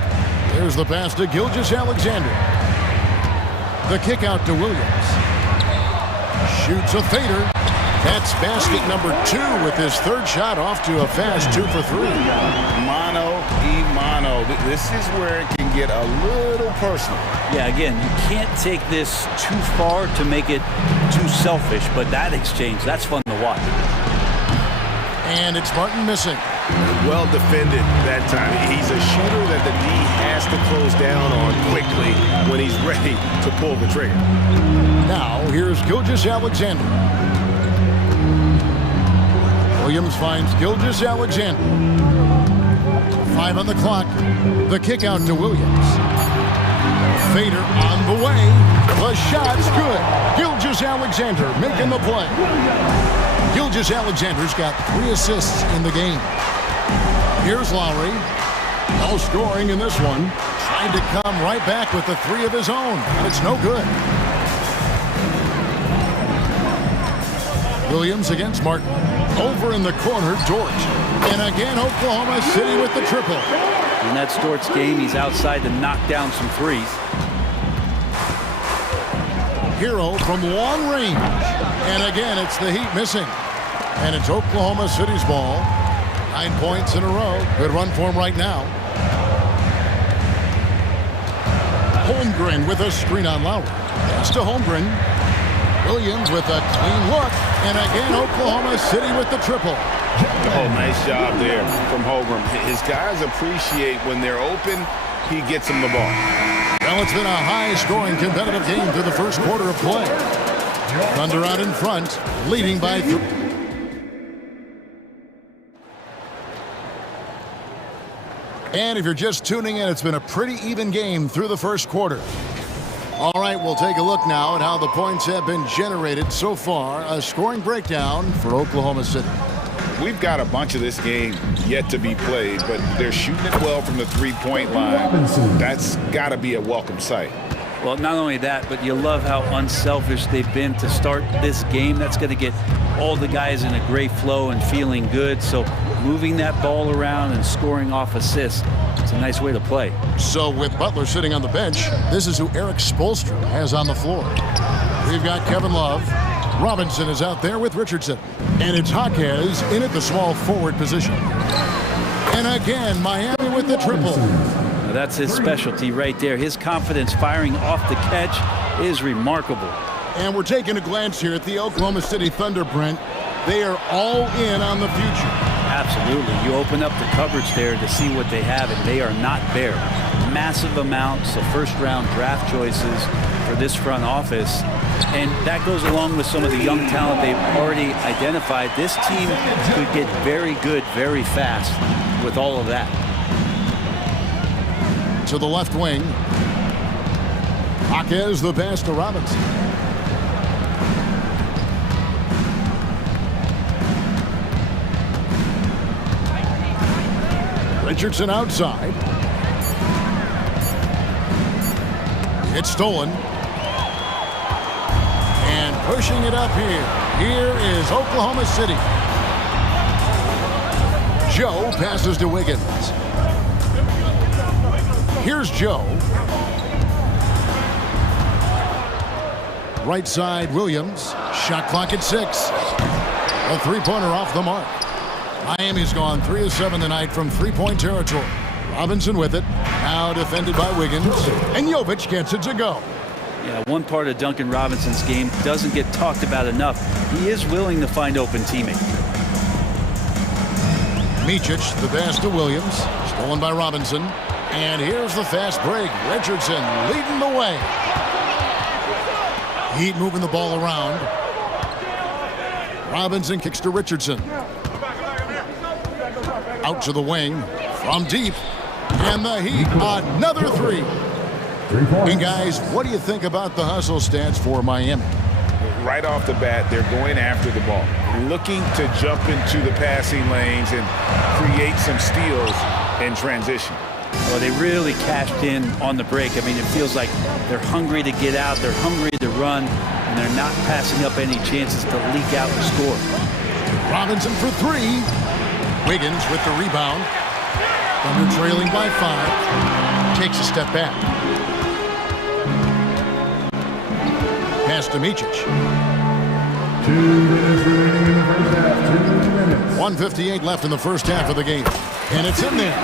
Here's the pass to Gilgeous-Alexander. The kick out to Williams. Shoots a fader. That's basket number 2 with his 3rd shot, off to a fast 2 for 3. Mano. This is where it can get a little personal. Yeah, again, you can't take this too far to make it too selfish, but that exchange, that's fun to watch. And it's Martin missing. Well defended that time. He's a shooter that the D has to close down on quickly when he's ready to pull the trigger. Now, here's Gilgeous-Alexander. Williams finds Gilgeous-Alexander. 5 on the clock. The kick out to Williams. Fader on the way. The shot's good. Gilgeous-Alexander making the play. Gilgeous-Alexander's got 3 assists in the game. Here's Lowry. No scoring in this one. Trying to come right back with the 3 of his own, and it's no good. Williams against Martin. Over in the corner, Dort. And again, Oklahoma City with the triple. In that Dort's game, he's outside to knock down some threes. Hero from long range. And again, it's the Heat missing. And it's Oklahoma City's ball. 9 points in a row. Good run for him right now. Holmgren with a screen on Lowry. Pass to Holmgren. Williams with a clean look. And again, Oklahoma City with the triple. Oh, nice job there from Holmgren. His guys appreciate when they're open, he gets them the ball. Well, it's been a high-scoring competitive game through the first quarter of play. Thunder out in front, leading by 3. And if you're just tuning in, it's been a pretty even game through the first quarter. All right, we'll take a look now at how the points have been generated so far. A scoring breakdown for Oklahoma City. We've got a bunch of this game yet to be played, but they're shooting it well from the three-point line. That's got to be a welcome sight. Well, not only that, but you love how unselfish they've been to start this game. That's going to get all the guys in a great flow and feeling good. So moving that ball around and scoring off assists, it's a nice way to play. So with Butler sitting on the bench, this is who Eric Spoelstra has on the floor. We've got Kevin Love. Robinson is out there with Richardson. And it's Jaquez in at the small forward position. And again, Miami with the triple. Now that's his specialty right there. His confidence firing off the catch is remarkable. And we're taking a glance here at the Oklahoma City Thunder, Brent. They are all in on the future. Absolutely. You open up the cupboards there to see what they have, and they are not bare. Massive amounts of first-round draft choices for this front office. And that goes along with some of the young talent they've already identified. This team could get very good very fast with all of that. To the left wing. Jaquez the pass to Robinson. Richardson outside. It's stolen. And pushing it up here. Here is Oklahoma City. Joe passes to Wiggins. Here's Joe. Right side, Williams. Shot clock at 6. A three-pointer off the mark. Miami's gone 3 of 7 tonight from three-point territory. Robinson with it. Now defended by Wiggins. And Jovic gets it to go. Yeah, one part of Duncan Robinson's game doesn't get talked about enough. He is willing to find open teammates. Micic, the pass to Williams. Stolen by Robinson. And here's the fast break. Richardson leading the way. Heat moving the ball around. Robinson kicks to Richardson. Out to the wing. From deep. And the Heat, another 3. And guys, what do you think about the hustle stats for Miami? Right off the bat, they're going after the ball, looking to jump into the passing lanes and create some steals in transition. Well, they really cashed in on the break. I mean, it feels like they're hungry to get out, they're hungry to run, and they're not passing up any chances to leak out and score. Robinson for 3. Wiggins with the rebound. Thunder trailing by 5. Takes a step back. Pass to Micic. 2 minutes remaining in the first half. 2 minutes. 1:58 left in the first half of the game. And it's in there.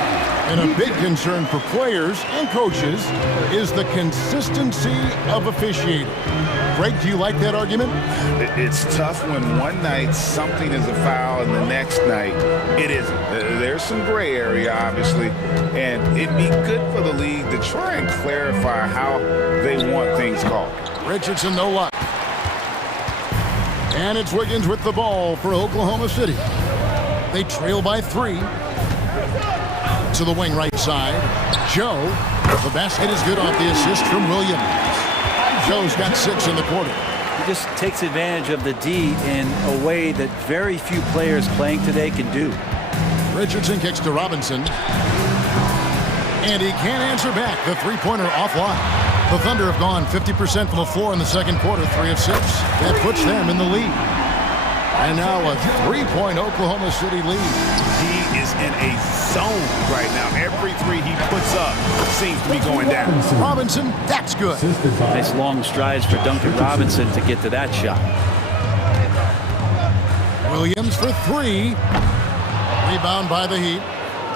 And a big concern for players and coaches is the consistency of officiating. Greg, do you like that argument? It's tough when one night something is a foul and the next night it isn't. There's some gray area, obviously, and it'd be good for the league to try and clarify how they want things called. Richardson, no luck. And it's Wiggins with the ball for Oklahoma City. They trail by 3. To the wing right side. Joe. The basket is good off the assist from Williams. Joe's got 6 in the quarter. He just takes advantage of the D in a way that very few players playing today can do. Richardson kicks to Robinson. And he can't answer back. The three-pointer offline. The Thunder have gone 50% from the floor in the second quarter, 3 of 6. That puts them in the lead. And now a 3-point Oklahoma City lead. He is in a zone right now. Every three he puts up seems to be going down. Robinson, that's good. Nice long strides for Duncan Robinson to get to that shot. Williams for 3. Rebound by the Heat.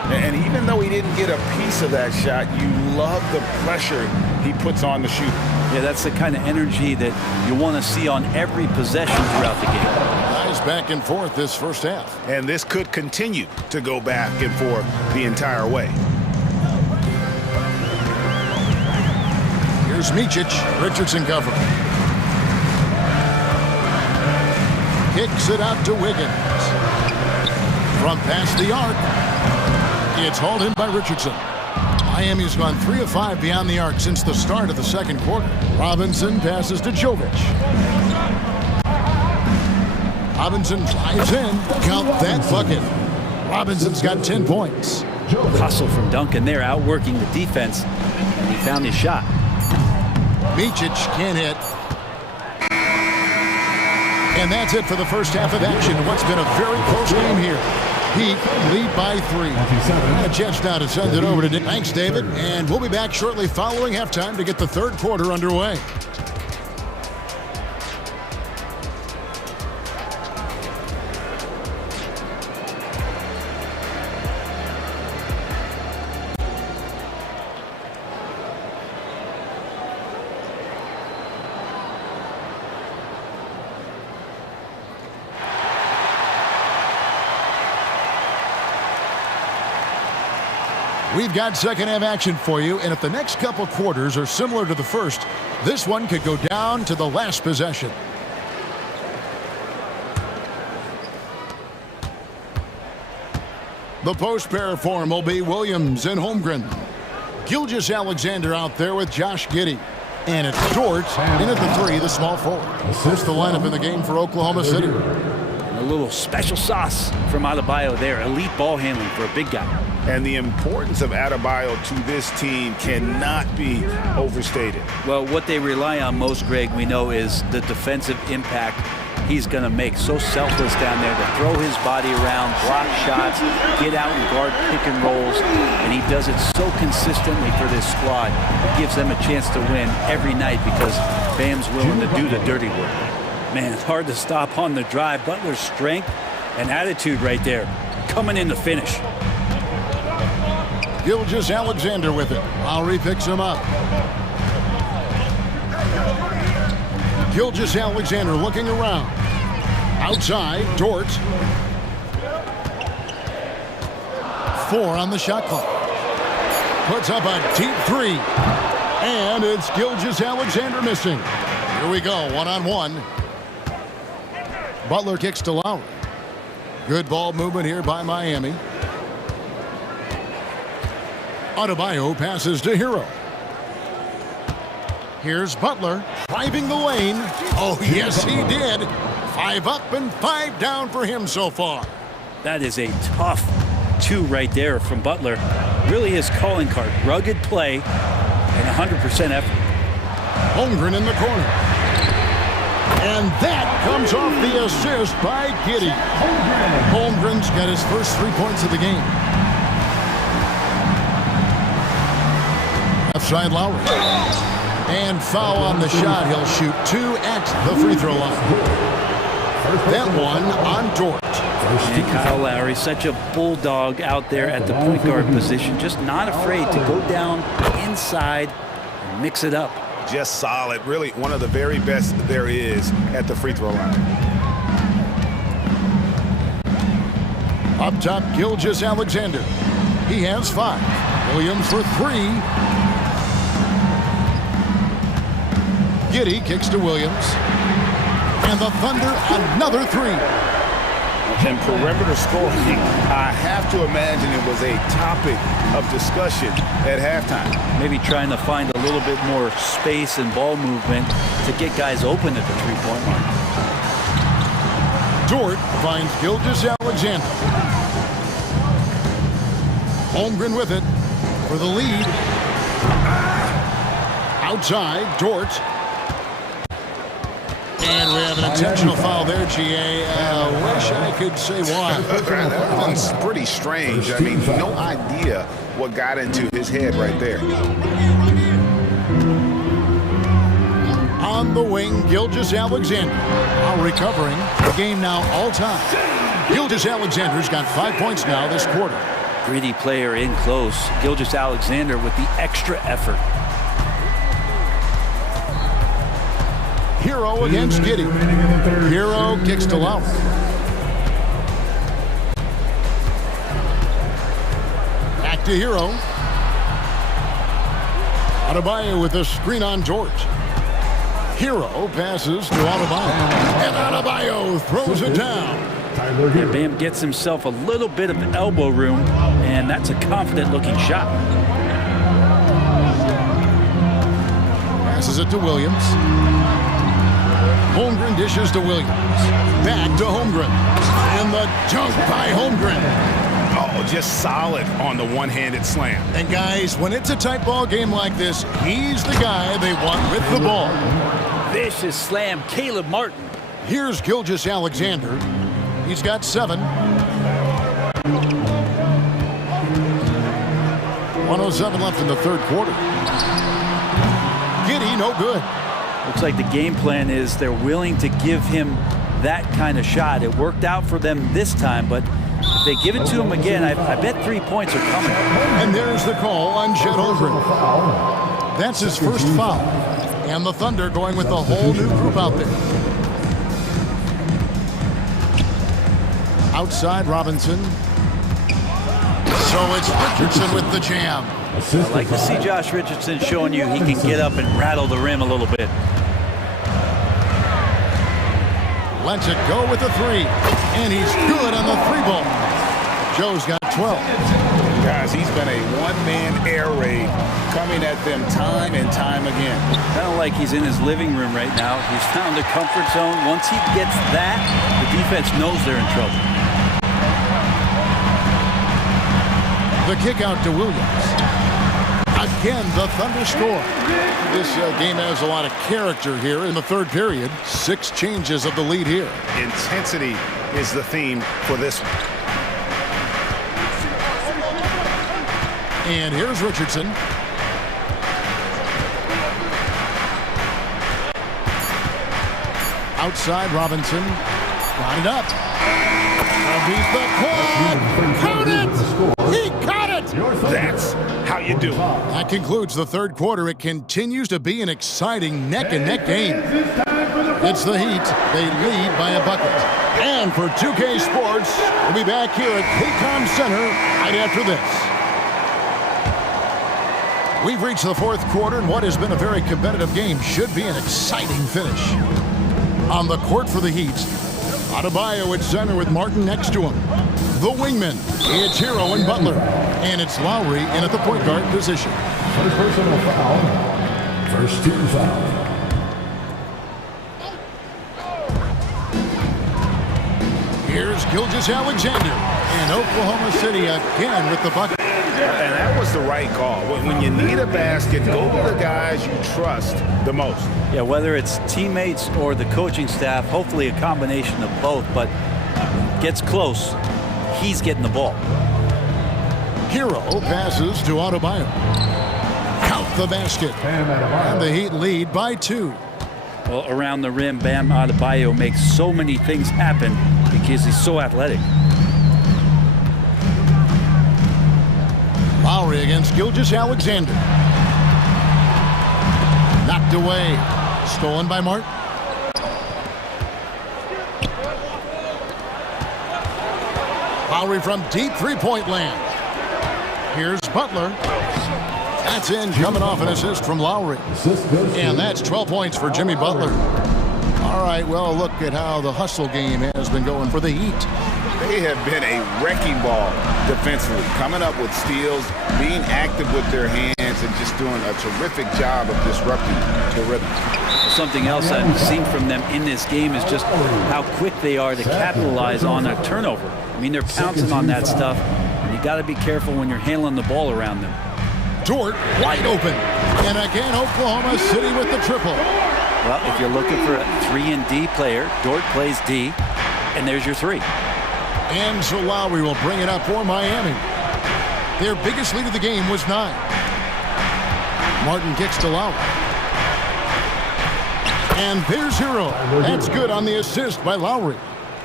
And even though he didn't get a piece of that shot, you love the pressure he puts on the shooter. Yeah, that's the kind of energy that you want to see on every possession throughout the game. Guys back and forth this first half. And this could continue to go back and forth the entire way. Here's Micic. Richardson cover. Kicks it out to Wiggins. From past the arc. It's hauled in by Richardson. Miami's gone 3 of 5 beyond the arc since the start of the second quarter. Robinson passes to Jovic. Robinson drives in. Count that bucket. Robinson's got 10 points. Hustle from Duncan there, outworking the defense. And he found his shot. Micic can't hit. And that's it for the first half of action. What's been a very close game here. Heat lead by 3. A chance now to send it over to Dick. Thanks, David. And we'll be back shortly following halftime to get the third quarter underway. We've got second half action for you, and if the next couple quarters are similar to the first, this one could go down to the last possession. The post pair form will be Williams and Holmgren. Gilgeous-Alexander out there with Josh Giddey. And it's Dort in at the 3, the small forward. That's the lineup in the game for Oklahoma City. A little special sauce from Adebayo there. Elite ball handling for a big guy. And the importance of Adebayo to this team cannot be overstated. Well, what they rely on most, Greg, we know, is the defensive impact he's going to make. So selfless down there to throw his body around, block shots, get out and guard pick and rolls. And he does it so consistently for this squad. It gives them a chance to win every night because Bam's willing to do the dirty work. Man, it's hard to stop on the drive. Butler's strength and attitude right there, coming in to finish. Gilgeous-Alexander with it. Lowry picks him up. Gilgeous-Alexander looking around. Outside, Dort. 4 on the shot clock. Puts up a deep 3. And it's Gilgeous-Alexander missing. Here we go, one-on-one. Butler kicks to Lowry. Good ball movement here by Miami. Adebayo passes to Hero. Here's Butler driving the lane. Oh, yes, he did. 5 up and 5 down for him so far. That is a tough 2 right there from Butler. Really his calling card. Rugged play and 100% effort. Holmgren in the corner. And that comes off the assist by Giddey. Holmgren's got his first 3 points of the game. Left side Lowry. And foul on the shot. He'll shoot 2 at the free throw line. That one on Dort. And Kyle Lowry, such a bulldog out there at the point guard position. Just not afraid to go down inside and mix it up. Just solid. Really one of the very best there is at the free throw line. Up top, Gilgeous-Alexander. He has 5. Williams for 3. Giddey kicks to Williams. And the Thunder, another 3. And perimeter scoring, I have to imagine it was a topic of discussion at halftime. Maybe trying to find a little bit more space and ball movement to get guys open at the three-point line. Dort finds Gilgeous-Alexander. Holmgren with it for the lead. Outside, Dort. And we have an intentional foul there, GA. Wish I could say why. That one's pretty strange. I mean, no idea what got into his head right there. On the wing, Gilgeous-Alexander. While recovering, the game now all-time. Gilgeous-Alexander's got 5 points now this quarter. Gritty player in close. Gilgeous-Alexander with the extra effort. Hero against Giddy. Hero kicks to Lowry. Back to Hero. Adebayo with the screen on George. Hero passes to Adebayo. And Adebayo throws it down. And Bam gets himself a little bit of elbow room, and that's a confident-looking shot. Passes it to Williams. Holmgren dishes to Williams. Back to Holmgren. And the dunk by Holmgren. Oh, just solid on the one-handed slam. And guys, when it's a tight ball game like this, he's the guy they want with the ball. Vicious slam, Caleb Martin. Here's Gilgeous-Alexander. He's got 7. 1:07 left in the third quarter. Giddy, no good. Looks like the game plan is they're willing to give him that kind of shot. It worked out for them this time, but if they give it to him again, I bet 3 points are coming. And there's the call on Chet Holmgren. That's his first foul. And the Thunder going with a whole new group out there. Outside Robinson. So it's Richardson with the jam. I like to see Josh Richardson showing you he can get up and rattle the rim a little bit. Lets it go with the 3. And he's good on the 3 ball. Joe's got 12. Guys, he's been a one-man air raid coming at them time and time again. Kind of like he's in his living room right now. He's found a comfort zone. Once he gets that, the defense knows they're in trouble. The kick out to Williams. Again, the Thunder score. This game has a lot of character here in the third period. 6 changes of the lead here. Intensity is the theme for this one. And here's Richardson. Outside Robinson. Got it up. Beat the quad. Count it! He caught it! That's how you do it. That concludes the third quarter. It continues to be an exciting neck-and-neck game. It's the Heat. They lead by a bucket. And for 2K Sports, we'll be back here at Paycom Center right after this. We've reached the fourth quarter, and what has been a very competitive game should be an exciting finish. On the court for the Heat, Adebayo at center with Martin next to him. The wingman, it's Hero and Butler. And it's Lowry in at the point guard position. First personal foul. First team foul. Here's Gilgeous-Alexander. And Oklahoma City again with the bucket. And that was the right call. When you need a basket, go to the guys you trust the most. Yeah, whether it's teammates or the coaching staff, hopefully a combination of both, but gets close, he's getting the ball. Hero passes to Adebayo. Count the basket. And the Heat lead by 2. Well, around the rim, Bam Adebayo makes so many things happen because he's so athletic. Lowry against Gilgeous-Alexander. Knocked away. Stolen by Martin. Lowry from deep three-point land. Here's Butler. That's in, coming off an assist from Lowry. And that's 12 points for Jimmy Butler. All right, well, look at how the hustle game has been going for the Heat. They have been a wrecking ball defensively, coming up with steals, being active with their hands, and just doing a terrific job of disrupting the rhythm. Something else I've seen from them in this game is just how quick they are to capitalize on a turnover. I mean, they're pouncing on that stuff, and you got to be careful when you're handling the ball around them. Dort wide open, and again Oklahoma City with the triple. Well, if you're looking for a 3-and-D player, Dort plays D, and there's your 3. And so Lowry will bring it up for Miami. Their biggest lead of the game was 9. Martin kicks to Lowry. And there's Hero. That's good on the assist by Lowry.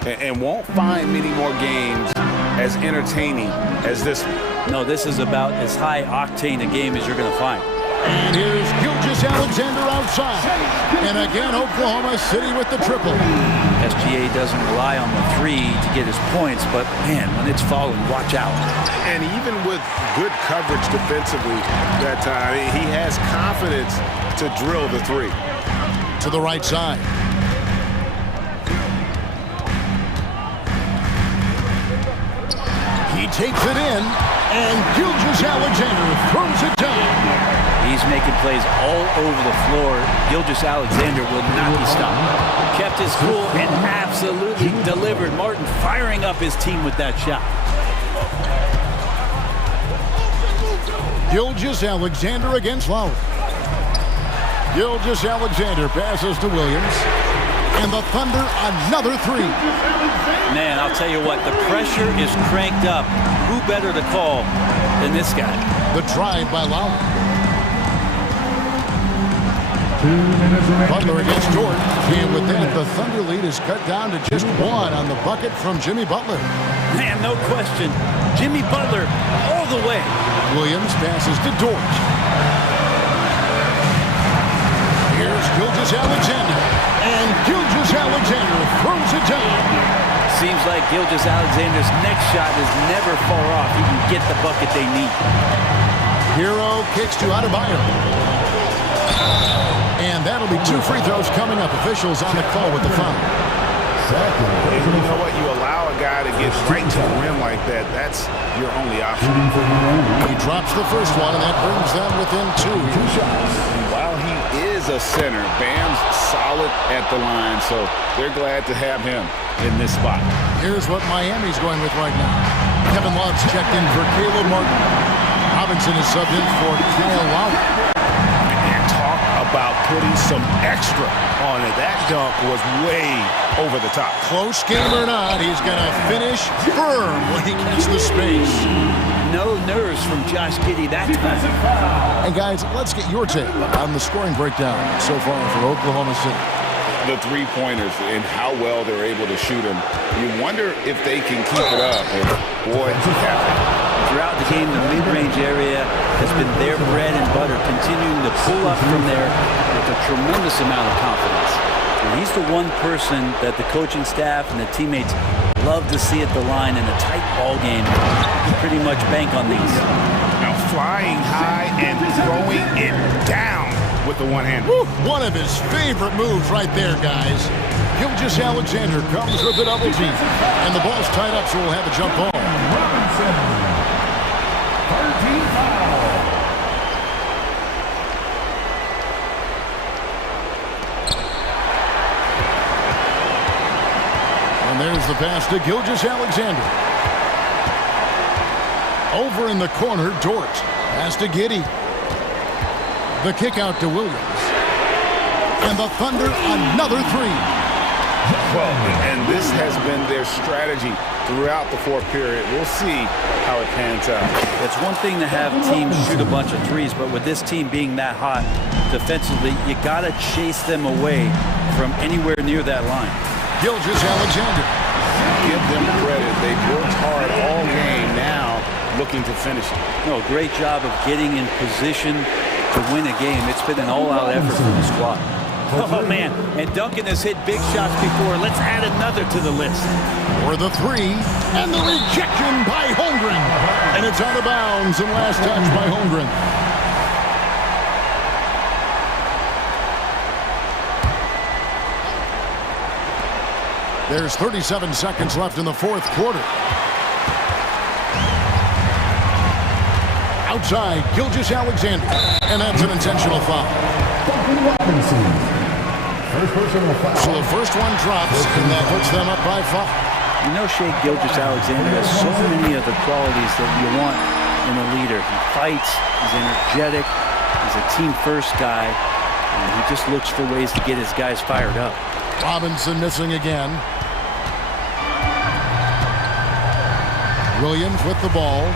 And won't find many more games as entertaining as this one. No, this is about as high octane a game as you're going to find. And here's Gilgeous-Alexander outside. And again, Oklahoma City with the triple. SGA doesn't rely on the 3 to get his points, but man, when it's falling, watch out. And even with good coverage defensively that time, he has confidence to drill the 3. To the right side. He takes it in, and Gilgeous-Alexander throws it down. He's making plays all over the floor. Gilgeous-Alexander will not be stopped. Kept his cool and absolutely delivered. Martin firing up his team with that shot. Gilgeous-Alexander against Lowry. Gilgeous-Alexander passes to Williams. And the Thunder another 3. Man, I'll tell you what, the pressure is cranked up. Who better to call than this guy? The drive by Lowry. Butler against Dort. And with that, the Thunder lead is cut down to just 1 on the bucket from Jimmy Butler. Man, no question. Jimmy Butler all the way. Williams passes to Dort. Here's Gilgeous-Alexander. And Gilgeous-Alexander throws it down. Seems like Gilgeous-Alexander's next shot is never far off. He can get the bucket they need. Hero kicks to Adebayo. And that'll be 2 free throws coming up. Officials on the call with the foul. You know what? You allow a guy to get right to the rim like that. That's your only option. He drops the first one, and that brings them within 2. While he is a center, Bam's solid at the line, so they're glad to have him in this spot. Here's what Miami's going with right now. Kevin Love's checked in for Caleb Martin. Robinson is subbed in for Kyle Lowry. About putting some extra on it. That dunk was way over the top. Close game or not, he's going to finish firm when he gets the space. No nerves from Josh Giddey that time. And guys, let's get your take on the scoring breakdown so far for Oklahoma City. The 3-pointers and how well they're able to shoot them. You wonder if they can keep it up. And boy, it's happening. Throughout the game, the mid-range area has been their bread and butter, continuing to pull up from there with a tremendous amount of confidence. And he's the one person that the coaching staff and the teammates love to see at the line in a tight ball game. You pretty much bank on these. Now flying high and throwing it down with the one-hand. One of his favorite moves right there, guys. Gilgeous-Alexander comes with a double team. And the ball's tied up, so we'll have a jump ball. And there's the pass to Gilgeous-Alexander. Over in the corner, Dort. Pass to Giddey. The kick out to Williams. And the Thunder another 3. Well, and this has been their strategy throughout the 4th period. We'll see how it pans out. It's one thing to have teams shoot a bunch of threes, but with this team being that hot defensively, you got to chase them away from anywhere near that line. Gilgeous-Alexander. Give them credit. They've worked hard all game, now looking to finish it. No, great job of getting in position to win a game. It's been an all-out effort for the squad. Oh, man, and Duncan has hit big shots before. Let's add another to the list. For the 3, and the rejection by Holmgren. And it's out of bounds, and last touch by Holmgren. There's 37 seconds left in the fourth quarter. Outside, Gilgeous-Alexander. And that's an intentional foul. So the first one drops, and that puts them up by 5. You know, Shea Gilgeous-Alexander has so many of the qualities that you want in a leader. He fights, he's energetic, he's a team-first guy, and he just looks for ways to get his guys fired up. Robinson missing again. Williams with the ball.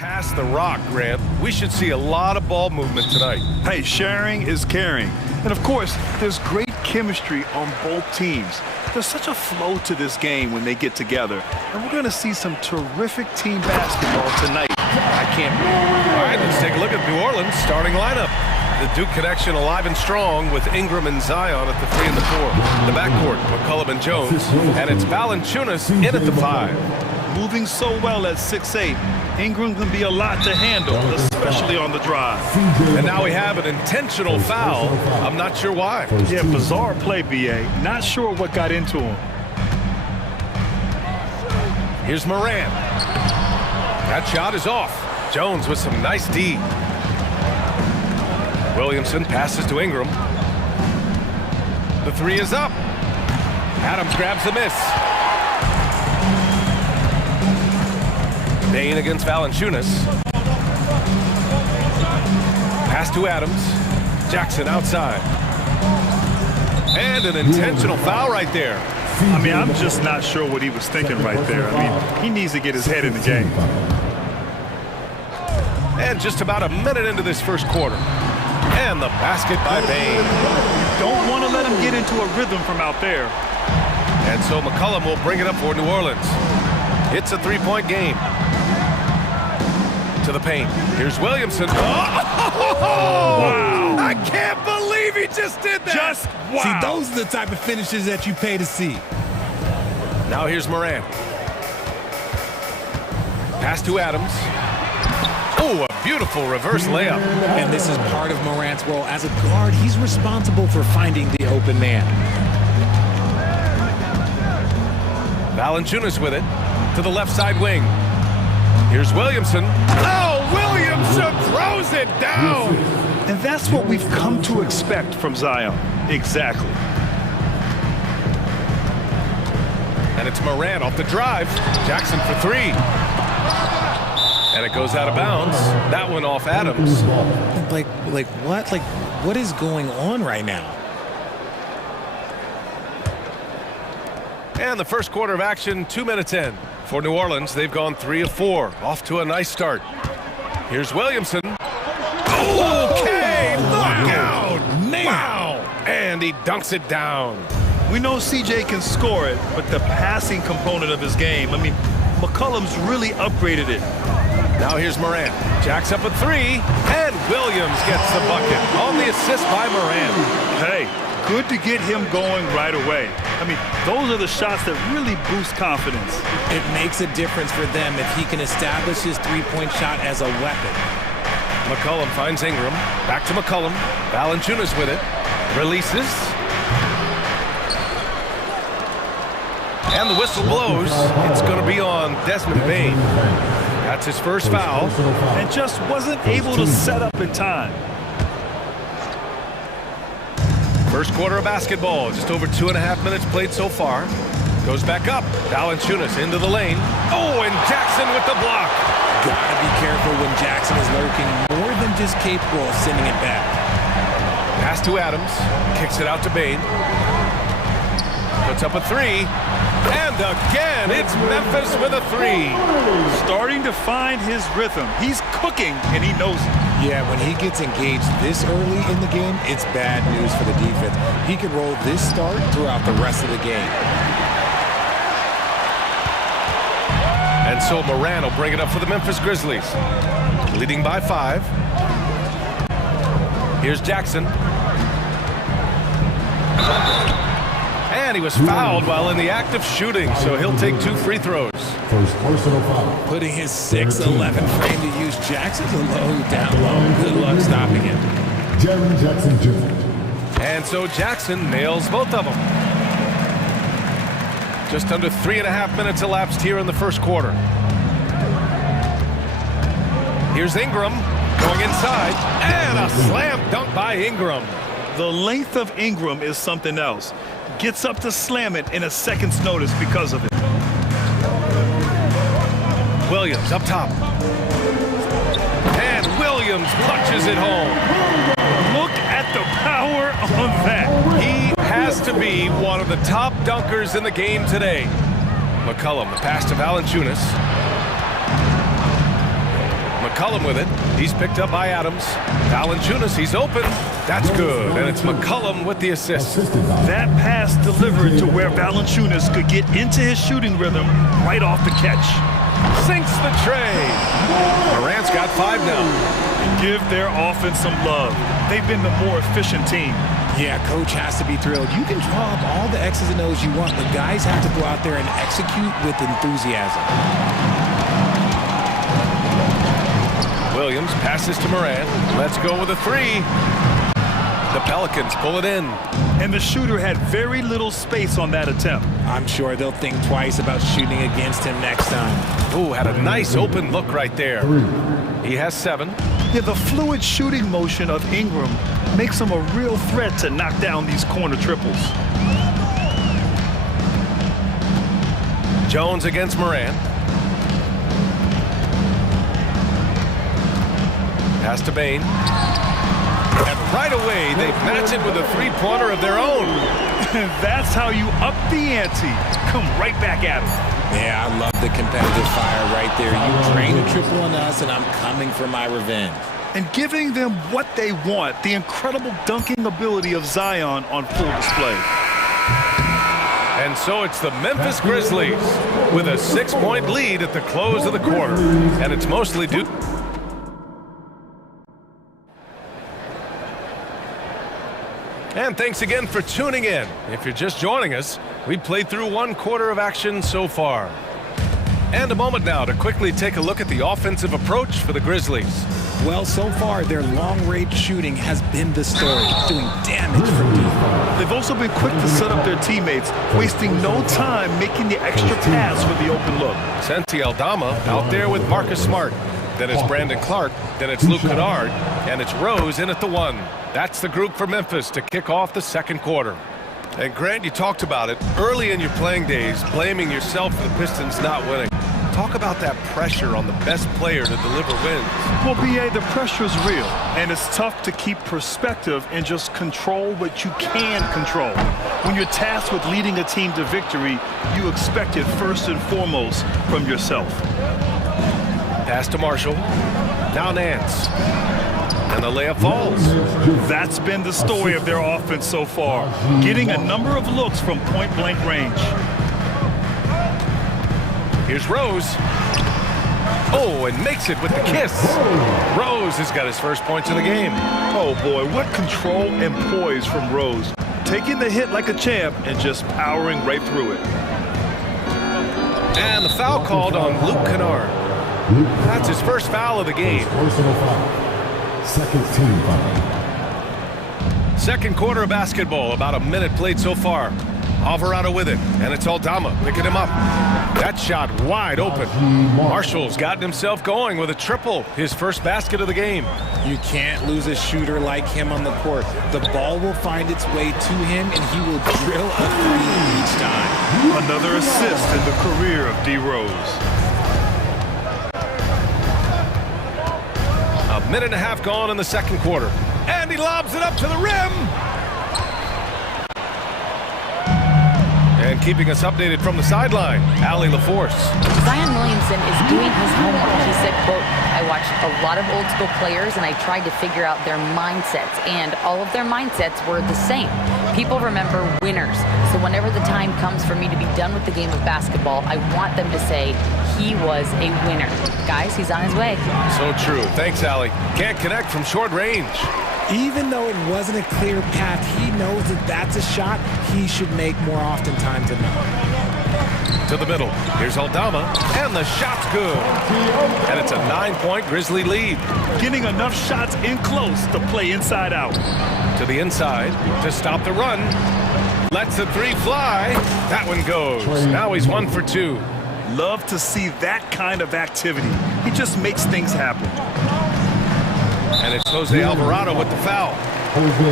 Pass the rock, Grant. We should see a lot of ball movement tonight. Hey, sharing is caring. And of course, there's great chemistry on both teams. There's such a flow to this game when they get together. And we're going to see some terrific team basketball tonight. I can't wait. All right, let's take a look at New Orleans' starting lineup. The Duke connection alive and strong with Ingram and Zion at the 3 and the 4. The backcourt, McCollum and Jones. And it's Valanciunas in at the 5. Moving so well at 6'8", Ingram can be a lot to handle, especially on the drive. And now we have an intentional foul. I'm not sure why. Yeah, bizarre play, B.A. Not sure what got into him. Here's Morant. That shot is off. Jones with some nice D. Williamson passes to Ingram. The 3 is up. Adams grabs the miss. Bain against Valanciunas. Pass to Adams. Jackson outside. And an intentional foul right there. I mean, I'm just not sure what he was thinking right there. I mean, he needs to get his head in the game. And just about a minute into this first quarter. And the basket by Bain. Don't want to let him get into a rhythm from out there. And so McCollum will bring it up for New Orleans. It's a 3-point game. To the paint. Here's Williamson. Oh! Wow. I can't believe he just did that. Just wow. See, those are the type of finishes that you pay to see. Now here's Morant. Pass to Adams. Oh, a beautiful reverse layup. And this is part of Morant's role. As a guard, he's responsible for finding the open man. Valanciunas with it to the left side wing. Here's Williamson. Oh, Williamson throws it down. And that's what we've come to expect from Zion. Exactly. And it's Morant off the drive. Jackson for 3. And it goes out of bounds. That one off Adams. Like what? Like, what is going on right now? And the first quarter of action, 2 minutes in. For New Orleans, they've gone 3 of 4. Off to a nice start. Here's Williamson. Okay, look out! Man. Wow! And he dunks it down. We know CJ can score it, but the passing component of his game, I mean, McCollum's really upgraded it. Now here's Morant. Jacks up a 3, and Williams gets the bucket on the assist by Morant. Hey, good to get him going right away. I mean, those are the shots that really boost confidence. It makes a difference for them if he can establish his three-point shot as a weapon. McCollum finds Ingram. Back to McCollum. Valanciunas with it. Releases. And the whistle blows. It's going to be on Desmond Bain. That's his first foul. And just wasn't able to set up in time. First quarter of basketball. Just over 2.5 minutes played so far. Goes back up. Valanciunas into the lane. Oh, and Jackson with the block. Gotta be careful when Jackson is lurking more than just capable of sending it back. Pass to Adams. Kicks it out to Bain. Puts up a 3. And again, it's Memphis with a 3. Starting to find his rhythm. He's cooking, and he knows it. Yeah, when he gets engaged this early in the game, it's bad news for the defense. He can roll this start throughout the rest of the game. And so Morant will bring it up for the Memphis Grizzlies. Leading by 5. Here's Jackson. And he was fouled while in the act of shooting, so he'll take 2 free throws. First personal foul. Putting his 6'11" frame to use, Jackson's a low down low. Good luck stopping him. Jaren Jackson Jr. And so Jackson nails both of them. Just under 3.5 minutes elapsed here in the first quarter. Here's Ingram going inside, and a slam dunk by Ingram. The length of Ingram is something else. Gets up to slam it in a second's notice because of it. Williams up top. And Williams punches it home. Look at the power on that. He has to be one of the top dunkers in the game today. McCollum, the pass to Valanciunas. McCollum with it. He's picked up by Adams. Valanciunas, he's open. That's good, and it's McCollum with the assist. That pass delivered to where Valanciunas could get into his shooting rhythm right off the catch. Sinks the tray. Morant's got 5 now. Give their offense some love. They've been the more efficient team. Yeah, coach has to be thrilled. You can draw up all the X's and O's you want, but guys have to go out there and execute with enthusiasm. Williams passes to Morant. Let's go with a 3. The Pelicans pull it in. And the shooter had very little space on that attempt. I'm sure they'll think twice about shooting against him next time. Ooh, had a nice open look right there. He has 7. Yeah, the fluid shooting motion of Ingram makes him a real threat to knock down these corner triples. Jones against Morant. Pass to Bain. And right away, they match it with a 3-pointer of their own. That's how you up the ante. Come right back at them. Yeah, I love the competitive fire right there. You drain a triple on us, and I'm coming for my revenge. And giving them what they want, the incredible dunking ability of Zion on full display. And so it's the Memphis Grizzlies with a 6-point lead at the close of the quarter. And it's mostly due... And thanks again for tuning in. If you're just joining us, we've played through 1 quarter of action so far. And a moment now to quickly take a look at the offensive approach for the Grizzlies. Well, so far, their long-range shooting has been the story, doing damage from deep. They've also been quick to set up their teammates, wasting no time making the extra pass for the open look. Santi Aldama out there with Marcus Smart. Then it's Brandon Clark. Then it's Luke Kennard. And it's Rose in at the 1. That's the group for Memphis to kick off the second quarter. And Grant, you talked about it early in your playing days, blaming yourself for the Pistons not winning. Talk about that pressure on the best player to deliver wins. Well, B.A., the pressure is real, and it's tough to keep perspective and just control what you can control. When you're tasked with leading a team to victory, you expect it first and foremost from yourself. Pass to Marshall. Now Nance. And the layup falls. That's been the story of their offense so far, getting a number of looks from point-blank range. Here's Rose. Oh, and makes it with the kiss. Rose has got his first points of the game. Oh, boy, what control and poise from Rose. Taking the hit like a champ and just powering right through it. And the foul called on Luke Kennard. That's his first foul of the game. Second team foul. Second quarter of basketball, about a minute played so far. Alvarado with it, and it's Aldama picking him up. That shot wide open. Marshall's gotten himself going with a triple, his first basket of the game. You can't lose a shooter like him on the court. The ball will find its way to him, and he will drill a 3 each time. Another assist in the career of D. Rose. A minute and a half gone in the second quarter. And he lobs it up to the rim. And keeping us updated from the sideline, Allie LaForce. Zion Williamson is doing his homework. He said, quote, I watched a lot of old school players and I tried to figure out their mindsets, and all of their mindsets were the same. People remember winners. So whenever the time comes for me to be done with the game of basketball, I want them to say he was a winner. Guys, he's on his way. So true. Thanks, Allie. Can't connect from short range. Even though it wasn't a clear path, he knows that that's a shot he should make more oftentimes than not. To the middle. Here's Aldama, and the shot's good. And it's a 9-point Grizzly lead. Getting enough shots in close to play inside out. To the inside to stop the run. Lets the 3 fly. That one goes. Now he's 1 for 2. Love to see that kind of activity. He just makes things happen. And it's Jose Alvarado with the foul.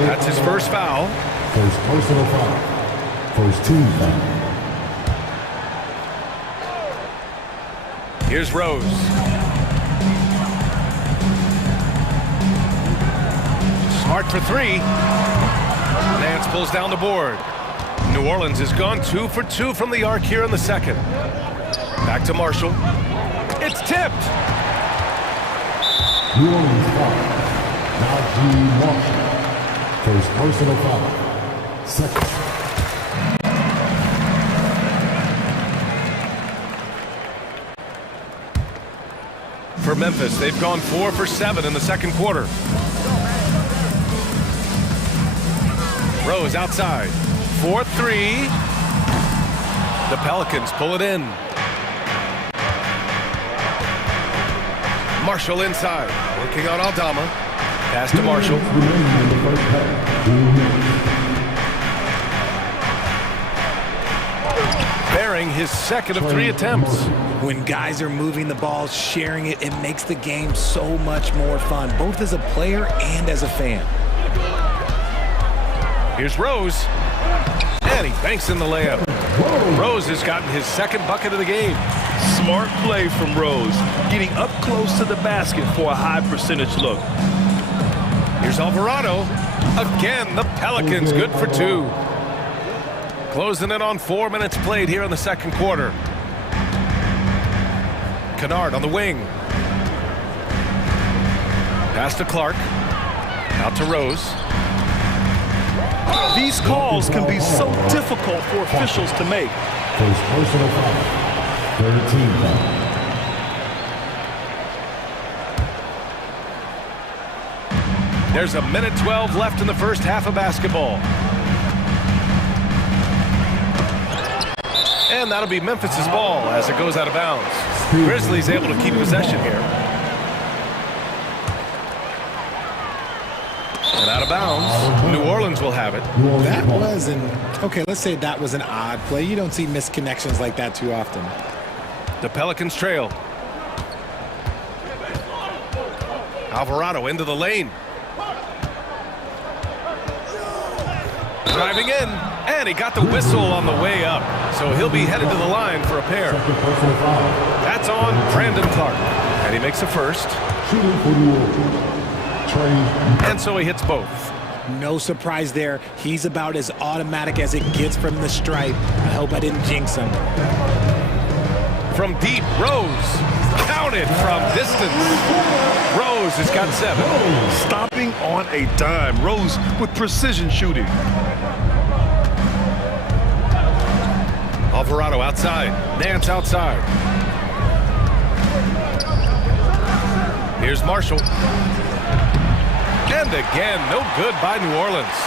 That's his first foul. First personal foul. First team foul. Here's Rose. Smart for 3. Nance pulls down the board. New Orleans has gone 2 for 2 from the arc here in the second. Back to Marshall. It's tipped. New Orleans foul. Najee Marshall. First personal foul. Second. For Memphis, they've gone 4 for 7 in the second quarter. Rose outside. 4-3. The Pelicans pull it in. Marshall inside. Working on Aldama. Pass to Marshall. Bearing his second of 3 attempts. When guys are moving the ball, sharing it, it makes the game so much more fun, both as a player and as a fan. Here's Rose. And he banks in the layup. Rose has gotten his second bucket of the game. Smart play from Rose, getting up close to the basket for a high percentage look. Here's Alvarado. Again, the Pelicans good for 2. Closing in on 4 minutes played here in the second quarter. Kennard on the wing. Pass to Clark. Out to Rose. These calls can be so difficult for officials to make. First personal foul. 13 foul. There's a minute 12 left in the first half of basketball. And that'll be Memphis's ball as it goes out of bounds. Grizzlies able to keep possession here. And out of bounds. New Orleans will have it. That was let's say that was an odd play. You don't see misconnections like that too often. The Pelicans trail. Alvarado into the lane. Driving in, and he got the whistle on the way up. So he'll be headed to the line for a pair. That's on Brandon Clark. And he makes a first. And so he hits both. No surprise there. He's about as automatic as it gets from the stripe. I hope I didn't jinx him. From deep, Rose. Counted from distance. Rose has got 7. Stopping on a dime. Rose with precision shooting. Alvarado outside. Nance outside. Here's Marshall. And again, no good by New Orleans.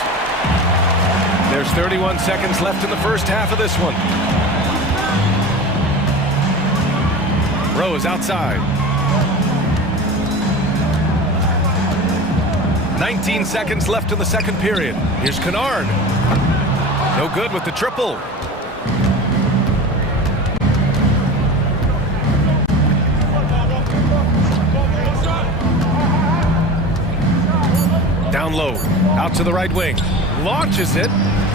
There's 31 seconds left in the first half of this one. Rose outside. 19 seconds left in the second period. Here's Kennard. No good with the triple. Down low, out to the right wing. Launches it.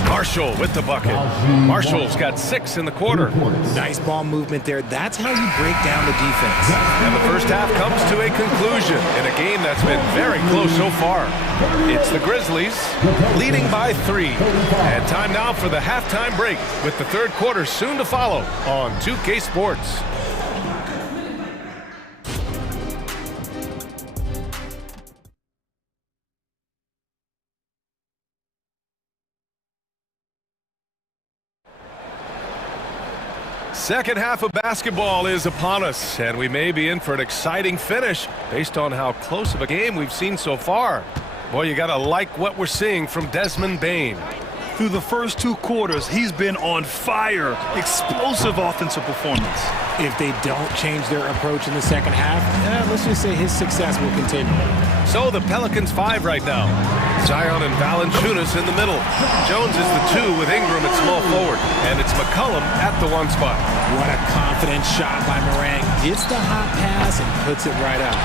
Marshall with the bucket. Marshall's got 6 in the quarter. Nice ball movement there. That's how you break down the defense. And the first half comes to a conclusion in a game that's been very close so far. It's the Grizzlies leading by 3. And time now for the halftime break with the third quarter soon to follow on 2K Sports. Second half of basketball is upon us, and we may be in for an exciting finish based on how close of a game we've seen so far. Boy, you gotta like what we're seeing from Desmond Bane. Through the first 2 quarters, he's been on fire. Explosive offensive performance. If they don't change their approach in the second half, let's just say his success will continue. So the Pelicans 5 right now. Zion and Valanciunas in the middle. Jones is the 2 with Ingram at small forward. And it's McCollum at the 1 spot. What a confident shot by Morant. Gets the hot pass and puts it right out.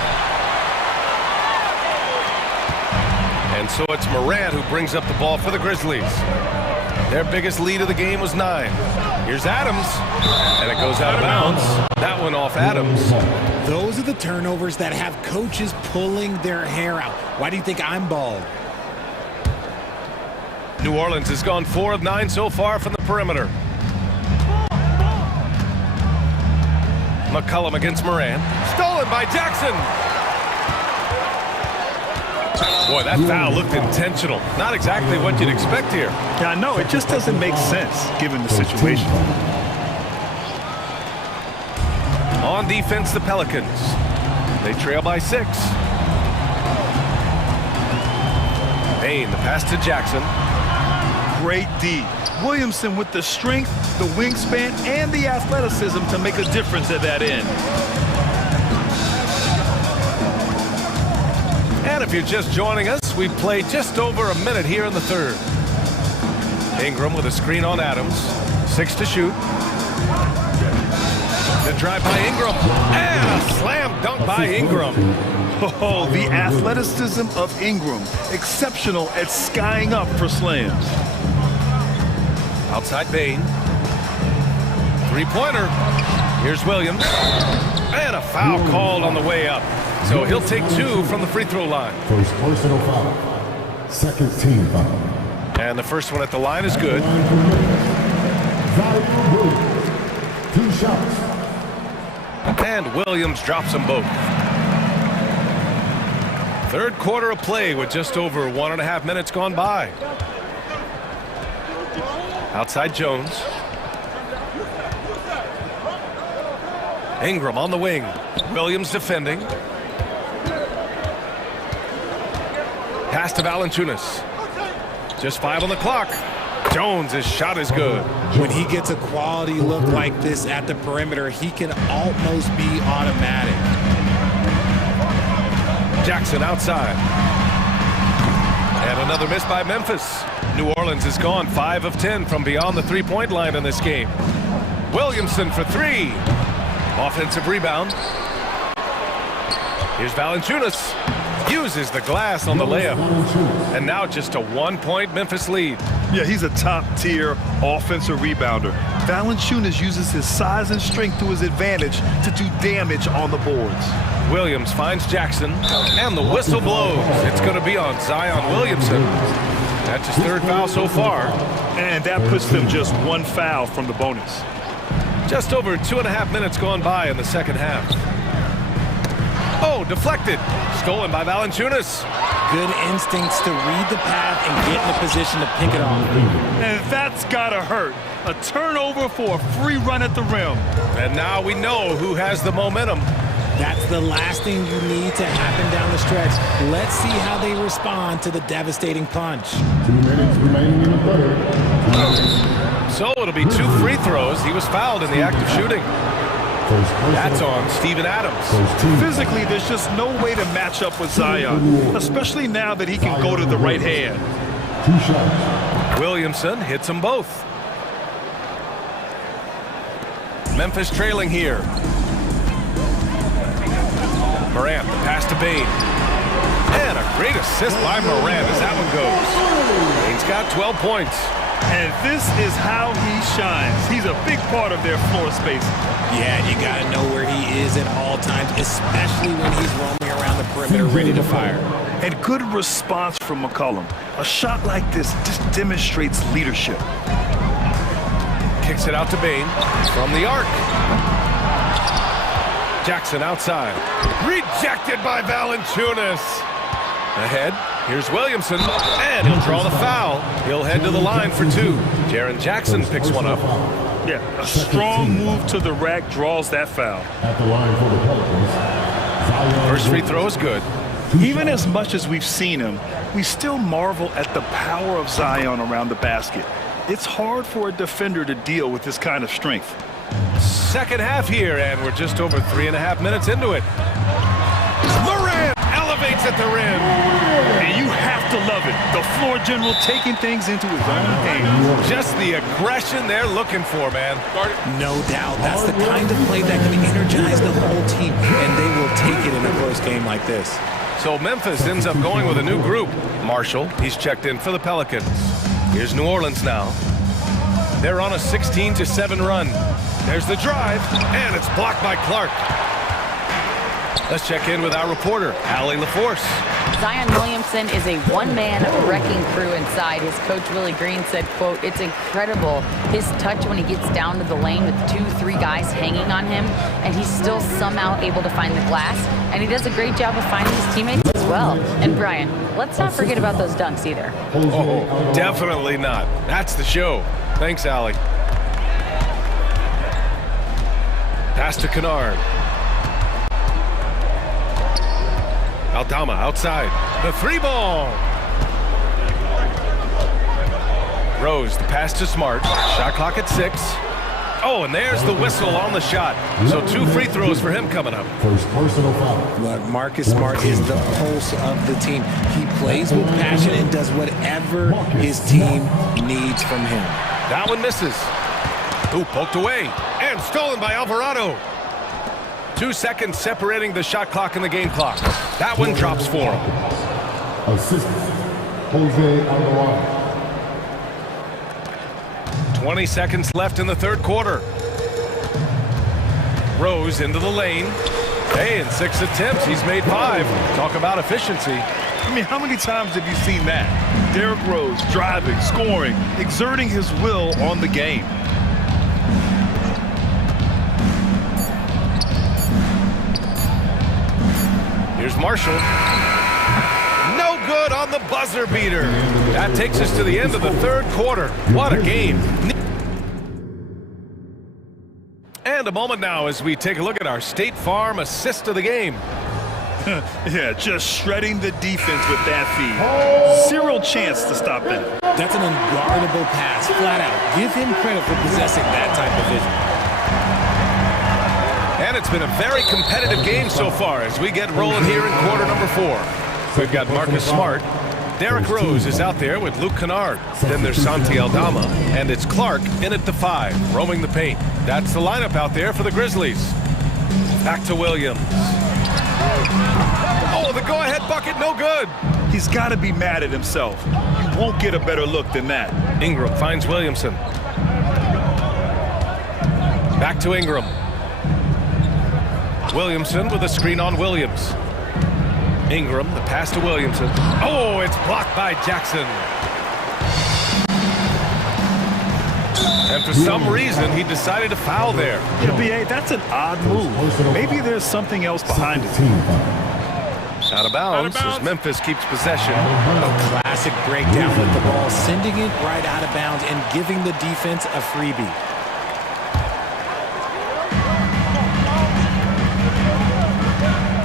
And so it's Morant who brings up the ball for the Grizzlies. Their biggest lead of the game was 9. Here's Adams, and it goes out of bounds. That one off Adams. Those are the turnovers that have coaches pulling their hair out. Why do you think I'm bald? New Orleans has gone 4 of 9 so far from the perimeter. McCollum against Morant. Stolen by Jackson. Boy, that foul looked intentional. Not exactly what you'd expect here. Yeah, I know. It just doesn't make sense given the situation. On defense, the Pelicans. They trail by 6. Payne, the pass to Jackson. Great D. Williamson with the strength, the wingspan, and the athleticism to make a difference at that end. And if you're just joining us, we've played just over a minute here in the third. Ingram with a screen on Adams. 6 to shoot. The drive by Ingram. And a slam dunk by Ingram. Oh, the athleticism of Ingram. Exceptional at skying up for slams. Outside Payne. Three-pointer. Here's Williams. And a foul called on the way up. So he'll take 2 from the free throw line. First personal foul. Second team foul. And the first one at the line is good. 2 shots. And Williams drops them both. Third quarter of play with just over 1.5 minutes gone by. Outside Jones. Ingram on the wing. Williams defending. Pass to Valanciunas. Just 5 on the clock. Jones' shot is good. When he gets a quality look like this at the perimeter, he can almost be automatic. Jackson outside. And another miss by Memphis. New Orleans is gone 5 of 10 from beyond the three-point line in this game. Williamson for 3. Offensive rebound. Here's Valanciunas. Uses the glass on the layup. And now just a 1-point Memphis lead. Yeah, he's a top-tier offensive rebounder. Valanciunas uses his size and strength to his advantage to do damage on the boards. Williams finds Jackson, and the whistle blows. It's going to be on Zion Williamson. That's his 3rd foul so far. And that puts them just 1 foul from the bonus. Just over 2.5 minutes gone by in the second half. Oh, deflected. Stolen by Valanciunas. Good instincts to read the path and get in a position to pick it off. And that's gotta hurt. A turnover for a free run at the rim. And now we know who has the momentum. That's the last thing you need to happen down the stretch. Let's see how they respond to the devastating punch. 2 minutes remaining in the third. So it'll be 2 free throws. He was fouled in the act of shooting. That's on Steven Adams. Physically, there's just no way to match up with Zion, especially now that he can go to the right hand. 2 shots. Williamson hits them both. Memphis trailing here. Morant, the pass to Payne. And a great assist by Morant as that one goes. Payne's got 12 points. And this is how he shines. He's a big part of their floor space. Yeah, you got to know where he is at all times, especially when he's roaming around the perimeter ready to fire. And good response from McCollum. A shot like this just demonstrates leadership. Kicks it out to Payne from the arc. Jackson outside. Rejected by Valanciunas. Ahead, here's Williamson, and he'll draw the foul. He'll head to the line for 2. Jaren Jackson picks one up. Yeah, a strong move to the rack draws that foul. At the line for the Pelicans. First free throw is good. Even as much as we've seen him, we still marvel at the power of Zion around the basket. It's hard for a defender to deal with this kind of strength. Second half here, and we're just over 3.5 minutes into it. Morant elevates at the rim. And you have to love it. The floor general taking things into his own hands. Just the aggression they're looking for, man. No doubt. That's the kind of play that can energize the whole team, and they will take it in a close game like this. So Memphis ends up going with a new group. Marshall, he's checked in for the Pelicans. Here's New Orleans now. They're on a 16-7 run. There's the drive, and it's blocked by Clark. Let's check in with our reporter, Allie LaForce. Zion Williamson is a one-man wrecking crew inside. His coach, Willie Green, said, quote, "It's incredible his touch when he gets down to the lane with 2-3 guys hanging on him, and he's still somehow able to find the glass, and he does a great job of finding his teammates as well." well. And Brian, let's not forget about those dunks either. Oh, definitely not. That's the show. Thanks, Allie. Pass to Kennard. Aldama outside. The three ball. Rose, the pass to Smart. Shot clock at 6. Oh, and there's the whistle on the shot. So 2 free throws for him coming up. First personal foul. Look, Marcus Smart is the pulse of the team. He plays with passion and does whatever his team needs from him. That one misses. Ooh, poked away. And stolen by Alvarado. 2 seconds separating the shot clock and the game clock. That one drops for him. Assistant, Jose Alvarado. 20 seconds left in the third quarter. Rose into the lane. Hey, in 6 attempts, he's made 5. Talk about efficiency. I mean, how many times have you seen that? Derrick Rose driving, scoring, exerting his will on the game. Here's Marshall. No good on the buzzer beater. That takes us to the end of the third quarter. What a game. And a moment now as we take a look at our State Farm assist of the game. Yeah, just shredding the defense with that feed. Zero chance to stop that. That's an unguardable pass, flat out. Give him credit for possessing that type of vision. And it's been a very competitive game so far as we get rolling here in quarter number 4. We've got Marcus Smart. Derrick Rose is out there with Luke Kennard. Then there's Santi Aldama, and it's Clark in at the 5, roaming the paint. That's the lineup out there for the Grizzlies. Back to Williams. Oh, the go-ahead bucket, no good. He's got to be mad at himself. You won't get a better look than that. Ingram finds Williamson. Back to Ingram. Williamson with a screen on Williams. Ingram, the pass to Williamson. Oh, it's blocked by Jackson. And for some reason, he decided to foul there. Yeah, B.A., that's an odd move. Maybe there's something else behind it. Out of bounds as Memphis keeps possession. A classic breakdown with the ball, sending it right out of bounds and giving the defense a freebie.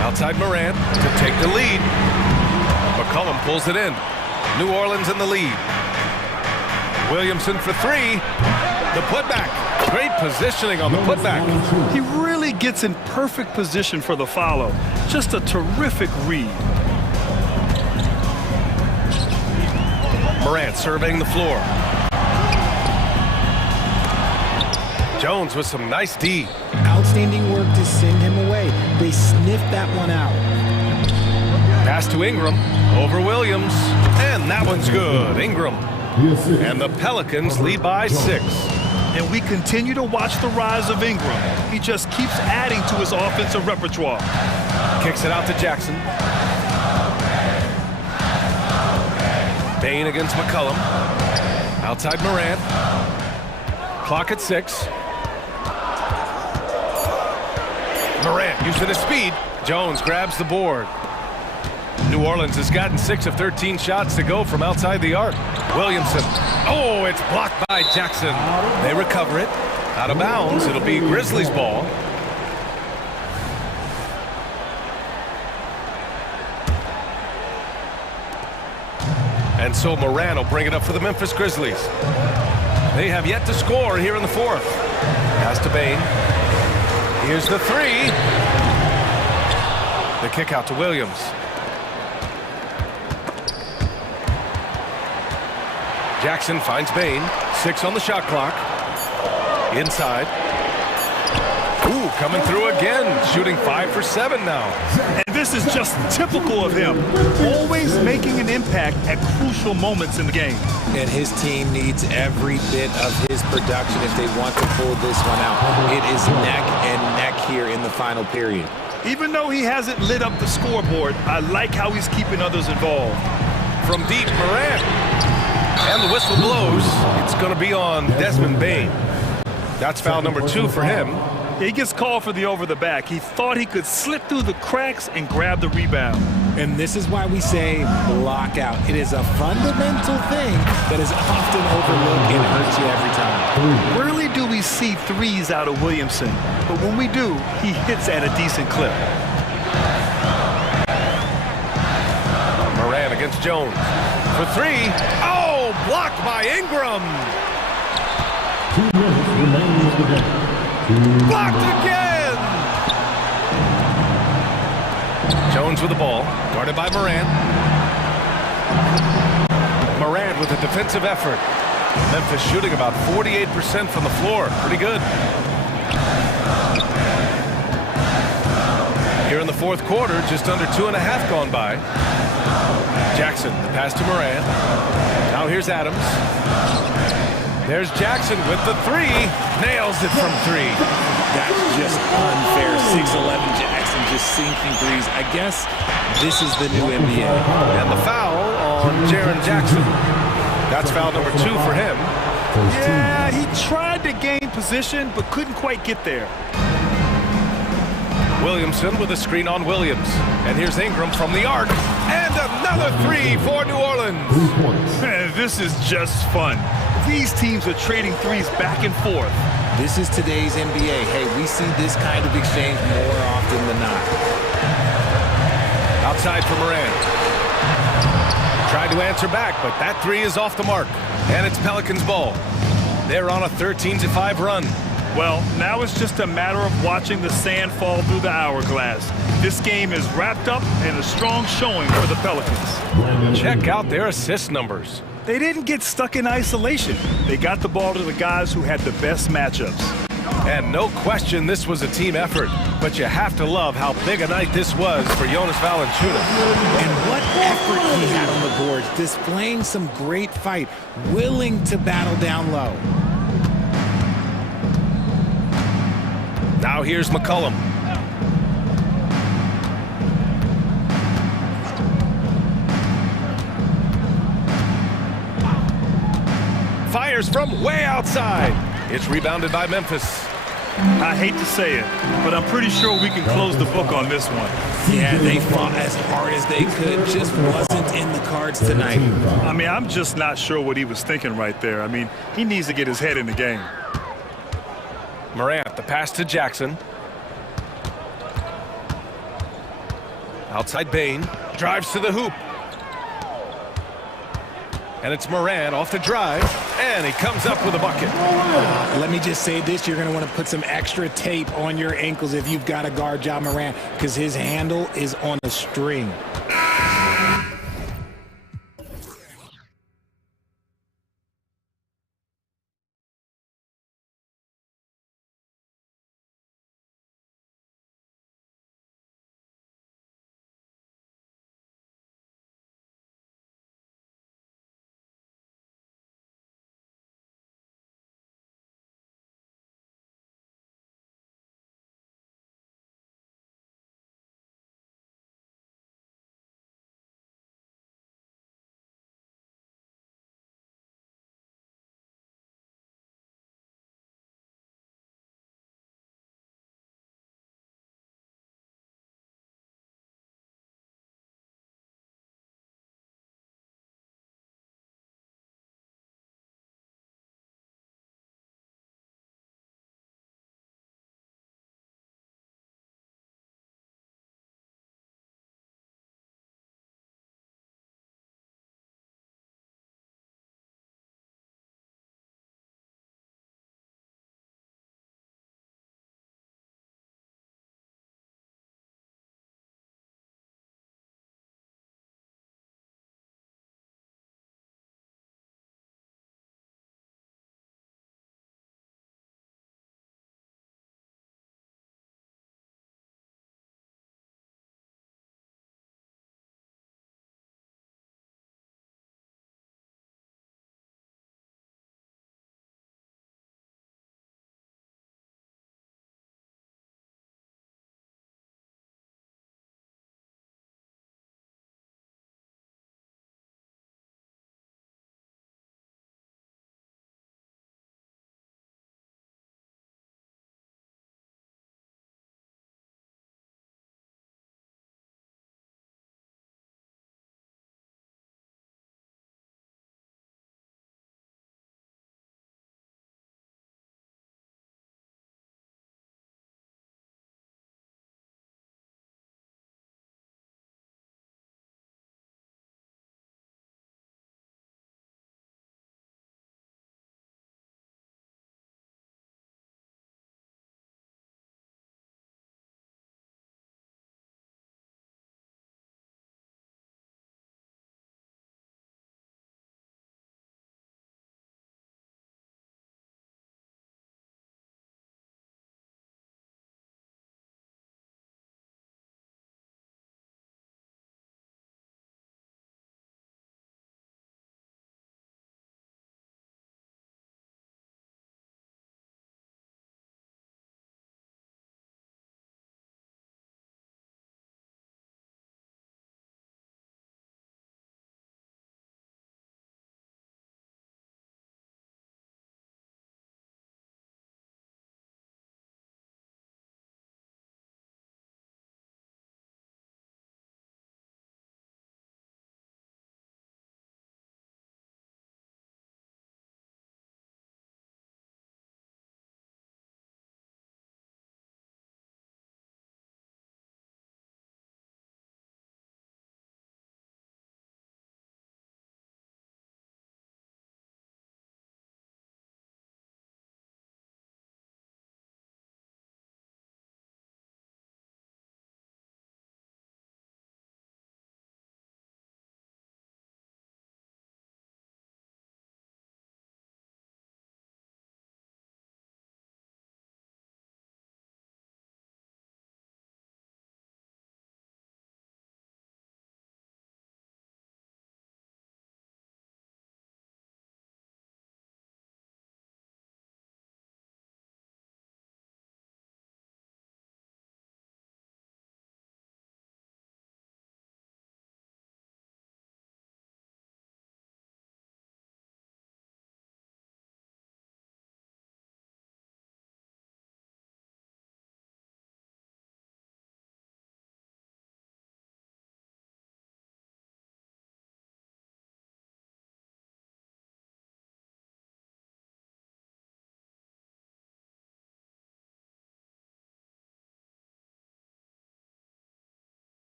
Outside Morant to take the lead. McCollum pulls it in. New Orleans in the lead. Williamson for 3. The putback. Great positioning on the putback. He really gets in perfect position for the follow. Just a terrific read. Morant surveying the floor. Jones with some nice D. Outstanding work to send him away. They sniffed that one out. Pass to Ingram. Over Williams. And that one's good. Ingram. And the Pelicans lead by 6. And we continue to watch the rise of Ingram. He just keeps adding to his offensive repertoire. Kicks it out to Jackson. Bain against McCollum. Outside Morant. Clock at 6. Morant using his speed. Jones grabs the board. New Orleans has gotten 6 of 13 shots to go from outside the arc. Williamson. Oh, it's blocked by Jackson. They recover it. Out of bounds. It'll be Grizzlies ball. And so Morant will bring it up for the Memphis Grizzlies. They have yet to score here in the 4th. Pass to Bain. Here's the 3. The kick out to Williams. Jackson finds Bain. 6 on the shot clock. Inside. Ooh, coming through again. Shooting 5 for 7 now. And this is just typical of him. Always making an impact at crucial moments in the game. And his team needs every bit of his production if they want to pull this one out. It is neck and neck here in the final period. Even though he hasn't lit up the scoreboard, I like how he's keeping others involved. From deep, Morant. And the whistle blows. It's going to be on Desmond Bain. That's foul number 2 for him. He gets called for the over the back. He thought he could slip through the cracks and grab the rebound. And this is why we say lockout. It is a fundamental thing that is often overlooked and hurts you every time. Rarely do we see threes out of Williamson, but when we do, he hits at a decent clip. Moran against Jones for three. Oh, blocked by Ingram. 2 minutes remaining in the game. Blocked again. Jones with the ball, guarded by Moran. Moran with a defensive effort. Memphis shooting about 48% from the floor. Pretty good. Here in the fourth quarter, just under 2.5 gone by. Jackson, the pass to Moran. Now here's Adams. There's Jackson with the three. Nails it from three. That's just unfair. 6'11" Jackson just sinking threes. I guess this is the new NBA. And the foul on Jaren Jackson. That's foul number 2 for him. Yeah, he tried to gain position, but couldn't quite get there. Williamson with a screen on Williams. And here's Ingram from the arc. And another three for New Orleans. Man, this is just fun. These teams are trading threes back and forth. This is today's NBA. Hey, we see this kind of exchange more often than not. Outside for Moran. Tried to answer back, but that three is off the mark. And it's Pelicans ball. They're on a 13-5 run. Well, now it's just a matter of watching the sand fall through the hourglass. This game is wrapped up in a strong showing for the Pelicans. Check out their assist numbers. They didn't get stuck in isolation. They got the ball to the guys who had the best matchups. And no question this was a team effort. But you have to love how big a night this was for Jonas Valanciunas. And what effort he had on the boards, displaying some great fight, willing to battle down low. Now here's McCollum. Fires from way outside. It's rebounded by Memphis. I hate to say it, but I'm pretty sure we can close the book on this one. Yeah, they fought as hard as they could. Just wasn't in the cards tonight. I mean, I'm just not sure what he was thinking right there. I mean, he needs to get his head in the game. Morant, the pass to Jackson. Outside Bain, drives to the hoop. And it's Moran off the drive, and he comes up with a bucket. Let me just say this, you're going to want to put some extra tape on your ankles if you've got to guard Ja Morant, because his handle is on a string.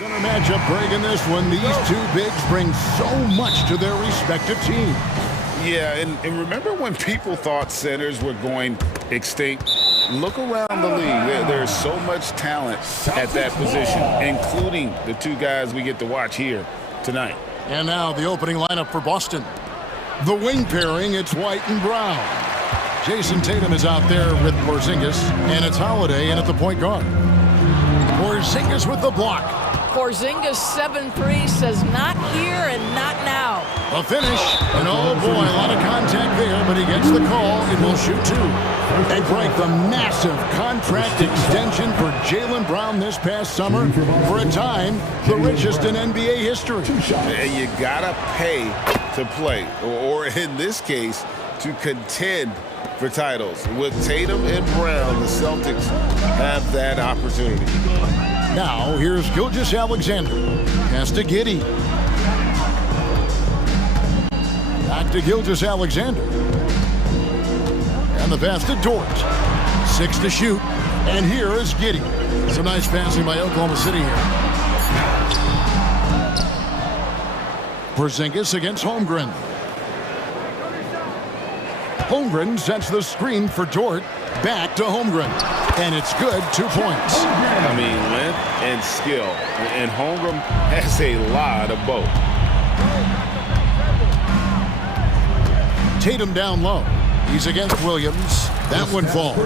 Center matchup breaking this one. These two bigs bring so much to their respective teams. Yeah, and remember when people thought centers were going extinct? Look around the league. There's so much talent at that position, including the two guys we get to watch here tonight. And now the opening lineup for Boston. The wing pairing, it's White and Brown. Jason Tatum is out there with Porzingis, and it's Holiday in at the point guard. Porzingis with the block. Porzingis 7-3 says not here and not now. A finish, and oh boy, a lot of contact there, but he gets the call and will shoot two. And break the massive contract extension for Jaylen Brown this past summer. For a time, the richest in NBA history. You gotta pay to play, or in this case, to contend for titles. With Tatum and Brown, the Celtics have that opportunity. Now, here's Gilgeous-Alexander. Pass to Giddey. Back to Gilgeous-Alexander. And the pass to Dort. 6 to shoot. And here is Giddey. Some nice passing by Oklahoma City here. Porzingis against Holmgren. Holmgren sets the screen for Dort. Back to Holmgren. And it's good, 2 points. I mean, length and skill. And Holmgren has a lot of both. Tatum down low. He's against Williams. That one falls.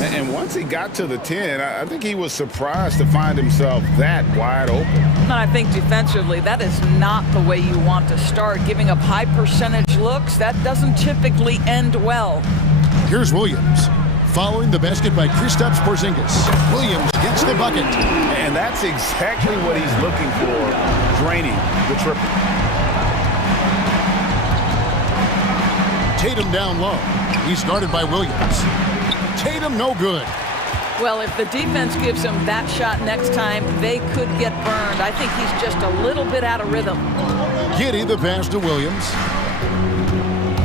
And once he got to the 10, I think he was surprised to find himself that wide open. And I think defensively, that is not the way you want to start. Giving up high percentage looks, that doesn't typically end well. Here's Williams. Following the basket by Kristaps Porzingis. Williams gets the bucket. And that's exactly what he's looking for, draining the triple. Tatum down low. He's guarded by Williams. Tatum no good. Well, if the defense gives him that shot next time, they could get burned. I think he's just a little bit out of rhythm. Giddey the pass to Williams.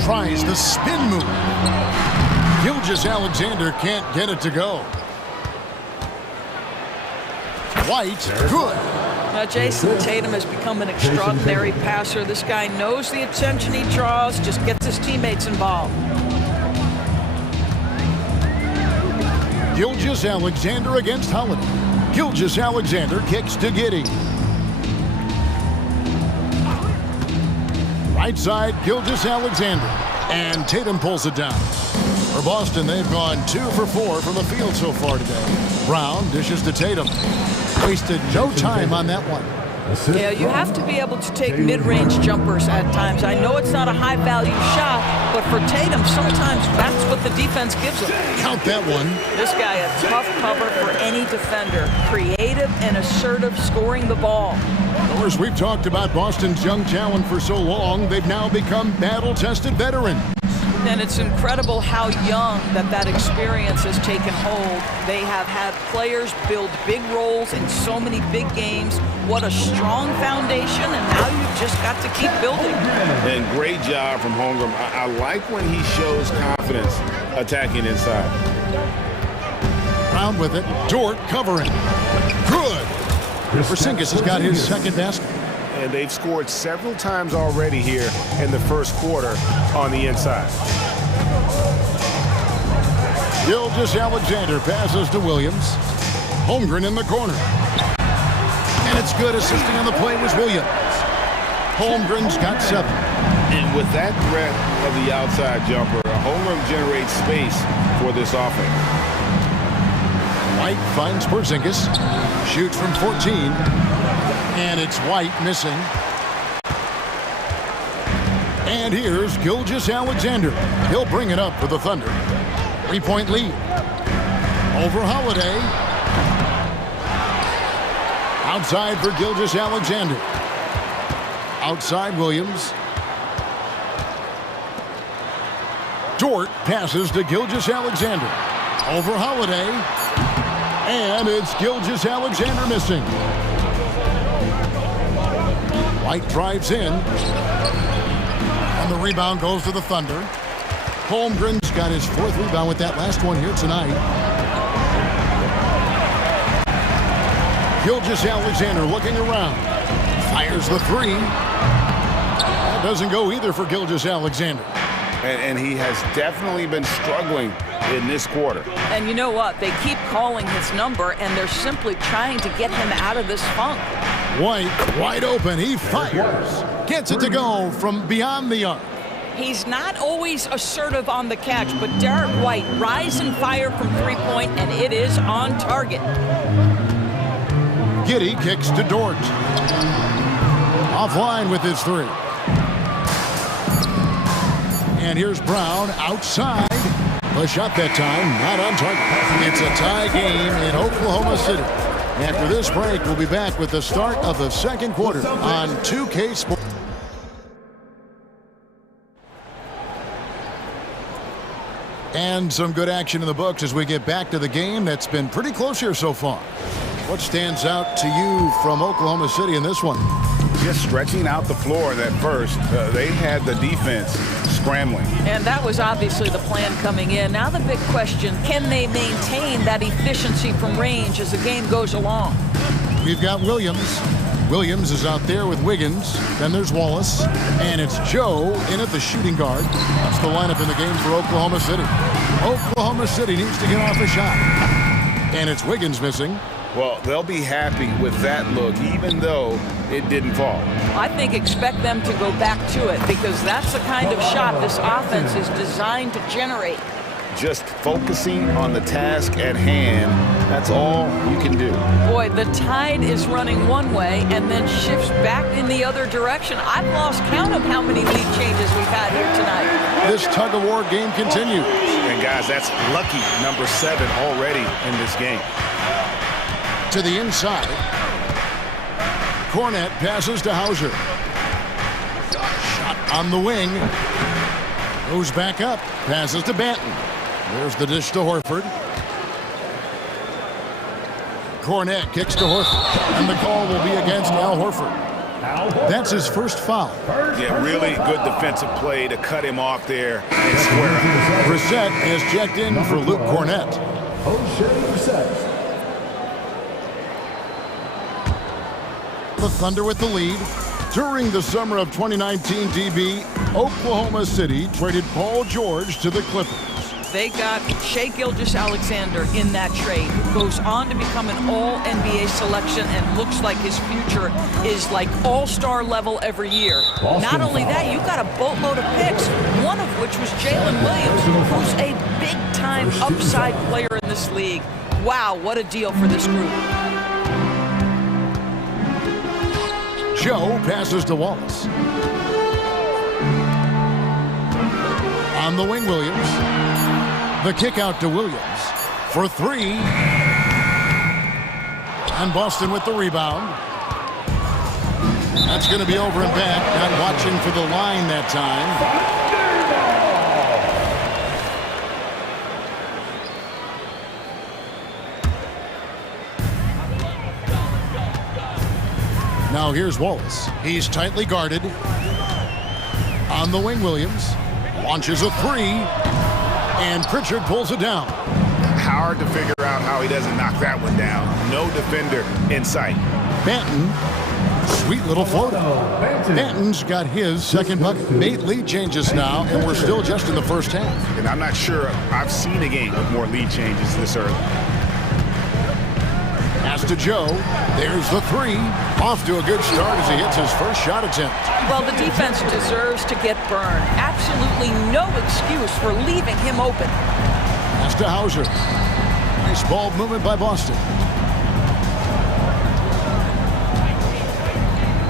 Tries the spin move. Gilgeous-Alexander can't get it to go. White, good. Now, Jason Tatum has become an extraordinary passer. This guy knows the attention he draws, just gets his teammates involved. Gilgeous-Alexander against Holiday. Gilgeous-Alexander kicks to Giddey. Right side, Gilgeous-Alexander. And Tatum pulls it down. For Boston, they've gone 2 for 4 from the field so far today. Brown dishes to Tatum. Wasted no time on that one. Yeah, you have to be able to take mid-range jumpers at times. I know it's not a high-value shot, but for Tatum, sometimes that's what the defense gives him. Count that one. This guy, a tough cover for any defender. Creative and assertive, scoring the ball. Of course, we've talked about Boston's young talent for so long, they've now become battle-tested veterans. And it's incredible how young that experience has taken hold. They have had players build big roles in so many big games. What a strong foundation, and now you've just got to keep building. And great job from Holmgren. I like when he shows confidence attacking inside. Brown with it. Dort covering. Good. Porzingis has got his second basket. And they've scored several times already here in the first quarter on the inside. Gilgeous-Alexander passes to Williams. Holmgren in the corner. And it's good. Assisting on the play was Williams. Holmgren's got 7. And with that threat of the outside jumper, Holmgren generates space for this offense. White finds Porzingis. Shoots from 14. And it's White missing. And here's Gilgeous-Alexander. He'll bring it up for the Thunder. 3-point lead. Over Holiday. Outside for Gilgeous-Alexander. Outside Williams. Dort passes to Gilgeous-Alexander. Over Holiday. And it's Gilgeous-Alexander missing. White drives in. And the rebound goes to the Thunder. Holmgren's got his 4th rebound with that last one here tonight. Gilgeous-Alexander looking around. Fires the three. That doesn't go either for Gilgeous-Alexander. And he has definitely been struggling in this quarter. And you know what? They keep calling his number, and they're simply trying to get him out of this funk. White, wide open. He fires. Gets it to go from beyond the arc. He's not always assertive on the catch, but Derek White, rise and fire from three-point, and it is on target. Giddey kicks to Dort. Offline with his three. And here's Brown outside. The shot that time, not on target. It's a tie game in Oklahoma City. After this break, we'll be back with the start of the second quarter on 2K Sports. And some good action in the books as we get back to the game that's been pretty close here so far. What stands out to you from Oklahoma City in this one? Just stretching out the floor that first. They had the defense scrambling. And that was obviously the plan coming in. Now the big question, can they maintain that efficiency from range as the game goes along? We've got Williams. Williams is out there with Wiggins. Then there's Wallace. And it's Joe in at the shooting guard. That's the lineup in the game for Oklahoma City. Oklahoma City needs to get off a shot. And it's Wiggins missing. Well, they'll be happy with that look, even though it didn't fall. I think expect them to go back to it because that's the kind of shot this offense is designed to generate. Just focusing on the task at hand, that's all you can do. Boy, the tide is running one way and then shifts back in the other direction. I've lost count of how many lead changes we've had here tonight. This tug-of-war game continues. And guys, that's lucky number 7 already in this game. To the inside. Cornette passes to Hauser. Shot on the wing. Goes back up. Passes to Banton. There's the dish to Horford. Cornette kicks to Horford. And the call will be against Al Horford. That's his first foul. Yeah, really good defensive play to cut him off there and square up. Brissett has checked in for Luke Cornette. The Thunder with the lead. During the summer of 2019 DB, Oklahoma City traded Paul George to the Clippers. They got Shai Gilgeous-Alexander in that trade, who goes on to become an all-NBA selection and looks like his future is like all-star level every year. Not only that, you've got a boatload of picks, one of which was Jalen Williams, who's a big-time upside player in this league. Wow, what a deal for this group. Joe passes to Wallace. On the wing, Williams. The kick out to Williams for three. And Boston with the rebound. That's going to be over and back. Not watching for the line that time. Now here's Wallace. He's tightly guarded. On the wing, Williams launches a three, and Pritchard pulls it down. Hard to figure out how he doesn't knock that one down. No defender in sight. Banton, sweet little floater. Banton's got his second bucket. 8 lead changes now, and we're still just in the first half. And I'm not sure I've seen a game with more lead changes this early. Pass to Joe. There's the three. Off to a good start as he hits his first shot attempt. Well, the defense deserves to get burned. Absolutely no excuse for leaving him open. Pass to Hauser. Nice ball movement by Boston.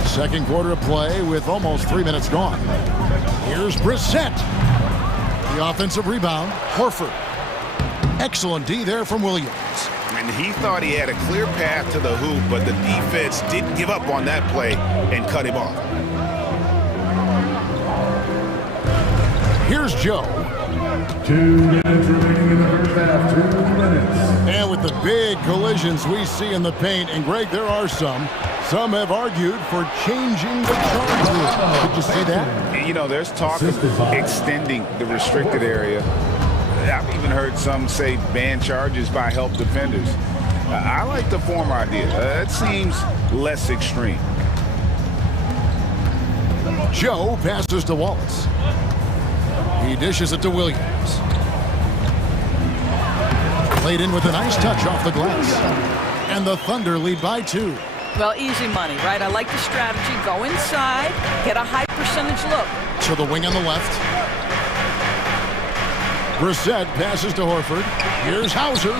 Second quarter of play with almost 3 minutes gone. Here's Brissett. The offensive rebound. Horford. Excellent D there from Williams. And he thought he had a clear path to the hoop, but the defense didn't give up on that play and cut him off. Here's Joe. 2 minutes remaining in the first half. 2 minutes. And with the big collisions we see in the paint, and Greg, there are some have argued for changing the charge rule. Did you see that? You know, there's talk of extending the restricted area. I've even heard some say ban charges by help defenders. I like the former idea. It seems less extreme. Joe passes to Wallace. He dishes it to Williams. Played in with a nice touch off the glass. And the Thunder lead by 2. Well, easy money, right? I like the strategy. Go inside, get a high percentage look. To the wing on the left. Brissett passes to Horford. Here's Hauser.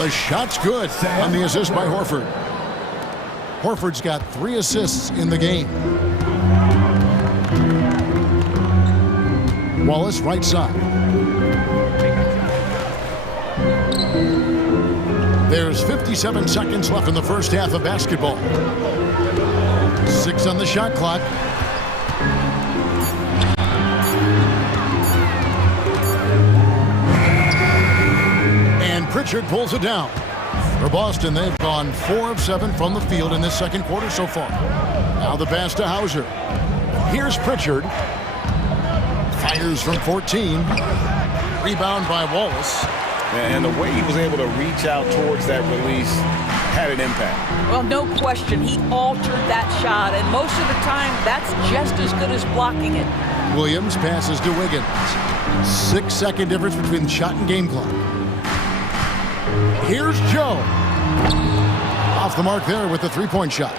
The shot's good on the assist by Horford. Horford's got 3 assists in the game. Wallace, right side. There's 57 seconds left in the first half of basketball. 6 on the shot clock. And Pritchard pulls it down. For Boston, they've gone 4 of 7 from the field in this second quarter so far. Now the pass to Hauser. Here's Pritchard. Fires from 14. Rebound by Wallace. And the way he was able to reach out towards that release had an impact. Well, no question. He altered that shot, and most of the time, that's just as good as blocking it. Williams passes to Wiggins. 6-second difference between the shot and game clock. Here's Joe. Off the mark there with the three-point shot.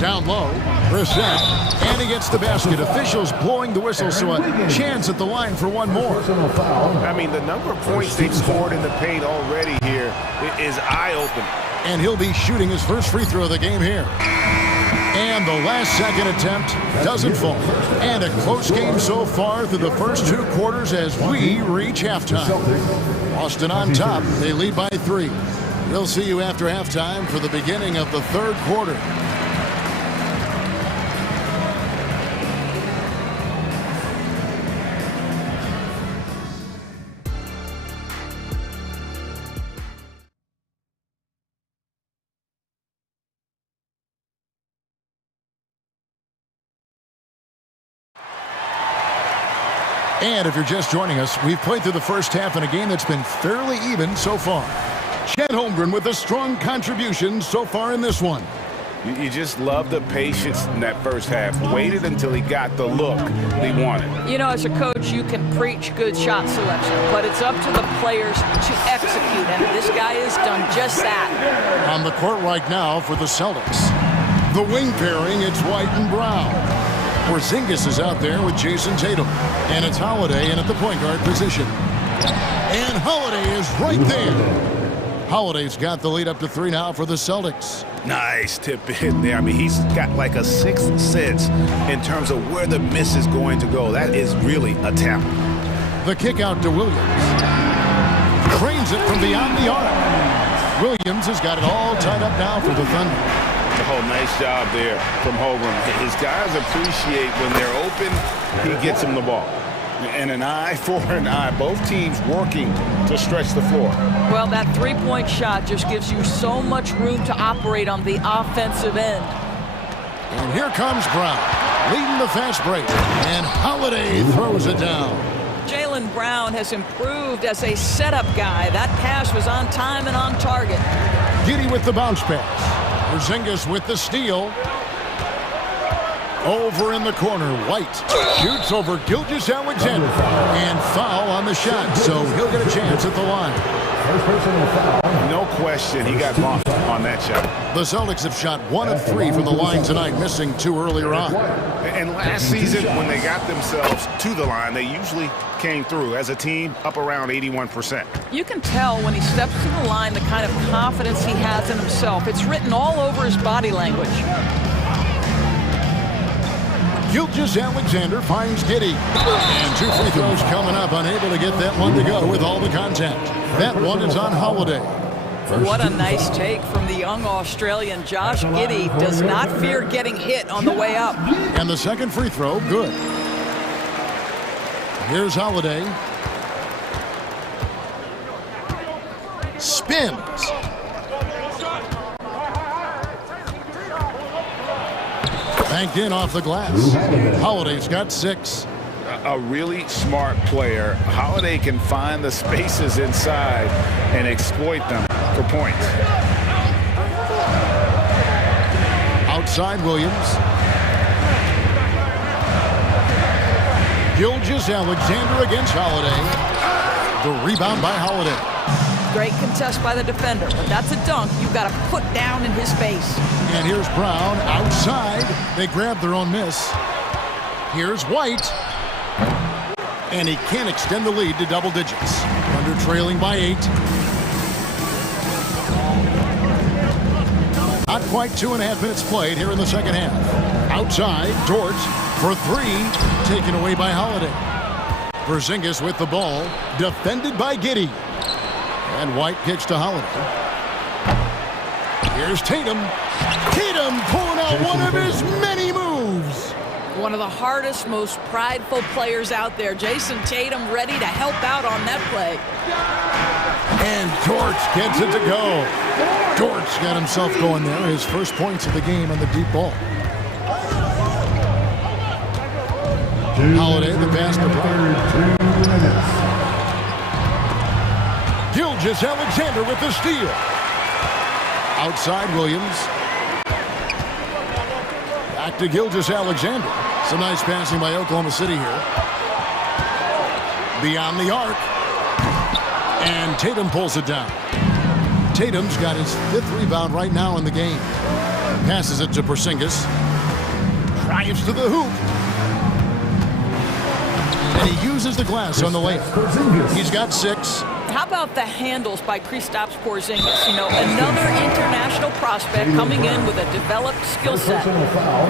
Down low, Brissett, and he gets the basket. Officials blowing the whistle, so a chance at the line for one more. I mean, the number of points they've scored in the paint already here is eye-opening. And he'll be shooting his first free throw of the game here. And the last second attempt doesn't fall. And a close game so far through the first 2 quarters as we reach halftime. Boston on top. They lead by 3. We'll see you after halftime for the beginning of the third quarter. And if you're just joining us, we've played through the first half in a game that's been fairly even so far. Chet Holmgren with a strong contribution so far in this one. You just love the patience in that first half. Waited until he got the look he wanted. You know, as a coach, you can preach good shot selection, but it's up to the players to execute, and this guy has done just that. On the court right now for the Celtics. The wing pairing, it's White and Brown. Porzingis is out there with Jason Tatum. And it's Holiday in at the point guard position. And Holiday is right there. Holiday's got the lead up to 3 now for the Celtics. Nice tip in there. I mean, he's got like a sixth sense in terms of where the miss is going to go. That is really a talent. The kick out to Williams. Cranes it from beyond the arc. Williams has got it all tied up now for the Thunder. Oh, nice job there from Holmgren. His guys appreciate when they're open, he gets them the ball. And an eye for an eye. Both teams working to stretch the floor. Well, that three-point shot just gives you so much room to operate on the offensive end. And here comes Brown, leading the fast break. And Holiday throws it down. Jaylen Brown has improved as a setup guy. That pass was on time and on target. Giddey with the bounce pass. Porzingis with the steal. Over in the corner, White shoots over Gilgeous-Alexander. And foul on the shot, so he'll get a chance at the line. No question, he got bumped on that shot. The Celtics have shot 1 of 3 from the line tonight, missing 2 earlier on. And last season, when they got themselves to the line, they usually came through as a team up around 81%. You can tell when he steps to the line the kind of confidence he has in himself. It's written all over his body language. Gilgeous-Alexander finds Giddey. And 2 free throws coming up, unable to get that one to go with all the contact. That one is on Holiday. What a nice take from the young Australian. Josh Giddey does not fear getting hit on the way up. And the second free throw, good. Here's Holiday. Spins. Banked in off the glass. Holiday's got 6. a really smart player. Holiday can find the spaces inside and exploit them for points. Outside Williams. Gilgeous-Alexander against Holiday. The rebound by Holiday. Great contest by the defender, but that's a dunk you've got to put down in his face. And here's Brown outside. They grab their own miss. Here's White. And he can't extend the lead to double digits. Under trailing by 8. Not quite 2.5 minutes played here in the second half. Outside, Dort for 3. Taken away by Holiday. Porzingis with the ball. Defended by Giddey. And White kicks to Holiday. Here's Tatum. Tatum pulling out one of his many moves. One of the hardest, most prideful players out there. Jason Tatum ready to help out on that play. And Dort gets it to go. Dort's got himself going there. His first points of the game on the deep ball. Holiday, the pass to Brown. Gilgeous-Alexander with the steal. Outside Williams. Back to Gilgeous-Alexander. Some nice passing by Oklahoma City here. Beyond the arc. And Tatum pulls it down. Tatum's got his 5th rebound right now in the game. Passes it to Porzingis. Drives to the hoop. And he uses the glass on the layup. He's got 6. How about the handles by Kristaps Porzingis? You know, another international prospect coming in with a developed skill set.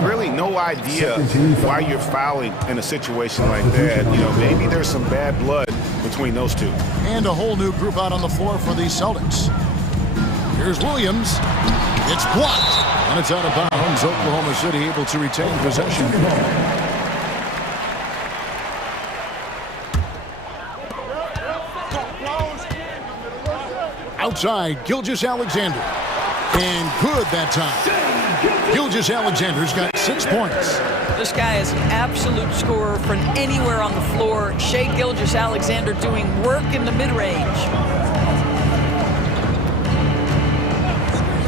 Really no idea why you're fouling in a situation like that. You know, maybe there's some bad blood between those two. And a whole new group out on the floor for the Celtics. Here's Williams. It's blocked. And it's out of bounds. Oklahoma City able to retain possession. Outside, Gilgeous-Alexander. And good that time. Gilgeous-Alexander's got 6 points. This guy is an absolute scorer from anywhere on the floor. Shai Gilgeous-Alexander doing work in the mid-range.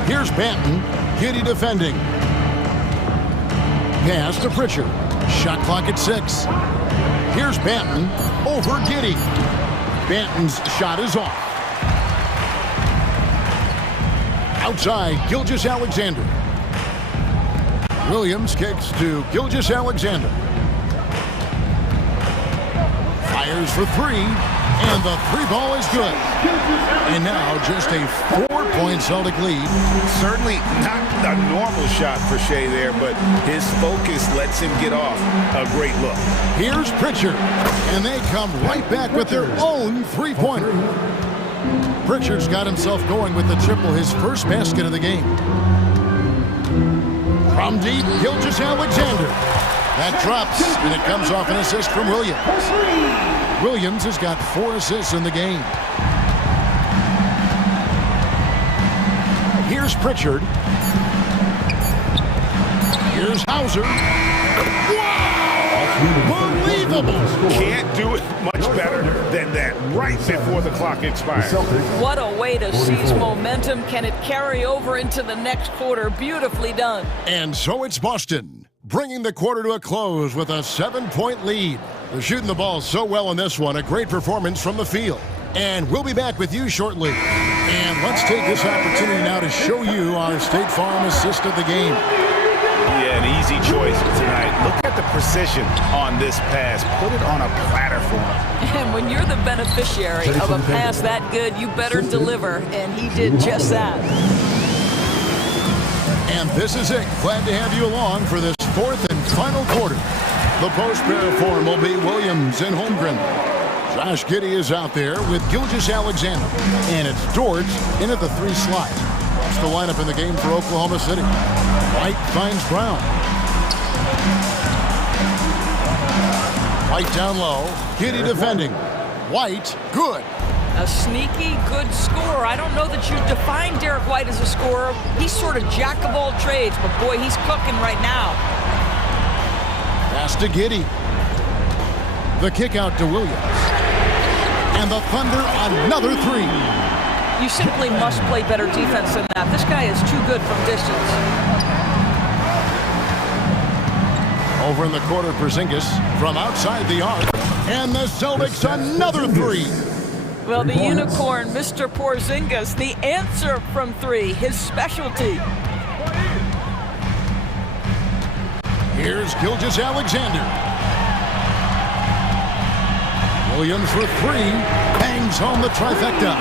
Here's Banton. Giddey defending. Pass to Pritchard. Shot clock at 6. Here's Banton over Giddey. Banton's shot is off. Outside, Gilgeous-Alexander. Williams kicks to Gilgeous-Alexander. Fires for 3, and the 3 ball is good. And now just a 4-point Celtic lead. Certainly not a normal shot for Shai there, but his focus lets him get off a great look. Here's Pritchard, and they come right back with their own 3-pointer. Pritchard's got himself going with the triple, his first basket of the game. From deep, Gilgeous-Alexander. That drops, and it comes off an assist from Williams. Williams has got 4 assists in the game. Here's Pritchard. Here's Hauser. Wow! Unbelievable! Can't do it much better than that right before the clock expires. What a way to seize momentum. Can it carry over into the next quarter? Beautifully done. And so it's Boston, bringing the quarter to a close with a 7-point lead. They're shooting the ball so well in this one. A great performance from the field. And we'll be back with you shortly. And let's take this opportunity now to show you our State Farm assist of the game. Yeah, an easy choice tonight. Look at the precision on this pass. Put it on a platter for him. And when you're the beneficiary of a pass that good, you better deliver. And he did just that. And this is it. Glad to have you along for this 4th and final quarter. The post pair form will be Williams and Holmgren. Josh Giddey is out there with Gilgeous-Alexander. And it's Dort in at the 3 slot. That's the lineup in the game for Oklahoma City. White finds Brown. White down low. Giddey defending. White, good. A sneaky, good scorer. I don't know that you define Derek White as a scorer. He's sort of jack of all trades, but boy, he's cooking right now. Pass to Giddey. The kick out to Williams. And the Thunder, another three. You simply must play better defense than that. This guy is too good from distance. Over in the corner, Porzingis from outside the arc. And the Celtics, another three. Well, the unicorn, Mr. Porzingis, the answer from three, his specialty. Here's Gilgeous-Alexander. Williams for three. Bangs home the trifecta.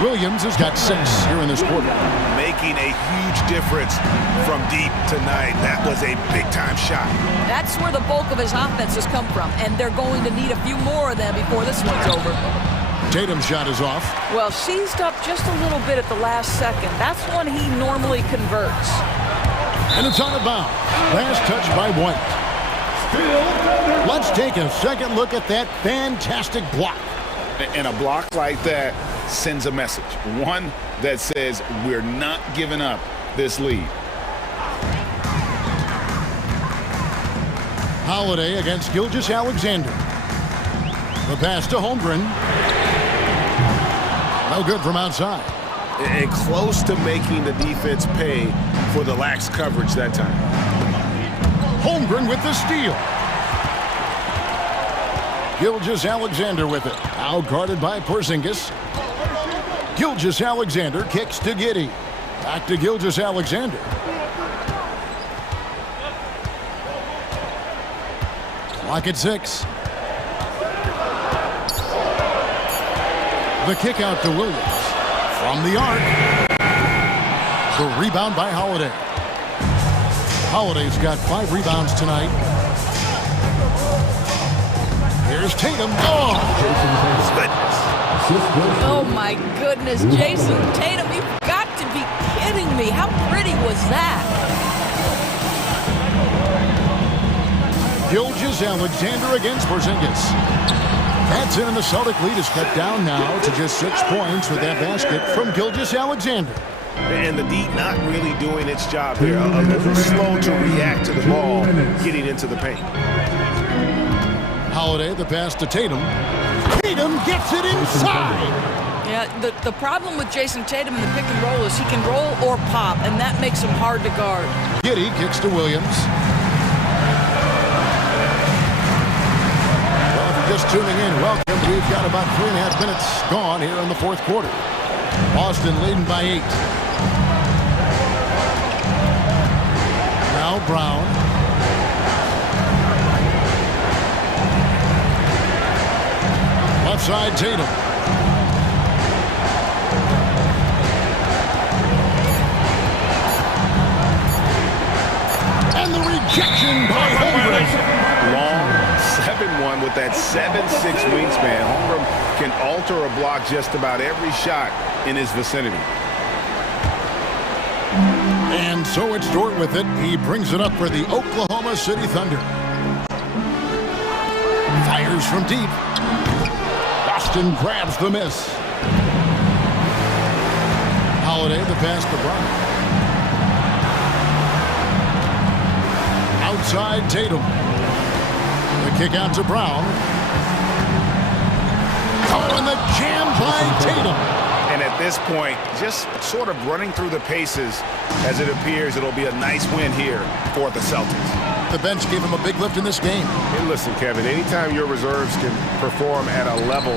Williams has got 6 here in this quarter. Making a huge difference from deep tonight. That was a big-time shot. That's where the bulk of his offense has come from, and they're going to need a few more of them before this one's over. Tatum's shot is off. Well, seized up just a little bit at the last second. That's when he normally converts. And it's out of bounds. Last touch by White. Let's take a second look at that fantastic block. And a block like that sends a message. One that says we're not giving up this lead. Holiday against Gilgeous-Alexander. The pass to Holmgren. No good from outside. And close to making the defense pay for the lax coverage that time. Holmgren with the steal. Gilgeous-Alexander with it. Now guarded by Porzingis. Gilgeous-Alexander kicks to Giddey. Back to Gilgeous-Alexander. Clock at 6. The kick out to Williams. From the arc. The rebound by Holiday. Holiday's got 5 rebounds tonight. Here's Tatum. Oh! Oh, my goodness. Jason Tatum, you've got to be kidding me. How pretty was that? Gilgeous-Alexander against Porzingis. That's in, and the Celtic lead is cut down now to just 6 points with that basket from Gilgeous-Alexander. And the D not really doing its job there. A little slow to react to the ball getting into the paint. Holiday, the pass to Tatum. Tatum gets it inside. Yeah, the problem with Jason Tatum in the pick and roll is he can roll or pop, and that makes him hard to guard. Giddey kicks to Williams. Well, if you're just tuning in, welcome. We've got about 3.5 minutes gone here in the 4th quarter. Boston leading by 8. Now Brown. Left side, Tatum. And the rejection by Holmgren. Long 7-1 with that 7'6" wingspan. Holmgren can alter a block just about every shot in his vicinity. And so it's Dort with it. He brings it up for the Oklahoma City Thunder. Fires from deep. Boston grabs the miss. Holiday, the pass to Brown. Outside Tatum. The kick out to Brown. Oh, and the jam by Tatum. And at this point, just sort of running through the paces as it appears it'll be a nice win here for the Celtics. The bench gave him a big lift in this game. And listen, Kevin, anytime your reserves can perform at a level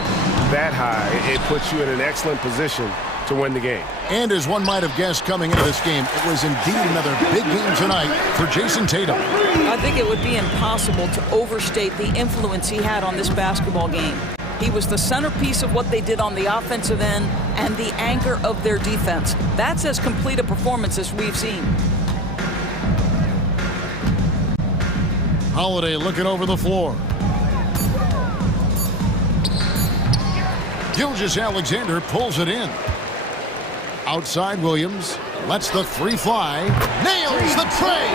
that high, it puts you in an excellent position to win the game. And as one might have guessed coming into this game, it was indeed another big game tonight for Jason Tatum. I think it would be impossible to overstate the influence he had on this basketball game. He was the centerpiece of what they did on the offensive end and the anchor of their defense. That's as complete a performance as we've seen. Holiday looking over the floor. Gilgeous-Alexander pulls it in. Outside Williams lets the 3 fly. Nails the tray.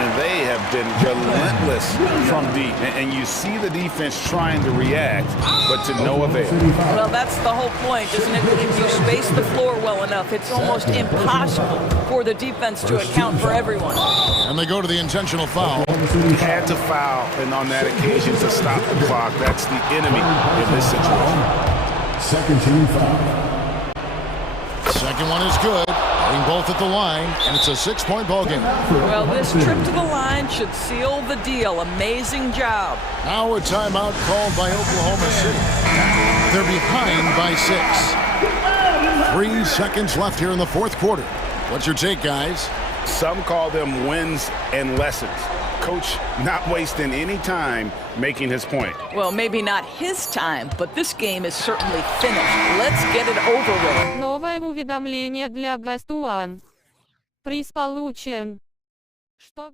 and they have been relentless from deep. And you see the defense trying to react, but to no avail. Well, that's the whole point, isn't it? If you space the floor well enough, it's almost impossible for the defense to account for everyone. And they go to the intentional foul. Had to foul, and on that occasion to stop the clock. That's the enemy in this situation. Second team foul. Second one is good. Putting both at the line, and it's a 6-point ball game. Well, this trip to the line should seal the deal. Amazing job. Now a timeout called by Oklahoma City. They're behind by 6. 3 seconds left here in the fourth quarter. What's your take, guys? Some call them wins and lessons. Coach not wasting any time making his point. Well, maybe not his time, but this game is certainly finished. Let's get it over with. Новое уведомление для Best One. Приз получен. Что?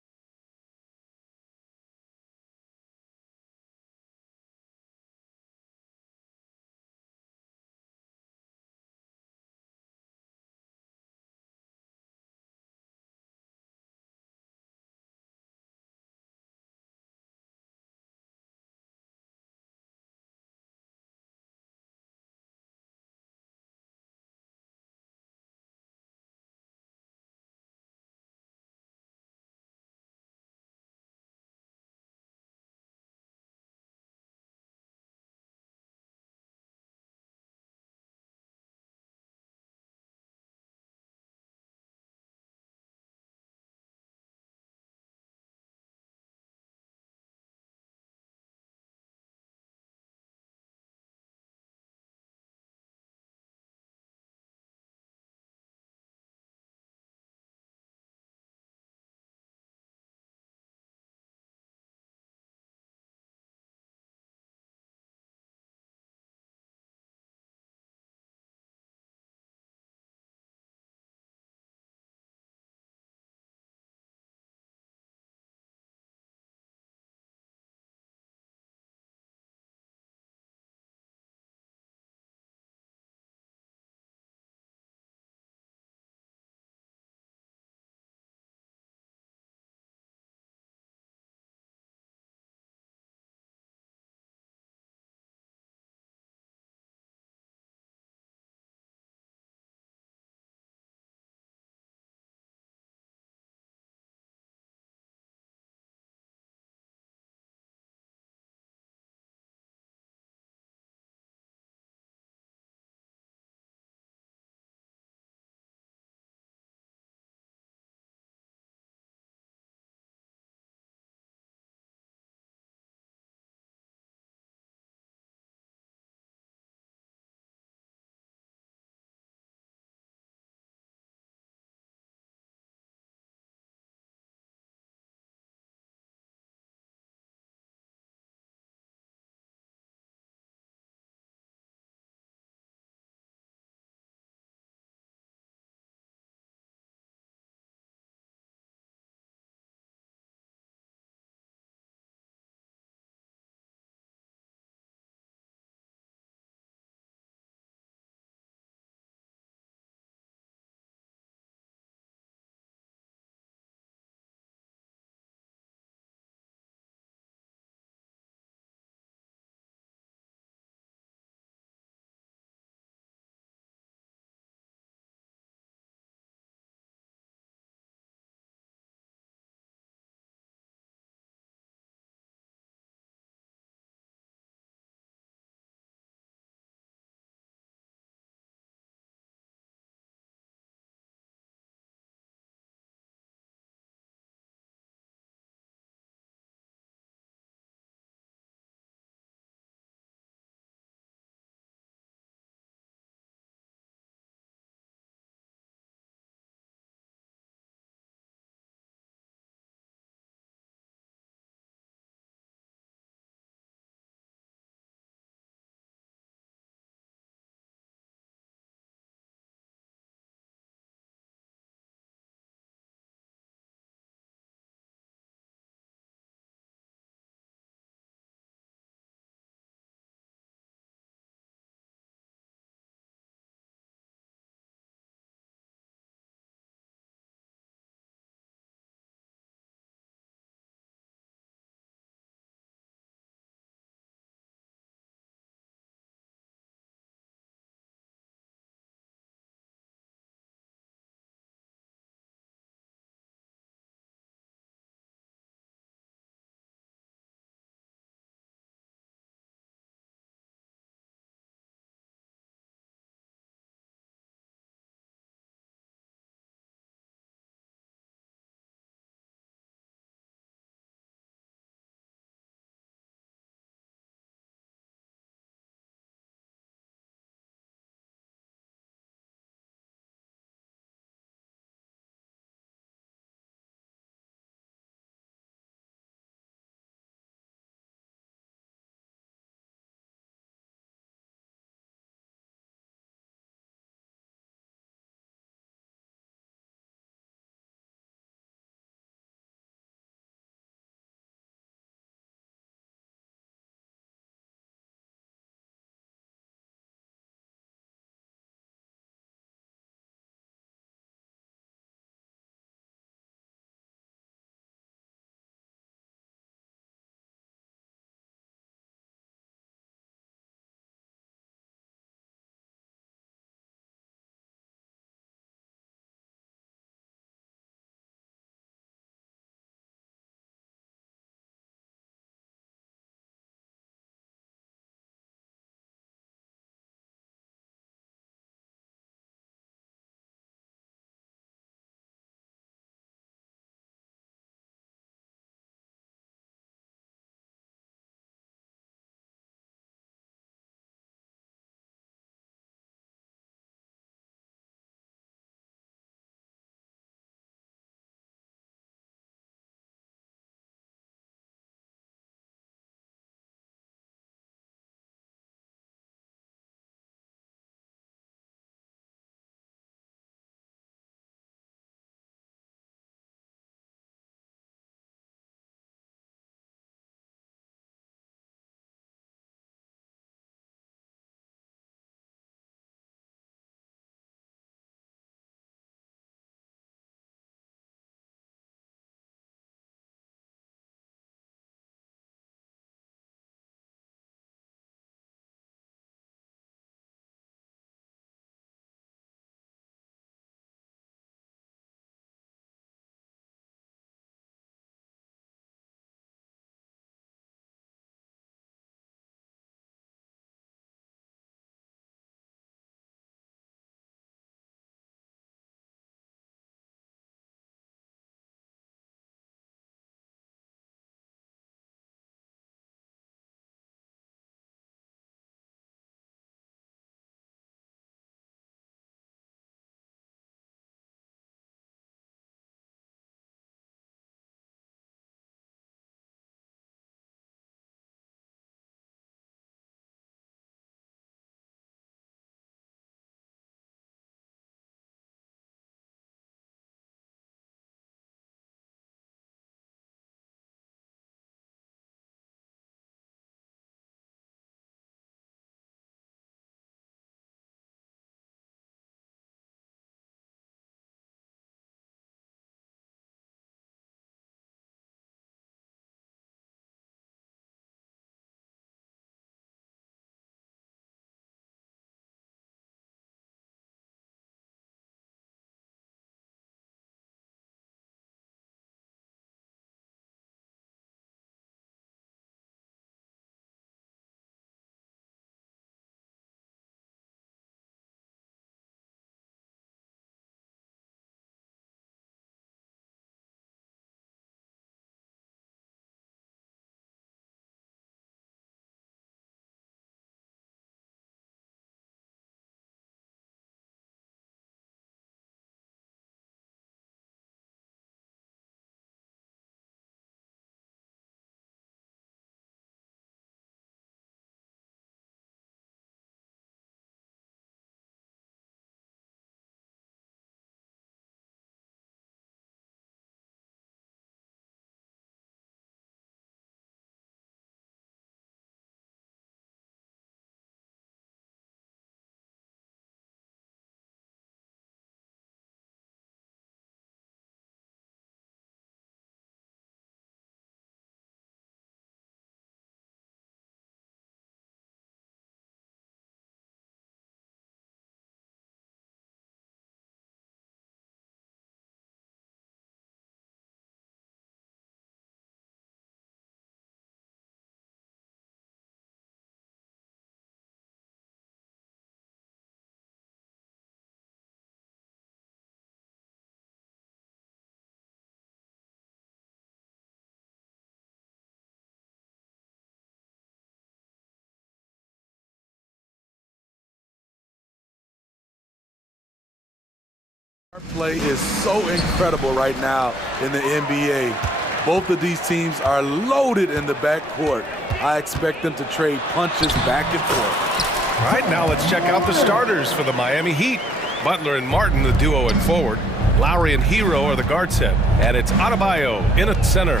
Play is so incredible right now in the NBA. Both of these teams are loaded in the backcourt. I expect them to trade punches back and forth. All right, now let's check out the starters for the Miami Heat. Butler and Martin, the duo in forward. Lowry and Hero are the guard set. And it's Adebayo in at center.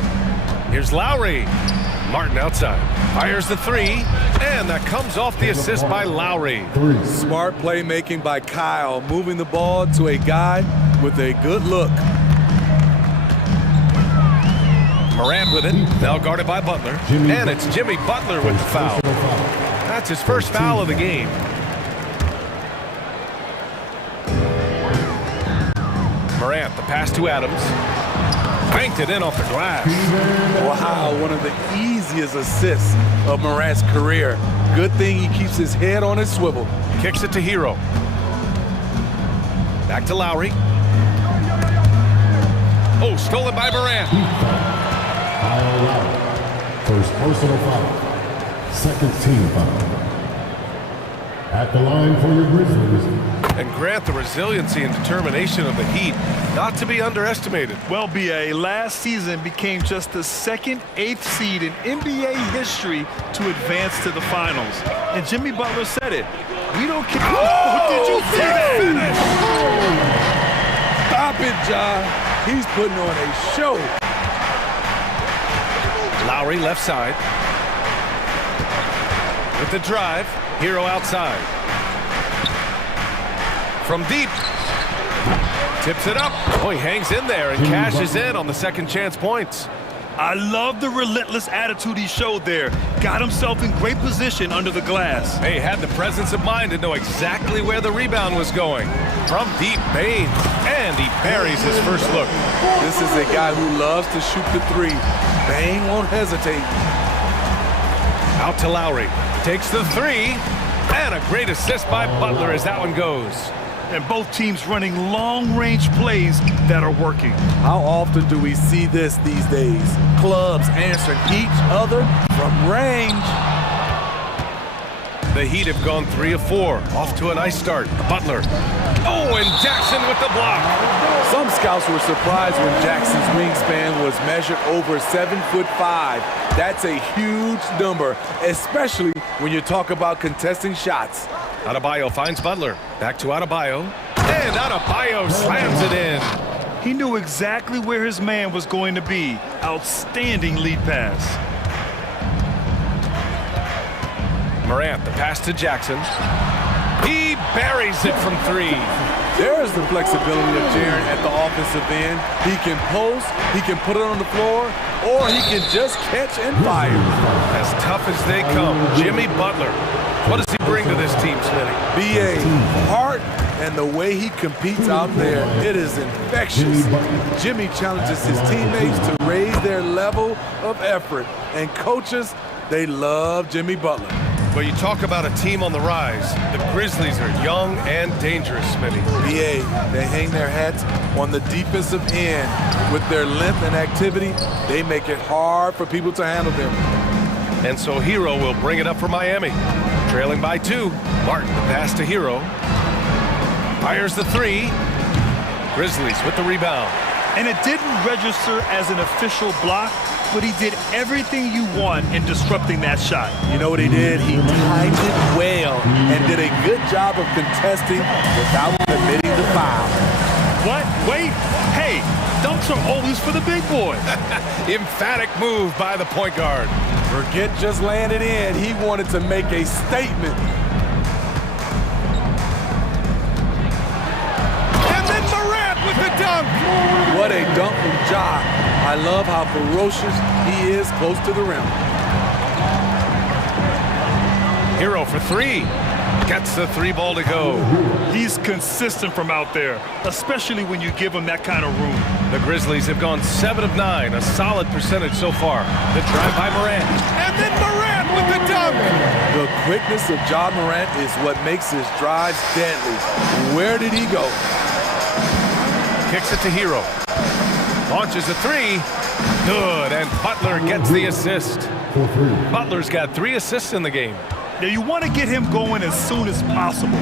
Here's Lowry. Martin outside. Fires the three. And that comes off the assist by Lowry. Smart playmaking by Kyle, moving the ball to a guy with a good look. Morant with it, now guarded by Butler. And it's Jimmy Butler with the foul. That's his first foul of the game. Morant, the pass to Adams. Banked it in off the glass. Wow, one of the easiest assists of Morant's career. Good thing he keeps his head on his swivel. Kicks it to Hero. Back to Lowry. Oh, stolen by Morant. First personal foul. Second team foul. At the line for your Grizzlies. And Grant, the resiliency and determination of the Heat, not to be underestimated. Well, BA, last season became just the second 8th seed in NBA history to advance to the finals. And Jimmy Butler said it. We don't care. Oh, did you see that? Stop it, John. He's putting on a show. Lowry left side. With the drive, Hero outside. From deep. Tips it up. Oh, he hangs in there and cashes in on the second chance points. I love the relentless attitude he showed there. Got himself in great position under the glass. He had the presence of mind to know exactly where the rebound was going. From deep, Bane, and he buries his first look. This is a guy who loves to shoot the three. Bane won't hesitate. Out to Lowry. Takes the three. And a great assist by Butler as that one goes. And both teams running long-range plays that are working. How often do we see this these days? Clubs answering each other from range. The Heat have gone 3 of 4. Off to a nice start. Butler. Oh, and Jackson with the block. Some scouts were surprised when Jackson's wingspan was measured over 7'5". That's a huge number, especially when you talk about contesting shots. Adebayo finds Butler. Back to Adebayo. And Adebayo slams it in. He knew exactly where his man was going to be. Outstanding lead pass. Morant, the pass to Jackson. He buries it from 3. There's the flexibility of Jaren at the offensive end. He can post, he can put it on the floor, or he can just catch and fire. As tough as they come, Jimmy Butler. What does he bring to this team, Smitty? BA, heart and the way he competes out there, it is infectious. Jimmy challenges his teammates to raise their level of effort. And coaches, they love Jimmy Butler. But you talk about a team on the rise. The Grizzlies are young and dangerous, Smitty. BA, they hang their hats on the defensive end. With their length and activity, they make it hard for people to handle them. And so Hero will bring it up for Miami. Trailing by 2. Martin, the pass to Hero. Fires the 3. Grizzlies with the rebound. And it didn't register as an official block, but he did everything you want in disrupting that shot. You know what he did? He timed it well and did a good job of contesting without committing the foul. What? Wait. Hey, dunks are always for the big boy. Emphatic move by the point guard. Forget just laying it in. He wanted to make a statement. And then Morant with the dunk. What a dunk from Ja. I love how ferocious he is close to the rim. Hero for 3. Gets the 3 ball to go. He's consistent from out there, especially when you give him that kind of room. The Grizzlies have gone 7 of 9, a solid percentage so far. The drive by Morant. And then Morant with the dunk. The quickness of Ja Morant is what makes his drives deadly. Where did he go? Kicks it to Hero. Launches a 3. Good, and Butler gets the assist. Butler's got 3 assists in the game. Now, you want to get him going as soon as possible.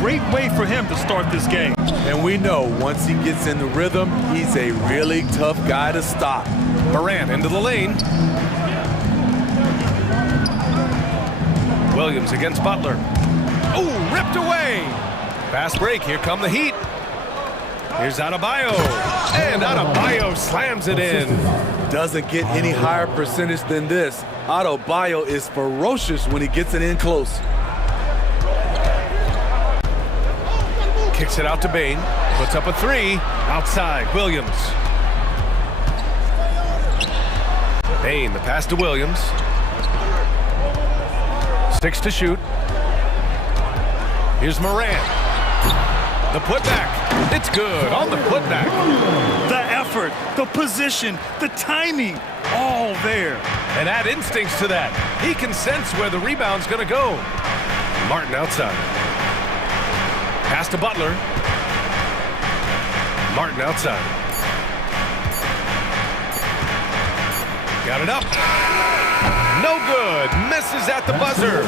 Great way for him to start this game. And we know once he gets in the rhythm, he's a really tough guy to stop. Morant into the lane. Williams against Butler. Oh, ripped away. Fast break. Here come the Heat. Here's Adebayo. And Adebayo slams it in. Doesn't get any higher percentage than this. Adebayo is ferocious when he gets it in close. Kicks it out to Bane. Puts up a three. Outside. Williams. Bane, the pass to Williams. 6 to shoot. Here's Morant. The putback. It's good on the putback. The effort, the position, the timing, all there. And add instincts to that. He can sense where the rebound's going to go. Martin outside. Pass to Butler. Martin outside. Got it up. No good. Misses at the buzzer.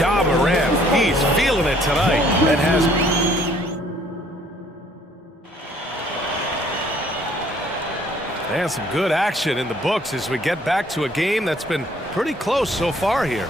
Ja Morant, he's feeling it tonight and has... And some good action in the books as we get back to a game that's been pretty close so far here.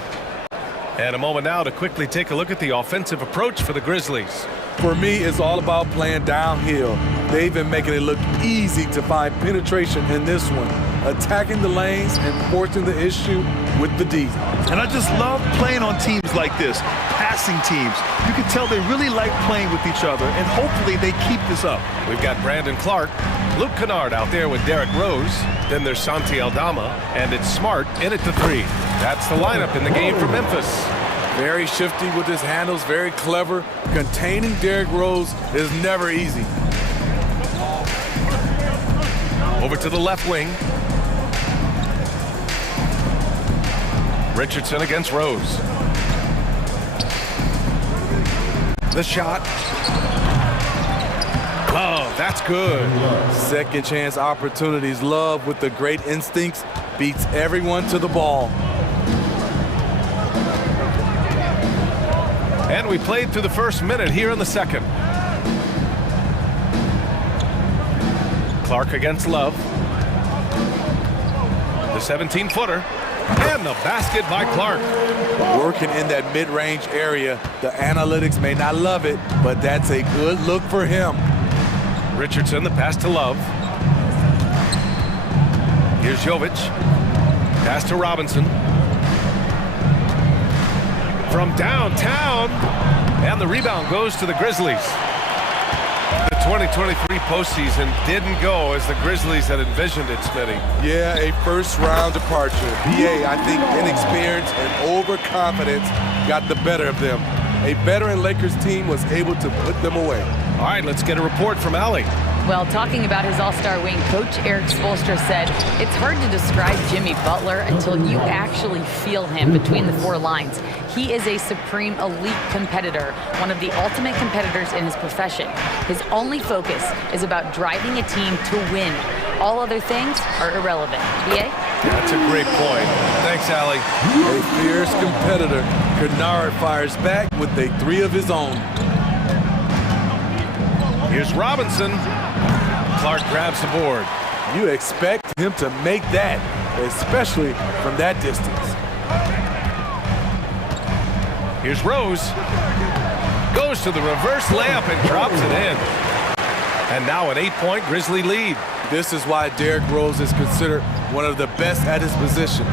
And a moment now to quickly take a look at the offensive approach for the Grizzlies. For me, it's all about playing downhill. They've been making it look easy to find penetration in this one, attacking the lanes and forcing the issue with the D. And I just love playing on teams like this, passing teams. You can tell they really like playing with each other, and hopefully they keep this up. We've got Brandon Clark, Luke Kennard out there with Derrick Rose. Then there's Santi Aldama, and it's Smart in at the three. That's the lineup in the game for Memphis. Very shifty with his handles, very clever. Containing Derrick Rose is never easy. Over to the left wing. Richardson against Rose. The shot. Love, that's good. Second chance opportunities. Love with the great instincts beats everyone to the ball. And we played through the first minute here in the second. Clark against Love. The 17-footer. And the basket by Clark. Working in that mid-range area. The analytics may not love it, but that's a good look for him. Richardson, the pass to Love. Here's Jovic. Pass to Robinson. From downtown. And the rebound goes to the Grizzlies. The 2023 postseason didn't go as the Grizzlies had envisioned it, Smitty. Yeah, a first-round departure. BA, I think inexperience and overconfidence got the better of them. A veteran Lakers team was able to put them away. All right, let's get a report from Allie. Well, talking about his all-star wing, Coach Eric Spoelstra said, it's hard to describe Jimmy Butler until you actually feel him between the four lines. He is a supreme elite competitor, one of the ultimate competitors in his profession. His only focus is about driving a team to win. All other things are irrelevant. BA? That's a great point. Thanks, Allie. A fierce competitor. Kennard fires back with a three of his own. Here's Robinson. Clark grabs the board. You expect him to make that, especially from that distance. Here's Rose. Goes to the reverse layup and drops it in. And now an 8-point Grizzly lead. This is why Derrick Rose is considered one of the best at his position.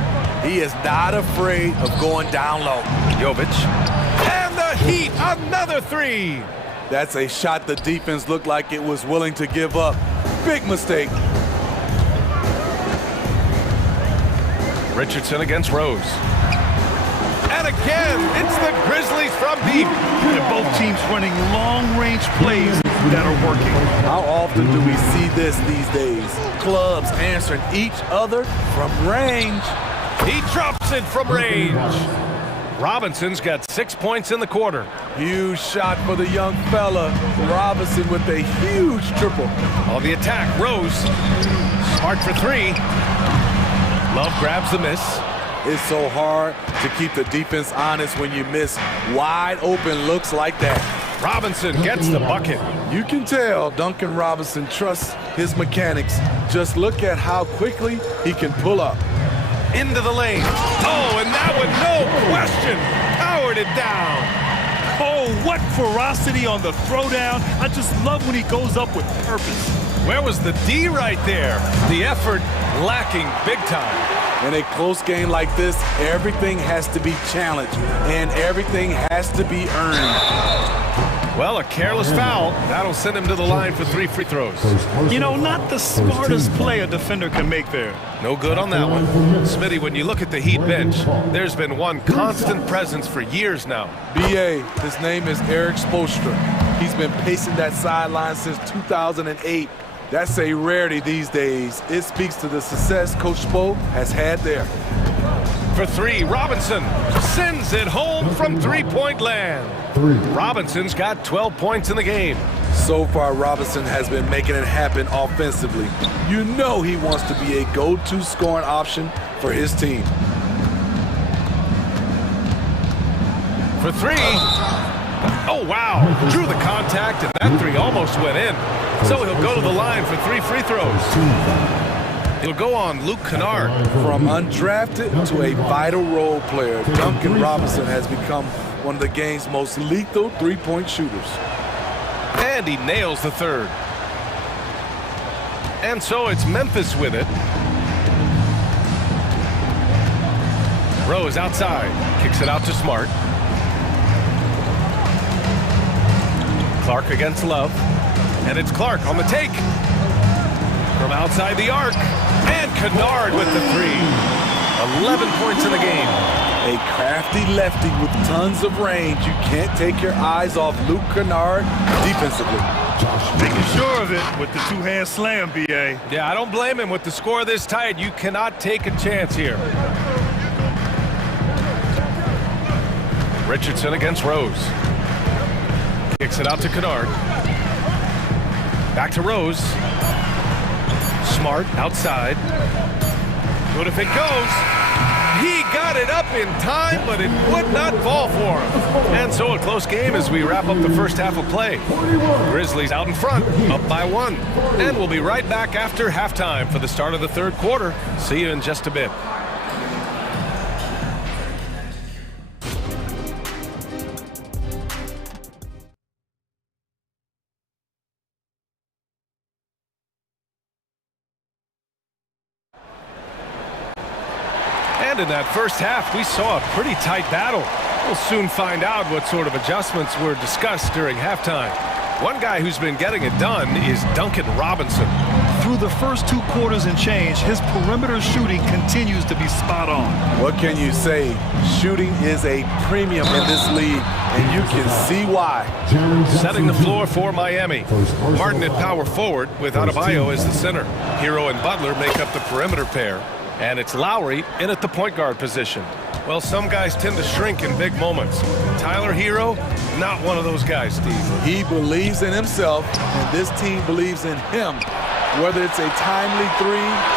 He is not afraid of going down low. Jovic. And the Heat, another three. That's a shot the defense looked like it was willing to give up. Big mistake. Richardson against Rose. And again, it's the Grizzlies from deep. And both teams running long-range plays that are working. How often do we see this these days? Clubs answering each other from range. He drops it from range. Robinson's got 6 points in the quarter. Huge shot for the young fella. Robinson with a huge triple. On the attack, Rose. Smart for three. Love grabs the miss. It's so hard to keep the defense honest when you miss wide open looks like that. Robinson gets the bucket. You can tell Duncan Robinson trusts his mechanics. Just look at how quickly he can pull up. Into the lane. Oh, and that one, no question, powered it down. Oh, what ferocity on the throwdown. I just love when he goes up with purpose. Where was the D right there? The effort lacking big time. In a close game like this, everything has to be challenged and everything has to be earned. Well, a careless foul. That'll send him to the line for 3 free throws. You know, not the smartest play a defender can make there. No good on that one. Smitty, when you look at the Heat bench, there's been one constant presence for years now. BA, his name is Eric Spoelstra. He's been pacing that sideline since 2008. That's a rarity these days. It speaks to the success Coach Spo has had there. For 3, Robinson sends it home from three-point land. Robinson's got 12 points in the game. So far, Robinson has been making it happen offensively. You know he wants to be a go-to scoring option for his team. For 3. Oh, wow. Drew the contact, and that 3 almost went in. So he'll go to the line for 3 free throws. He'll go on Luke Kennard. From undrafted to a vital role player, Duncan Robinson has become one of the game's most lethal three-point shooters. And he nails the 3rd. And so it's Memphis with it. Rose outside, kicks it out to Smart. Clark against Love. And it's Clark on the take. From outside the arc. And Kennard with the 3. 11 points in the game. A crafty lefty with tons of range. You can't take your eyes off Luke Kennard defensively. Making sure of it with the two-hand slam, BA. Yeah, I don't blame him. With the score this tight, you cannot take a chance here. Richardson against Rose. Kicks it out to Kennard. Back to Rose. Smart outside. Good if it goes. He got it up in time, but it would not fall for him. And so a close game as we wrap up the first half of play. Grizzlies out in front, up by 1. And we'll be right back after halftime for the start of the 3rd quarter. See you in just a bit. In that first half, we saw a pretty tight battle. We'll soon find out what sort of adjustments were discussed during halftime. One guy who's been getting it done is Duncan Robinson. Through the first 2 quarters and change, his perimeter shooting continues to be spot on. What can you say? Shooting is a premium in this league, and you can see why. Setting the floor for Miami. Martin at power forward with Adebayo as the center. Hero and Butler make up the perimeter pair. And it's Lowry in at the point guard position. Well, some guys tend to shrink in big moments. Tyler Hero, not one of those guys, Steve. He believes in himself, and this team believes in him. Whether it's a timely 3,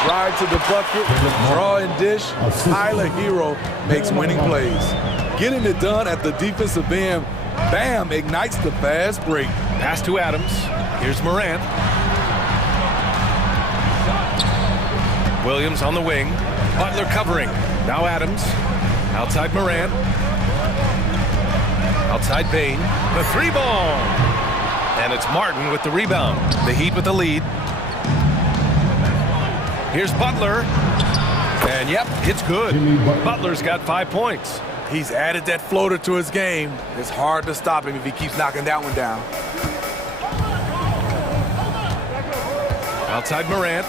drive to the bucket, draw and dish, Tyler Hero makes winning plays. Getting it done at the defensive end, bam, ignites the fast break. Pass to Adams. Here's Morant. Williams on the wing. Butler covering. Now Adams. Outside Morant. Outside Bain. The 3-ball. And it's Martin with the rebound. The Heat with the lead. Here's Butler. And yep, it's good. Butler's got 5 points. He's added that floater to his game. It's hard to stop him if he keeps knocking that one down. Outside Morant.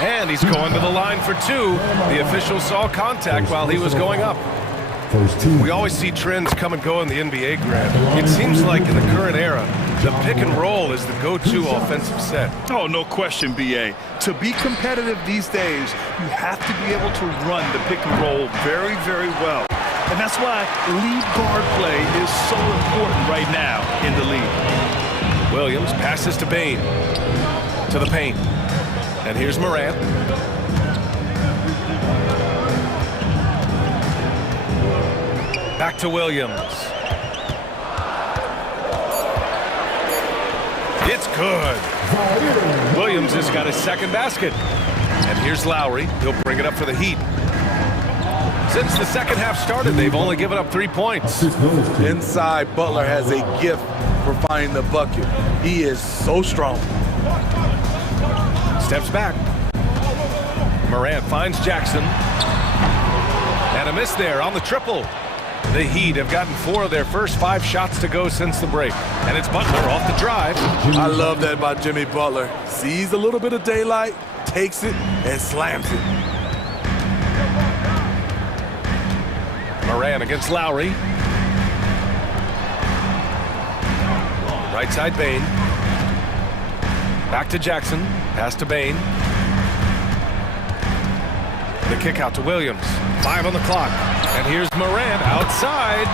And he's going to the line for 2. The official saw contact while he was going up. We always see trends come and go in the NBA, Grant. It seems like in the current era, the pick and roll is the go-to offensive set. Oh, no question, BA. To be competitive these days, you have to be able to run the pick and roll very, very well. And that's why lead guard play is so important right now in the league. Williams passes to Bain. To the paint. And here's Morant. Back to Williams. It's good. Williams has got his second basket. And here's Lowry. He'll bring it up for the Heat. Since the second half started, they've only given up 3 points. Inside, Butler has a gift for finding the bucket. He is so strong. Steps back. Morant finds Jackson. And a miss there on the triple. The Heat have gotten 4 of their first 5 shots to go since the break. And it's Butler off the drive. I love that about Jimmy Butler. Sees a little bit of daylight, takes it, and slams it. Morant against Lowry. Right side, Bane. Back to Jackson. Pass to Bane. The kick out to Williams. 5 on the clock. And here's Morant outside.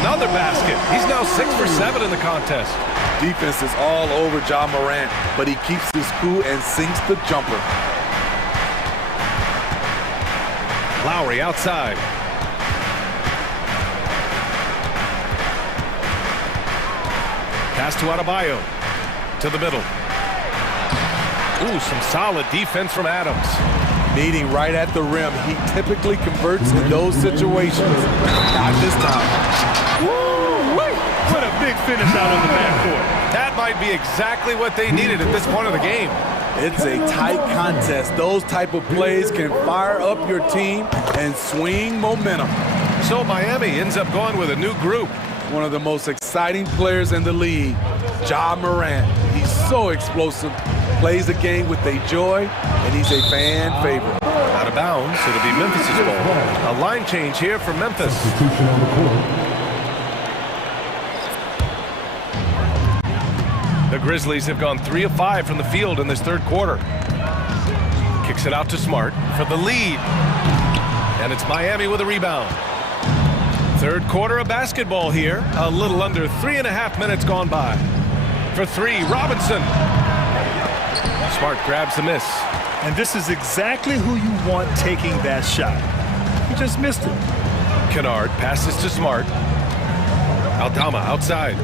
Another basket. He's now 6 for 7 in the contest. Defense is all over Ja Morant, but he keeps his cool and sinks the jumper. Lowry outside. Pass to Adebayo. To the middle. Ooh, some solid defense from Adams. Meeting right at the rim. He typically converts in those situations. Not this time. Woo-wee! What a big finish out on the backcourt. That might be exactly what they needed at this point of the game. It's a tight contest. Those type of plays can fire up your team and swing momentum. So Miami ends up going with a new group. One of the most exciting players in the league, Ja Morant. He's so explosive, plays the game with a joy, and he's a fan favorite. Out of bounds, it'll be Memphis's ball. A line change here for Memphis. The Grizzlies have gone 3 of 5 from the field in this third quarter. Kicks it out to Smart for the lead. And it's Miami with a rebound. Third quarter of basketball here. A little under 3.5 minutes gone by. For 3, Robinson. Smart grabs the miss. And this is exactly who you want taking that shot. He just missed it. Kennard passes to Smart. Aldama outside.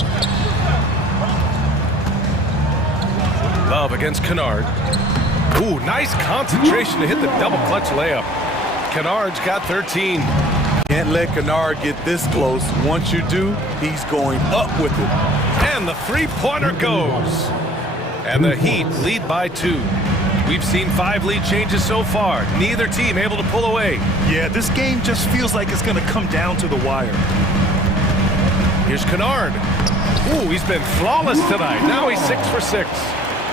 Love against Kennard. Ooh, nice concentration to hit the double clutch layup. Kennard's got 13. Can't let Kennard get this close. Once you do, he's going up with it. And the three-pointer goes. And the Heat lead by 2. We've seen 5 lead changes so far. Neither team able to pull away. Yeah, this game just feels like it's going to come down to the wire. Here's Kennard. Ooh, he's been flawless tonight. Now he's 6 for 6.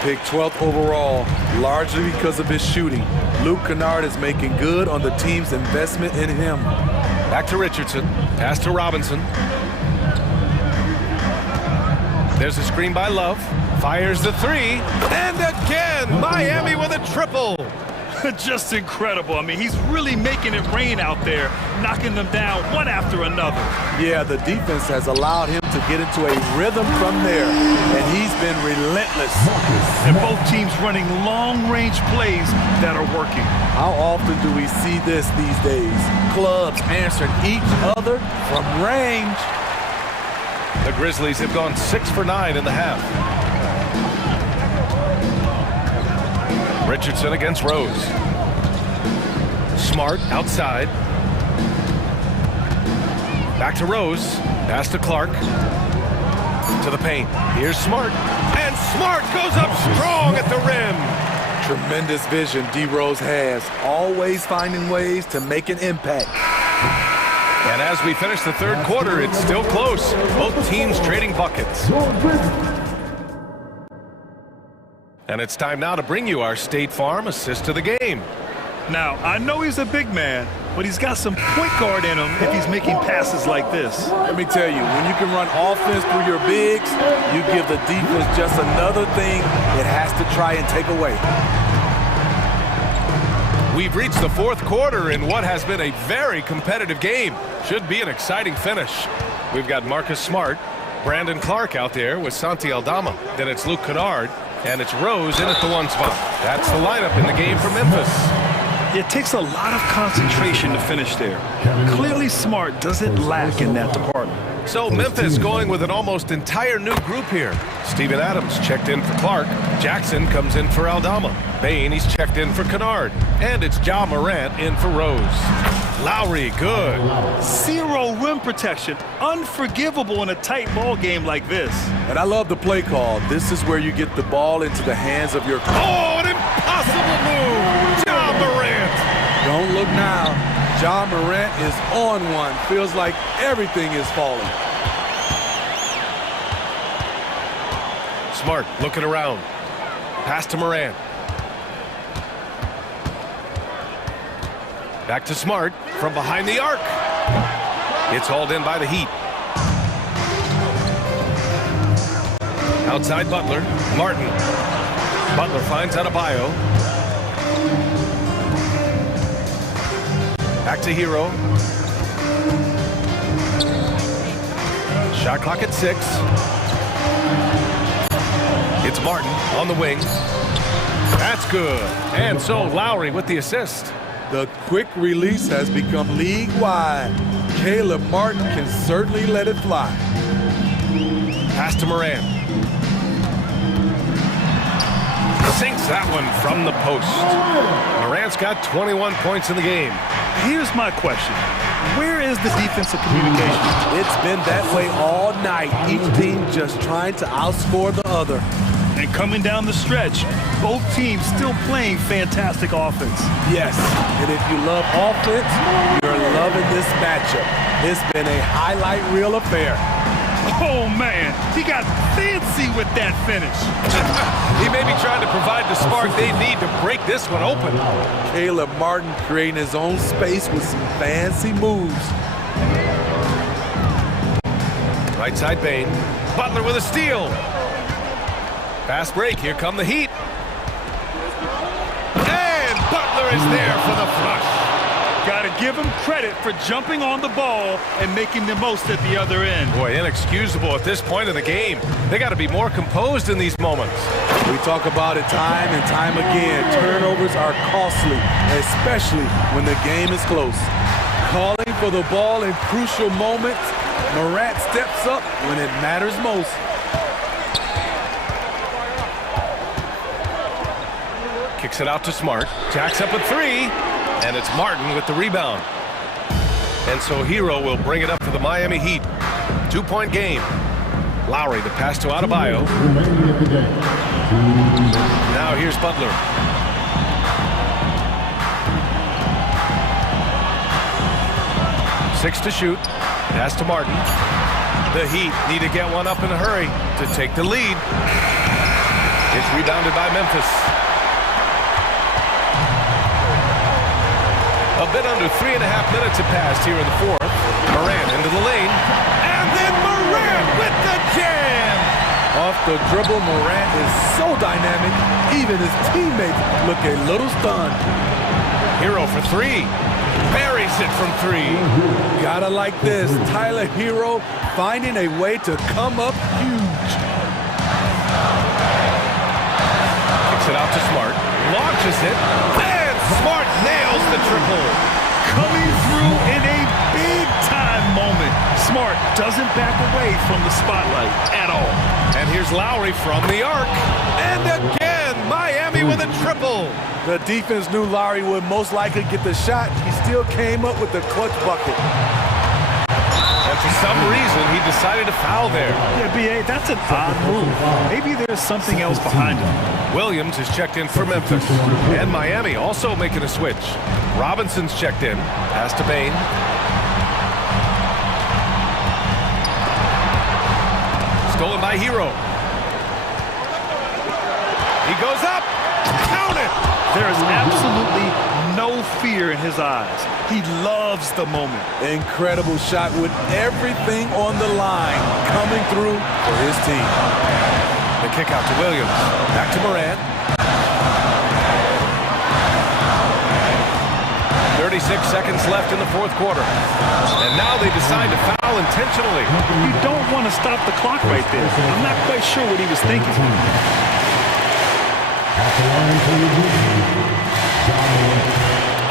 Picked 12th overall, largely because of his shooting. Luke Kennard is making good on the team's investment in him. Back to Richardson. Pass to Robinson. There's a screen by Love. Fires the 3. And again, Miami with a triple. Just incredible. I mean, he's really making it rain out there, knocking them down one after another. Yeah, the defense has allowed him to get into a rhythm from there, and he's been relentless. And both teams running long-range plays that are working. How often do we see this these days? Clubs answering each other from range. The Grizzlies have gone 6 for 9 in the half. Richardson against Rose. Smart outside. Back to Rose. Pass to Clark. To the paint. Here's Smart. And Smart goes up strong at the rim. Tremendous vision D. Rose has. Always finding ways to make an impact. And as we finish the third quarter, it's still close. Both teams trading buckets. And it's time now to bring you our State Farm assist to the game. Now, I know he's a big man, but he's got some point guard in him if he's making passes like this. Let me tell you, when you can run offense through your bigs, you give the defense just another thing it has to try and take away. We've reached the fourth quarter in what has been a very competitive game. Should be an exciting finish. We've got Marcus Smart, Brandon Clark out there with Santi Aldama. Then it's Luke Kennard, and it's Rose in at the 1 spot. That's the lineup in the game for Memphis. It takes a lot of concentration to finish there. Clearly Smart doesn't lack in that department. So Memphis going with an almost entire new group here. Steven Adams checked in for Clark. Jackson comes in for Aldama. Bain, he's checked in for Kennard. And it's Ja Morant in for Rose. Lowry, good. Zero rim protection. Unforgivable in a tight ball game like this. And I love the play call. This is where you get the ball into the hands of your... Oh, an impossible move! Ja Morant! Don't look now. Ja Morant is on one. Feels like everything is falling. Smart looking around. Pass to Morant. Back to Smart from behind the arc. It's hauled in by the Heat. Outside Butler. Martin. Butler finds Adebayo. Back to Hero. Shot clock at 6. It's Martin on the wing. That's good. And so Lowry with the assist. The quick release has become league-wide. Caleb Martin can certainly let it fly. Pass to Morant. Sinks that one from the post. Morant's got 21 points in the game. Here's my question. Where is the defensive communication? It's been that way all night. Each team just trying to outscore the other. And coming down the stretch, both teams still playing fantastic offense. Yes, and if you love offense, you're loving this matchup. It's been a highlight reel affair. Oh, man, he got fancy with that finish. He may be trying to provide the spark they need to break this one open. Caleb Martin creating his own space with some fancy moves. Right side Bain. Butler with a steal. Fast break. Here come the Heat. And Butler is there for the flush. Got to give him credit for jumping on the ball and making the most at the other end. Boy, inexcusable at this point in the game. They got to be more composed in these moments. We talk about it time and time again. Turnovers are costly, especially when the game is close. Calling for the ball in crucial moments. Morant steps up when it matters most. Kicks it out to Smart. Jacks up a 3. And it's Martin with the rebound. And so Hero will bring it up for the Miami Heat. 2-point game. Lowry, the pass to Adebayo. Now here's Butler. Six to shoot. Pass to Martin. The Heat need to get one up in a hurry to take the lead. It's rebounded by Memphis. A bit under 3.5 minutes have passed here in the fourth. Morant into the lane. And then Morant with the jam! Off the dribble, Morant is so dynamic, even his teammates look a little stunned. Hero for 3. Buries it from 3. Gotta like this. Tyler Hero finding a way to come up huge. Kicks it out to Smart. Launches it. And Smart nails the triple. Coming through in a big-time moment. Smart doesn't back away from the spotlight at all. And here's Lowry from the arc. And again, Miami with a triple. The defense knew Lowry would most likely get the shot. He still came up with the clutch bucket. And for some reason, he decided to foul there. Yeah, B.A., that's an odd move. Maybe there's something else behind him. Williams is checked in for Memphis. And Miami also making a switch. Robinson's checked in. Pass to Bain. Stolen by Hero. He goes up. Count it. There is absolutely no fear in his eyes. He loves the moment. Incredible shot with everything on the line coming through for his team. The kick out to Williams. Back to Morant. 36 seconds left in the fourth quarter. And now they decide to foul intentionally. You don't want to stop the clock right there. I'm not quite sure what he was thinking.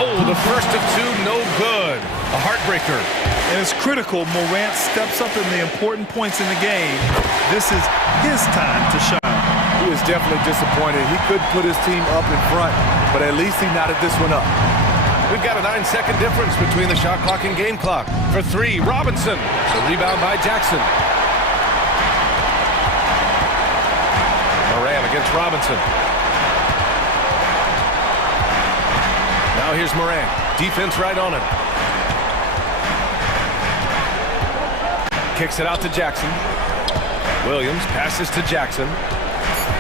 Oh, the first of two, no good. A heartbreaker. And it's critical Morant steps up in the important points in the game. This is his time to shine. He was definitely disappointed. He couldn't put his team up in front, but at least he knotted this one up. We've got a 9-second difference between the shot clock and game clock. For three, Robinson. The rebound by Jackson. Moran against Robinson. Now here's Moran. Defense right on him. Kicks it out to Jackson. Williams passes to Jackson.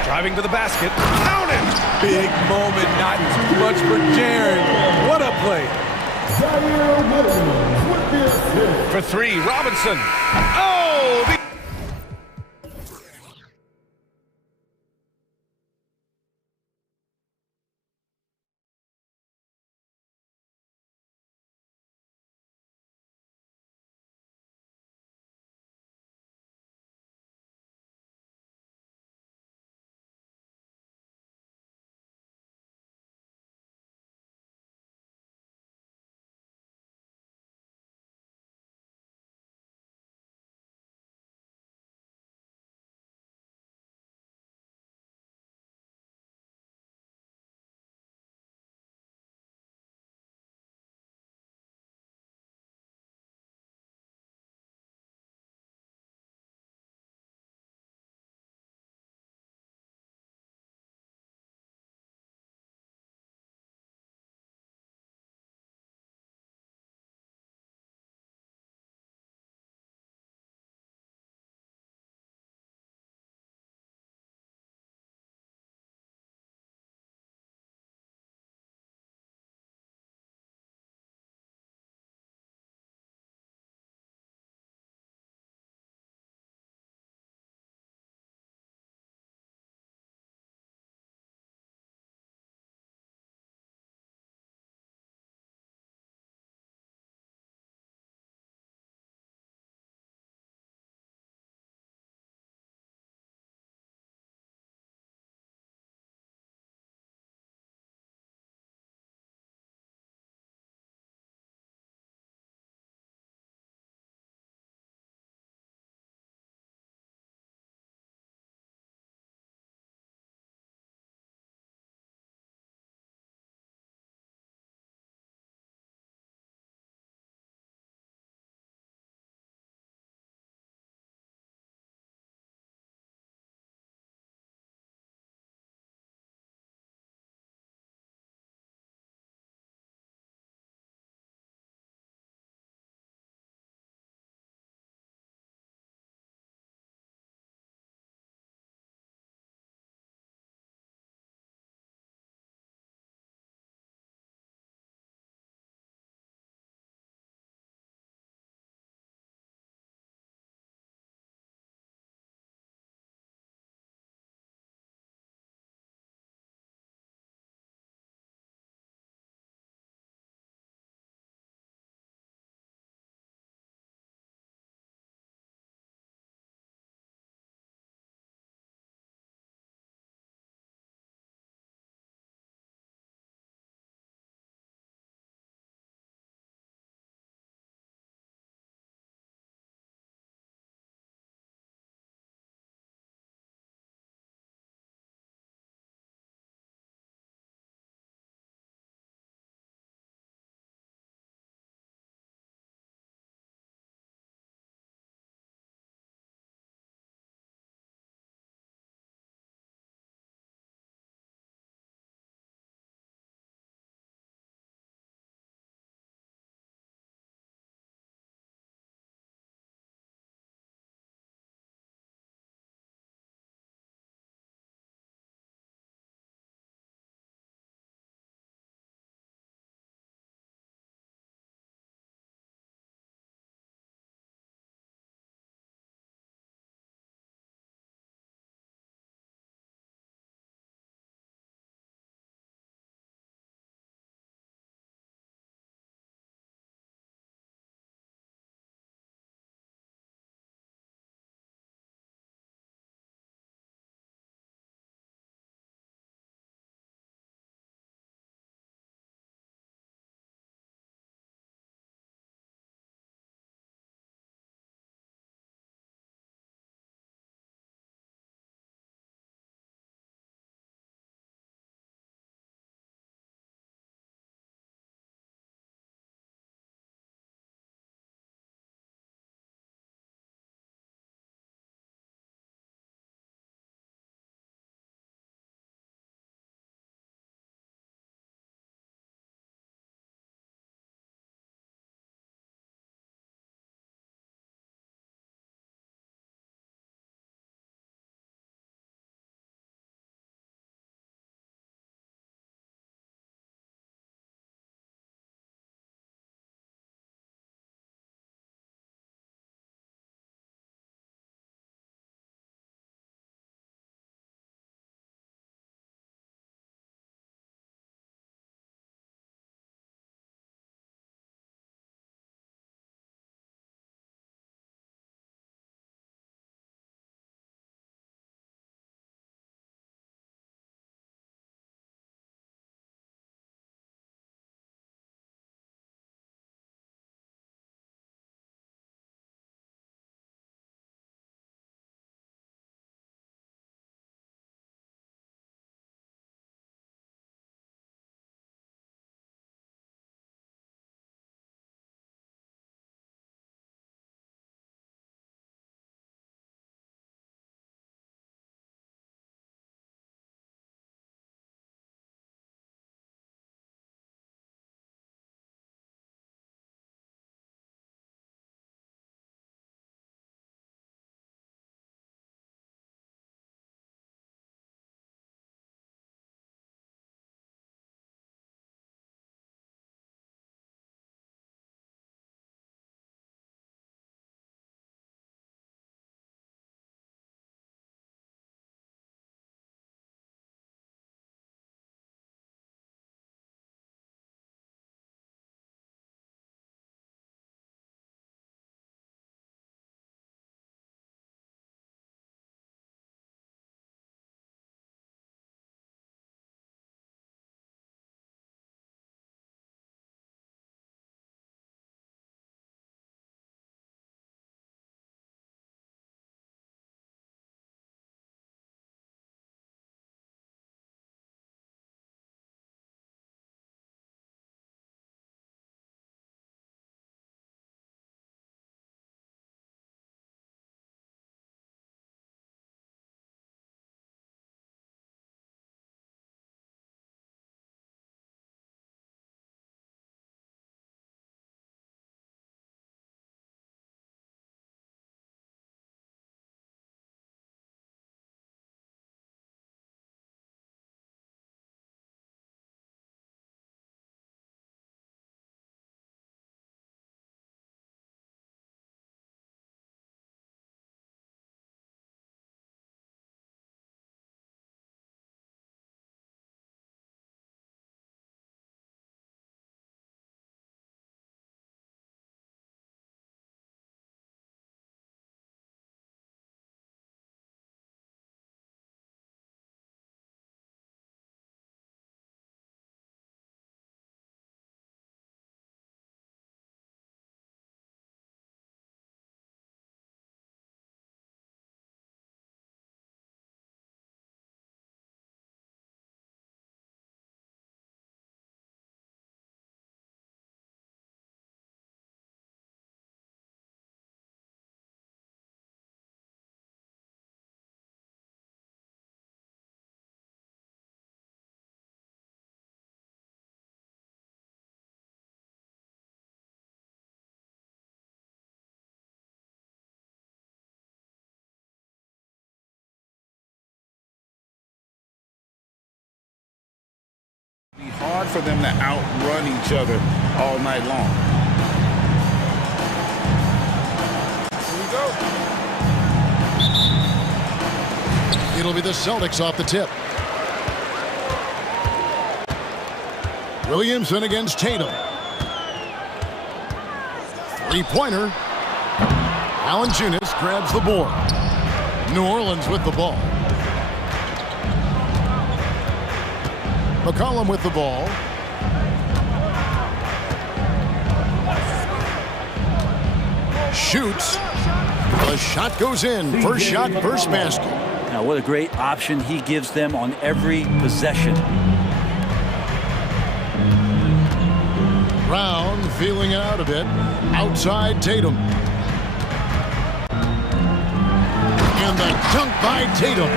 Driving to the basket. Count it! Big moment, not too much for Jaren. What a play. For three, Robinson. Oh! The hard for them to outrun each other all night long. Here we go. It'll be the Celtics off the tip. Williamson against Tatum. Three-pointer. Valanciunas grabs the board. New Orleans with the ball. McCollum with the ball. Shoots. The shot goes in. First shot, first basket. Now, what a great option he gives them on every possession. Brown feeling it out a bit. Outside Tatum. And the dunk by Tatum.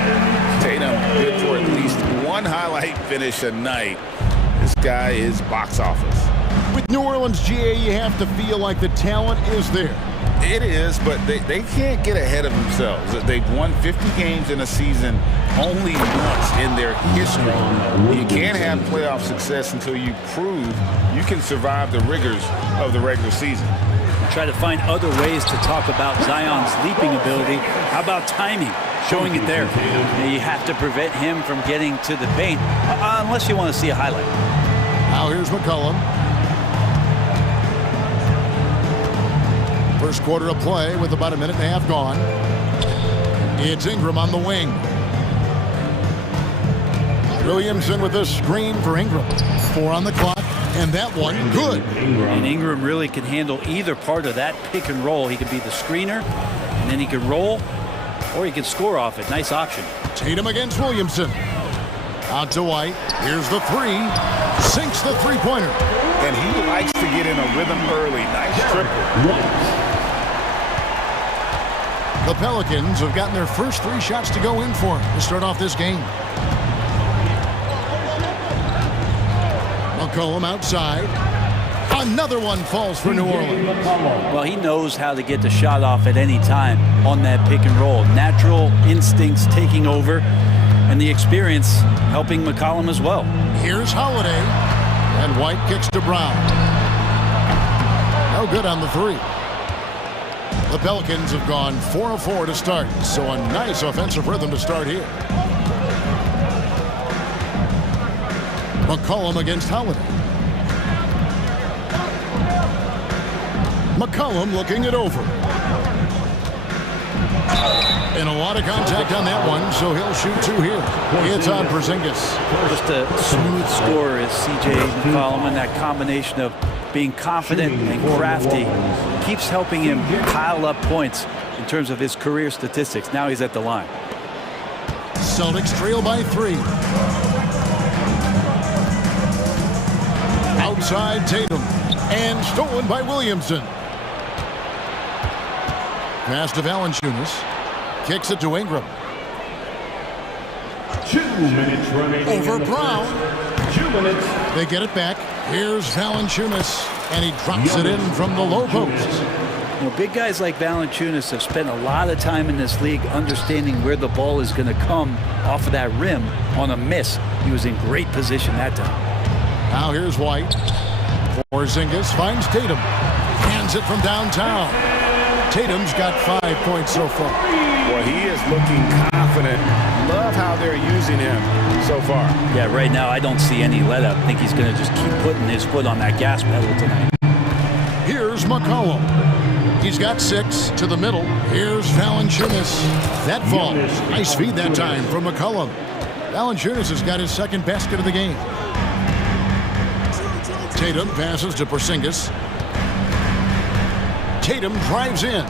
Tatum good for at least one highlight finish a night. This guy is box office. With New Orleans, GA, you have to feel like the talent is there. It is, but they can't get ahead of themselves. They've won 50 games in a season only once in their history. You can't have playoff success until you prove you can survive the rigors of the regular season. Try to find other ways to talk about Zion's leaping ability. How about timing? Showing it there. You have to prevent him from getting to the paint, unless you want to see a highlight. Now here's McCollum. First quarter of play with about a minute and a half gone. It's Ingram on the wing. Williamson with a screen for Ingram. 4 on the clock, and that one good. And Ingram really can handle either part of that pick and roll. He could be the screener, and then he could roll, or he could score off it. Nice option. Tatum against Williamson. Out to White. Here's the three. Sinks the three-pointer. And he likes to get in a rhythm early. Nice triple. The Pelicans have gotten their first 3 shots to go in for him to start off this game. McCollum outside. Another one falls for New Orleans. Well, he knows how to get the shot off at any time on that pick and roll. Natural instincts taking over, and the experience helping McCollum as well. Here's Holiday, and White kicks to Brown. No good on the three. The Pelicans have gone 4 of 4 to start, so a nice offensive rhythm to start here. McCollum against Holiday. McCollum looking it over. And a lot of contact on that one, so he'll shoot 2 here. It's on Porzingis. Just a smooth scorer is C.J. McCollum, and that combination of being confident and crafty keeps helping him pile up points in terms of his career statistics. Now he's at the line. Celtics trail by 3. Outside Tatum, and stolen by Williamson. Pass to Valanciunas. Kicks it to Ingram. 2 minutes remaining. Over Brown. 2 minutes. They get it back. Here's Valanciunas, and he drops it in from the low post. You know, big guys like Valanciunas have spent a lot of time in this league understanding where the ball is going to come off of that rim on a miss. He was in great position that time. Now here's White. Porzingis finds Tatum. Hands it from downtown. Tatum's got 5 points so far. Well, he is looking confident. Love how they're using him so far. Yeah, right now I don't see any let up. I think he's going to just keep putting his foot on that gas pedal tonight. Here's McCollum. He's got 6 to the middle. Here's Valanciunas. That falls. Nice feed that time from McCollum. Valanciunas has got his 2nd basket of the game. Tatum passes to Porzingis. Tatum drives in.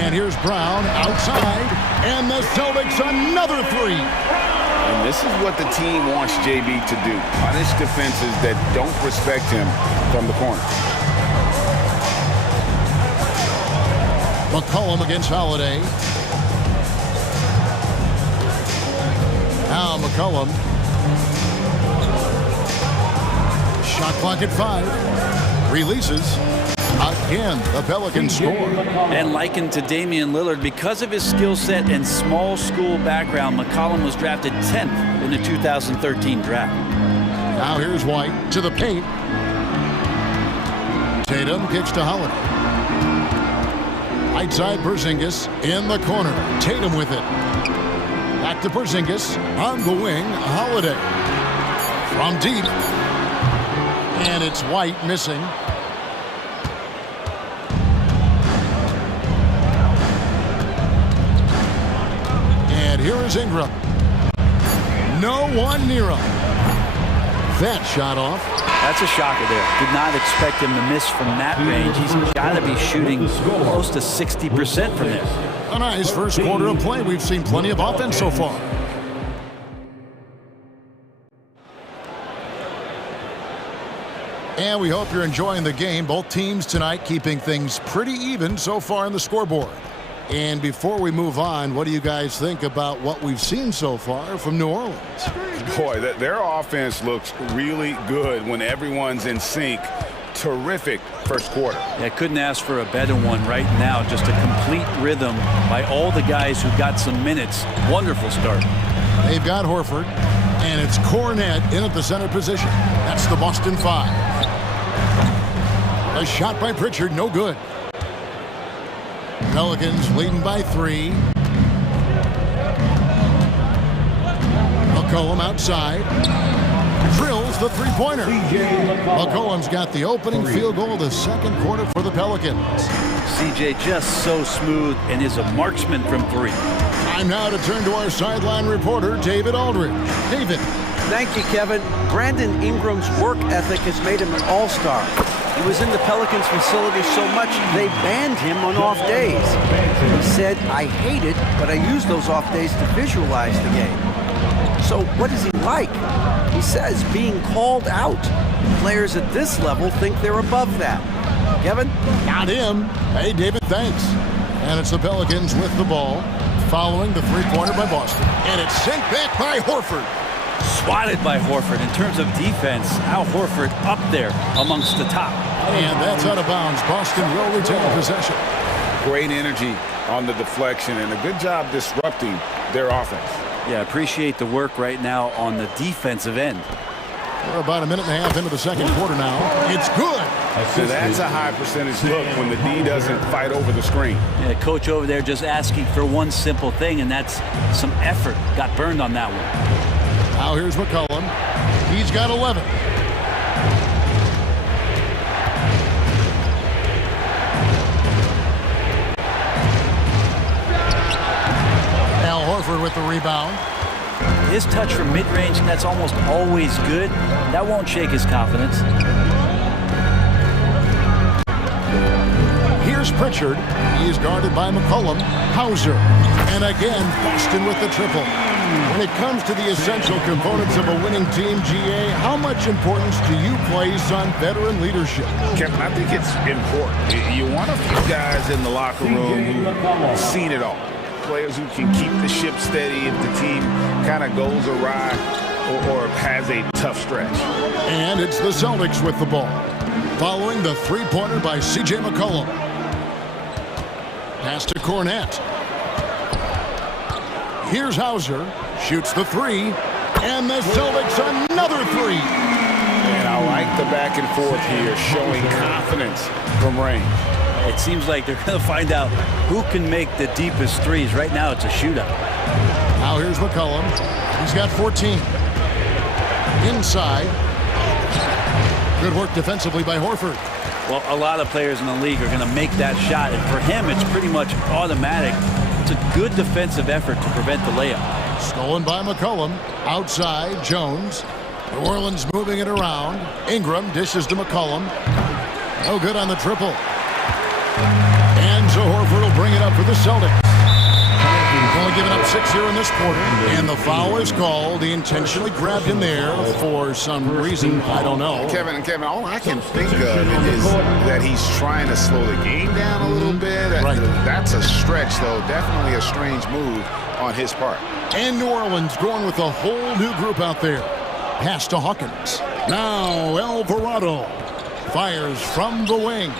And here's Brown outside. And the Celtics another 3. And this is what the team wants JB to do. Punish defenses that don't respect him from the corner. McCollum against Holiday. Now McCollum. Shot clock at 5. Releases. Again, the Pelicans score. And likened to Damian Lillard, because of his skill set and small school background, McCollum was drafted 10th in the 2013 draft. Now here's White to the paint. Tatum kicks to Holiday. Right side Porzingis in the corner. Tatum with it. Back to Porzingis on the wing. Holiday from deep. And it's White missing. And here is Ingram. No one near him. That shot off. That's a shocker there. Did not expect him to miss from that range. He's got to be shooting close to 60% from there. A nice first quarter of play. We've seen plenty of offense so far. And we hope you're enjoying the game. Both teams tonight keeping things pretty even so far on the scoreboard. And before we move on, what do you guys think about what we've seen so far from New Orleans? Boy, their offense looks really good when everyone's in sync. Terrific first quarter. Yeah, couldn't ask for a better one right now. Just a complete rhythm by all the guys who got some minutes. Wonderful start. They've got Horford, and it's Cornette in at the center position. That's the Boston Five. A shot by Pritchard, no good. Pelicans leading by 3. McCollum outside. Drills the three-pointer. McCollum's got the opening field goal of the second quarter for the Pelicans. CJ just so smooth and is a marksman from 3. Time now to turn to our sideline reporter, David Aldridge. David. Thank you, Kevin. Brandon Ingram's work ethic has made him an all-star. He was in the Pelicans facility so much they banned him on off days. He said, I hate it, but I use those off days to visualize the game. So what is he like? He says being called out. Players at this level think they're above that. Kevin? Got him. Hey, David, thanks. And it's the Pelicans with the ball, following the three-pointer by Boston. And it's sent back by Horford. Swatted by Horford. In terms of defense, Al Horford up there amongst the top. And that's out of bounds. Boston will retain possession. Great energy on the deflection and a good job disrupting their offense. Yeah, appreciate the work right now on the defensive end. We're about a minute and a half into the second quarter now. It's good. So that's a high percentage look when the D doesn't fight over the screen. Yeah, coach over there just asking for one simple thing, and that's some effort. Got burned on that one. Now here's McCollum. He's got 11. Al Horford with the rebound. His touch from mid-range, that's almost always good. That won't shake his confidence. Here's Pritchard. He's guarded by McCollum. Hauser. And again, Boston with the triple. When it comes to the essential components of a winning team, GA, how much importance do you place on veteran leadership? Kevin, I think it's important. You want a few guys in the locker room who've seen it all. Players who can keep the ship steady if the team kind of goes awry or has a tough stretch. And it's the Celtics with the ball, following the three-pointer by C.J. McCollum. Pass to Cornette. Here's Hauser, shoots the 3, and the Celtics another 3. And I like the back and forth here, showing confidence from range. It seems like they're going to find out who can make the deepest threes. Right now, it's a shootout. Now here's McCollum. He's got 14. Inside. Good work defensively by Horford. Well, a lot of players in the league are going to make that shot, and for him, it's pretty much automatic. It's a good defensive effort to prevent the layup. Stolen by McCollum. Outside, Jones. New Orleans moving it around. Ingram dishes to McCollum. No good on the triple. And so Horford will bring it up for the Celtics. Only giving up 6 here in this quarter. And the foul is called. He intentionally grabbed him there for some reason. I don't know. Kevin, all I can think of is that he's trying to slow the game down a little bit. Right. That's a stretch, though. Definitely a strange move on his part. And New Orleans going with a whole new group out there. Pass to Hawkins. Now Alvarado fires from the wing.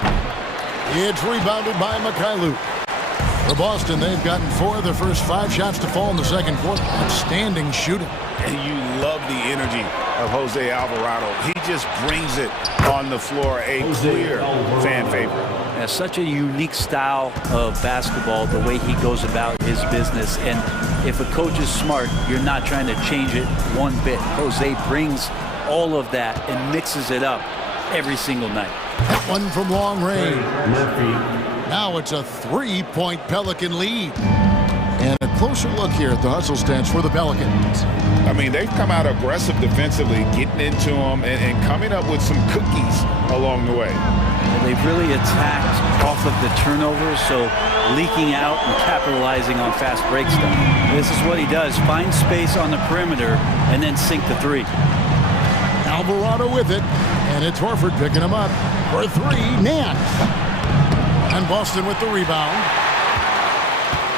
It's rebounded by Mikhailu. For Boston, they've gotten 4 of their first 5 shots to fall in the second quarter. Outstanding shooting. And you love the energy of Jose Alvarado. He just brings it on the floor, a clear fan favorite. Has such a unique style of basketball, the way he goes about his business. And if a coach is smart, you're not trying to change it one bit. Jose brings all of that and mixes it up every single night. That one from long range. Now it's a 3-point Pelican lead. And a closer look here at the hustle stats for the Pelicans. I mean, they've come out aggressive defensively, getting into them and coming up with some cookies along the way. They've really attacked off of the turnovers, so leaking out and capitalizing on fast break stuff. This is what he does, find space on the perimeter and then sink the 3. Alvarado with it, and it's Horford picking him up for 3. Nance. And Boston with the rebound.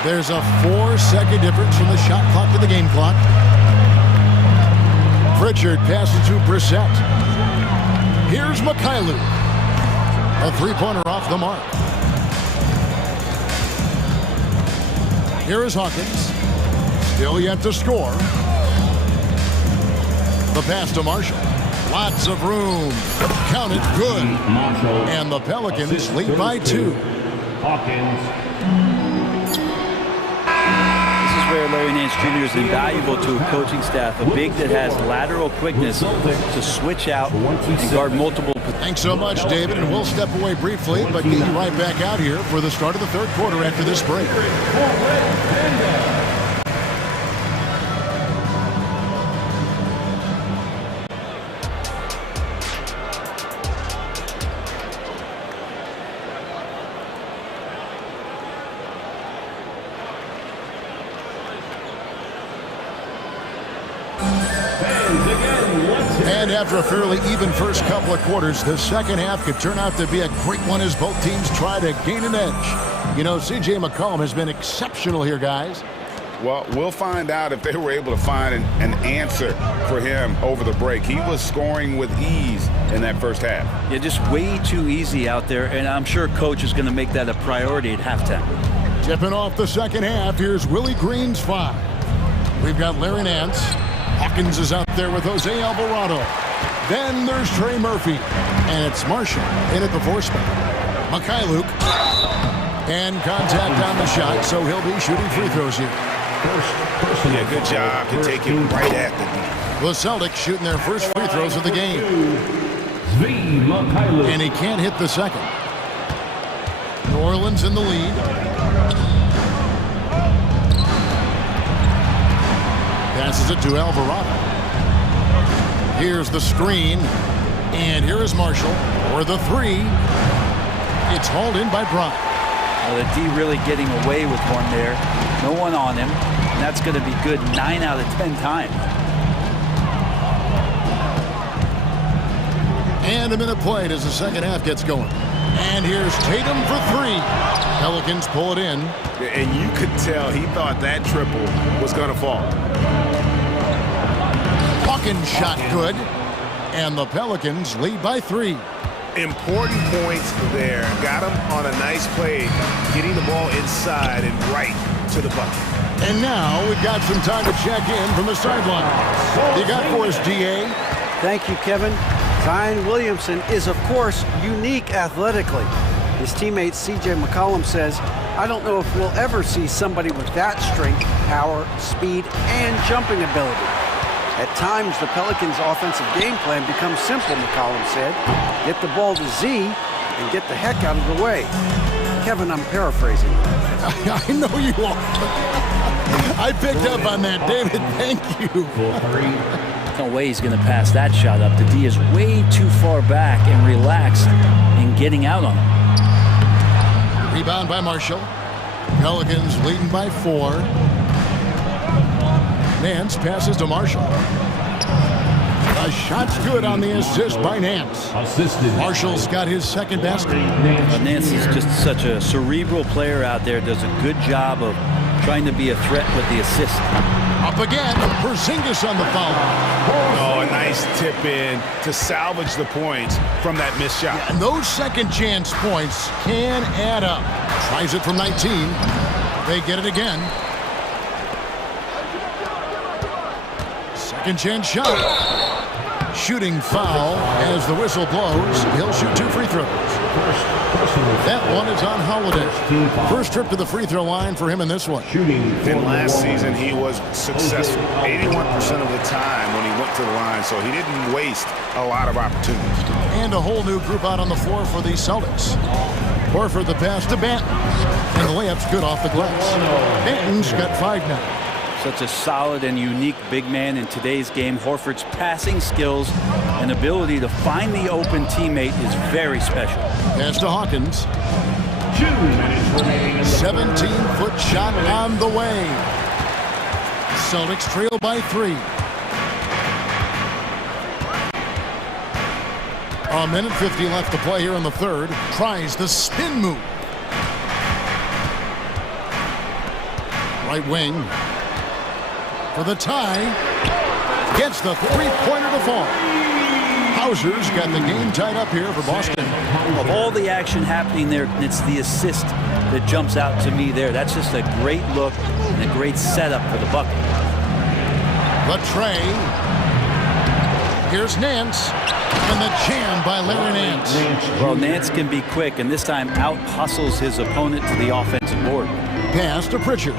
There's a 4-second difference from the shot clock to the game clock. Pritchard passes to Brissett. Here's Mikhailuk. A 3-pointer off the mark. Here is Hawkins. Still yet to score. The pass to Marshall. Lots of room. Count it, good. And the Pelicans lead by 2. Hawkins. Where Larry Nance Jr. is invaluable to a coaching staff, a big that has lateral quickness to switch out and guard multiple. Thanks so much, David, and we'll step away briefly, but get you right back out here for the start of the third quarter after this break. And after a fairly even first couple of quarters, the second half could turn out to be a great one as both teams try to gain an edge. You know, C.J. McCollum has been exceptional here, guys. Well, we'll find out if they were able to find an answer for him over the break. He was scoring with ease in that first half. Yeah, just way too easy out there, and I'm sure Coach is going to make that a priority at halftime. Tipping off the second half, here's Willie Green's 5. We've got Larry Nance. Hawkins is out there with Jose Alvarado. Then there's Trey Murphy. And it's Marshall in at the 4 spot. Mikhailuk. And contact on the shot, so he'll be shooting free throws here. Yeah, good job to take it right at the The Celtics shooting their first free throws of the game. And he can't hit the second. New Orleans in the lead. Passes it to Alvarado. Here's the screen. And here is Marshall for the 3. It's hauled in by Brown. Well, the D really getting away with one there. No one on him. And that's going to be good 9 out of 10 times. And a minute played as the second half gets going. And here's Tatum for 3. Pelicans pull it in. And you could tell he thought that triple was going to fall. Hawkins shot good. And the Pelicans lead by 3. Important points there. Got him on a nice play, getting the ball inside and right to the bucket. And now we've got some time to check in from the sideline. You got for us, DA? Thank you, Kevin. Zion Williamson is, of course, unique athletically. His teammate C.J. McCollum says, I don't know if we'll ever see somebody with that strength, power, speed, and jumping ability. At times, the Pelicans' offensive game plan becomes simple, McCollum said. Get the ball to Z and get the heck out of the way. Kevin, I'm paraphrasing. I know you are. I picked up on that, David. Thank you. No way he's going to pass that shot up. The D is way too far back and relaxed in getting out on him. Rebound by Marshall. Pelicans leading by 4. Nance passes to Marshall. The shot's good on the assist by Nance. Marshall's got his second basket. Nance is just such a cerebral player out there. Does a good job of trying to be a threat with the assist. Up again, Porzingis on the foul. Oh, a nice tip in to salvage the points from that missed shot. And those second chance points can add up. Tries it from 19. They get it again. Second chance shot. Shooting foul as the whistle blows. He'll shoot 2 free throws. That one is on Holiday. First trip to the free throw line for him in this one. And last season he was successful 81% of the time when he went to the line, so he didn't waste a lot of opportunities. And a whole new group out on the floor for the Celtics. Horford the pass to Banton. And the layup's good off the glass. Banton's got 5 now. Such a solid and unique big man in today's game. Horford's passing skills and ability to find the open teammate is very special. Pass to Hawkins. 17-foot shot on the way. Celtics trail by 3. A minute 50 left to play here in the third. Tries the spin move. Right wing. For the tie. Gets the three-pointer to fall. Hauser's got the game tied up here for Boston. Of all the action happening there, it's the assist that jumps out to me there. That's just a great look and a great setup for the bucket. The tray. Here's Nance. And the jam by Larry Nance. Well, Nance can be quick, and this time out-hustles his opponent to the offensive board. Pass to Pritchard.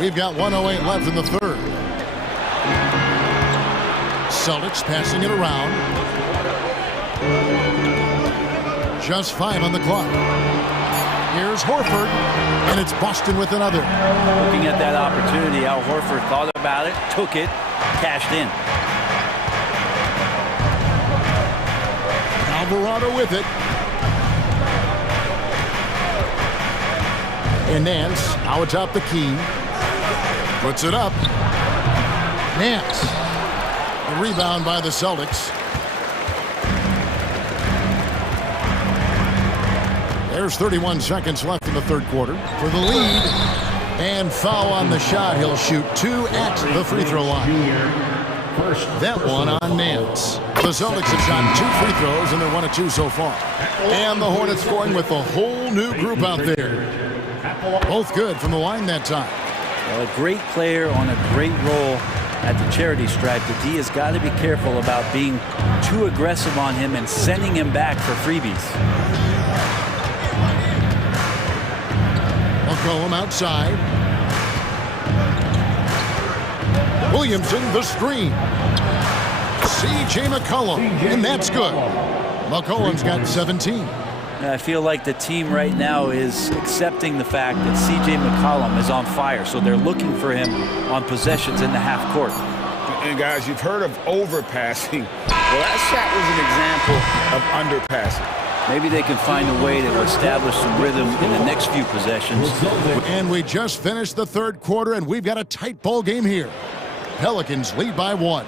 We've got 1:08 left in the third. Celtics passing it around. Just 5 on the clock. Here's Horford, and it's Boston with another. Looking at that opportunity, Al Horford thought about it, took it, cashed in. Alvarado with it. And Nance out atop the key. Puts it up. Nance. The rebound by the Celtics. There's 31 seconds left in the third quarter for the lead. And foul on the shot. He'll shoot 2 at the free throw line. That one on Nance. The Celtics have shot 2 free throws, and they're 1 of 2 so far. And the Hornets scoring with a whole new group out there. Both good from the line that time. Well, a great player on a great role at the charity stripe. The D has got to be careful about being too aggressive on him and sending him back for freebies. McCollum outside. Williamson the screen. C.J. McCollum, and that's good. McCollum's got 17. I feel like the team right now is accepting the fact that C.J. McCollum is on fire, so they're looking for him on possessions in the half court. And guys, you've heard of overpassing. Well, that shot was an example of underpassing. Maybe they can find a way to establish some rhythm in the next few possessions. And we just finished the third quarter, and we've got a tight ball game here. Pelicans lead by 1.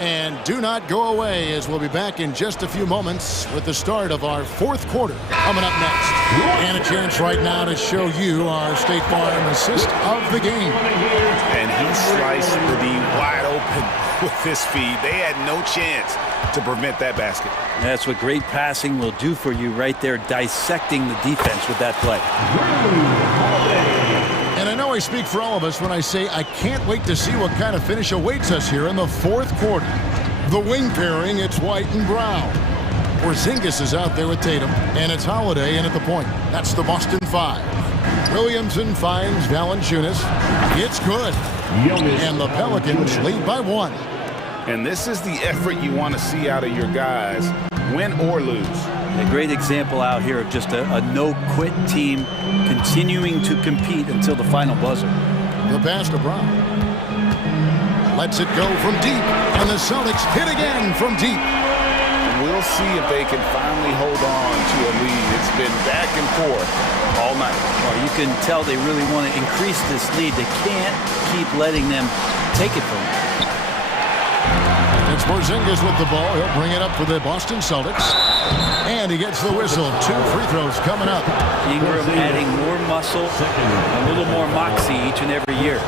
And do not go away, as we'll be back in just a few moments with the start of our fourth quarter coming up next. And a chance right now to show you our State Farm assist of the game. And he sliced the D wide open with his feed. They had no chance to prevent that basket. That's what great passing will do for you right there, dissecting the defense with that play. And I know I speak for all of us when I say I can't wait to see what kind of finish awaits us here in the fourth quarter. The wing pairing, it's White and Brown. Porzingis is out there with Tatum, and it's Holiday in at the point. That's the Boston 5. Williamson finds Valanciunas. It's good. And the Pelicans lead by 1. And this is the effort you want to see out of your guys, win or lose. A great example out here of just a no-quit team continuing to compete until the final buzzer. The pass to Brown. Lets it go from deep, and the Celtics hit again from deep. We'll see if they can finally hold on to a lead. It's been back and forth all night. Well, you can tell they really want to increase this lead. They can't keep letting them take it from them. It's Porzingis with the ball. He'll bring it up for the Boston Celtics. And he gets the whistle. 2 free throws coming up. Ingram adding more muscle, a little more moxie each and every year.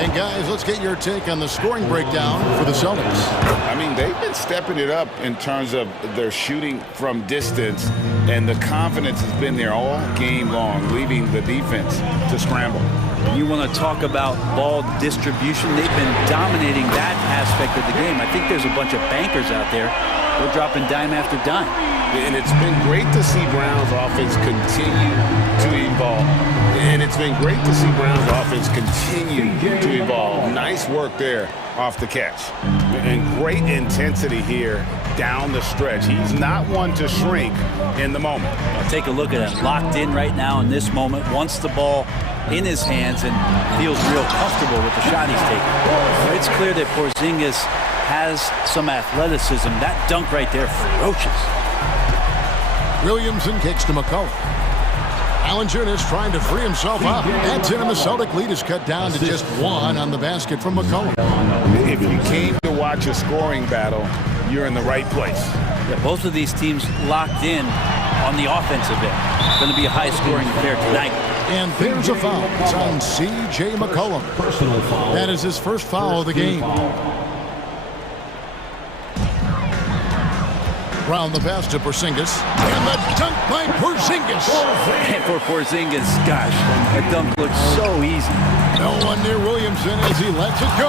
And guys, let's get your take on the scoring breakdown for the Celtics. I mean, they've been stepping it up in terms of their shooting from distance, and the confidence has been there all game long, leaving the defense to scramble. You want to talk about ball distribution. They've been dominating that aspect of the game. I think there's a bunch of bankers out there. They're dropping dime after dime. And it's been great to see Brown's offense continue to evolve. And it's been great to see Brown's offense continue to evolve. Nice work there off the catch. And great intensity here down the stretch. He's not one to shrink in the moment. Now take a look at it. Locked in right now in this moment. Wants the ball in his hands and feels real comfortable with the shot he's taking. It's clear that Porzingis has some athleticism. That dunk right there, ferocious. Williamson kicks to McCullough. Valanciunas trying to free himself up. That's it, and the Celtic lead is cut down to just 1 on the basket from McCullough. If you came to watch a scoring battle, you're in the right place. Yeah, both of these teams locked in on the offensive end. Going to be a high-scoring affair tonight. And there's a foul. It's on C.J. McCollum. That is his first foul of the game. Round the pass to Porzingis. And the dunk by Porzingis. And for Porzingis, gosh, that dunk looks so easy. No one near Williamson as he lets it go.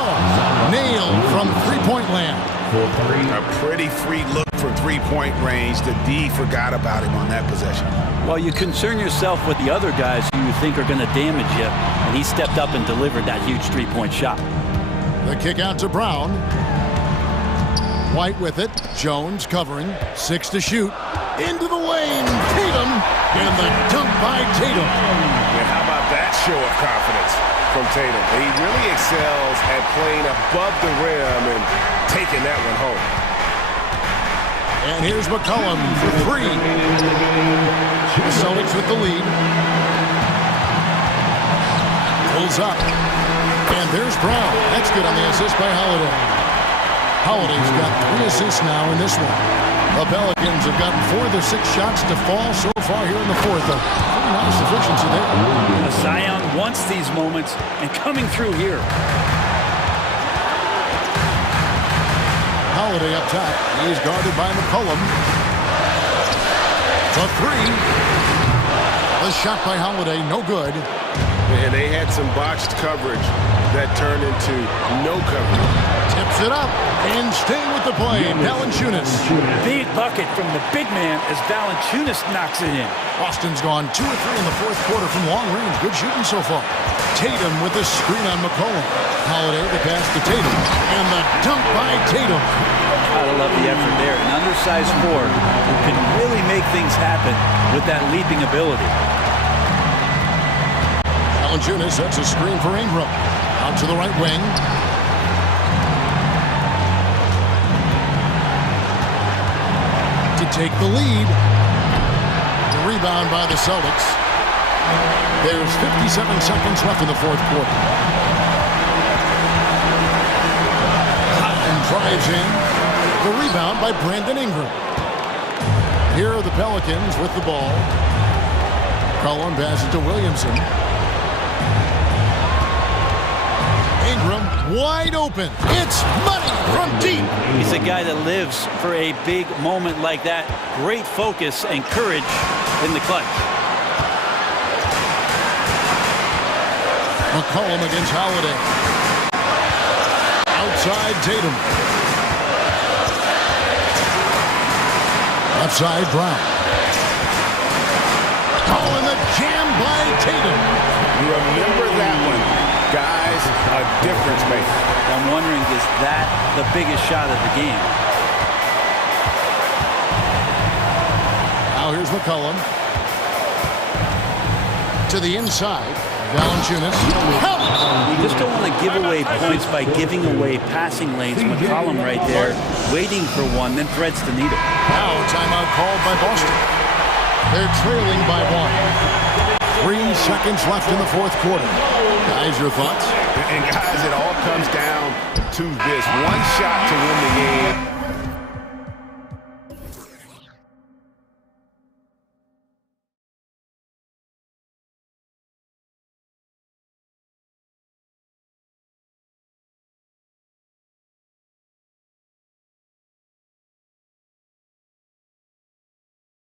Nailed from three-point land. A pretty free look for three-point range. The D forgot about him on that possession. Well, you concern yourself with the other guys who you think are going to damage you, and he stepped up and delivered that huge three-point shot. The kick out to Brown. White with it. Jones covering. 6 to shoot. Into the lane. Tatum. And the dunk by Tatum. And how about that show of confidence from Tatum? He really excels at playing above the rim and taking that one home. And here's McCollum for 3. The Celtics with the lead. Pulls up. And there's Brown. That's good on the assist by Holiday. Holiday's got 3 assists now in this one. The Pelicans have gotten 4 of their 6 shots to fall so far here in the fourth. A pretty nice efficiency there. Zion wants these moments and coming through here. Holiday up top. He's guarded by McCollum. The 3. The shot by Holiday, no good. And they had some botched coverage that turned into no coverage. Tips it up and staying with the play. Valanciunas. Big bucket from the big man as Valanciunas knocks it in. Boston's gone 2 or 3 in the fourth quarter from long range. Good shooting so far. Tatum with the screen on McCollum. Holiday the pass to Tatum. And the dunk by Tatum. Gotta love the effort there. An undersized forward who can really make things happen with that leaping ability. Valanciunas sets a screen for Ingram. Out to the right wing. To take the lead. The rebound by the Celtics. There's 57 seconds left in the fourth quarter. Cotton drives in. The rebound by Brandon Ingram. Here are the Pelicans with the ball. Cullen passes to Williamson. Ingram wide open. It's money from deep. He's a guy that lives for a big moment like that. Great focus and courage in the clutch. McCollum against Holiday. Outside Tatum. Left side Brown. Oh, and the jam by Tatum. You remember that one. Guys, a difference maker. I'm wondering, is that the biggest shot of the game? Now here's McCollum. To the inside. Valanciunas. You just don't want to give away points by giving away passing lanes. McCollum right there, waiting for one, then threads the needle. Now timeout called by Boston. They're trailing by 1. 3 seconds left in the fourth quarter. Guys, your thoughts? And guys, it all comes down to this. One shot to win the game.